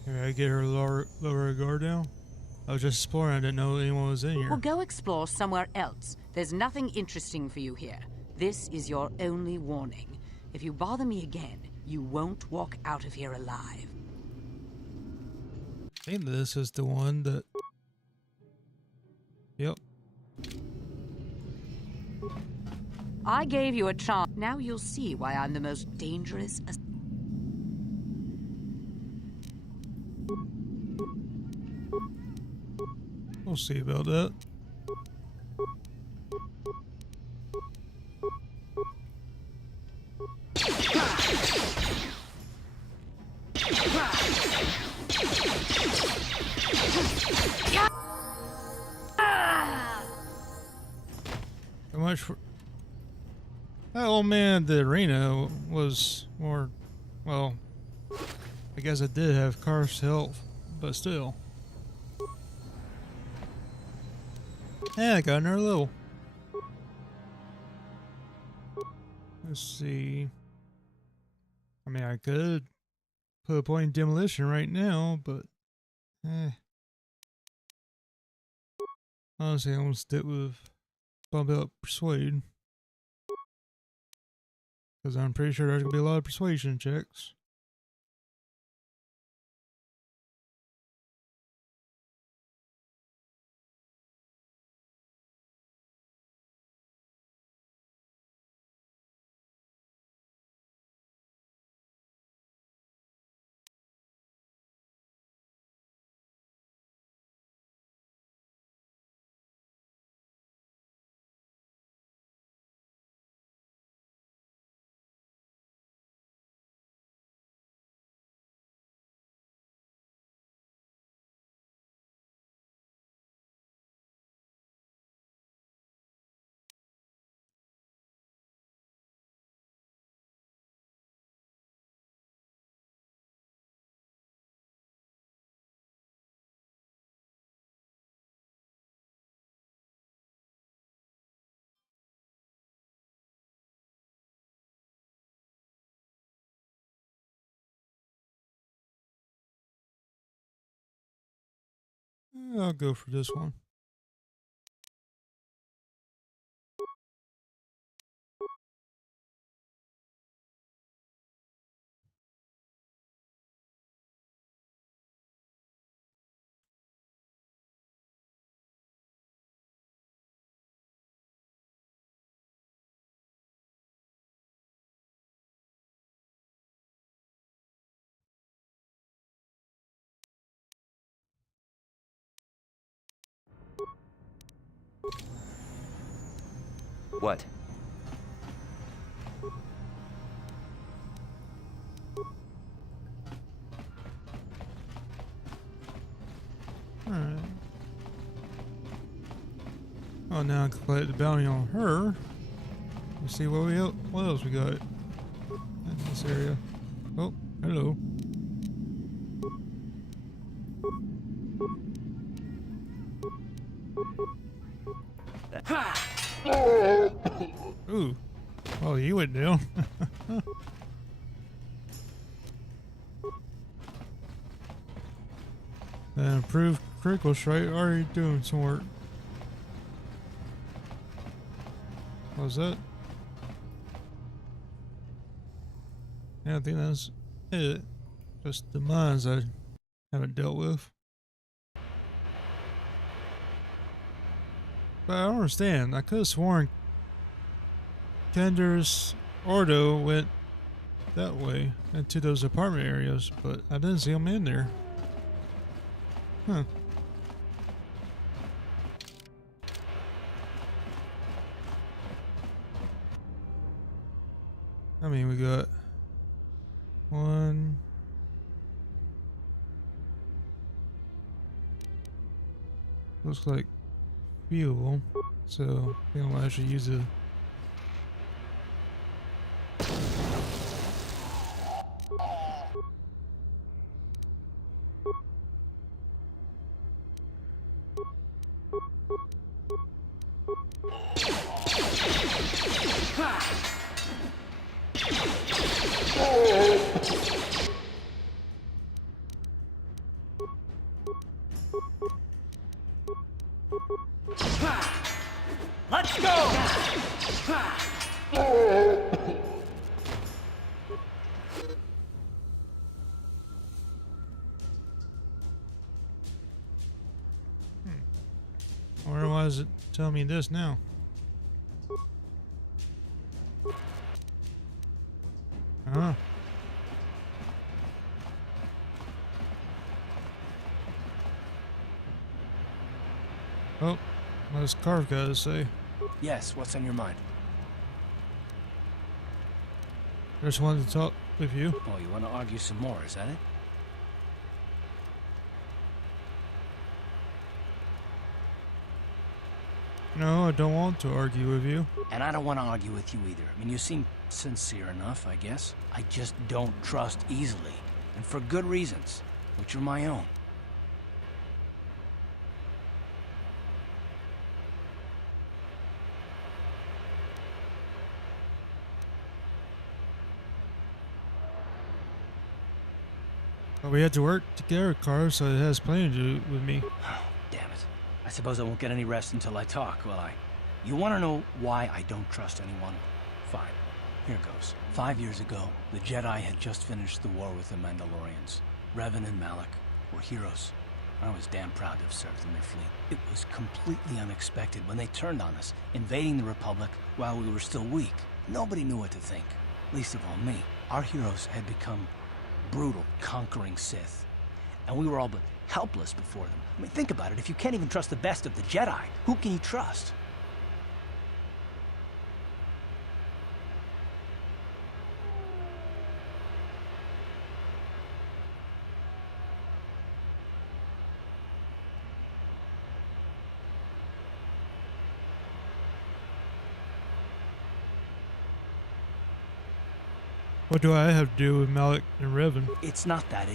Can I get her lower her guard down? I was just exploring. I didn't know anyone was in here. Well, go explore somewhere else. There's nothing interesting for you here. This is your only warning. If you bother me again, you won't walk out of here alive. I think this is the one that... Yep. I gave you a chance. Now you'll see why I'm the most dangerous. We'll see about that. So much for that old man. The arena was more, well, I guess it did have Karth's health, but still. Yeah, I got another level. Let's see. I mean, I could put a point in demolition right now, but honestly, I'm gonna stick with bump up persuade, because I'm pretty sure there's gonna be a lot of persuasion checks. I'll go for this one. What? Alright. Oh, now I can collect the bounty on her. Let's see what else we got in this area. Oh, hello. Ooh. Oh, you went down. Improved critical strike. Already doing some work. What was that? Yeah, I think that's it. Just the mines I haven't dealt with. But I don't understand. I could have sworn Kender's Ordo went that way into those apartment areas, but I didn't see them in there. Huh. I mean, we got one. Looks like few of them. So I think I'll actually use a. Let's go! Or why does it tell me this now? Huh. Oh, what does Carve got to say? Yes, what's on your mind? I just wanted to talk with you. Oh, you want to argue some more, is that it? No, I don't want to argue with you. And I don't want to argue with you either. I mean, you seem sincere enough, I guess. I just don't trust easily. And for good reasons, which are my own. But we had to work together, Carve, so it has plenty to do with me. Damn it. I suppose I won't get any rest until I talk, will I? You want to know why I don't trust anyone? Fine. Here goes. 5 years ago, the Jedi had just finished the war with the Mandalorians. Revan and Malak were heroes. I was damn proud to have served in their fleet. It was completely unexpected when they turned on us, invading the Republic while we were still weak. Nobody knew what to think, least of all me. Our heroes had become brutal, conquering Sith, and we were all but helpless before them. I mean, think about it. If you can't even trust the best of the Jedi, who can you trust? What do I have to do with Malak and Revan? It's not that.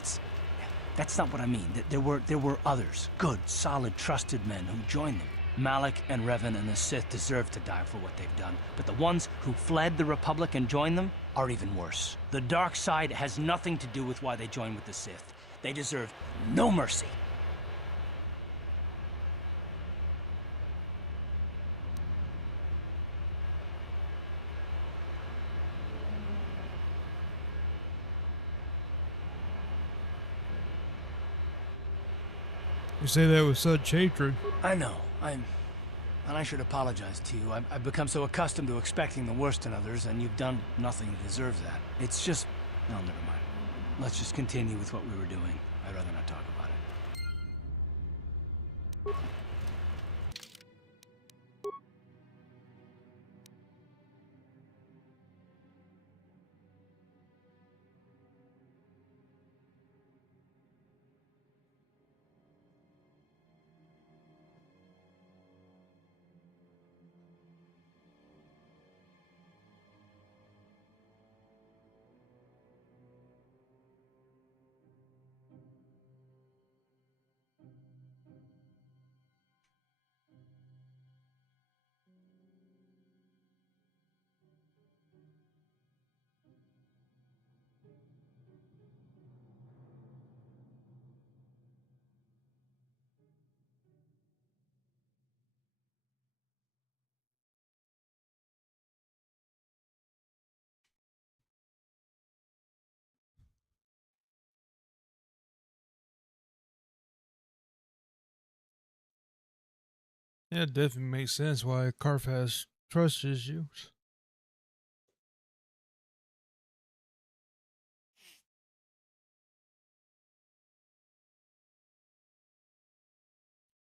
That's not what I mean. There were others, good, solid, trusted men who joined them. Malak and Revan and the Sith deserve to die for what they've done, but the ones who fled the Republic and joined them are even worse. The dark side has nothing to do with why they joined with the Sith. They deserve no mercy. You say that with such hatred. I know. And I should apologize to you. I've become so accustomed to expecting the worst in others, and you've done nothing to deserve that. It's just... No, never mind. Let's just continue with what we were doing. I'd rather not talk about it. Yeah, it definitely makes sense why Carve has trust issues.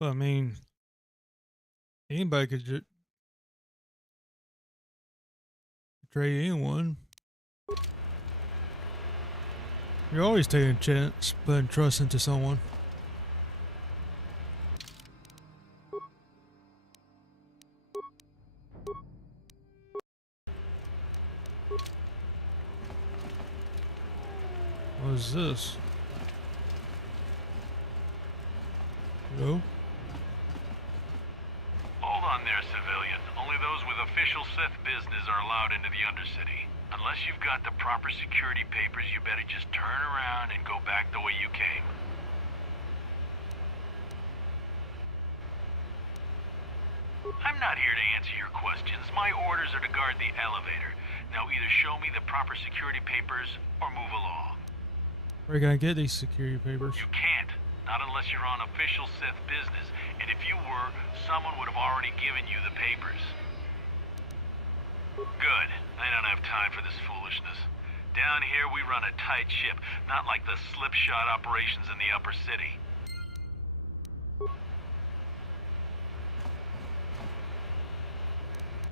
But I mean, anybody could betray anyone. You're always taking a chance, putting trust into someone. What is this? Hello? Hold on there, civilian. Only those with official Sith business are allowed into the Undercity. Unless you've got the proper security papers, you better just turn around and go back the way you came. I'm not here to answer your questions. My orders are to guard the elevator. Now either show me the proper security papers or move along. Where can I get these security papers? You can't. Not unless you're on official Sith business. And if you were, someone would have already given you the papers. Good. I don't have time for this foolishness. Down here, we run a tight ship, not like the slipshod operations in the upper city.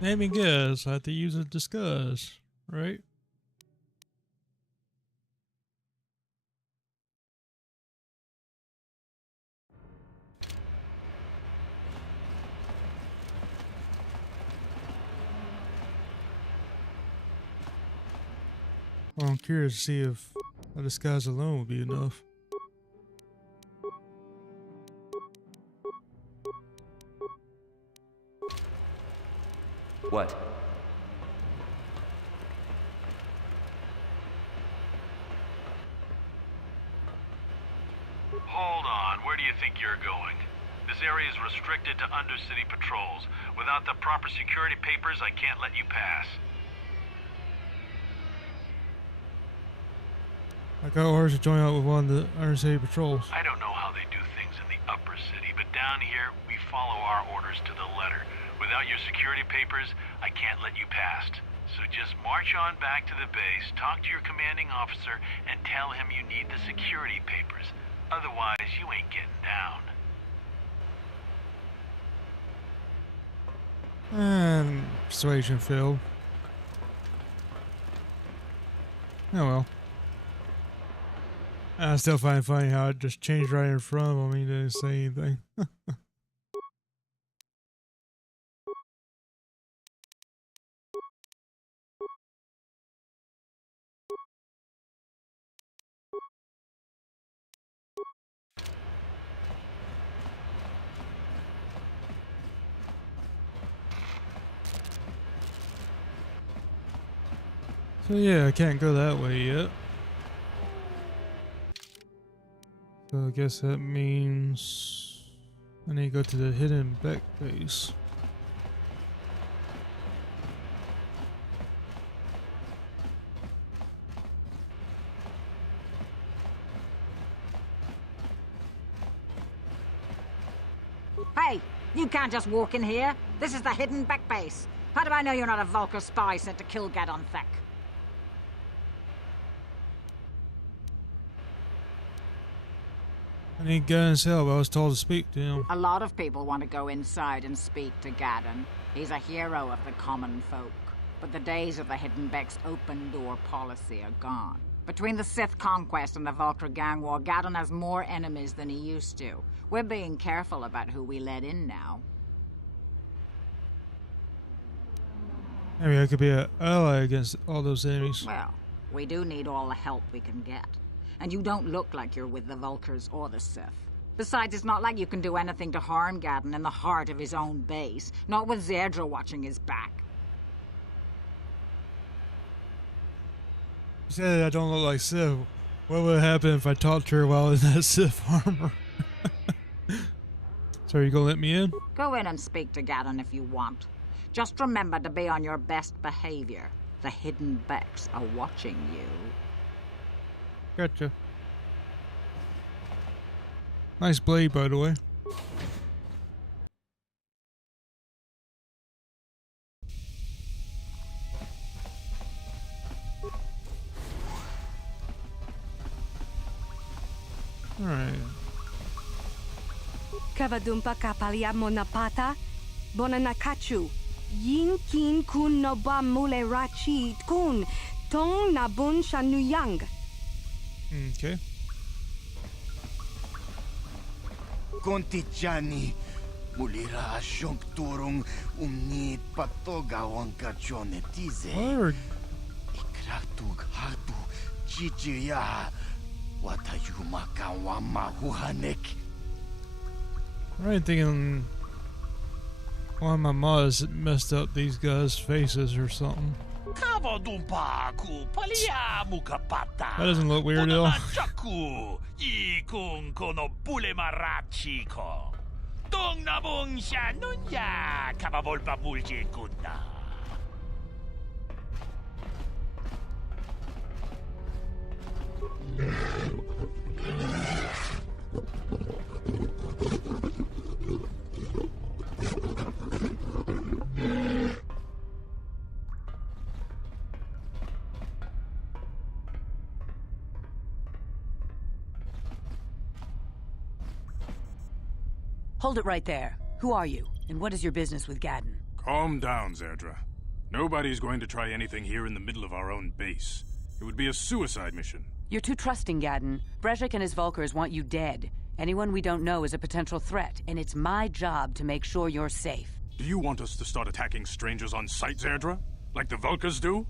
Let me guess, I have to use a disguise, right? Well, I'm curious to see if a disguise alone would be enough. What? Hold on, where do you think you're going? This area is restricted to Undercity patrols. Without the proper security papers, I can't let you pass. I got orders to join up with one of the Undercity patrols. I don't know how they do things in the upper city, but down here, we follow our orders to the letter. Without your security papers, I can't let you past. So just march on back to the base, talk to your commanding officer, and tell him you need the security papers. Otherwise, you ain't getting down. And persuasion failed. Oh well. I still find it funny how it just changed right in front of him. He didn't say anything. So yeah, I can't go that way yet. So I guess that means I need to go to the hidden back base. Hey, you can't just walk in here. This is the hidden back base. How do I know you're not a Vulcan spy sent to kill Gadon Thek? I need Gadon's help. I was told to speak to him. A lot of people want to go inside and speak to Gadon. He's a hero of the common folk. But the days of the Hidden Beck's open door policy are gone. Between the Sith conquest and the Vulcan gang war, Gadon has more enemies than he used to. We're being careful about who we let in now. Maybe I could be an ally against all those enemies. Well, we do need all the help we can get. And you don't look like you're with the Vulkars or the Sith. Besides, it's not like you can do anything to harm Gadon in the heart of his own base. Not with Zedra watching his back. You said I don't look like Sith. What would happen if I talked to her while in that Sith armor? So are you gonna let me in? Go in and speak to Gadon if you want. Just remember to be on your best behavior. The Hidden Becks are watching you. Gotcha. Nice blade, by the way. Alright. Kavadumpa kapalia monapata, bonanakachu, yin kin kun noba mule rachi kun, tong nabun shanuyang. Okay. Kontichani mulira shunk turung umni patoga wankachonetize. Word. Ikratug hatu chichiya watayumaka wamahuhanek. I ain't thinking one of my mods messed up these guys' faces or something. That doesn't look weird at all. Hold it right there. Who are you? And what is your business with Gadden? Calm down, Zerdra. Nobody's going to try anything here in the middle of our own base. It would be a suicide mission. You're too trusting, Gadden. Brezhik and his Vulkars want you dead. Anyone we don't know is a potential threat, and it's my job to make sure you're safe. Do you want us to start attacking strangers on sight, Zerdra? Like the Vulkars do?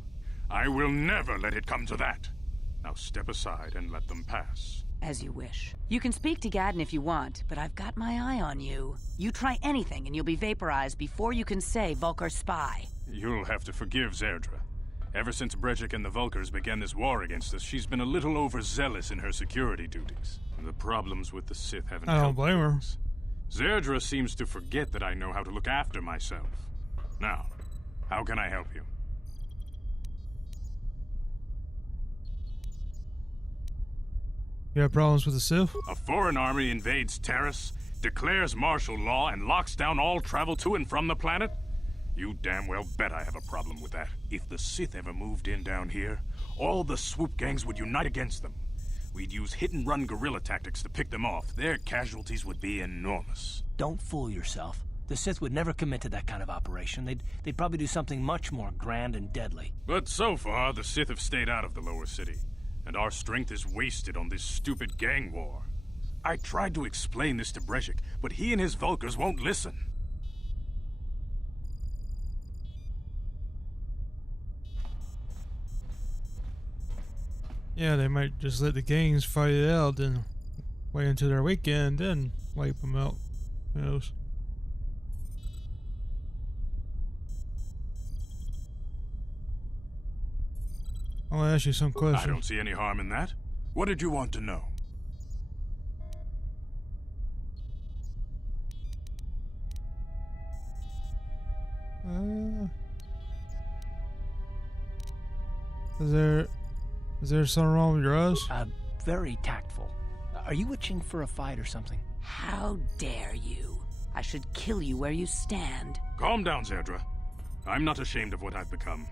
I will never let it come to that. Now step aside and let them pass. As you wish. You can speak to Gadden if you want, but I've got my eye on you. You try anything and you'll be vaporized before you can say Vulkar spy. You'll have to forgive Zerdra. Ever since Brezhik and the Vulkars began this war against us, she's been a little overzealous in her security duties. The problems with the Sith haven't helped. I don't blame her. Zerdra seems to forget that I know how to look after myself. Now, how can I help you? You have problems with the Sith? A foreign army invades Taris, declares martial law, and locks down all travel to and from the planet? You damn well bet I have a problem with that. If the Sith ever moved in down here, all the swoop gangs would unite against them. We'd use hit-and-run guerrilla tactics to pick them off. Their casualties would be enormous. Don't fool yourself. The Sith would never commit to that kind of operation. They'd probably do something much more grand and deadly. But so far, the Sith have stayed out of the lower city, and our strength is wasted on this stupid gang war. I tried to explain this to Brezhik, but he and his Vulkars won't listen. Yeah, they might just let the gangs fight it out, then wait until their weekend, then wipe them out. Who knows? I want to ask you some questions. I don't see any harm in that. What did you want to know? Is there something wrong with your eyes? Very tactful. Are you itching for a fight or something? How dare you? I should kill you where you stand. Calm down, Zerdra. I'm not ashamed of what I've become.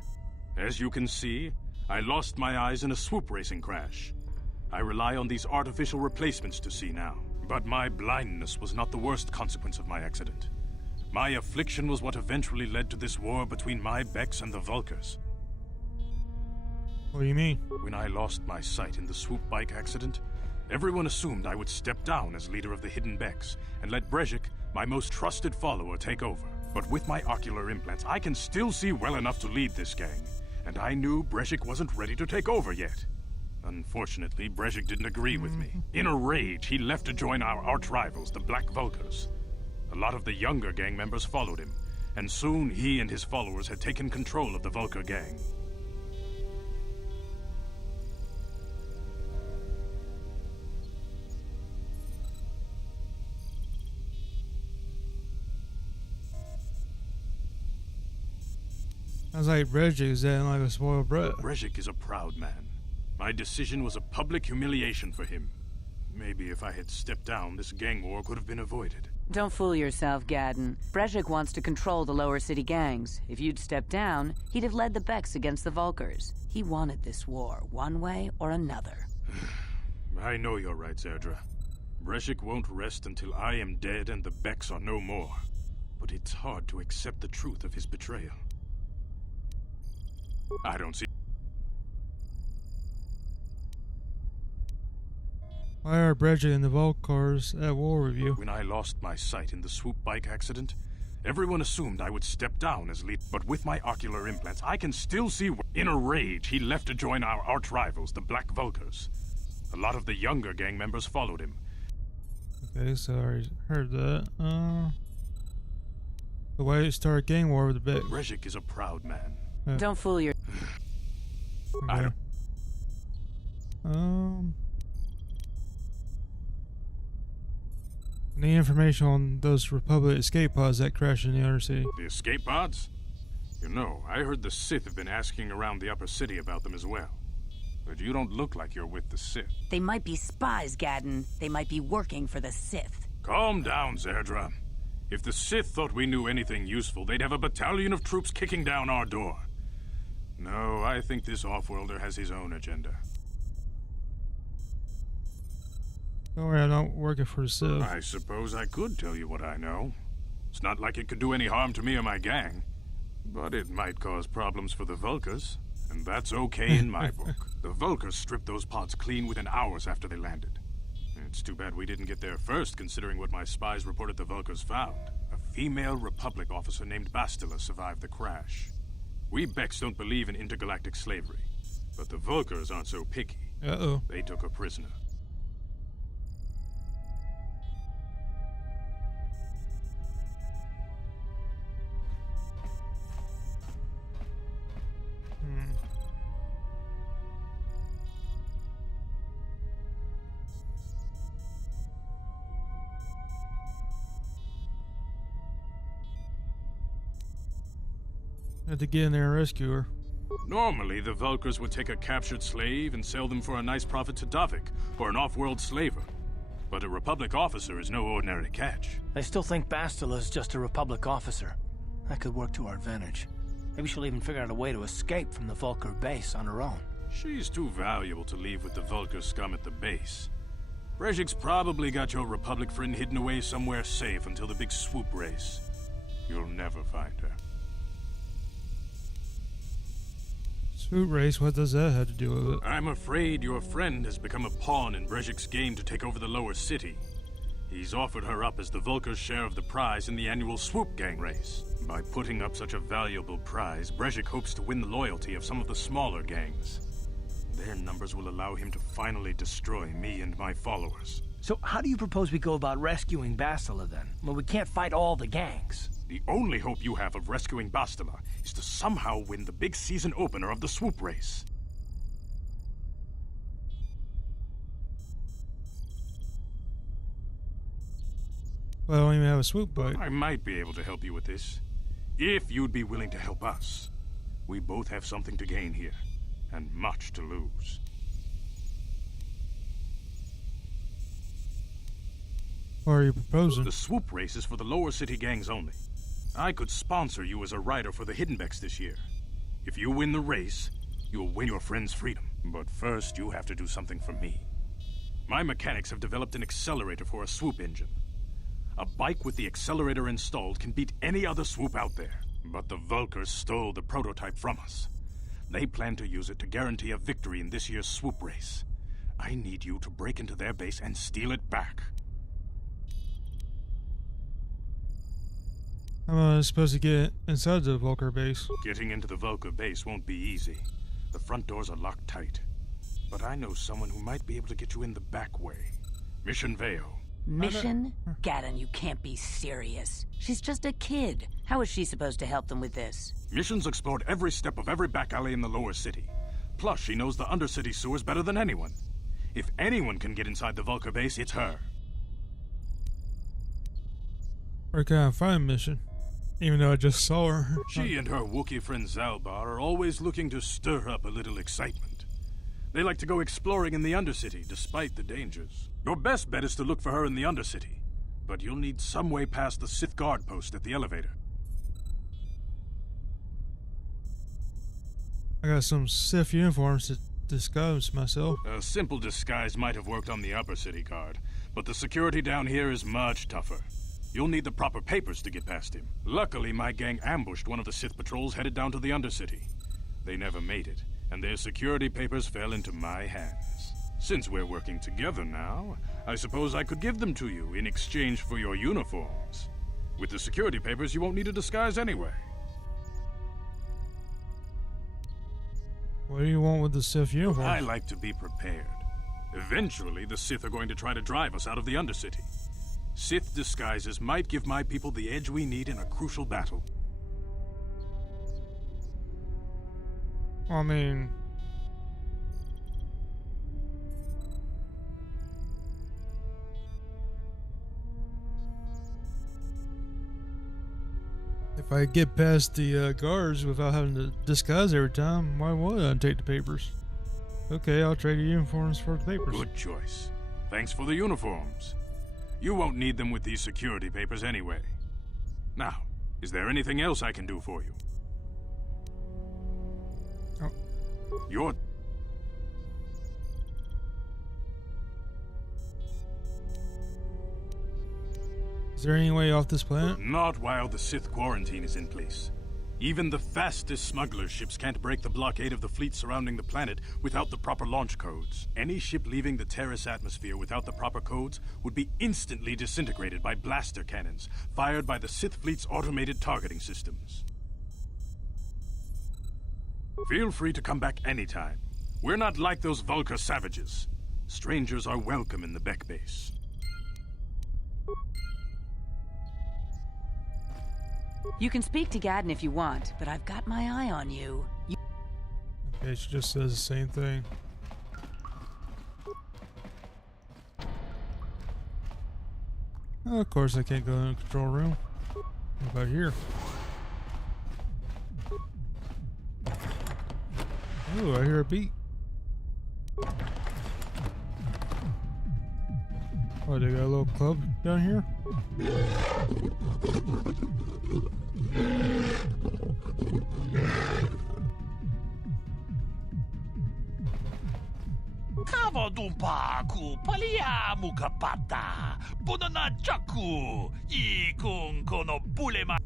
As you can see, I lost my eyes in a swoop racing crash. I rely on these artificial replacements to see now. But my blindness was not the worst consequence of my accident. My affliction was what eventually led to this war between my Becks and the Vulkars. What do you mean? When I lost my sight in the swoop bike accident, everyone assumed I would step down as leader of the Hidden Becks and let Brezhik, my most trusted follower, take over. But with my ocular implants, I can still see well enough to lead this gang, and I knew Brezhik wasn't ready to take over yet. Unfortunately, Brezhik didn't agree with me. In a rage, he left to join our arch-rivals, the Black Vulkars. A lot of the younger gang members followed him, and soon he and his followers had taken control of the Vulkar gang. Sounds like Brezhik is acting like a spoiled brat. Brezhik is a proud man. My decision was a public humiliation for him. Maybe if I had stepped down, this gang war could have been avoided. Don't fool yourself, Gadden. Brezhik wants to control the lower city gangs. If you'd stepped down, he'd have led the Becks against the Vulkars. He wanted this war, one way or another. I know you're right, Zerdra. Brezhik won't rest until I am dead and the Becks are no more. But it's hard to accept the truth of his betrayal. I don't see... Why are Bredja and the Volkars at war with you? When I lost my sight in the swoop bike accident, everyone assumed I would step down as lead. But with my ocular implants, I can still see. In a rage, he left to join our arch rivals, the Black Vulkars. A lot of the younger gang members followed him. Okay, so I already heard that. The way to start a gang war with the big. Brejik is a proud man. Don't fool your. Okay. Any information on those Republic escape pods that crashed in the Undercity? The escape pods? You know, I heard the Sith have been asking around the upper city about them as well. But you don't look like you're with the Sith. They might be spies, Gadden. They might be working for the Sith. Calm down, Zerdra. If the Sith thought we knew anything useful, they'd have a battalion of troops kicking down our door. No, I think this off-worlder has his own agenda. Don't worry, I'm not working for the Sith. I suppose I could tell you what I know. It's not like it could do any harm to me or my gang. But it might cause problems for the Vulkars. And that's okay in my book. The Vulkars stripped those pods clean within hours after they landed. It's too bad we didn't get there first, considering what my spies reported the Vulkars found. A female Republic officer named Bastila survived the crash. We Becks don't believe in intergalactic slavery. But the Vulkars aren't so picky. Uh-oh. They took her prisoner. Had to get in there and rescue her. Normally, the Vulkars would take a captured slave and sell them for a nice profit to Davik, or an off-world slaver. But a Republic officer is no ordinary catch. I still think Bastila's just a Republic officer. That could work to our advantage. Maybe she'll even figure out a way to escape from the Vulkar base on her own. She's too valuable to leave with the Vulkar scum at the base. Brejik's probably got your Republic friend hidden away somewhere safe until the big swoop race. You'll never find her. Swoop race, what does that have to do with it? I'm afraid your friend has become a pawn in Brejik's game to take over the lower city. He's offered her up as the Vulkar's share of the prize in the annual swoop gang race. By putting up such a valuable prize, Brejik hopes to win the loyalty of some of the smaller gangs. Their numbers will allow him to finally destroy me and my followers. So how do you propose we go about rescuing Bastila then? Well, we can't fight all the gangs. The only hope you have of rescuing Bastila is to somehow win the big season opener of the swoop race. Well, I don't even have a swoop bike. I might be able to help you with this. If you'd be willing to help us. We both have something to gain here, and much to lose. What are you proposing? The swoop race is for the lower city gangs only. I could sponsor you as a rider for the Hiddenbecks this year. If you win the race, you'll win your friend's freedom. But first, you have to do something for me. My mechanics have developed an accelerator for a swoop engine. A bike with the accelerator installed can beat any other swoop out there. But the Vulkars stole the prototype from us. They plan to use it to guarantee a victory in this year's swoop race. I need you to break into their base and steal it back. How am I supposed to get inside the Vulkar base? Getting into the Vulkar base won't be easy. The front doors are locked tight. But I know someone who might be able to get you in the back way. Mission Veo. Mission? Gadden, you can't be serious. She's just a kid. How is she supposed to help them with this? Mission's explored every step of every back alley in the lower city. Plus, she knows the undercity sewers better than anyone. If anyone can get inside the Vulkar base, it's her. Where can I find Mission? Even though I just saw her. She and her Wookiee friend Zalbar are always looking to stir up a little excitement. They like to go exploring in the Undercity, despite the dangers. Your best bet is to look for her in the Undercity. But you'll need some way past the Sith guard post at the elevator. I got some Sith uniforms to disguise myself. A simple disguise might have worked on the upper city guard, but the security down here is much tougher. You'll need the proper papers to get past him. Luckily, my gang ambushed one of the Sith patrols headed down to the Undercity. They never made it, and their security papers fell into my hands. Since we're working together now, I suppose I could give them to you in exchange for your uniforms. With the security papers, you won't need a disguise anyway. What do you want with the Sith uniform? I like to be prepared. Eventually, the Sith are going to try to drive us out of the Undercity. Sith disguises might give my people the edge we need in a crucial battle. I mean... if I get past the guards without having to disguise every time, why would I take the papers? Okay, I'll trade the uniforms for the papers. Good choice. Thanks for the uniforms. You won't need them with these security papers anyway. Now, is there anything else I can do for you? Oh. You're... Is there any way off this planet? Not while the Sith quarantine is in place. Even the fastest smuggler ships can't break the blockade of the fleet surrounding the planet without the proper launch codes. Any ship leaving the Taris atmosphere without the proper codes would be instantly disintegrated by blaster cannons fired by the Sith fleet's automated targeting systems. Feel free to come back anytime. We're not like those Vulkar savages. Strangers are welcome in the Beck base. You can speak to Gadden if you want, but I've got my eye on you. Okay, she just says the same thing. Oh, of course I can't go in the control room. What about here? Oh, I hear a beat. Oh, they got a little club down here? Kavadumpa ku palia mukapata. Bunana chaku. Ikung kono bulema.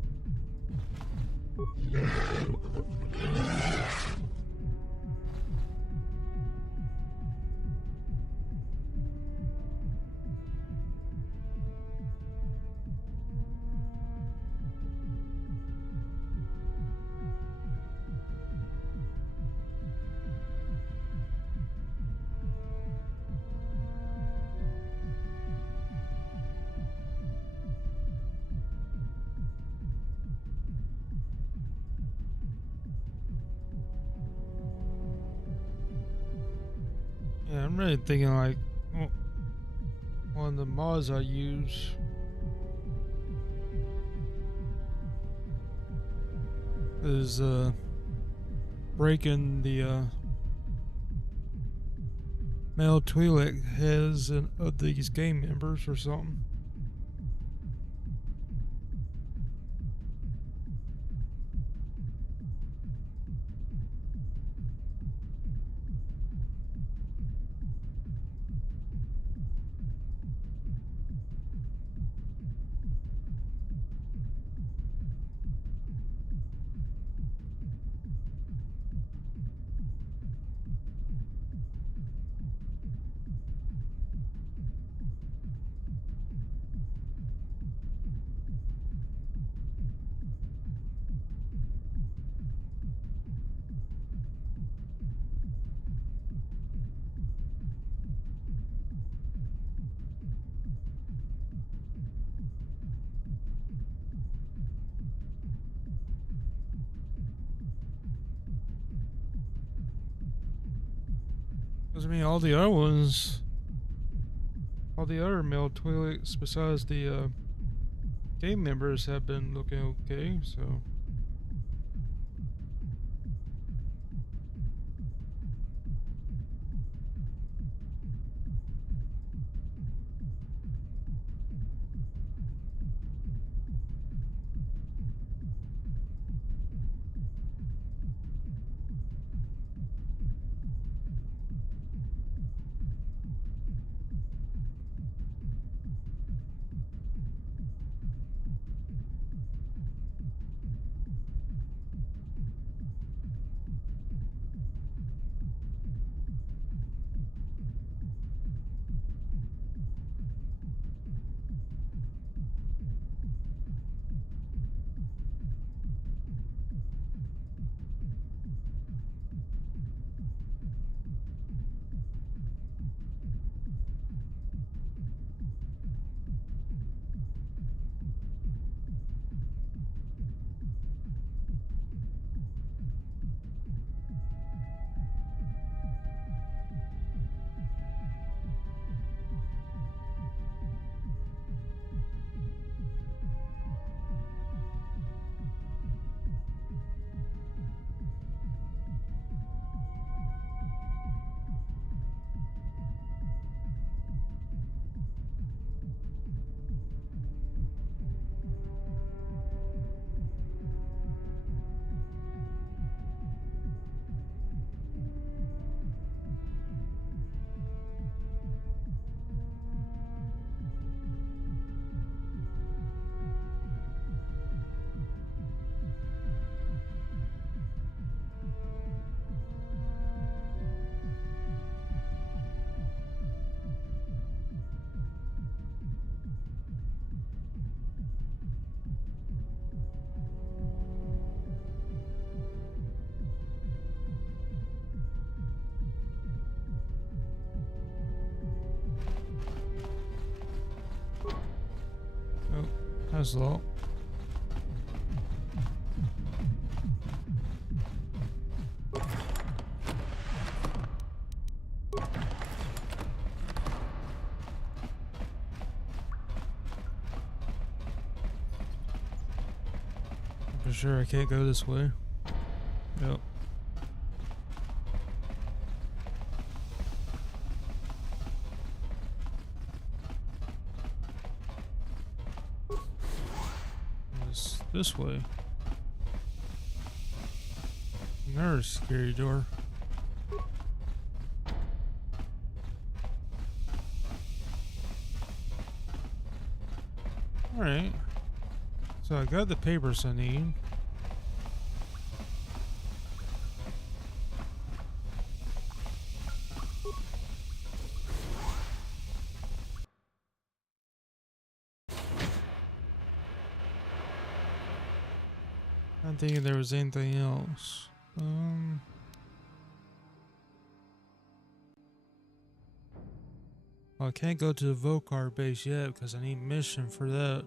Yeah, I'm really thinking like one of the mods I use is breaking the male Twi'lek heads of these game members or something. I mean, all the other ones, all the other male Twi'leks besides the game members have been looking okay, so. That's all. For sure I can't go this way. Yep. This way. There's a scary door. Alright. So I got the papers I need. I'm thinking there was anything else. Well, I can't go to the Vokar base yet because I need mission for that.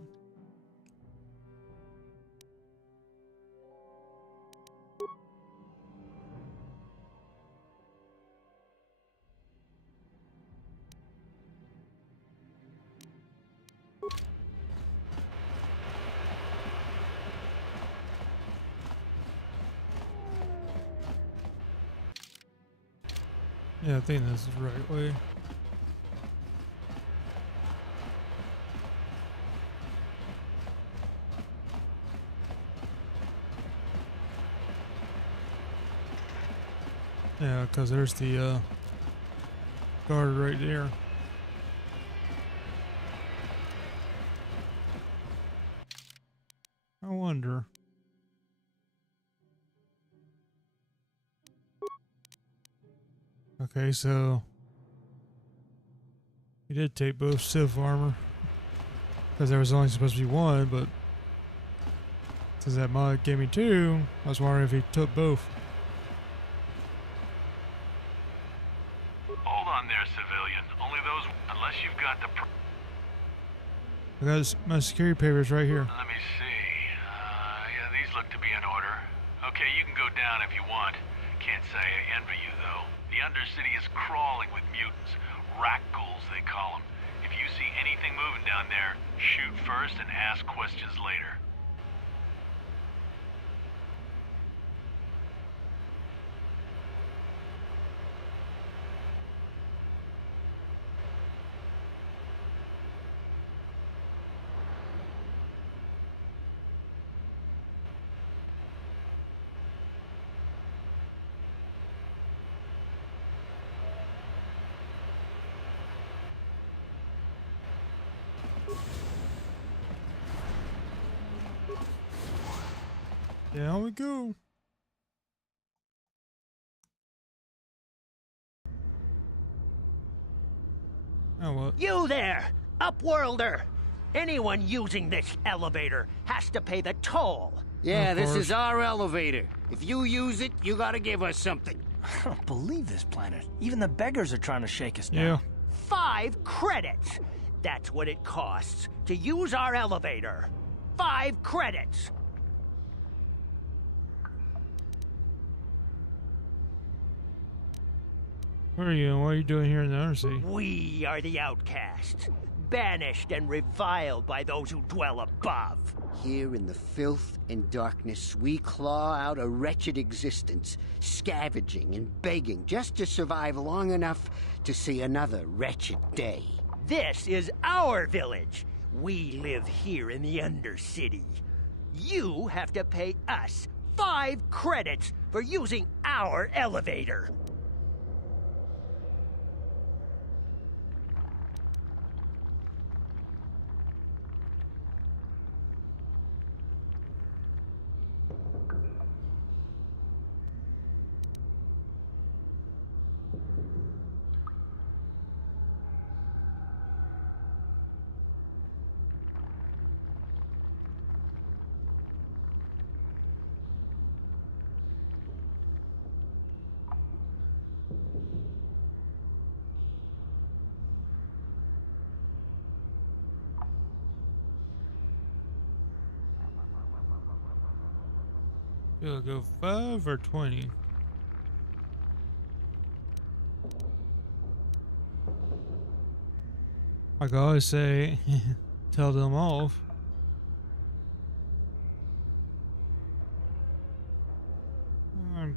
Yeah, I think that's the right way. Yeah, because there's the guard right there. I wonder. Okay, so he did take both Sith armor because there was only supposed to be one, but since that mod gave me two, I was wondering if he took both. Hold on there, civilian. Only those, unless you've got the. I got my security papers right here. Let me see. Yeah, these look to be in order. Okay, you can go down if you want. Can't say I envy you, though. The Undercity is crawling with mutants. Rat ghouls, they call them. If you see anything moving down there, shoot first and ask questions later. Down we go. Oh, what? You there, Upworlder! Anyone using this elevator has to pay the toll. Yeah, this is our elevator. If you use it, you gotta give us something. I don't believe this planet. Even the beggars are trying to shake us down. Yeah. 5 credits. That's what it costs to use our elevator. 5 credits. Where are you and what are you doing here in the Undercity? We are the outcasts, banished and reviled by those who dwell above. Here in the filth and darkness, we claw out a wretched existence, scavenging and begging just to survive long enough to see another wretched day. This is our village. We live here in the Undercity. You have to pay us 5 credits for using our elevator. You'll go 5 or 20. Like I always say, tell them off.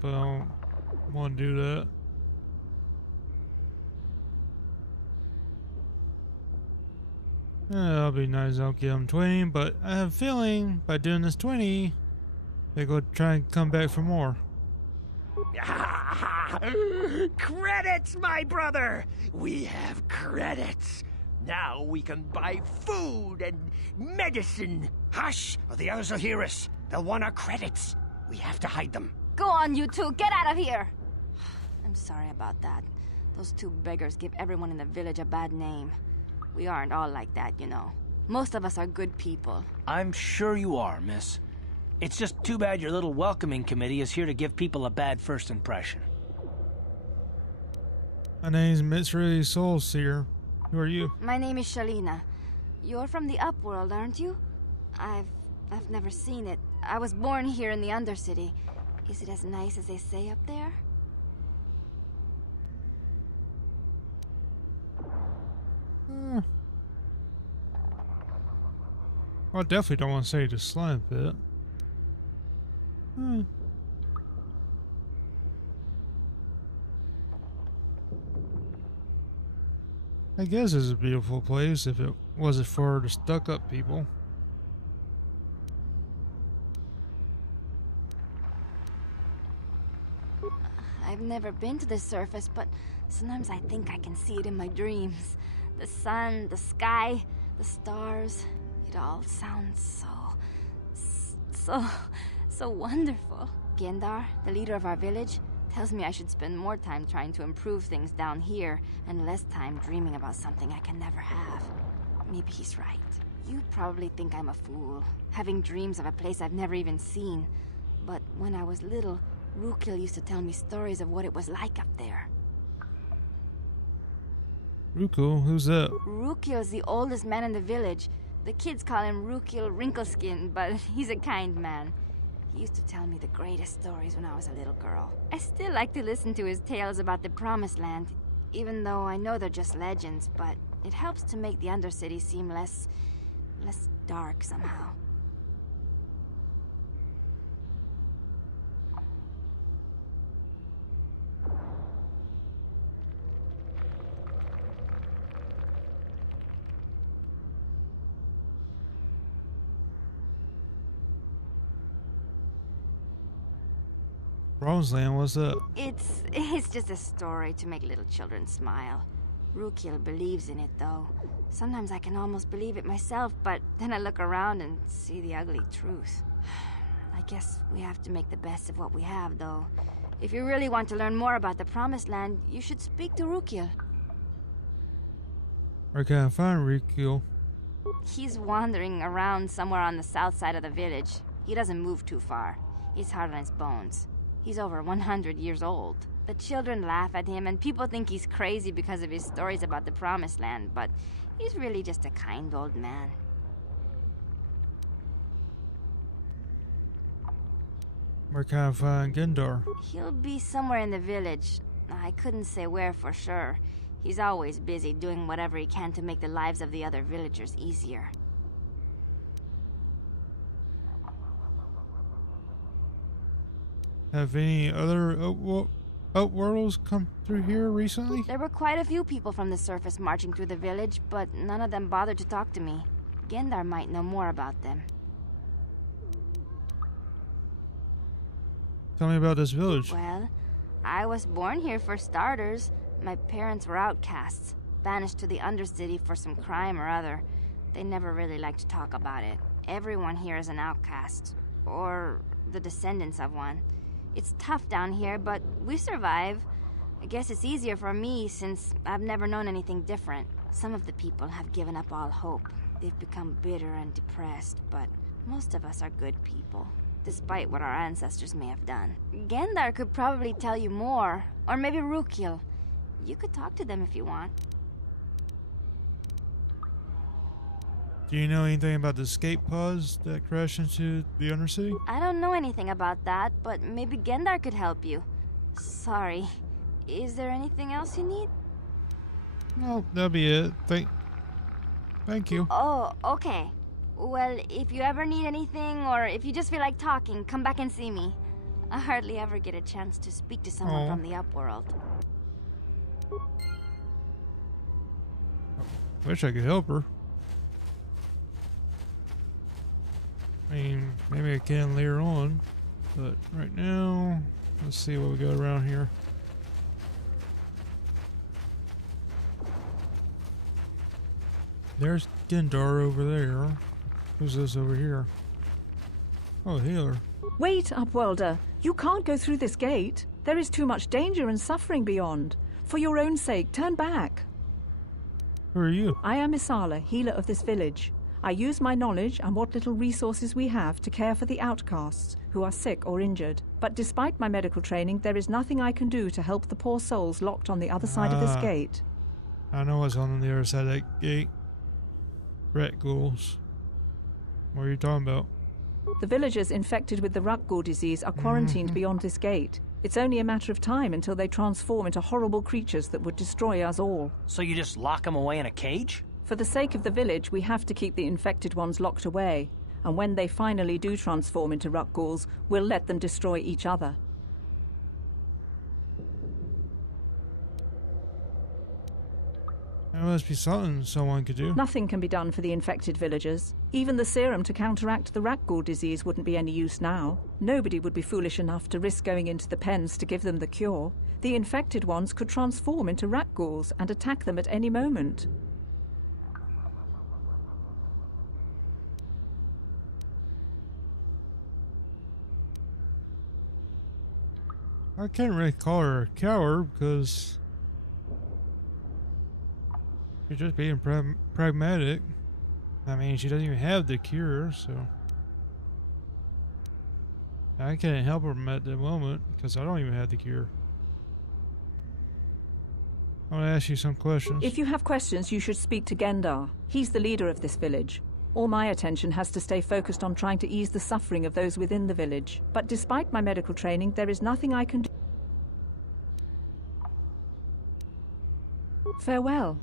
But I don't want to do that. That'll be nice. I'll give them 20, but I have a feeling by doing this 20, they're going to try and come back for more. Credits, my brother! We have credits. Now we can buy food and medicine. Hush, or the others will hear us. They'll want our credits. We have to hide them. Go on, you two. Get out of here. I'm sorry about that. Those two beggars give everyone in the village a bad name. We aren't all like that, you know. Most of us are good people. I'm sure you are, miss. It's just too bad your little welcoming committee is here to give people a bad first impression. My name's Mitsuri Soulseer. Who are you? My name is Shalina. You're from the Upworld, aren't you? I've never seen it. I was born here in the Undercity. Is it as nice as they say up there? I definitely don't want to say the slime pit. I guess it's a beautiful place if it wasn't for the stuck-up people. I've never been to the surface, but sometimes I think I can see it in my dreams. The sun, the sky, the stars. It all sounds so wonderful. Gendar, the leader of our village, tells me I should spend more time trying to improve things down here and less time dreaming about something I can never have. Maybe he's right. You probably think I'm a fool, having dreams of a place I've never even seen. But when I was little, Rukil used to tell me stories of what it was like up there. Rukil? Who's that? Rukil's the oldest man in the village. The kids call him Rukil Wrinkleskin, but he's a kind man. He used to tell me the greatest stories when I was a little girl. I still like to listen to his tales about the Promised Land, even though I know they're just legends, but it helps to make the Undercity seem less dark somehow. Roseland, what's up? It's just a story to make little children smile. Rukil believes in it, though. Sometimes I can almost believe it myself, but then I look around and see the ugly truth. I guess we have to make the best of what we have, though. If you really want to learn more about the Promised Land, you should speak to Rukil. Where can I find Rukil? He's wandering around somewhere on the south side of the village. He doesn't move too far. He's hard on his bones. He's over 100 years old. The children laugh at him, and people think he's crazy because of his stories about the Promised Land, but he's really just a kind old man. Where can I find Gendar? He'll be somewhere in the village. I couldn't say where for sure. He's always busy doing whatever he can to make the lives of the other villagers easier. Have any other Outworlders come through here recently? There were quite a few people from the surface marching through the village, but none of them bothered to talk to me. Gendar might know more about them. Tell me about this village. Well, I was born here for starters. My parents were outcasts, banished to the Undercity for some crime or other. They never really liked to talk about it. Everyone here is an outcast, or the descendants of one. It's tough down here, but we survive. I guess it's easier for me since I've never known anything different. Some of the people have given up all hope. They've become bitter and depressed, but most of us are good people, despite what our ancestors may have done. Gendar could probably tell you more, or maybe Rukil. You could talk to them if you want. Do you know anything about the escape pods that crash into the Undercity? I don't know anything about that, but maybe Gendar could help you. Sorry. Is there anything else you need? No, that'll be it. Thank you. Oh, okay. Well, if you ever need anything, or if you just feel like talking, come back and see me. I hardly ever get a chance to speak to someone from the Upworld. Wish I could help her. I mean, maybe I can later on, but right now, let's see what we got around here. There's Gendar over there. Who's this over here? Oh, healer. Wait, Upworlder. You can't go through this gate. There is too much danger and suffering beyond. For your own sake, turn back. Who are you? I am Isala, healer of this village. I use my knowledge and what little resources we have to care for the outcasts who are sick or injured. But despite my medical training, there is nothing I can do to help the poor souls locked on the other side of this gate. I know what's on the other side of that gate. Rat ghouls. What are you talking about? The villagers infected with the Rukgul disease are quarantined beyond this gate. It's only a matter of time until they transform into horrible creatures that would destroy us all. So you just lock them away in a cage? For the sake of the village, we have to keep the infected ones locked away. And when they finally do transform into Rukguls, we'll let them destroy each other. There must be something someone could do. Nothing can be done for the infected villagers. Even the serum to counteract the Rukgul disease wouldn't be any use now. Nobody would be foolish enough to risk going into the pens to give them the cure. The infected ones could transform into Rukguls and attack them at any moment. I can't really call her a coward because she's just being pragmatic. I mean, she doesn't even have the cure, so I can't help her at the moment because I don't even have the cure. I want to ask you some questions. If you have questions, you should speak to Gendar. He's the leader of this village. All my attention has to stay focused on trying to ease the suffering of those within the village. But despite my medical training, there is nothing I can do. Farewell.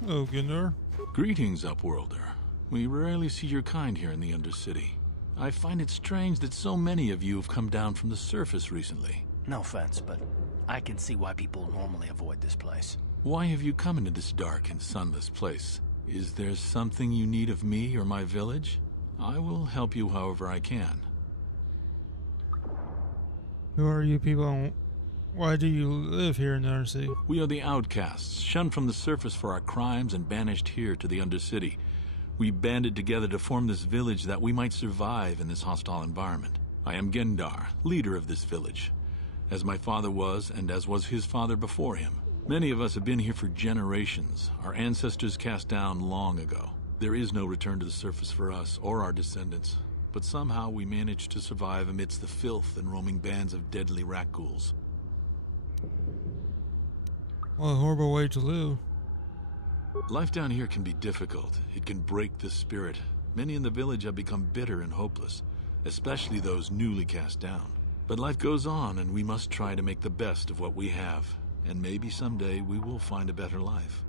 Hello, Gendar. Greetings, Upworlder. We rarely see your kind here in the Undercity. I find it strange that so many of you have come down from the surface recently. No offense, but I can see why people normally avoid this place. Why have you come into this dark and sunless place? Is there something you need of me or my village? I will help you however I can. Who are you people and why do you live here in the Undercity? We are the outcasts, shunned from the surface for our crimes and banished here to the Undercity. We banded together to form this village that we might survive in this hostile environment. I am Gendar, leader of this village, as my father was and as was his father before him. Many of us have been here for generations, our ancestors cast down long ago. There is no return to the surface for us or our descendants, but somehow we managed to survive amidst the filth and roaming bands of deadly rat ghouls. What a horrible way to live. Life down here can be difficult. It can break the spirit. Many in the village have become bitter and hopeless, especially those newly cast down. But life goes on, and we must try to make the best of what we have. And maybe someday we will find a better life.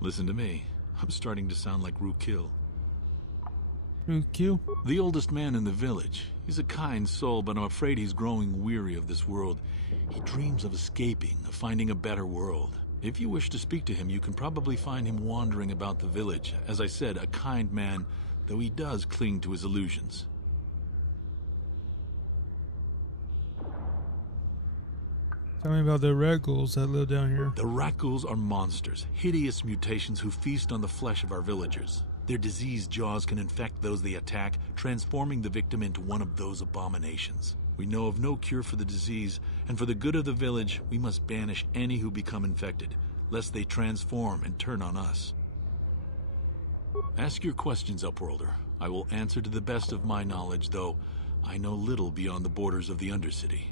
Listen to me. I'm starting to sound like Rukil. Rukil? The oldest man in the village. He's a kind soul, but I'm afraid he's growing weary of this world. He dreams of escaping, of finding a better world. If you wish to speak to him, you can probably find him wandering about the village. As I said, a kind man, though he does cling to his illusions. Tell me about the rat ghouls that live down here. The rat ghouls are monsters, hideous mutations who feast on the flesh of our villagers. Their diseased jaws can infect those they attack, transforming the victim into one of those abominations. We know of no cure for the disease, and for the good of the village, we must banish any who become infected, lest they transform and turn on us. Ask your questions, Upworlder. I will answer to the best of my knowledge, though I know little beyond the borders of the Undercity.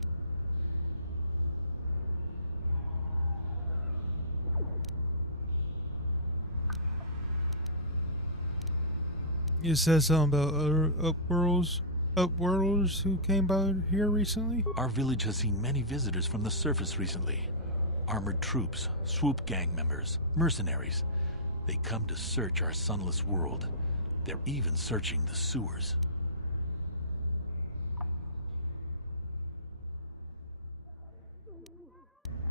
You said something about other Upworlders who came by here recently? Our village has seen many visitors from the surface recently. Armored troops, swoop gang members, mercenaries. They come to search our sunless world. They're even searching the sewers.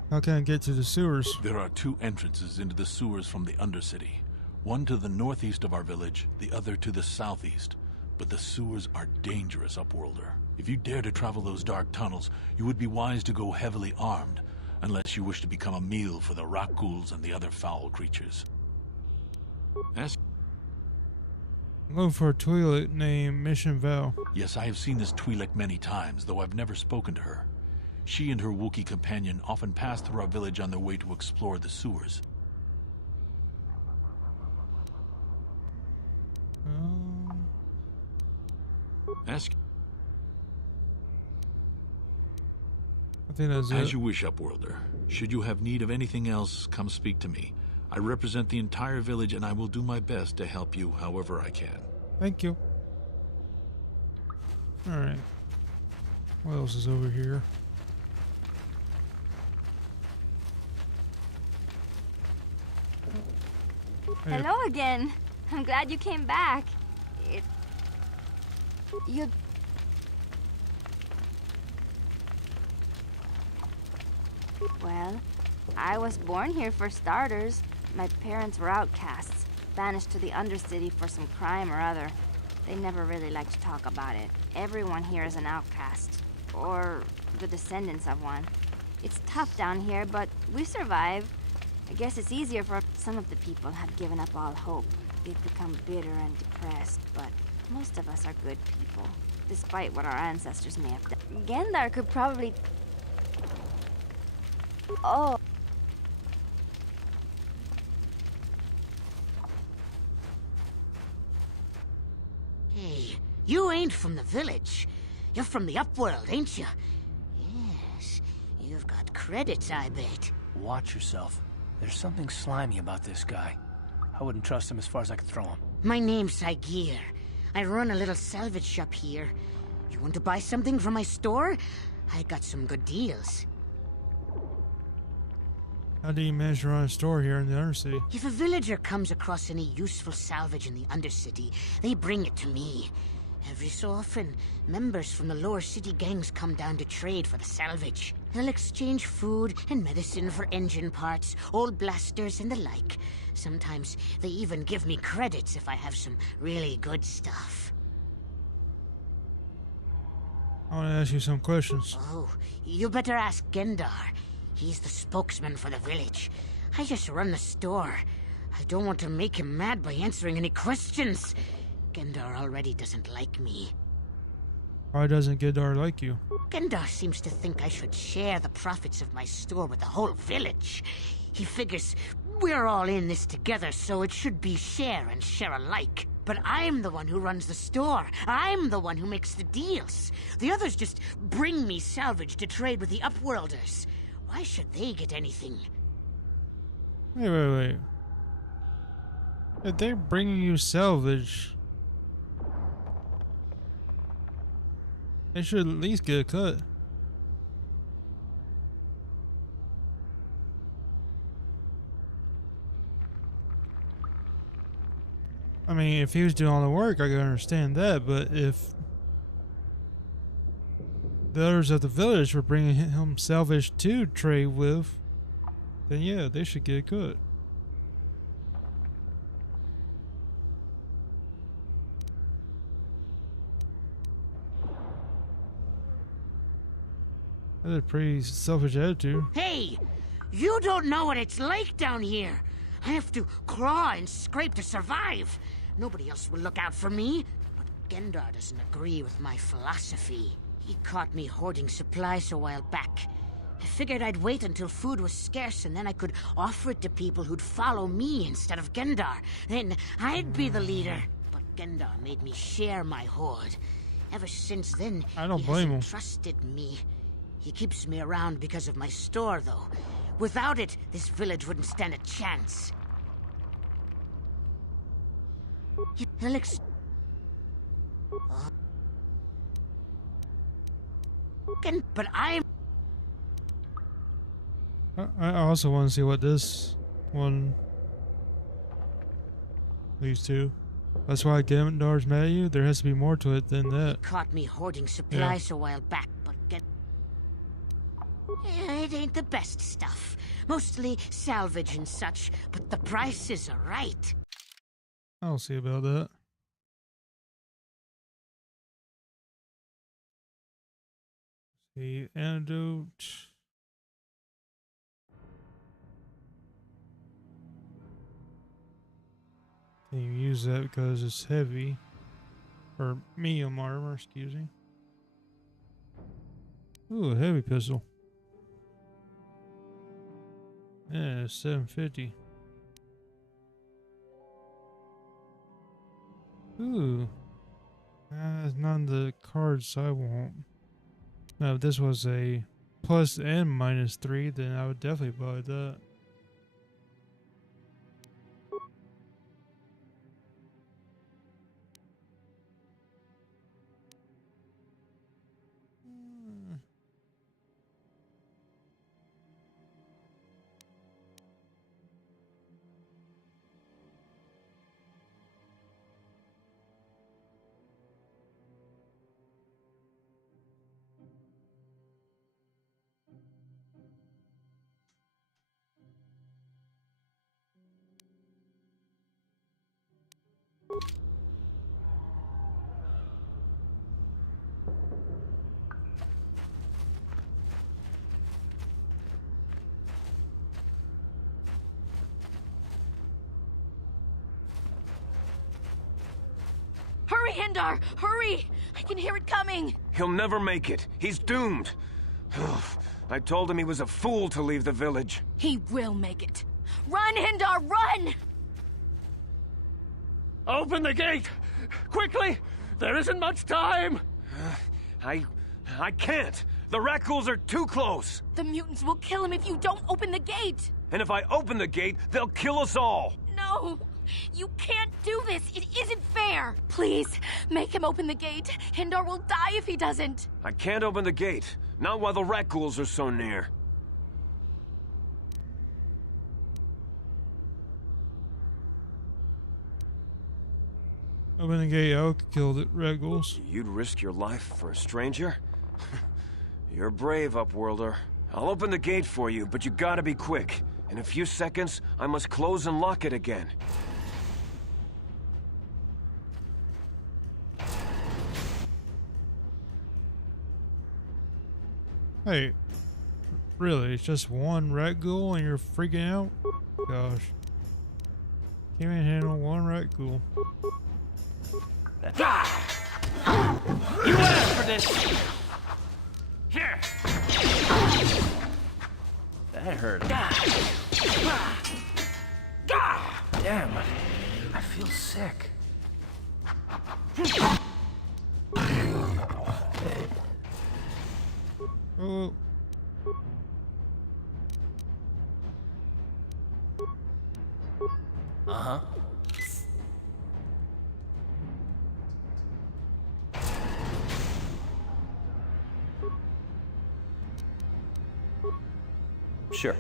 How can I get to the sewers? There are two entrances into the sewers from the Undercity. One to the northeast of our village, the other to the southeast. But the sewers are dangerous, Upworlder. If you dare to travel those dark tunnels, you would be wise to go heavily armed, unless you wish to become a meal for the rock ghouls and the other foul creatures. I'm looking for a Twi'lek named Mission Val. Yes, I have seen this Twi'lek many times, though I've never spoken to her. She and her Wookiee companion often pass through our village on their way to explore the sewers. Ask. I think that's it. As you wish, Upworlder. Should you have need of anything else, come speak to me. I represent the entire village, and I will do my best to help you however I can. Thank you. Alright. What else is over here? Hello again. I'm glad you came back. You... Well, I was born here for starters. My parents were outcasts, banished to the Undercity for some crime or other. They never really liked to talk about it. Everyone here is an outcast, or the descendants of one. It's tough down here, but we survive. I guess it's easier for some of the people have given up all hope. They've become bitter and depressed, but most of us are good people, despite what our ancestors may have done. Gendar could probably... Oh. Hey, you ain't from the village. You're from the Upworld, ain't you? Yes, you've got credits, I bet. Watch yourself. There's something slimy about this guy. I wouldn't trust him as far as I could throw him. My name's Saigir. I run a little salvage shop here. You want to buy something from my store? I got some good deals. How do you manage to run a store here in the Undercity? If a villager comes across any useful salvage in the Undercity, they bring it to me. Every so often, members from the lower city gangs come down to trade for the salvage. They'll exchange food and medicine for engine parts, old blasters, and the like. Sometimes they even give me credits if I have some really good stuff. I want to ask you some questions. Oh, you better ask Gendar. He's the spokesman for the village. I just run the store. I don't want to make him mad by answering any questions. Gendar already doesn't like me. Why doesn't Gendar like you? Gendar seems to think I should share the profits of my store with the whole village. He figures we're all in this together, so it should be share and share alike. But I'm the one who runs the store. I'm the one who makes the deals. The others just bring me salvage to trade with the Upworlders. Why should they get anything? Wait. If they're bringing you salvage, they should at least get a cut. I mean, if he was doing all the work, I could understand that, but if the others of the village were bringing him salvage to trade with, then yeah, they should get a cut. That's a pretty selfish attitude. Hey! You don't know what it's like down here! I have to claw and scrape to survive! Nobody else will look out for me! But Gendar doesn't agree with my philosophy. He caught me hoarding supplies a while back. I figured I'd wait until food was scarce and then I could offer it to people who'd follow me instead of Gendar. Then I'd be the leader. But Gendar made me share my hoard. Ever since then, I don't he blame hasn't him. trusted me. He keeps me around because of my store, though. Without it, this village wouldn't stand a chance. Alex... But I'm... I also want to see what this one leads to. That's why Gendar's mad at you. There has to be more to it than that. Caught me hoarding supplies a while back, but it ain't the best stuff. Mostly salvage and such, but the prices are right. I don't see about that. The antidote. Can you use that because it's heavy? Or medium armor, excuse me. Ooh, a heavy pistol. Yeah, 750. Ooh. That's none of the cards I want. Now, if this was a plus and minus 3, then I would definitely buy that. Hurry, Hindar! Hurry! I can hear it coming! He'll never make it. He's doomed. I told him he was a fool to leave the village. He will make it. Run, Hindar, run! Open the gate! Quickly! There isn't much time! I can't! The Rakghouls are too close! The mutants will kill him if you don't open the gate! And if I open the gate, they'll kill us all! No! You can't do this! It isn't fair! Please, make him open the gate. Hindar will die if he doesn't. I can't open the gate. Not while the Rakghouls are so near. Open the gate, I would kill the red ghouls. You'd risk your life for a stranger? You're brave, Upworlder. I'll open the gate for you, but you gotta be quick. In a few seconds, I must close and lock it again. Hey, really? It's just one rat ghoul and you're freaking out? Gosh. Can't even handle one rat ghoul. You asked for this! Here! That hurt. Damn, I feel sick. Oh. Uh-huh. Sure.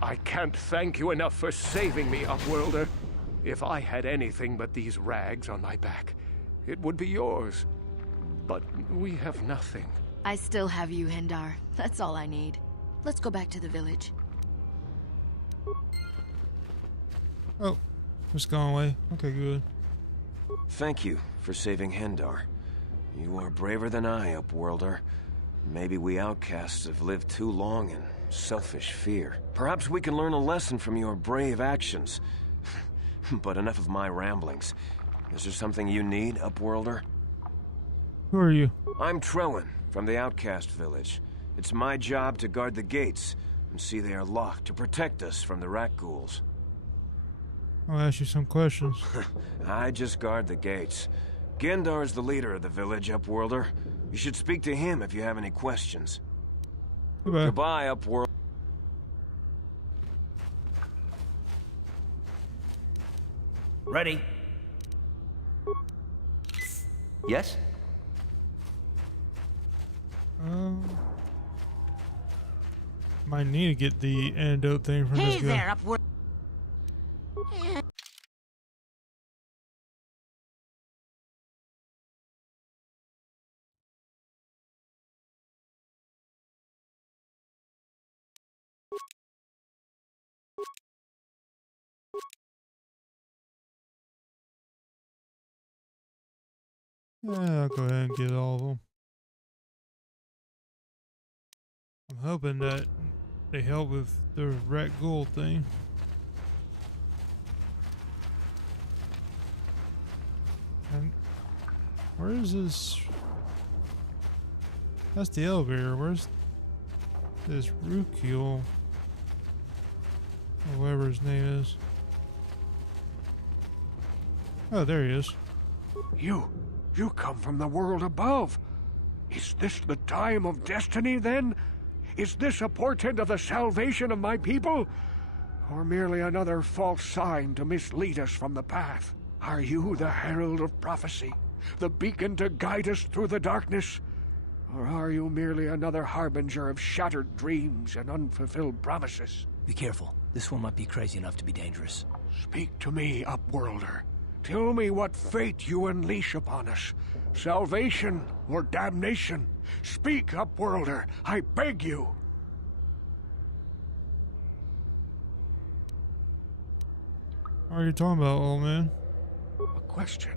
I can't thank you enough for saving me, Upworlder. If I had anything but these rags on my back, it would be yours. But we have nothing. I still have you, Hendar. That's all I need. Let's go back to the village. Oh, it's gone away. Okay, good. Thank you for saving Hendar. You are braver than I, Upworlder. Maybe we outcasts have lived too long in selfish fear. Perhaps we can learn a lesson from your brave actions. But enough of my ramblings. Is there something you need, Upworlder? Who are you? I'm Trellin, from the Outcast Village. It's my job to guard the gates and see they are locked to protect us from the rat ghouls. I'll ask you some questions. I just guard the gates. Gendar's the leader of the village, Upworlder. You should speak to him if you have any questions. Goodbye. Goodbye, Upworld. Ready? Yes? Might need to get the antidote thing from this guy. Hey there, Upward. Yeah, I'll go ahead and get all of them. I'm hoping that they help with the rat ghoul thing. And where is this? That's the elevator. Where's this Rukil? Or whatever his name is. Oh, there he is. You come from the world above. Is this the time of destiny, then? Is this a portent of the salvation of my people? Or merely another false sign to mislead us from the path? Are you the herald of prophecy? The beacon to guide us through the darkness? Or are you merely another harbinger of shattered dreams and unfulfilled promises? Be careful. This one might be crazy enough to be dangerous. Speak to me, Upworlder. Tell me what fate you unleash upon us. Salvation or damnation? Speak, Upworlder, I beg you. What are you talking about, old man? A question.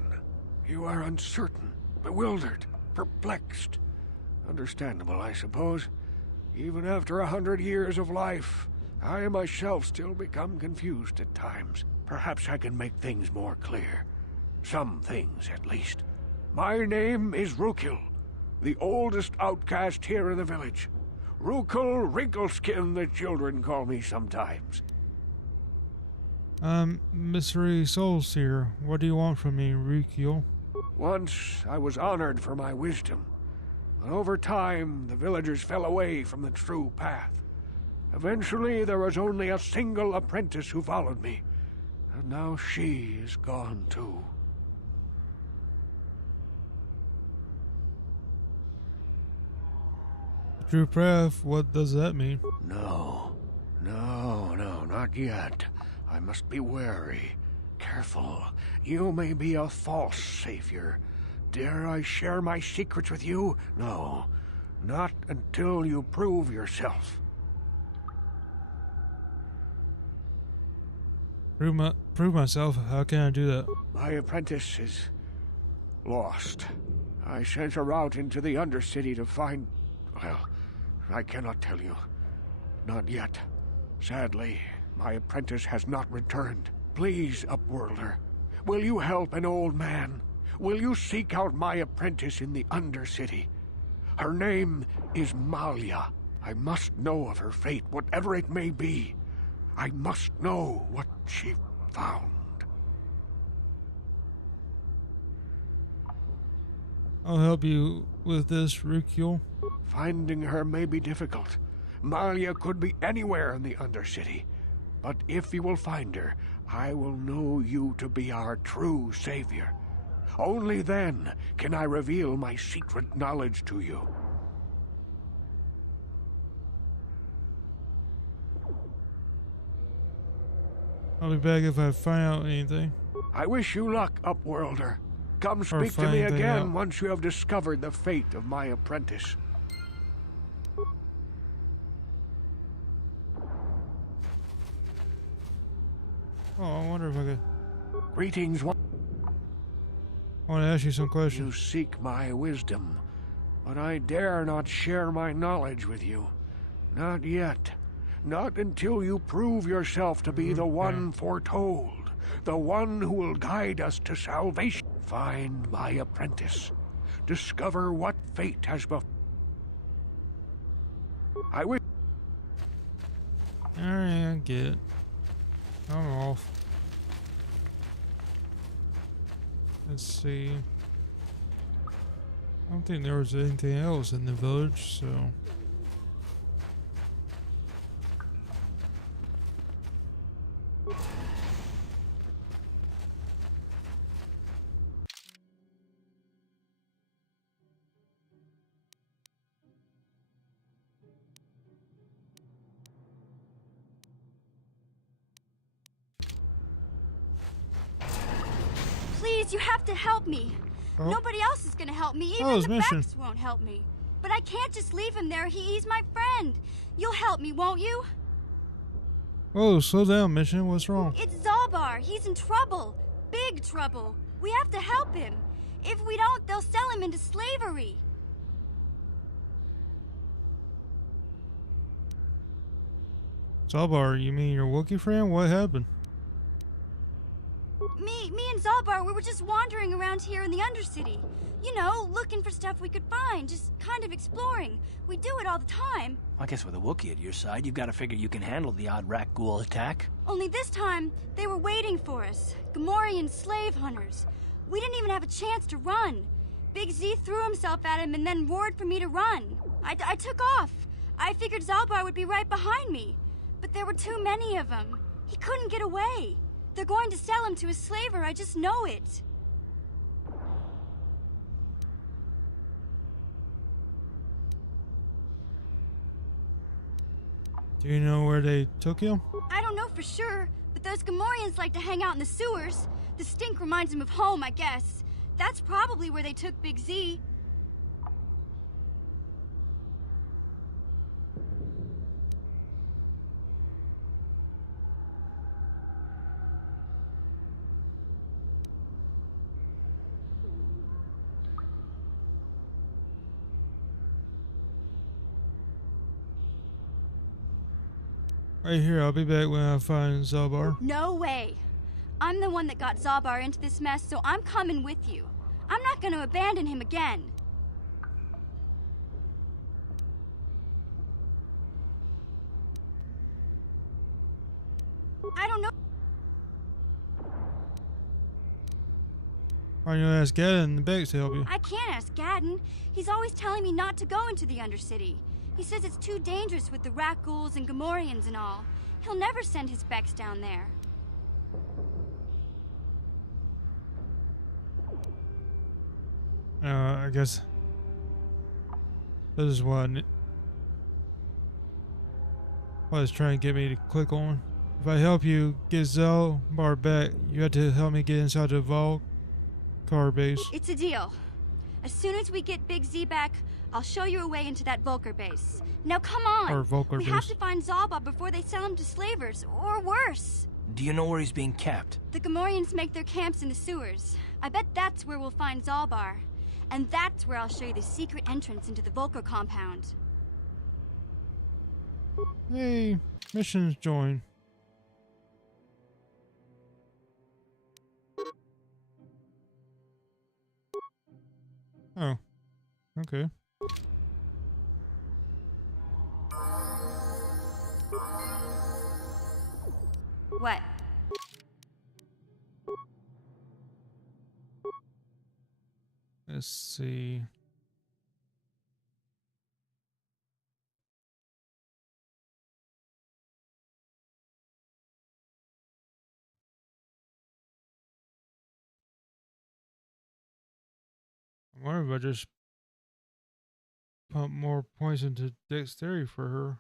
You are uncertain, bewildered, perplexed. Understandable, I suppose. Even after 100 years of life, I myself still become confused at times. Perhaps I can make things more clear. Some things, at least. My name is Rukil, the oldest outcast here in the village. Rukil Wrinkleskin, the children call me sometimes. Mystery Souls here. What do you want from me, Rukil? Once I was honored for my wisdom, but over time the villagers fell away from the true path. Eventually there was only a single apprentice who followed me, and now she is gone too. True path, what does that mean? No. No, not yet. I must be wary. Careful. You may be a false savior. Dare I share my secrets with you? No. Not until you prove yourself. Prove myself? How can I do that? My apprentice is lost. I sent her out into the Undercity to find... Well, I cannot tell you. Not yet. Sadly, my apprentice has not returned. Please, Upworlder, will you help an old man? Will you seek out my apprentice in the Undercity? Her name is Malia. I must know of her fate, whatever it may be. I must know what she found. I'll help you with this, Rukul. Finding her may be difficult. Malia could be anywhere in the Undercity. But if you will find her, I will know you to be our true savior. Only then can I reveal my secret knowledge to you. I'll be back if I find out anything. I wish you luck, Upworlder. Come speak to find me anything again out. once you have discovered the fate of my apprentice. Oh, I wonder if I could... Greetings. I want to ask you some questions. You seek my wisdom, but I dare not share my knowledge with you. Not yet. Not until you prove yourself to be the one foretold, the one who will guide us to salvation. Find my apprentice. Discover what fate has befallen. I wish... Alright, I get it. I'm off. Let's see. I don't think there was anything else in the village, so... Please, you have to help me. Oh. Nobody else is gonna help me. Oh, Even his the mission. Becks won't help me. But I can't just leave him there. He's my friend. You'll help me, won't you? Whoa, slow down, Mission. What's wrong? It's Zalbar. He's in trouble. Big trouble. We have to help him. If we don't, they'll sell him into slavery. Zalbar, you mean your Wookiee friend? What happened? Me and Zalbar, we were just wandering around here in the Undercity. You know, looking for stuff we could find, just kind of exploring. We do it all the time. I guess with a Wookiee at your side, you've got to figure you can handle the odd rat ghoul attack. Only this time, they were waiting for us. Gamorrean slave hunters. We didn't even have a chance to run. Big Z threw himself at him and then roared for me to run. I took off. I figured Zalbar would be right behind me. But there were too many of them. He couldn't get away. They're going to sell him to a slaver, I just know it. Do you know where they took him? I don't know for sure, but those Gamorreans like to hang out in the sewers. The stink reminds them of home, I guess. That's probably where they took Big Z. Right here, I'll be back when I find Zalbar. No way. I'm the one that got Zalbar into this mess, so I'm coming with you. I'm not going to abandon him again. I don't know. Why don't you ask Gadden and the Becks to help you? I can't ask Gadden. He's always telling me not to go into the Undercity. He says it's too dangerous with the rat ghouls and Gamorreans and all. He'll never send his Becks down there. I guess this is what what it's trying to get me to click on. If I help you get Zelbar back, you have to help me get inside the Volcar base. It's a deal. As soon as we get Big Z back, I'll show you a way into that Volcar base. Now come on! Or Volcar we base. have to find Zalba before they sell him to slavers, or worse. Do you know where he's being kept? The Gamorreans make their camps in the sewers. I bet that's where we'll find Zalbar. And that's where I'll show you the secret entrance into the Volcar compound. Hey, missions join. Oh, okay. What? Let's see. I wonder if I just pump more points into dexterity for her.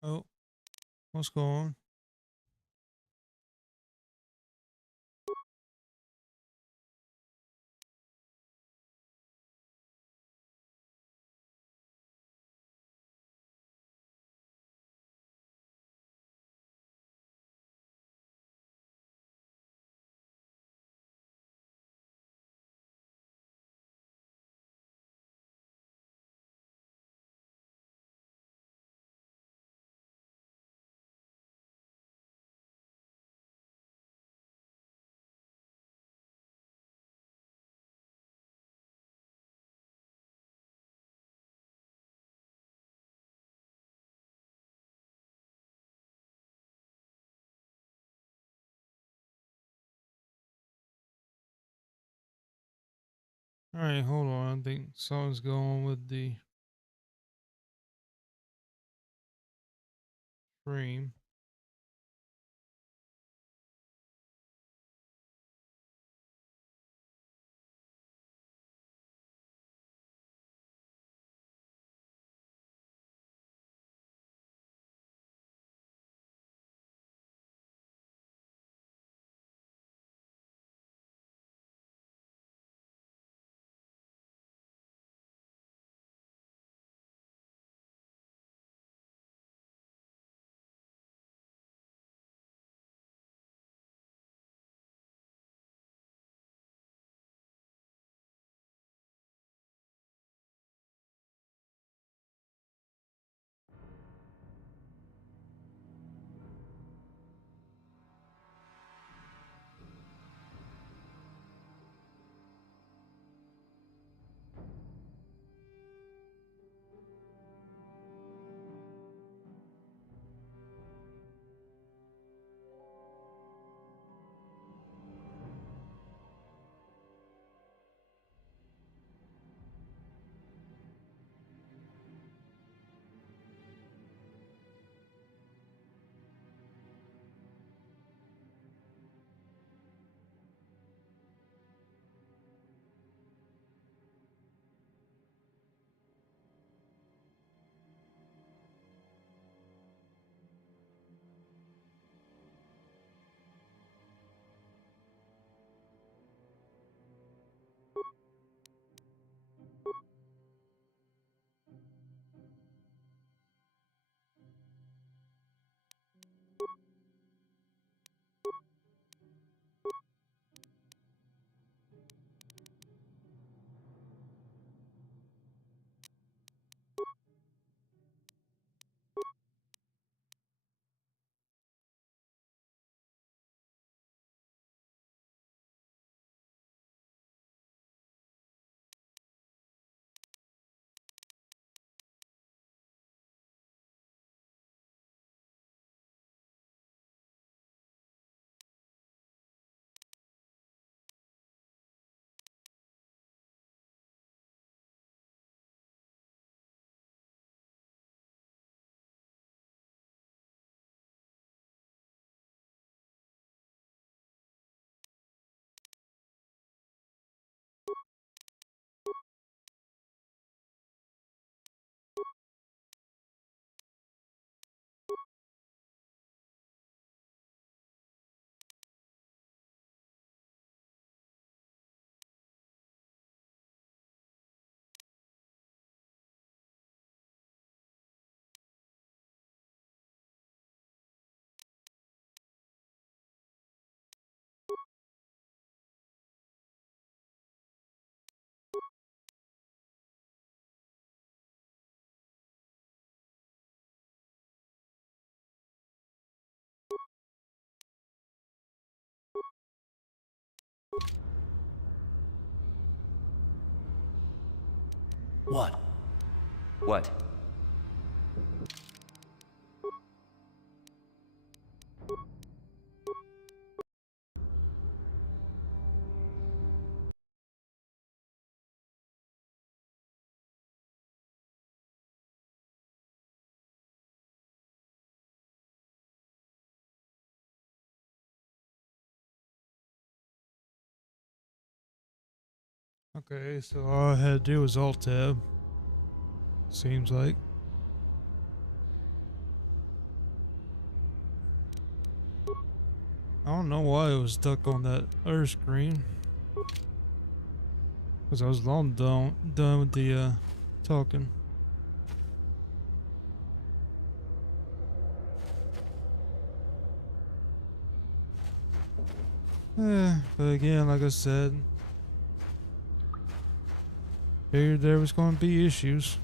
Oh, what's going on? Alright, hold on. I think something's going on with the stream. What? What? Okay, so all I had to do was alt tab. Seems like. I don't know why it was stuck on that other screen. Because I was long done with the talking. But again, like I said, figured there was going to be issues.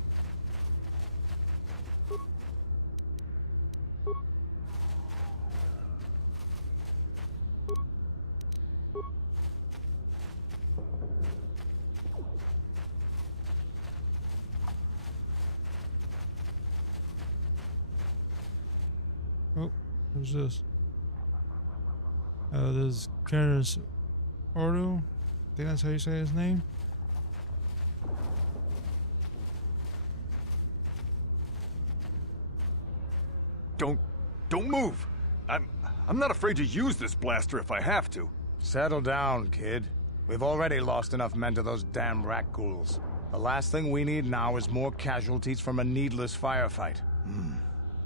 Oh, who's this? Oh, this is Kenneth Ordo. I think that's how you say his name. I'm not afraid to use this blaster if I have to. Settle down, kid. We've already lost enough men to those damn rat ghouls. The last thing we need now is more casualties from a needless firefight.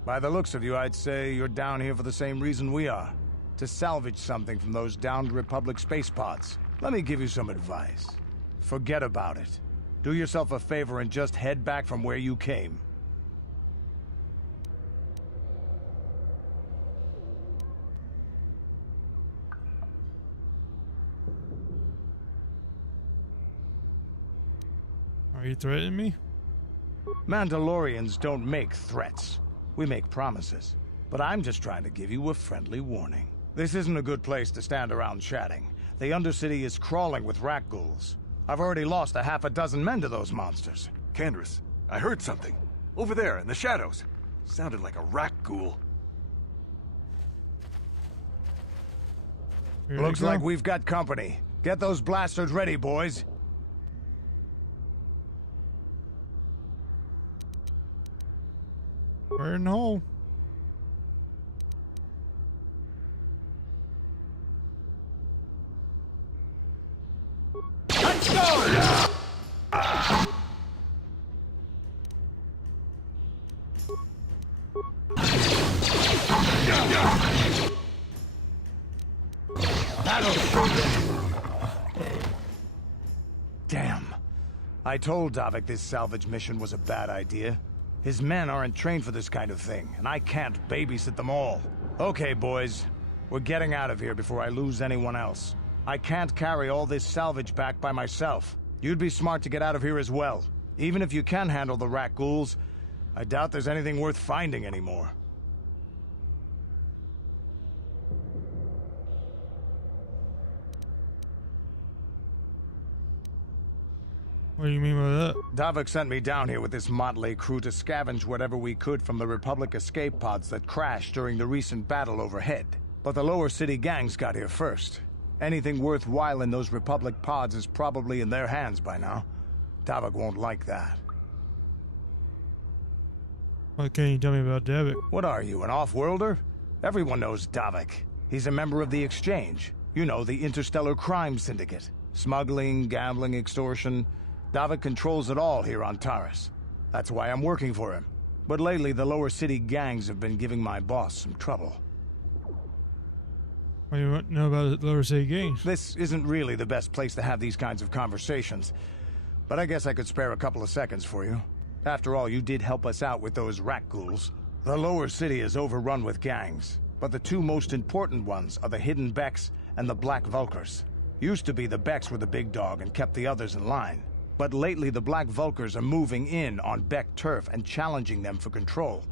By the looks of you, I'd say you're down here for the same reason we are. To salvage something from those downed Republic space pods. Let me give you some advice. Forget about it. Do yourself a favor and just head back from where you came. Are you threatening me? Mandalorians don't make threats. We make promises. But I'm just trying to give you a friendly warning. This isn't a good place to stand around chatting. The Undercity is crawling with rat ghouls. I've already lost a half a dozen men to those monsters. Candace, I heard something. Over there, in the shadows. Sounded like a rat ghoul. Looks like we've got company. Get those blasters ready, boys. We're in the hole. Let's go! Damn. I told Davik this salvage mission was a bad idea. His men aren't trained for this kind of thing, and I can't babysit them all. Okay, boys. We're getting out of here before I lose anyone else. I can't carry all this salvage back by myself. You'd be smart to get out of here as well. Even if you can handle the rat ghouls, I doubt there's anything worth finding anymore. What do you mean by that? Davik sent me down here with this motley crew to scavenge whatever we could from the Republic escape pods that crashed during the recent battle overhead. But the lower city gangs got here first. Anything worthwhile in those Republic pods is probably in their hands by now. Davik won't like that. What can you tell me about Davik? What are you, an off-worlder? Everyone knows Davik. He's a member of the Exchange. You know, the interstellar crime syndicate. Smuggling, gambling, extortion. Davik controls it all here on Taris. That's why I'm working for him. But lately, the lower city gangs have been giving my boss some trouble. What do you know about the lower city gangs? This isn't really the best place to have these kinds of conversations. But I guess I could spare a couple of seconds for you. After all, you did help us out with those rat ghouls. The lower city is overrun with gangs. But the two most important ones are the Hidden Becks and the Black Vulkars. Used to be the Becks were the big dog and kept the others in line. But lately the Black Vulkars are moving in on Beck turf and challenging them for control.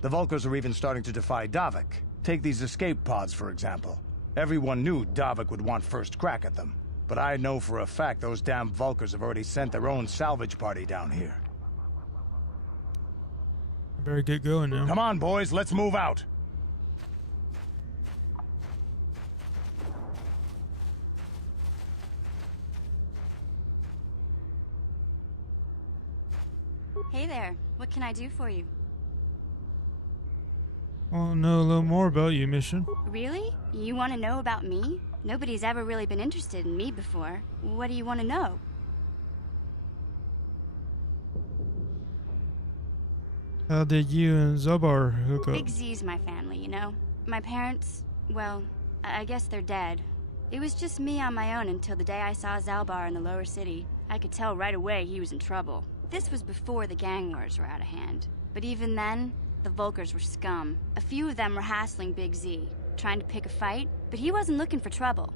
The Vulkars are even starting to defy Davik. Take these escape pods, for example. Everyone knew Davik would want first crack at them. But I know for a fact those damn Vulkars have already sent their own salvage party down here. I better get going now. Come on, boys, let's move out. Hey there, what can I do for you? I want to know a little more about you, Mission. Really? You want to know about me? Nobody's ever really been interested in me before. What do you want to know? How did you and Zabar hook up? Big Z's my family, you know? My parents, well, I guess they're dead. It was just me on my own until the day I saw Zalbar in the lower city. I could tell right away he was in trouble. This was before the gang wars were out of hand. But even then, the Vulkars were scum. A few of them were hassling Big Z, trying to pick a fight, but he wasn't looking for trouble.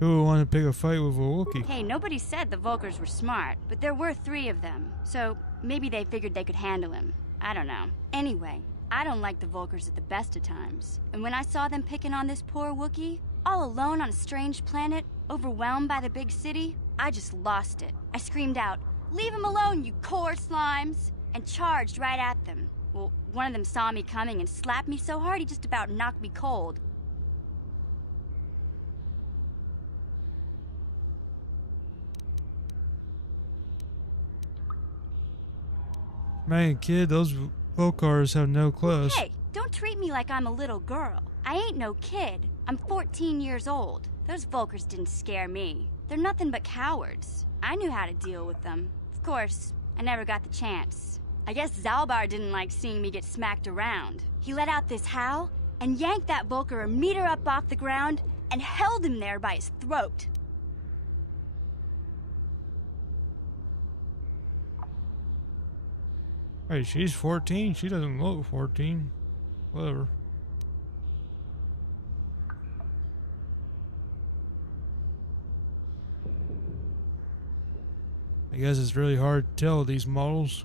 Who would want to pick a fight with a Wookiee? Hey, nobody said the Vulkars were smart, but there were 3 of them, so maybe they figured they could handle him. I don't know. Anyway, I don't like the Vulkars at the best of times. And when I saw them picking on this poor Wookiee, all alone on a strange planet, overwhelmed by the big city, I just lost it. I screamed out, "Leave him alone, you core slimes!" and charged right at them. Well, one of them saw me coming and slapped me so hard he just about knocked me cold. Man, kid, those Volkars have no class. Hey, don't treat me like I'm a little girl. I ain't no kid. I'm 14 years old. Those Volkers didn't scare me. They're nothing but cowards. I knew how to deal with them. Of course, I never got the chance. I guess Zalbar didn't like seeing me get smacked around. He let out this howl and yanked that Volker a meter up off the ground and held him there by his throat. Hey, she's 14. She doesn't look 14. Whatever. I guess it's really hard to tell these models.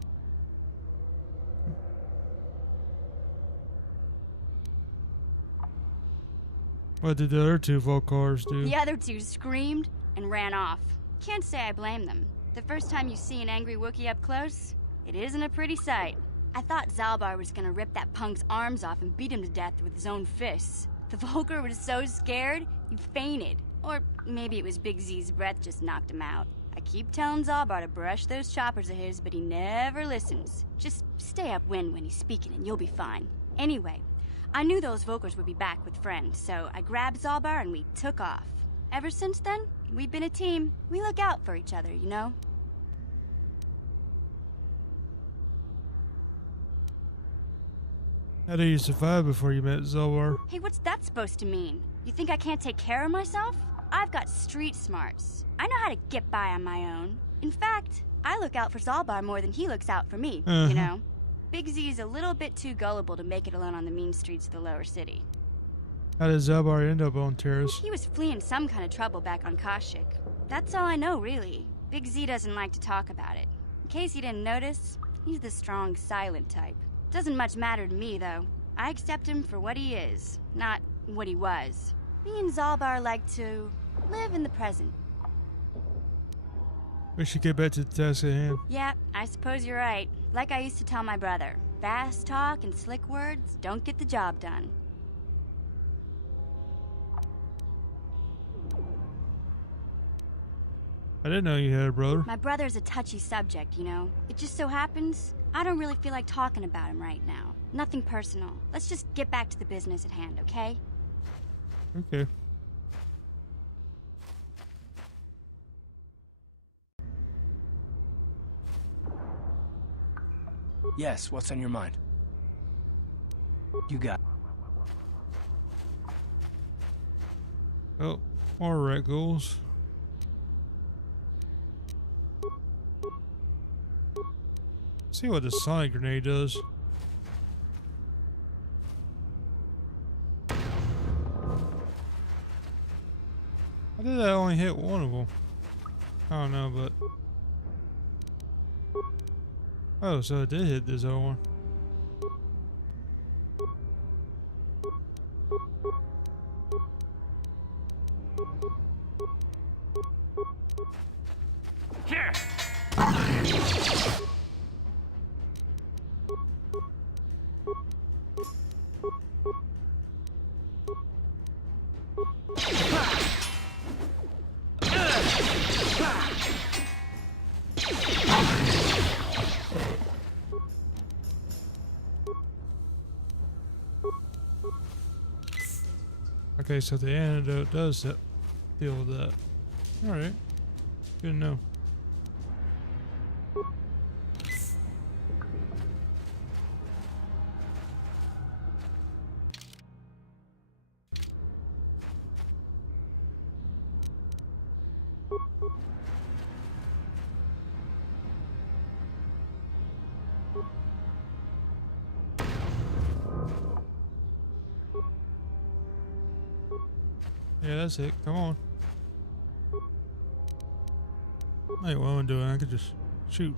What did the other two Volkars do? The other two screamed and ran off. Can't say I blame them. The first time you see an angry Wookiee up close, it isn't a pretty sight. I thought Zalbar was gonna rip that punk's arms off and beat him to death with his own fists. The Volker was so scared, he fainted. Or maybe it was Big Z's breath just knocked him out. I keep telling Zalbar to brush those choppers of his, but he never listens. Just stay upwind when he's speaking and you'll be fine. Anyway, I knew those Volkers would be back with friends, so I grabbed Zalbar and we took off. Ever since then, we've been a team. We look out for each other, you know? How did you survive before you met Zalbar? Hey, what's that supposed to mean? You think I can't take care of myself? I've got street smarts. I know how to get by on my own. In fact, I look out for Zalbar more than he looks out for me, you know? Big Z's a little bit too gullible to make it alone on the mean streets of the lower city. How did Zalbar end up on Taris? He was fleeing some kind of trouble back on Kashyyyk. That's all I know, really. Big Z doesn't like to talk about it. In case you didn't notice, he's the strong, silent type. Doesn't much matter to me, though. I accept him for what he is, not what he was. Me and Zalbar like to live in the present. We should get back to the task at hand. Yeah, I suppose you're right. Like I used to tell my brother, fast talk and slick words don't get the job done. I didn't know you had a brother. My brother's a touchy subject, you know. It just so happens I don't really feel like talking about him right now. Nothing personal. Let's just get back to the business at hand, okay? Okay. Yes, what's on your mind? You got... Oh, more rat ghouls. See what the sonic grenade does. How did that only hit one of them? I don't know, but... Oh, so it did hit this other one. Here! Okay, so the antidote does deal with that. Alright. Good to know. Yeah, that's it. Come on. Wait, what am I doing? I could just shoot.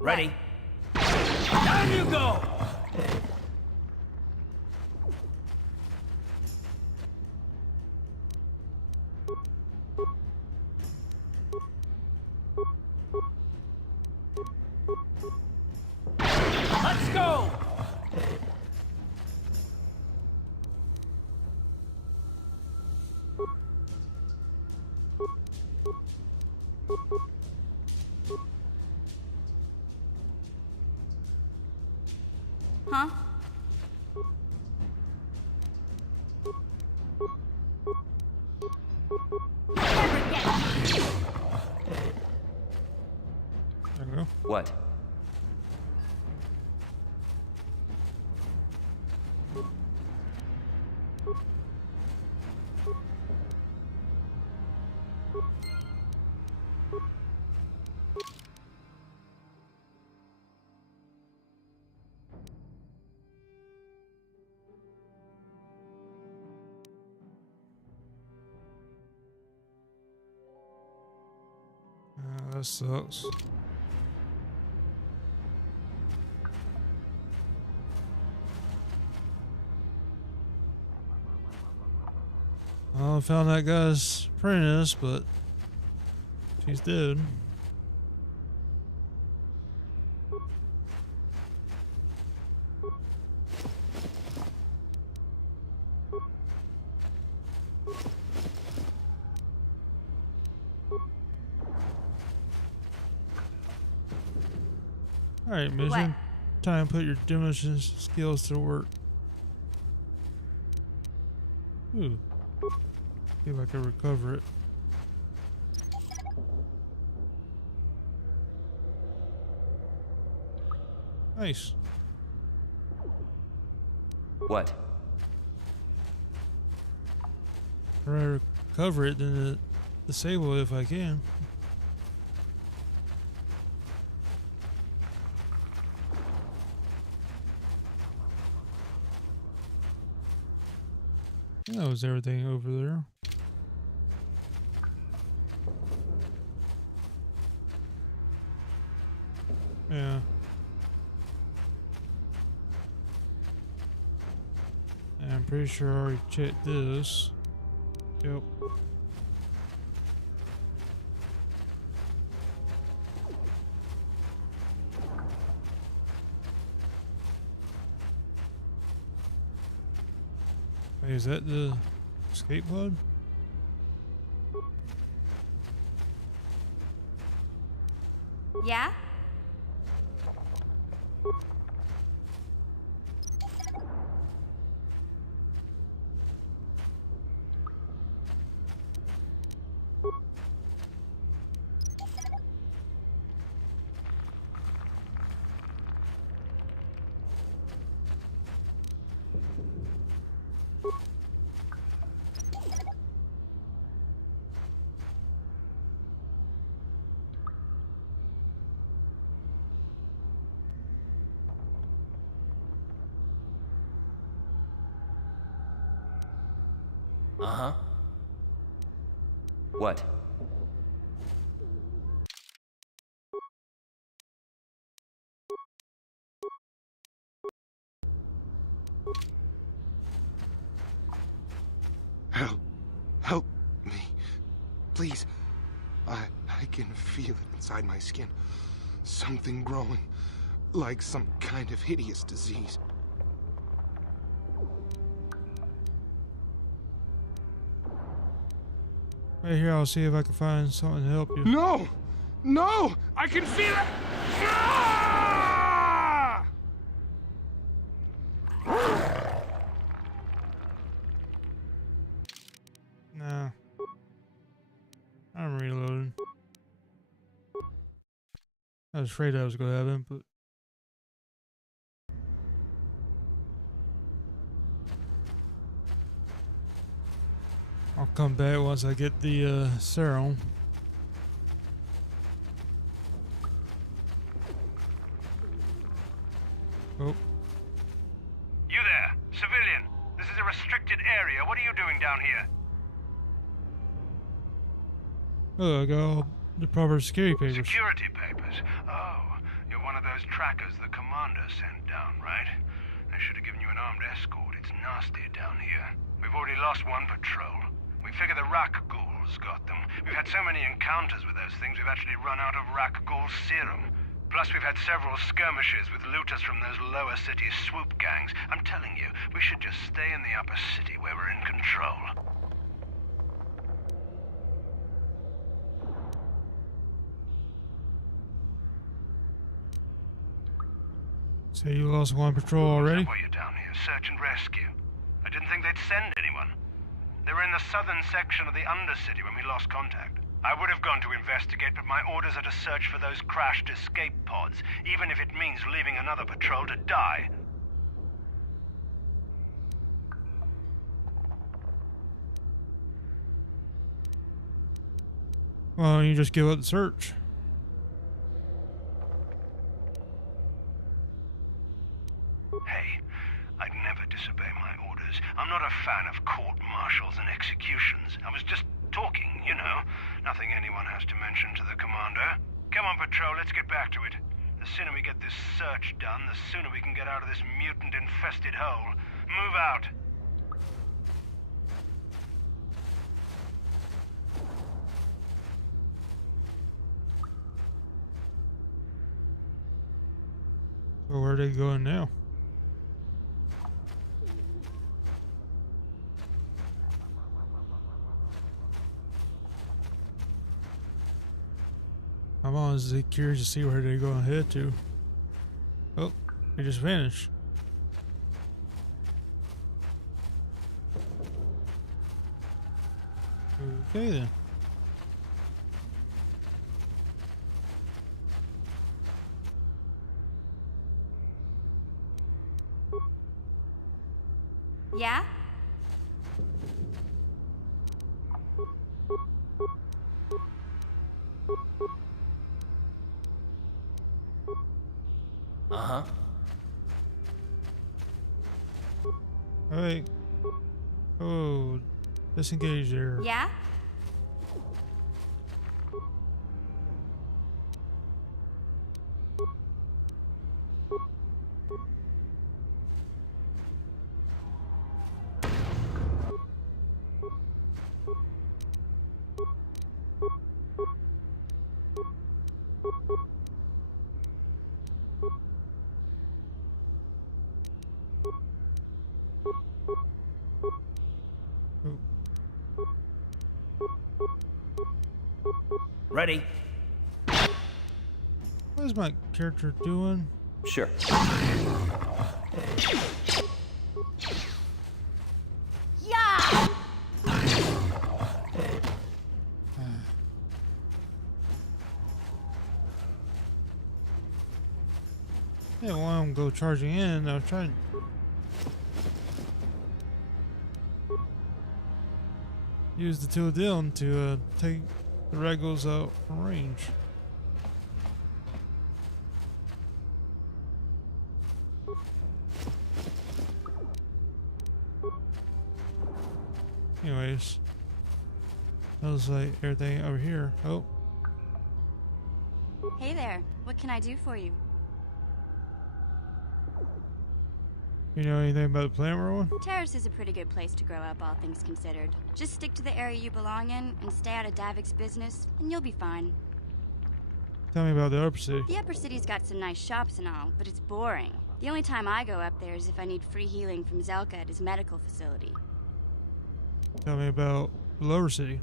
Ready? Down you go! Huh? There we go. What? That sucks. Well, I found that guy's apprentice, but she's dead. Alright, mission. What? Time to put your demolition skills to work. Ooh. See if I can recover it. Nice. What? I'd rather recover it than disable it if I can. That was everything over there. Yeah. And I'm pretty sure I already checked this. Yep. Hey, is that the escape pod? Yeah? Uh-huh. What? Help me. Please. I can feel it inside my skin. Something growing. Like some kind of hideous disease. Right here, I'll see if I can find something to help you. No! No! I can feel it! Ah! Nah. I'm reloading. I was afraid that was going to happen, but... I'll come back once I get the serum. Oh. You there, civilian. This is a restricted area. What are you doing down here? Oh, I got all the proper security papers. Security papers? Oh, you're one of those trackers the commander sent down, right? They should have given you an armed escort. It's nasty down here. We've already lost one patrol. We figure the Rak ghouls got them. We've had so many encounters with those things, we've actually run out of Rak ghoul serum. Plus, we've had several skirmishes with looters from those lower city swoop gangs. I'm telling you, we should just stay in the upper city where we're in control. So you lost one patrol already? Is that why you're down here? Search and rescue. I didn't think they'd send anyone. They were in the southern section of the Undercity when we lost contact. I would have gone to investigate, but my orders are to search for those crashed escape pods, even if it means leaving another patrol to die. Why don't you just give up the search? Hey, I'd never disobey my orders. I'm not a fan of court-martials and executions. I was just talking, you know. Nothing anyone has to mention to the commander. Come on, Patrol, let's get back to it. The sooner we get this search done, the sooner we can get out of this mutant-infested hole. Move out. So where are they going now? I'm honestly curious to see where they're going to head to. Oh, they just vanished. Okay then. Yeah? Uh-huh. Alright. Oh, disengage there. Yeah? Ready? What is my character doing? Sure. Yeah! Yeah, while I'm go charging in, I was trying to use the two of them to take the Regals out from range. Anyways, that was like everything over here. Oh. Hey there. What can I do for you? You know anything about the planet we're on? Taris is a pretty good place to grow up, all things considered. Just stick to the area you belong in and stay out of Davik's business, and you'll be fine. Tell me about the upper city. The upper city's got some nice shops and all, but it's boring. The only time I go up there is if I need free healing from Zelka at his medical facility. Tell me about the lower city.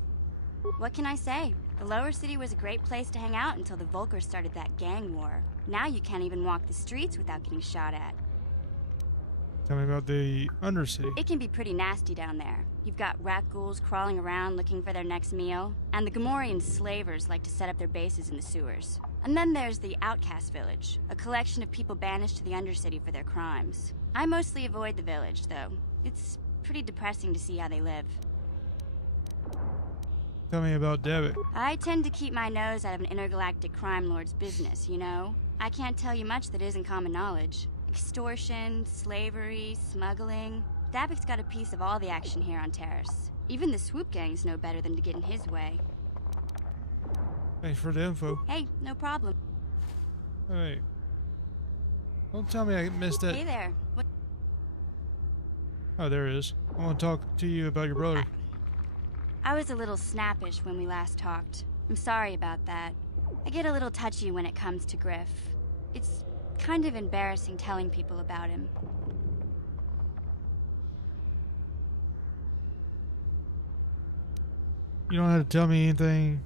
What can I say? The lower city was a great place to hang out until the Volkers started that gang war. Now you can't even walk the streets without getting shot at. Tell me about the Undercity. It can be pretty nasty down there. You've got rat ghouls crawling around looking for their next meal, and the Gamorrean slavers like to set up their bases in the sewers. And then there's the Outcast Village, a collection of people banished to the Undercity for their crimes. I mostly avoid the village, though. It's pretty depressing to see how they live. Tell me about Davik. I tend to keep my nose out of an intergalactic crime lord's business, you know? I can't tell you much that isn't common knowledge. Extortion, slavery, smuggling. Davik's got a piece of all the action here on Taris. Even the swoop gangs know better than to get in his way. Thanks for the info. Hey, no problem. Alright. Don't tell me I missed that. Hey there. What? Oh, there it is. I want to talk to you about your brother. I was a little snappish when we last talked. I'm sorry about that. I get a little touchy when it comes to Griff. It's kind of embarrassing telling people about him. You don't have to tell me anything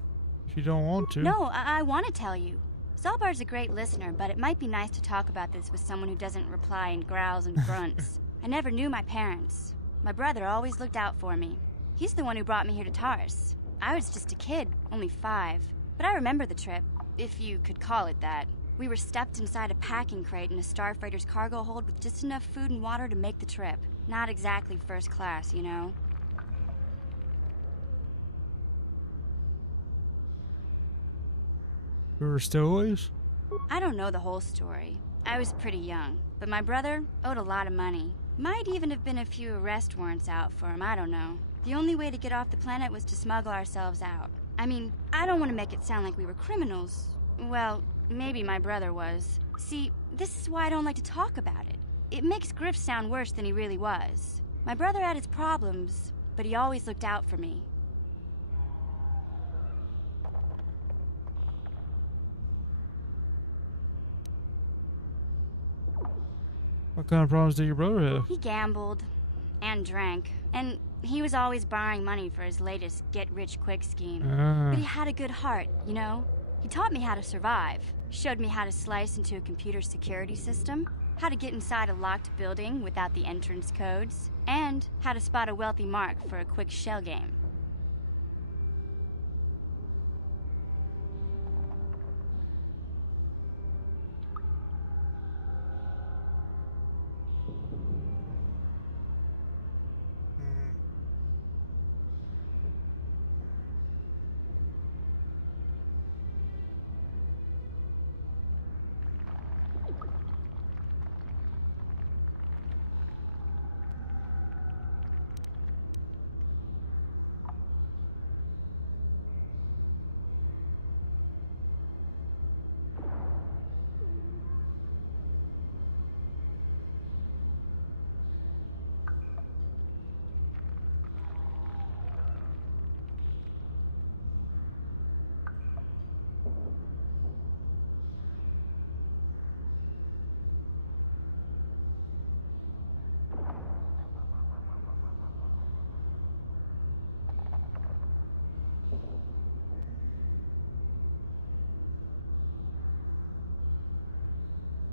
if you don't want to. No, I want to tell you. Zalbar's a great listener, but it might be nice to talk about this with someone who doesn't reply in growls and grunts. I never knew my parents. My brother always looked out for me. He's the one who brought me here to Taris. I was just a kid, only 5. But I remember the trip, if you could call it that. We were stuffed inside a packing crate in a starfighter's cargo hold with just enough food and water to make the trip. Not exactly first class, you know? You were stowaways? I don't know the whole story. I was pretty young, but my brother owed a lot of money. Might even have been a few arrest warrants out for him, I don't know. The only way to get off the planet was to smuggle ourselves out. I mean, I don't want to make it sound like we were criminals. Well, maybe my brother was. See, this is why I don't like to talk about it. It makes Griff sound worse than he really was. My brother had his problems, but he always looked out for me. What kind of problems did your brother have? He gambled and drank, and he was always borrowing money for his latest get-rich-quick scheme. But he had a good heart, you know? He taught me how to survive, showed me how to slice into a computer security system, how to get inside a locked building without the entrance codes, and how to spot a wealthy mark for a quick shell game.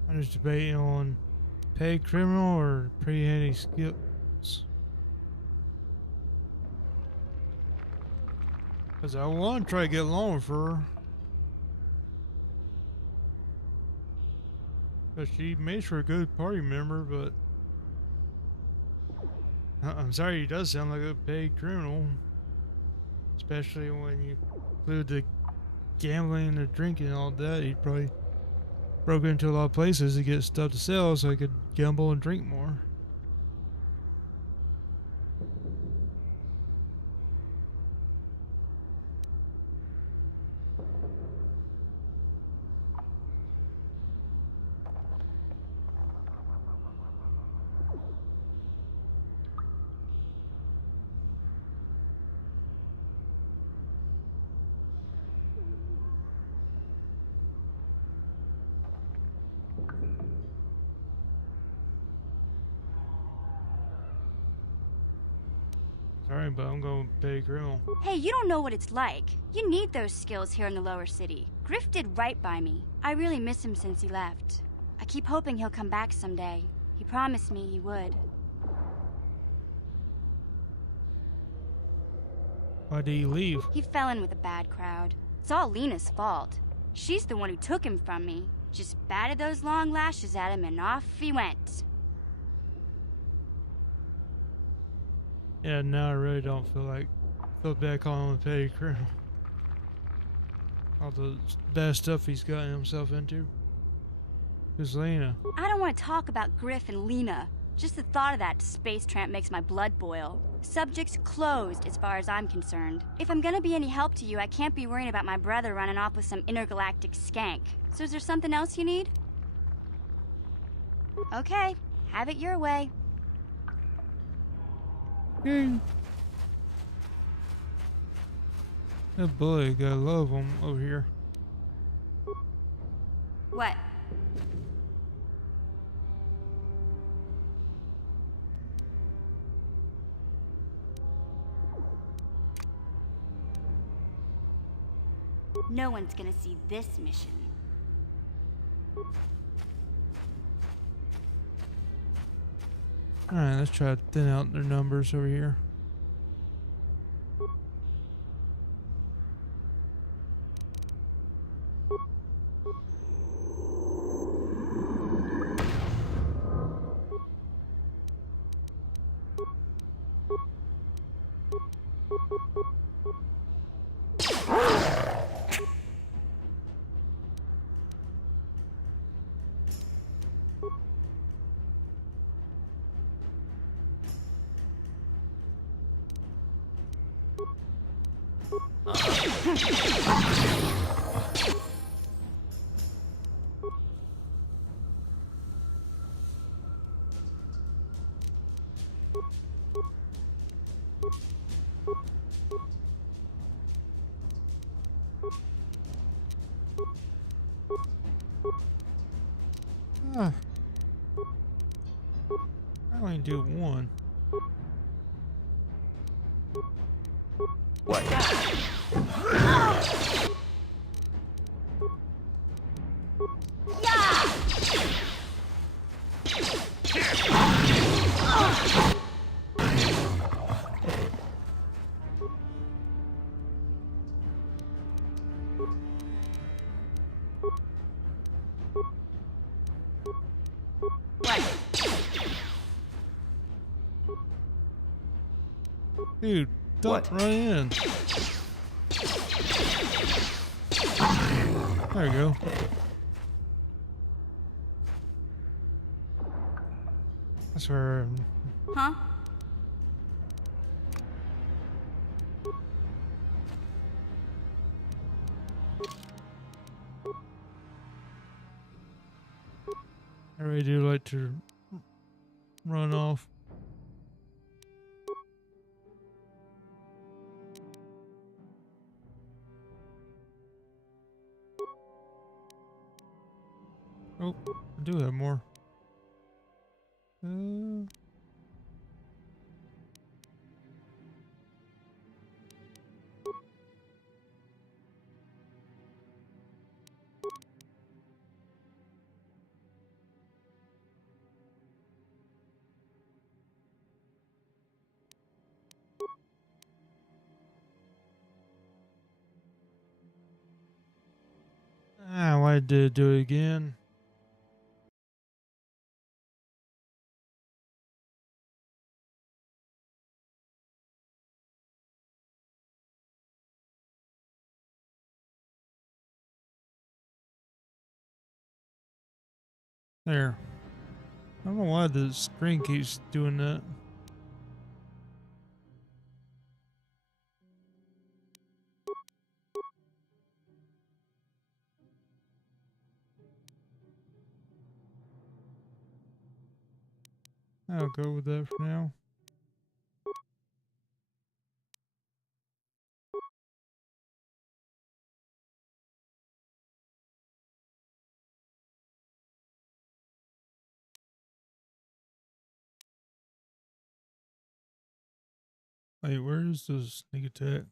I'm just debating on paid criminal or pretty handy skills. Because I want to try to get along with her. Because she makes for a good party member, but I'm sorry, he does sound like a paid criminal. Especially when you include the gambling and the drinking and all that. He probably broke into a lot of places to get stuff to sell so he could gamble and drink more. Sorry, but I'm going to pay criminal. Hey, you don't know what it's like. You need those skills here in the lower city. Griff did right by me. I really miss him since he left. I keep hoping he'll come back someday. He promised me he would. Why did he leave? He fell in with a bad crowd. It's all Lena's fault. She's the one who took him from me. Just batted those long lashes at him and off he went. Yeah, now I really don't feel bad calling him a petty criminal. All the bad stuff he's gotten himself into. Just Lena. I don't want to talk about Griff and Lena. Just the thought of that space tramp makes my blood boil. Subject's closed as far as I'm concerned. If I'm gonna be any help to you, I can't be worrying about my brother running off with some intergalactic skank. So is there something else you need? Okay, have it your way. Oh boy, gotta love him over here. What? No one's gonna see this mission. Alright, let's try to thin out their numbers over here. I only do one. What? Dude, don't run in. There you go. That's where. Huh? I really do like to run off. Oh, I do have more. Why did it do it again? There. I don't know why the screen keeps doing that. I'll go with that for now. Wait, where is the sneak attack?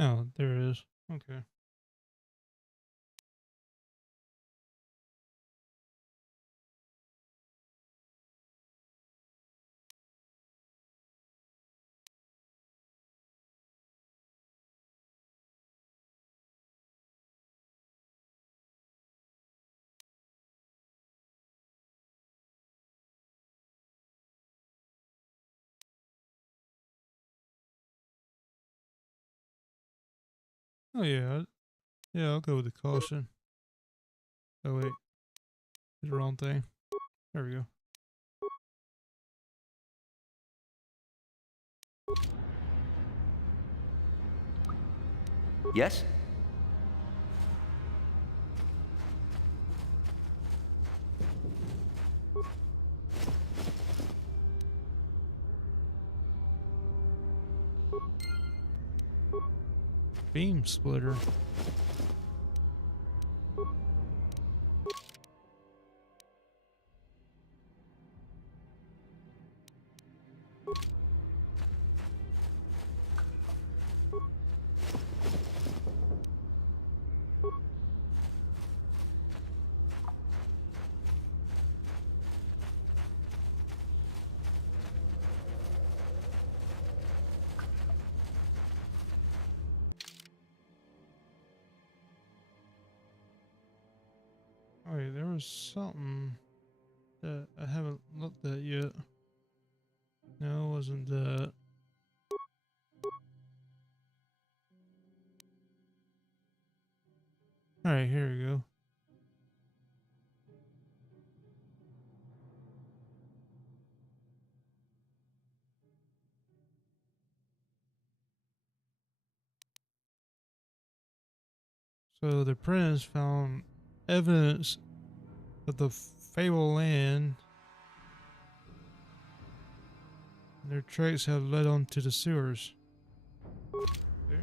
Oh, there it is. Okay. Oh yeah, yeah. I'll go with the caution. Oh wait, did the wrong thing. There we go. Yes? Beam splitter. was something that I haven't looked at yet. No, it wasn't that. Alright, here we go. So the prince found evidence of the fabled land. Their tracks have led on to the sewers. Okay.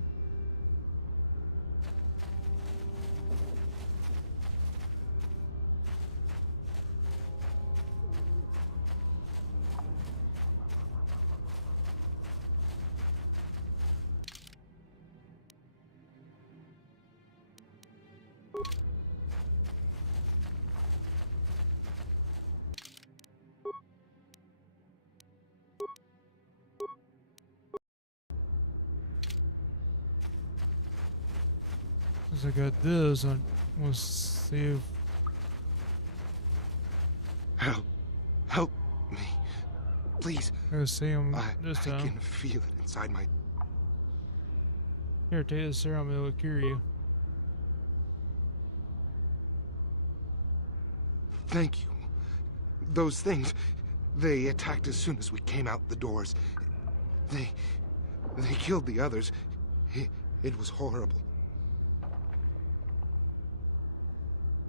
Since I got this, I want to see if... Help me. Please. Let's see him this I time. can feel it inside my... Here, take this serum, it'll cure you. Thank you. Those things, they attacked as soon as we came out the doors. They killed the others. It was horrible.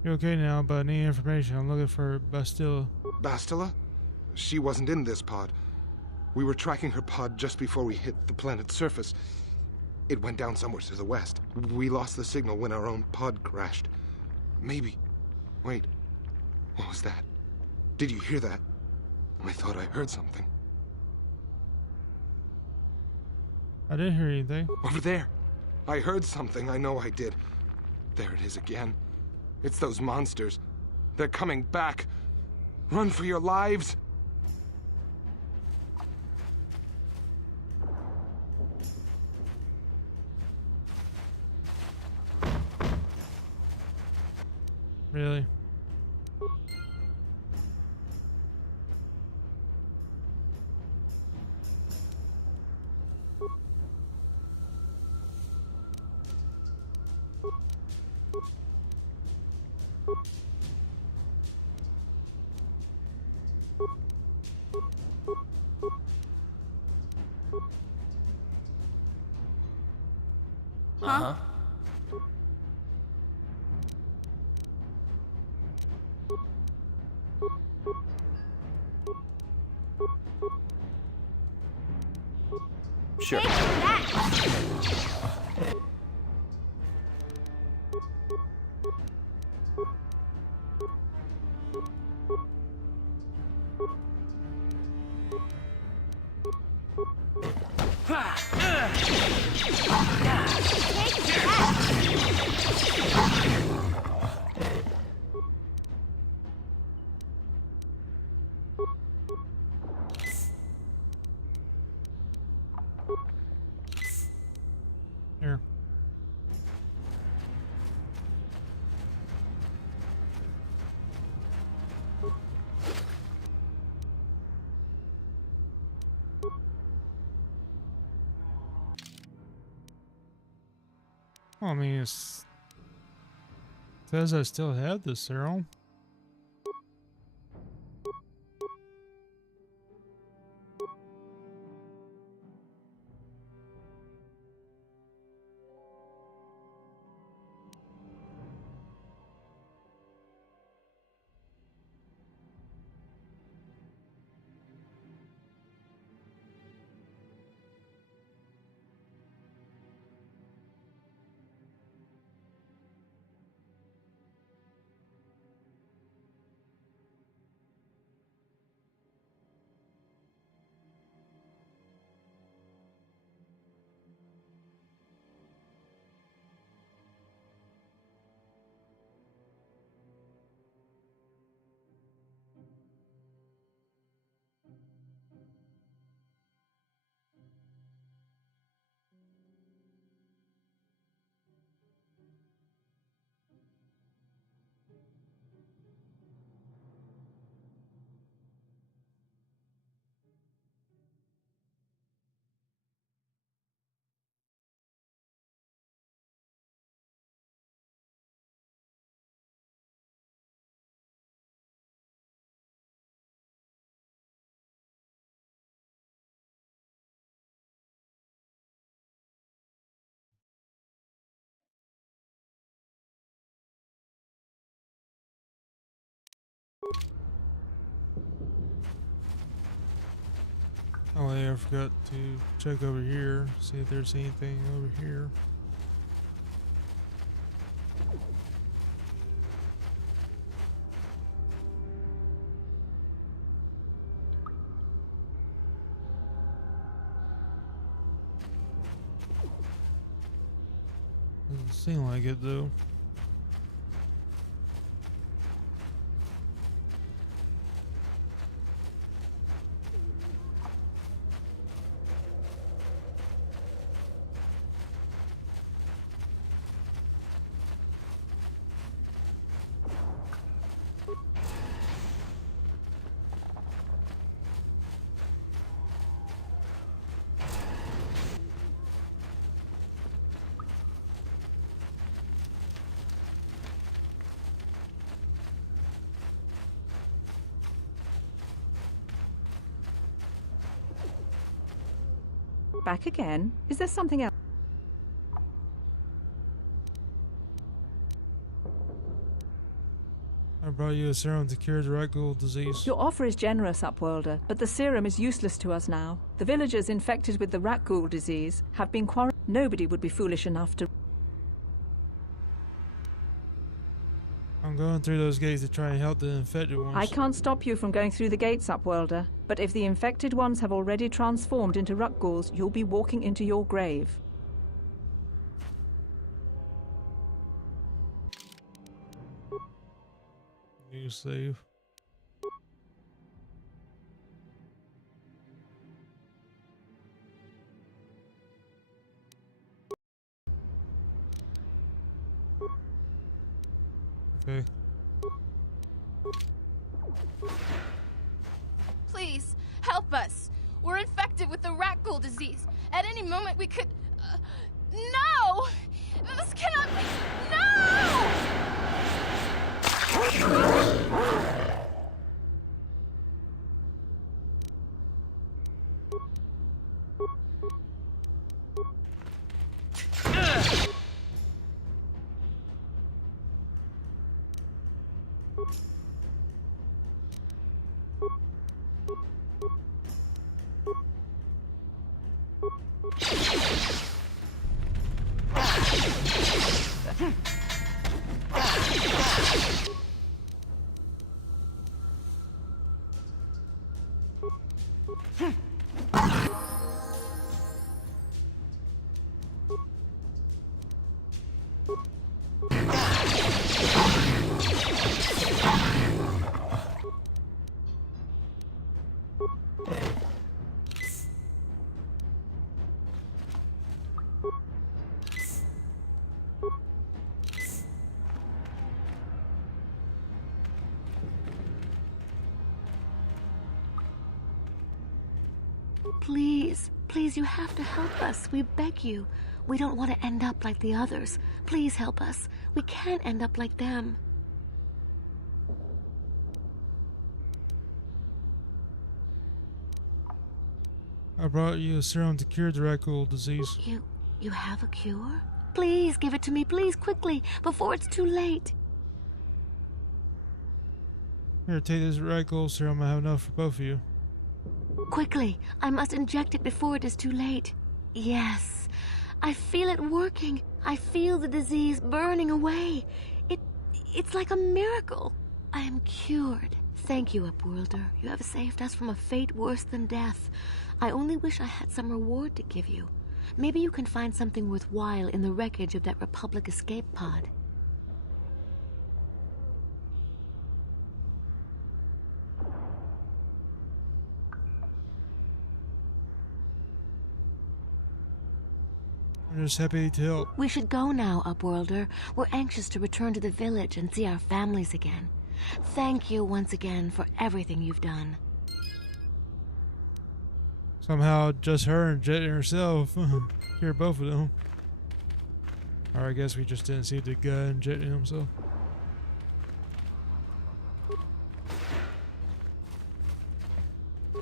You're okay now, but I need information. I'm looking for Bastilla. Bastilla? She wasn't in this pod. We were tracking her pod just before we hit the planet's surface. It went down somewhere to the west. We lost the signal when our own pod crashed. Maybe. Wait. What was that? Did you hear that? I thought I heard something. I didn't hear anything. Over there. I heard something. I know I did. There it is again. It's those monsters. They're coming back. Run for your lives. Really? Uh-huh. Sure. Here. Well, I mean, it says I still have the serum. Oh yeah, I forgot to check over here, see if there's anything over here. Doesn't seem like it though. Back again? Is there something else? I brought you a serum to cure the rat ghoul disease. Your offer is generous, Upworlder, but the serum is useless to us now. The villagers infected with the rat ghoul disease have been quarantined. Nobody would be foolish enough to... I'm going through those gates to try and help the infected ones. I can't stop you from going through the gates, Upworlder, but if the infected ones have already transformed into rat ghouls, you'll be walking into your grave. New save. Okay. Please, help us. We're infected with the rat ghoul disease. At any moment we could... no! This cannot be... No! Please, please, you have to help us. We beg you. We don't want to end up like the others. Please help us. We can't end up like them. I brought you a serum to cure the rat ghoul disease. You have a cure? Please give it to me, please, quickly, before it's too late. Here, take this rat ghoul serum. I have enough for both of you. Quickly, I must inject it before it is too late. Yes, I feel it working. I feel the disease burning away. It's like a miracle. I am cured. Thank you, Upworlder. You have saved us from a fate worse than death. I only wish I had some reward to give you. Maybe you can find something worthwhile in the wreckage of that Republic escape pod. I'm just happy to help. We should go now, Upworlder. We're anxious to return to the village and see our families again. Thank you once again for everything you've done. Somehow, just her and Jet herself. Hear both of them. Or I guess we just didn't see the guy and Jet himself.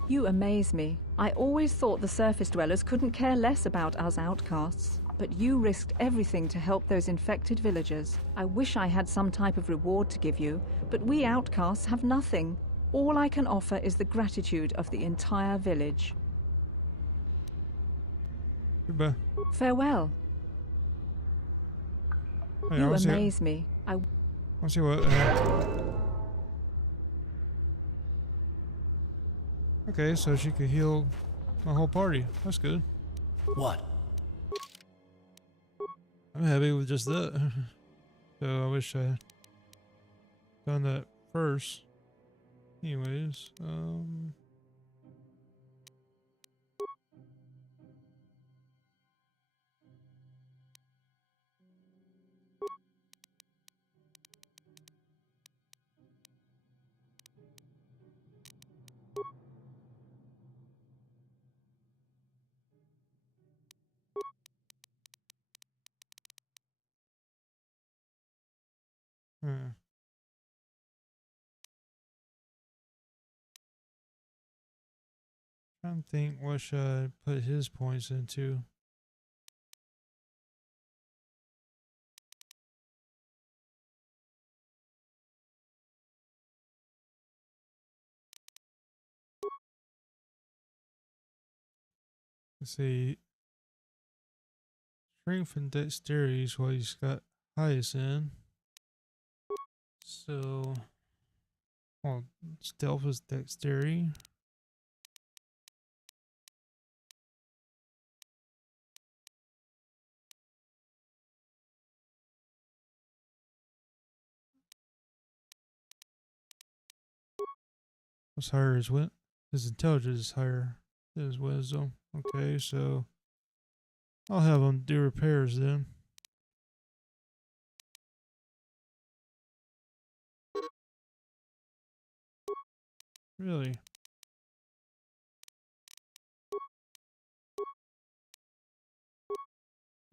You amaze me. I always thought the surface dwellers couldn't care less about us outcasts. But you risked everything to help those infected villagers. I wish I had some type of reward to give you, but we outcasts have nothing. All I can offer is the gratitude of the entire village. Goodbye. Farewell. Hey, You I wanna see amaze me. Let's see what. Okay, so she could heal my whole party. That's good. What? I'm happy with just that. So I wish I had done that first. Anyways, trying to think what should I put his points into. Let's see. Strength and dexterity is what he's got highest in. So, well, stealth is dexterity. What's higher is what? His intelligence is higher than his wisdom. Okay, so I'll have him do repairs then. Really?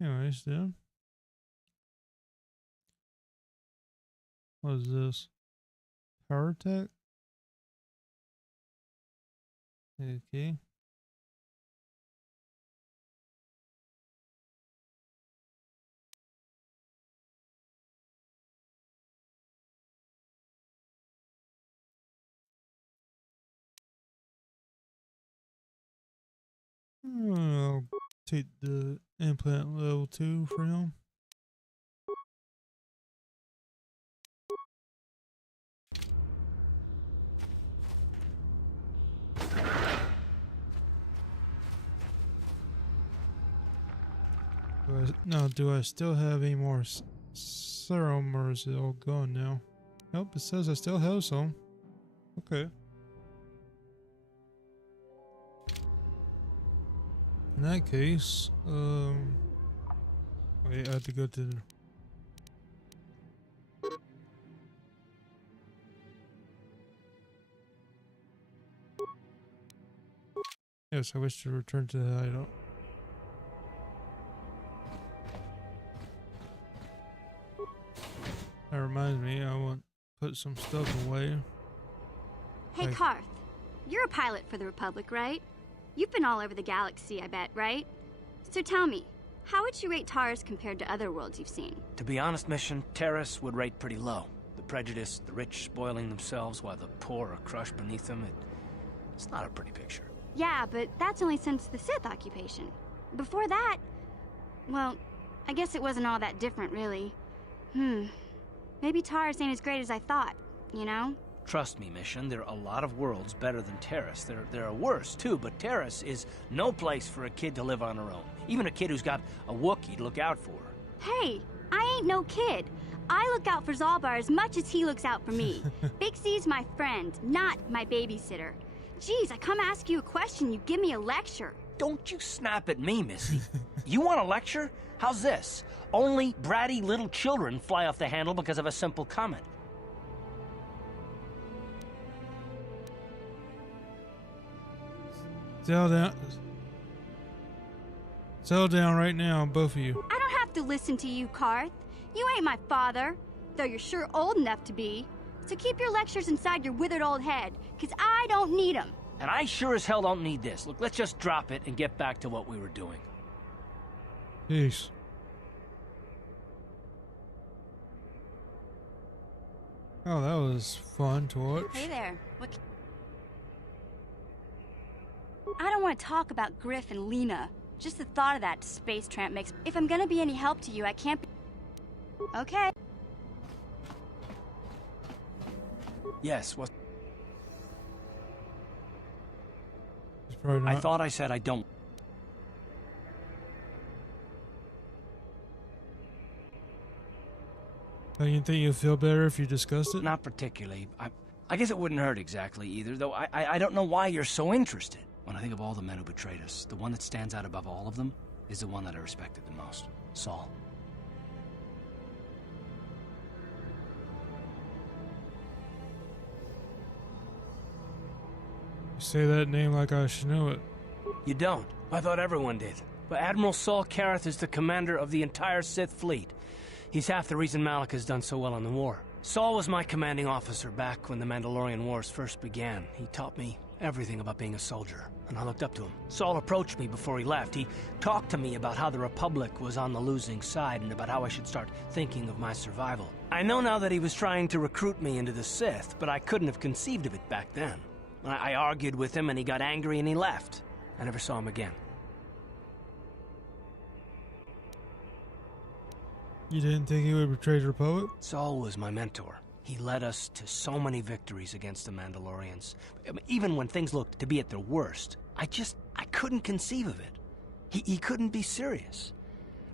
Anyways, then. What is this? Power attack? Okay. I'll take the implant level 2 for him. Do I still have any more serum, or is it all gone now? Nope, it says I still have some. Okay. In that case, wait, I have to go to the... Yes, I wish to return to the hideout. That reminds me, I want to put some stuff away. Hey, Karth, you're a pilot for the Republic, right? You've been all over the galaxy, I bet, right? So tell me, how would you rate Taris compared to other worlds you've seen? To be honest, Mission, Taris would rate pretty low. The prejudice, the rich spoiling themselves while the poor are crushed beneath them, it's not a pretty picture. Yeah, but that's only since the Sith occupation. Before that, well, I guess it wasn't all that different, really. Maybe Taris ain't as great as I thought, you know? Trust me, Mission, there are a lot of worlds better than Taris. There are worse, too, but Taris is no place for a kid to live on her own. Even a kid who's got a Wookiee to look out for. Hey, I ain't no kid. I look out for Zalbar as much as he looks out for me. Big C's my friend, not my babysitter. Geez, I come ask you a question, you give me a lecture. Don't you snap at me, Missy. You want a lecture? How's this? Only bratty little children fly off the handle because of a simple comment. Settle down right now, both of you. I don't have to listen to you, Karth. You ain't my father, though you're sure old enough to be. So keep your lectures inside your withered old head, because I don't need them. And I sure as hell don't need this. Look, let's just drop it and get back to what we were doing. Peace. Oh, that was fun to watch. Hey there. I don't want to talk about Griff and Lena. Just the thought of that space tramp makes... If I'm gonna be any help to you, I can't be... Okay. Yes, what? Probably I not. thought I said I don't. Don't you think you'll feel better if you discussed it? Not particularly. I guess it wouldn't hurt exactly either, though I don't know why you're so interested. When I think of all the men who betrayed us, the one that stands out above all of them is the one that I respected the most. Saul. You say that name like I should know it. You don't. I thought everyone did. But Admiral Saul Kareth is the commander of the entire Sith fleet. He's half the reason Malak has done so well in the war. Saul was my commanding officer back when the Mandalorian Wars first began. He taught me everything about being a soldier, and I looked up to him. Saul approached me before he left. He talked to me about how the Republic was on the losing side and about how I should start thinking of my survival. I know now that he was trying to recruit me into the Sith, but I couldn't have conceived of it back then. I argued with him, and he got angry, and he left. I never saw him again. You didn't think he would betray the Republic? Saul was my mentor. He led us to so many victories against the Mandalorians. I mean, even when things looked to be at their worst, I couldn't conceive of it. He couldn't be serious.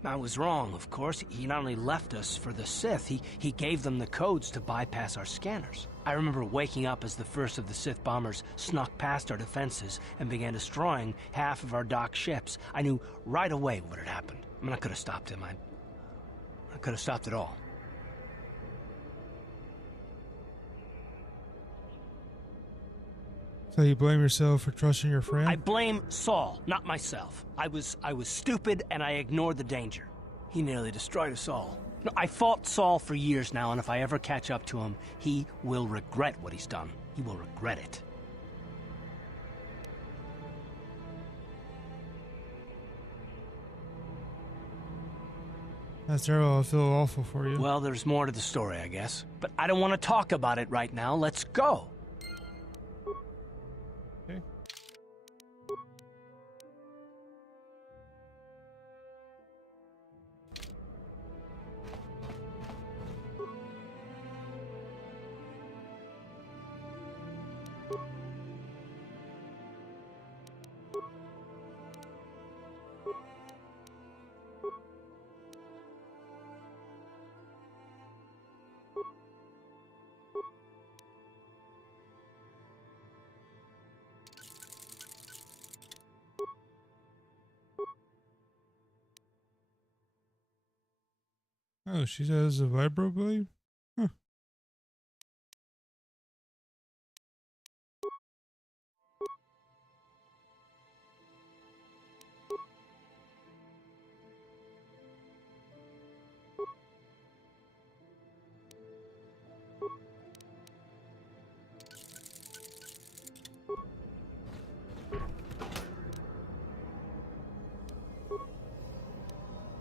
I was wrong, of course. He not only left us for the Sith, he gave them the codes to bypass our scanners. I remember waking up as the first of the Sith bombers snuck past our defenses and began destroying half of our docked ships. I knew right away what had happened. I mean, I could have stopped him. I could have stopped it all. So you blame yourself for trusting your friend? I blame Saul, not myself. I was stupid and I ignored the danger. He nearly destroyed us all. No, I fought Saul for years now, and if I ever catch up to him, he will regret what he's done. He will regret it. That's terrible. I feel awful for you. Well, there's more to the story, I guess. But I don't want to talk about it right now. Let's go. Okay. Oh, she has a vibroblade? Huh.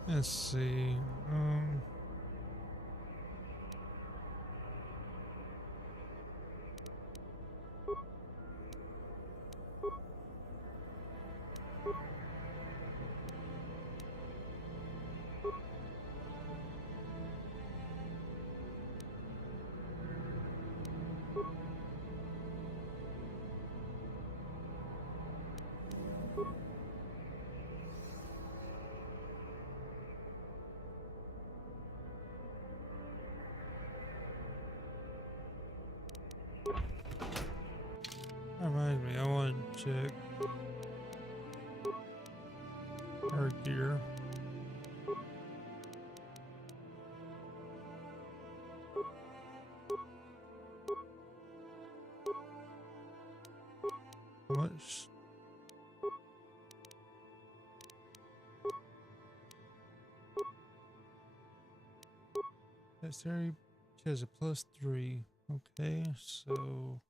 Let's see. That reminds me, I want to check her gear. How much? That's very. She has a +3. Okay, so.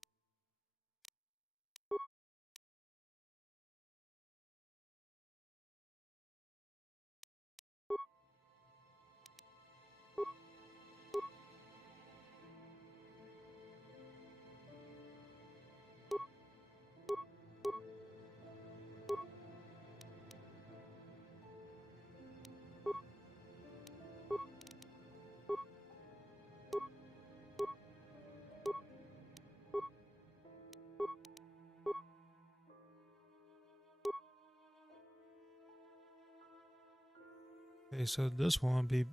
Okay, so this one would be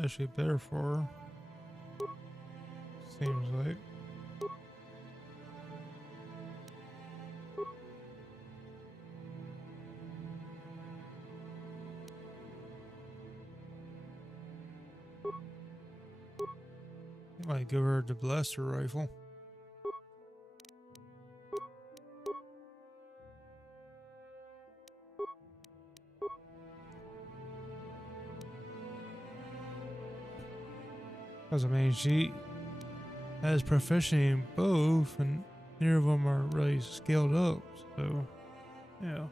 actually better for her. Seems like. Might give her the blaster rifle. Because I mean, she has proficiency in both, and neither of them are really scaled up. So, yeah.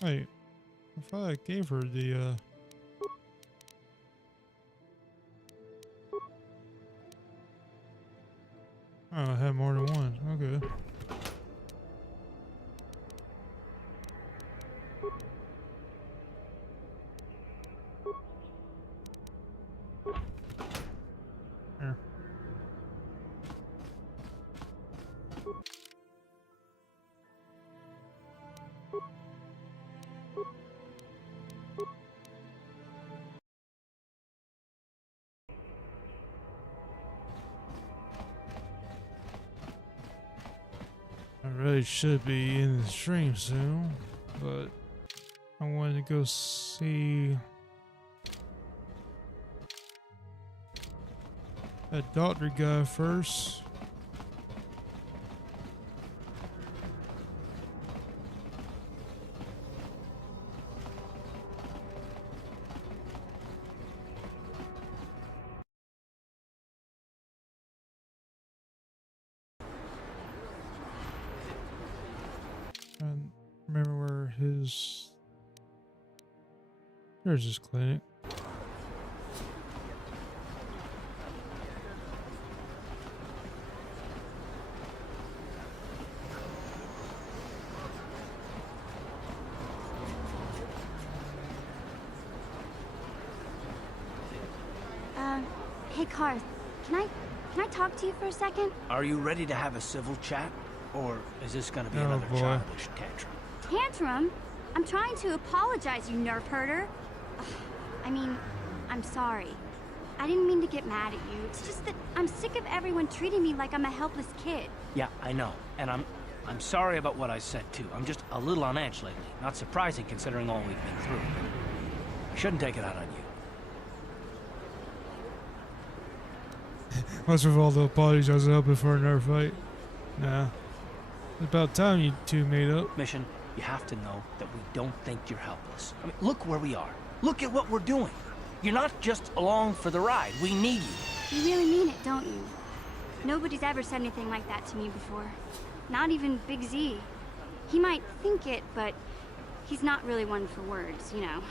Wait, I thought I gave her the, Oh, I had more than one. Okay. Here. I really should be in the stream soon, but I wanted to go see that doctor guy first. And remember where his... There's his clinic. Hey Karth, can I talk to you for a second? Are you ready to have a civil chat? Or is this gonna be another childish tantrum? Tantrum? I'm trying to apologize, you nerf herder. I mean, I'm sorry. I didn't mean to get mad at you. It's just that I'm sick of everyone treating me like I'm a helpless kid. Yeah, I know. And I'm sorry about what I said too. I'm just a little on edge lately. Not surprising considering all we've been through. I shouldn't take it out on you. What's with all the apologies I was helping for a nerf fight? Nah. It's about time you two made up. Mission, you have to know that we don't think you're helpless. I mean, look where we are. Look at what we're doing. You're not just along for the ride. We need you. You really mean it, don't you? Nobody's ever said anything like that to me before. Not even Big Z. He might think it, but he's not really one for words, you know.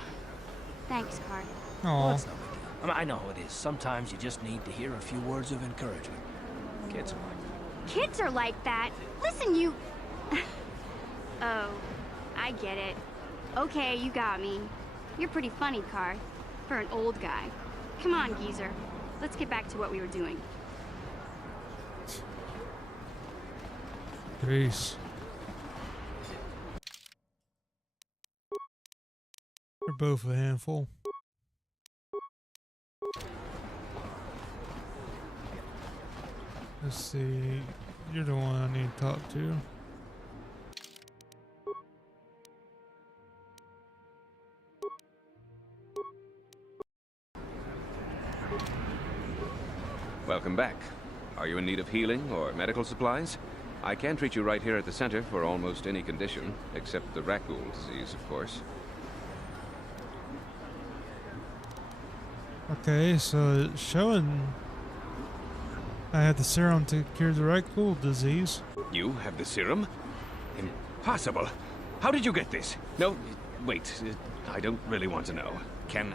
Thanks, Karth. Well, that's no big deal. I mean, I know how it is. Sometimes you just need to hear a few words of encouragement. Kids are like that. Kids are like that? Listen, you... Oh, I get it. Okay, you got me. You're pretty funny, Karth, for an old guy. Come on, geezer. Let's get back to what we were doing. Peace. They're both a handful. Let's see. You're the one I need to talk to. Welcome back. Are you in need of healing or medical supplies? I can treat you right here at the center for almost any condition, except the Rakghoul disease, of course. Okay, so it's showing I have the serum to cure the Rakghoul disease. You have the serum? Impossible. How did you get this? No, wait. I don't really want to know. Can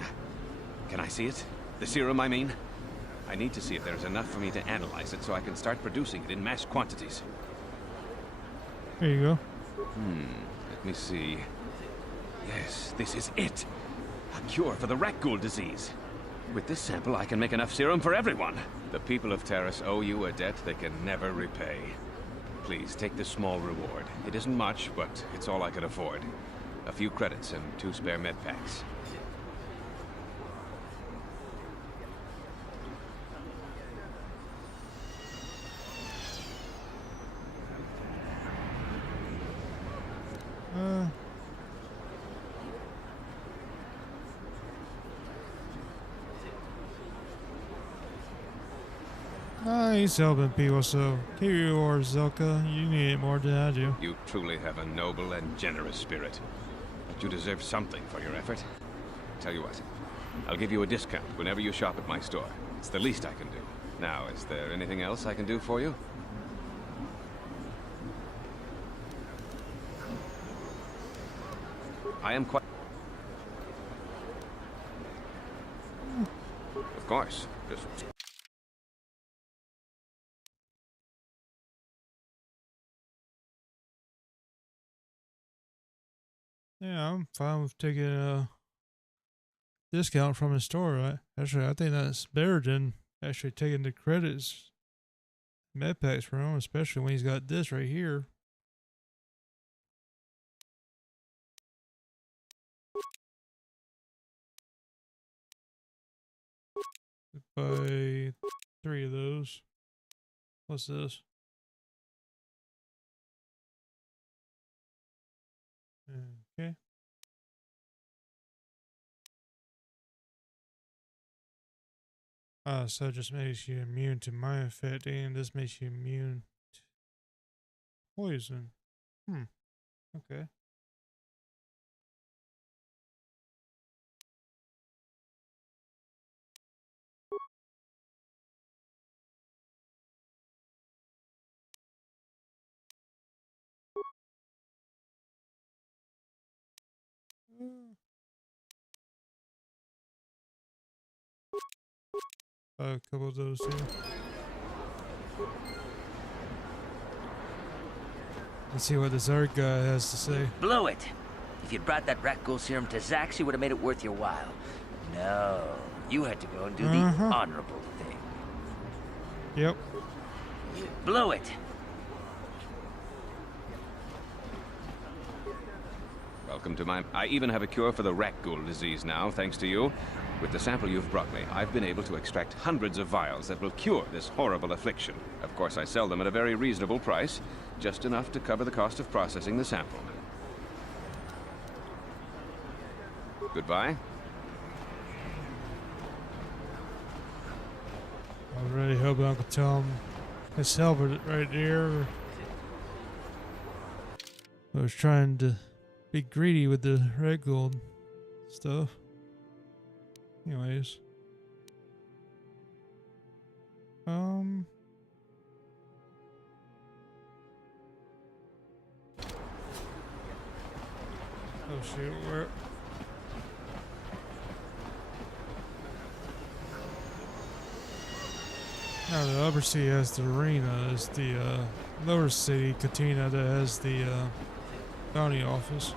I see it? The serum, I mean. I need to see if there's enough for me to analyze it so I can start producing it in mass quantities. There you go. Let me see. Yes, this is it. A cure for the rat ghoul disease. With this sample, I can make enough serum for everyone. The people of Taris owe you a debt they can never repay. Please, take this small reward. It isn't much, but it's all I can afford. A few credits and 2 spare med packs. He's helping people, so here you are, Zelka. You need it more than I do. You truly have a noble and generous spirit. But you deserve something for your effort. Tell you what, I'll give you a discount whenever you shop at my store. It's the least I can do. Now, is there anything else I can do for you? I am quite... Of course. Just... Yeah, I'm fine with taking a discount from his store. Right? Actually, I think that's better than actually taking the credits, med packs from him, especially when he's got this right here. Buy 3 of those. What's this? Okay. So it just makes you immune to my effect, and this makes you immune to poison. Okay. A couple of those too. Let's see what this art guy has to say. Blew it. If you'd brought that rat ghoul serum to Zax, he would have made it worth your while. No, you had to go and do the honorable thing. Yep. You blew it. Welcome to my... I even have a cure for the rat ghoul disease now, thanks to you. With the sample you've brought me, I've been able to extract hundreds of vials that will cure this horrible affliction. Of course, I sell them at a very reasonable price, just enough to cover the cost of processing the sample. Goodbye. I really hope I can tell him his helper right there. I was trying to be greedy with the red gold stuff. Anyways. Oh shoot, where? Now the upper city has the arena. It's the lower city, Katina, that has the bounty office.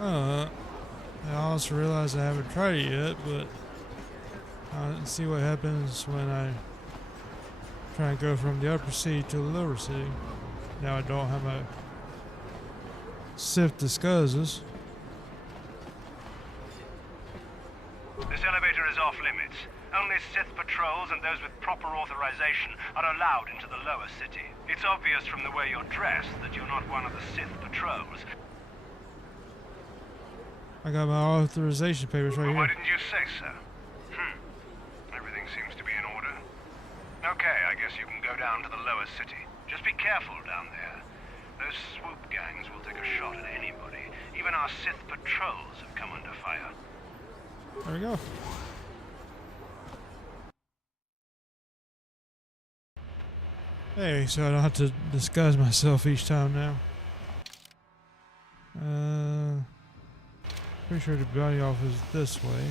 I also realize I haven't tried it yet, but let's see what happens when I try and go from the upper city to the lower city. Now I don't have my Sith disguises. This elevator is off limits. Only Sith patrols and those with proper authorization are allowed into the lower city. It's obvious from the way you're dressed that you're not one of the Sith patrols. I got my authorization papers right Why here. didn't you say so? Everything seems to be in order. Okay, I guess you can go down to the lower city. Just be careful down there. Those swoop gangs will take a shot at anybody. Even our Sith patrols have come under fire. There we go. Hey, so I don't have to disguise myself each time now. Pretty sure the bounty off is this way.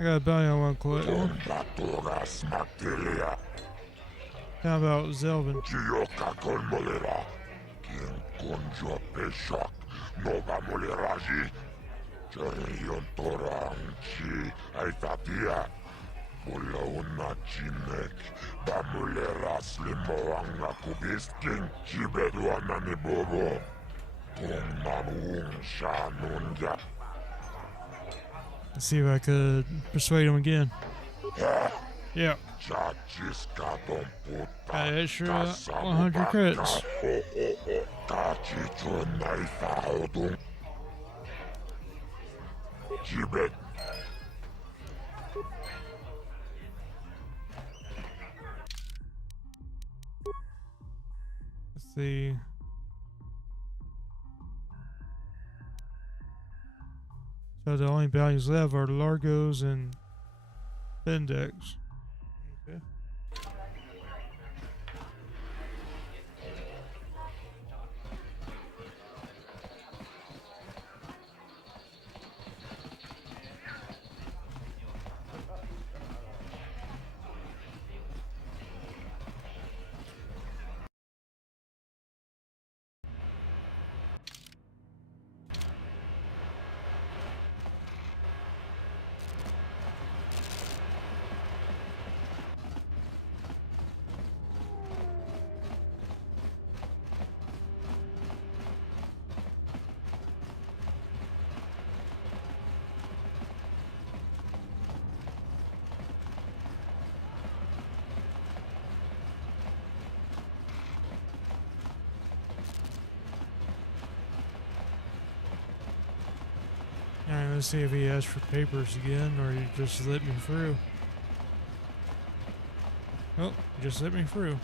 I got a bounty on one clip. How about Zelvin? Let's see if I could persuade him again. Yeah. Extra 100 credits. Let's see. So the only values left are Largos and Index. Okay. Alright, let's see if he asks for papers again or he just let me through. Oh, he just let me through.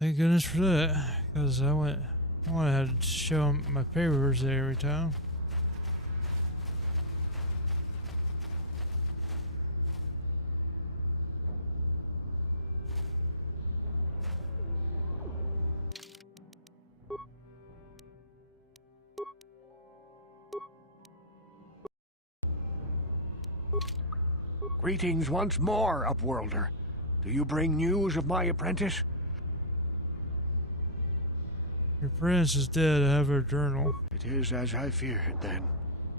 Thank goodness for that, because I wanted to show him my papers every time. Greetings once more, Upworlder. Do you bring news of my apprentice? Your apprentice is dead. I have her journal. It is as I feared, then.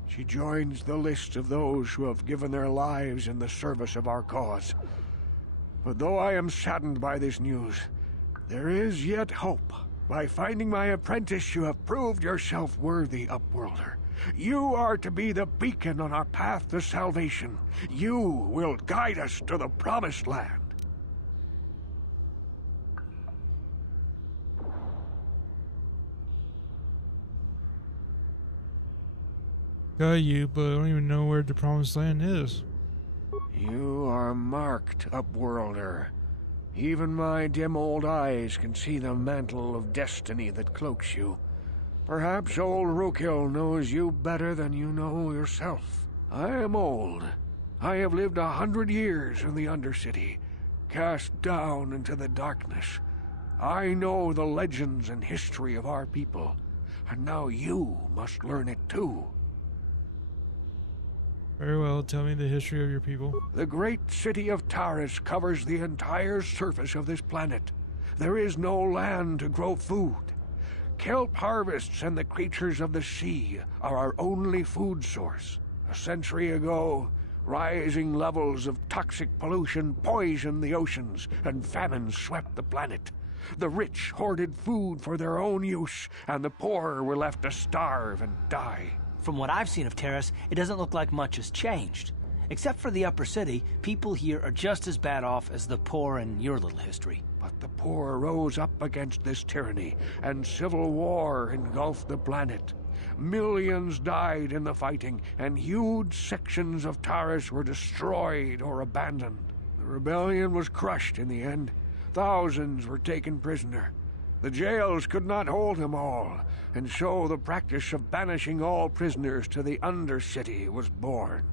She joins the list of those who have given their lives in the service of our cause. But though I am saddened by this news, there is yet hope. By finding my apprentice, you have proved yourself worthy, Upworlder. You are to be the beacon on our path to salvation. You will guide us to the promised land. Got you, but I don't even know where the promised land is. You are marked, Upworlder. Even my dim old eyes can see the mantle of destiny that cloaks you. Perhaps old Rookhill knows you better than you know yourself. I am old. I have lived 100 years in the Undercity, cast down into the darkness. I know the legends and history of our people, and now you must learn it too. Very well, tell me the history of your people. The great city of Taris covers the entire surface of this planet. There is no land to grow food. kelp harvests and the creatures of the sea are our only food source. A century ago, rising levels of toxic pollution poisoned the oceans, and famine swept the planet. The rich hoarded food for their own use, and the poor were left to starve and die. From what I've seen of Taris, it doesn't look like much has changed. Except for the upper city, people here are just as bad off as the poor in your little history. But the poor rose up against this tyranny, and civil war engulfed the planet. Millions died in the fighting, and huge sections of Taris were destroyed or abandoned. The rebellion was crushed in the end. Thousands were taken prisoner. The jails could not hold them all, and so the practice of banishing all prisoners to the Undercity was born.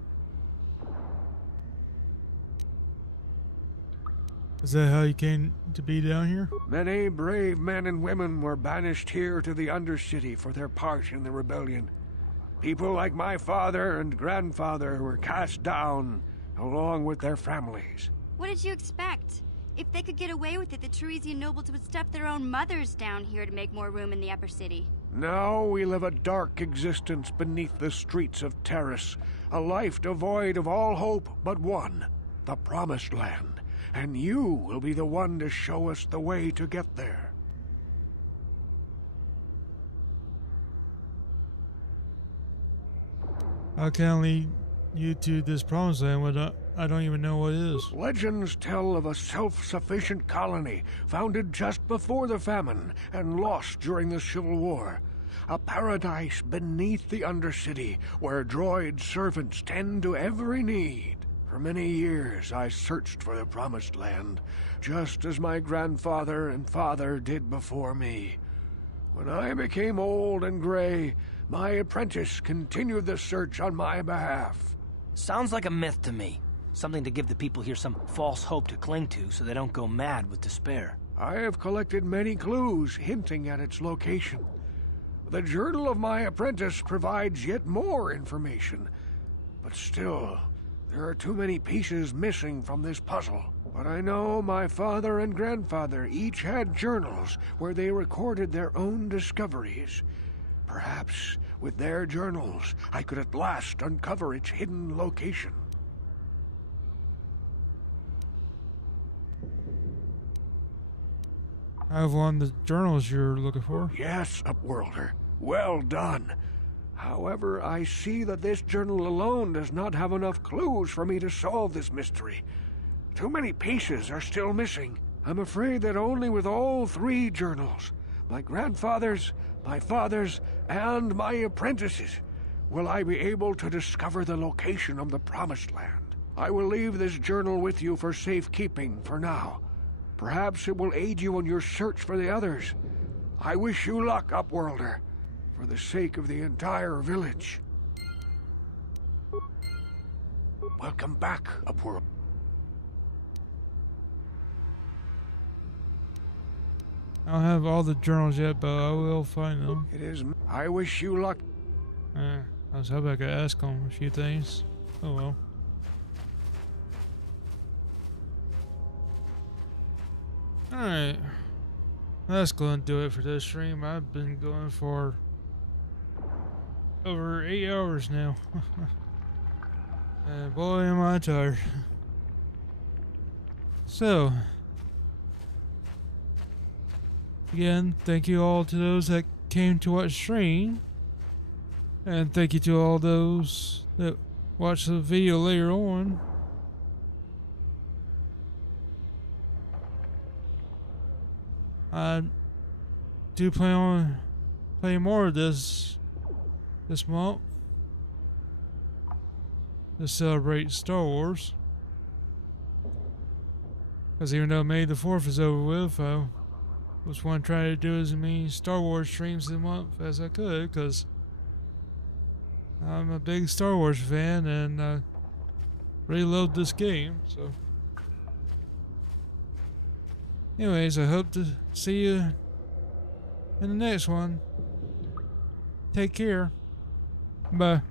Is that how you came to be down here? Many brave men and women were banished here to the Undercity for their part in the rebellion. People like my father and grandfather were cast down, along with their families. What did you expect? If they could get away with it, the Teresian nobles would stuff their own mothers down here to make more room in the upper city. Now we live a dark existence beneath the streets of Taris, a life devoid of all hope but one, the Promised Land. And you will be the one to show us the way to get there. How can I lead you to this promised land when I don't even know what it is? Legends tell of a self-sufficient colony founded just before the famine and lost during the Civil War. A paradise beneath the Undercity where droid servants tend to every need. For many years I searched for the Promised Land, just as my grandfather and father did before me. When I became old and gray, my apprentice continued the search on my behalf. Sounds like a myth to me. Something to give the people here some false hope to cling to so they don't go mad with despair. I have collected many clues hinting at its location. The journal of my apprentice provides yet more information, but still, there are too many pieces missing from this puzzle. But I know my father and grandfather each had journals where they recorded their own discoveries. Perhaps with their journals, I could at last uncover its hidden location. I have one of the journals you're looking for. Yes, Upworlder. Well done. However, I see that this journal alone does not have enough clues for me to solve this mystery. Too many pieces are still missing. I'm afraid that only with all three journals, my grandfather's, my father's, and my apprentice's, will I be able to discover the location of the Promised Land. I will leave this journal with you for safekeeping for now. Perhaps it will aid you in your search for the others. I wish you luck, Upworlder, for the sake of the entire village. Welcome back, Upworld. I don't have all the journals yet, but I will find them. It is. I wish you luck. I was hoping I could ask them a few things. Oh well. Alright. That's going to do it for this stream. I've been going for over 8 hours now. And boy, am I tired. So, again, thank you all to those that came to watch stream. And thank you to all those that watch the video later on. I do plan on playing more of this month to celebrate Star Wars. Because even though May the 4th is over with, I was want to try to do as many Star Wars streams this month as I could, because I'm a big Star Wars fan and I really love this game. So, anyways, I hope to see you in the next one. Take care. Bye.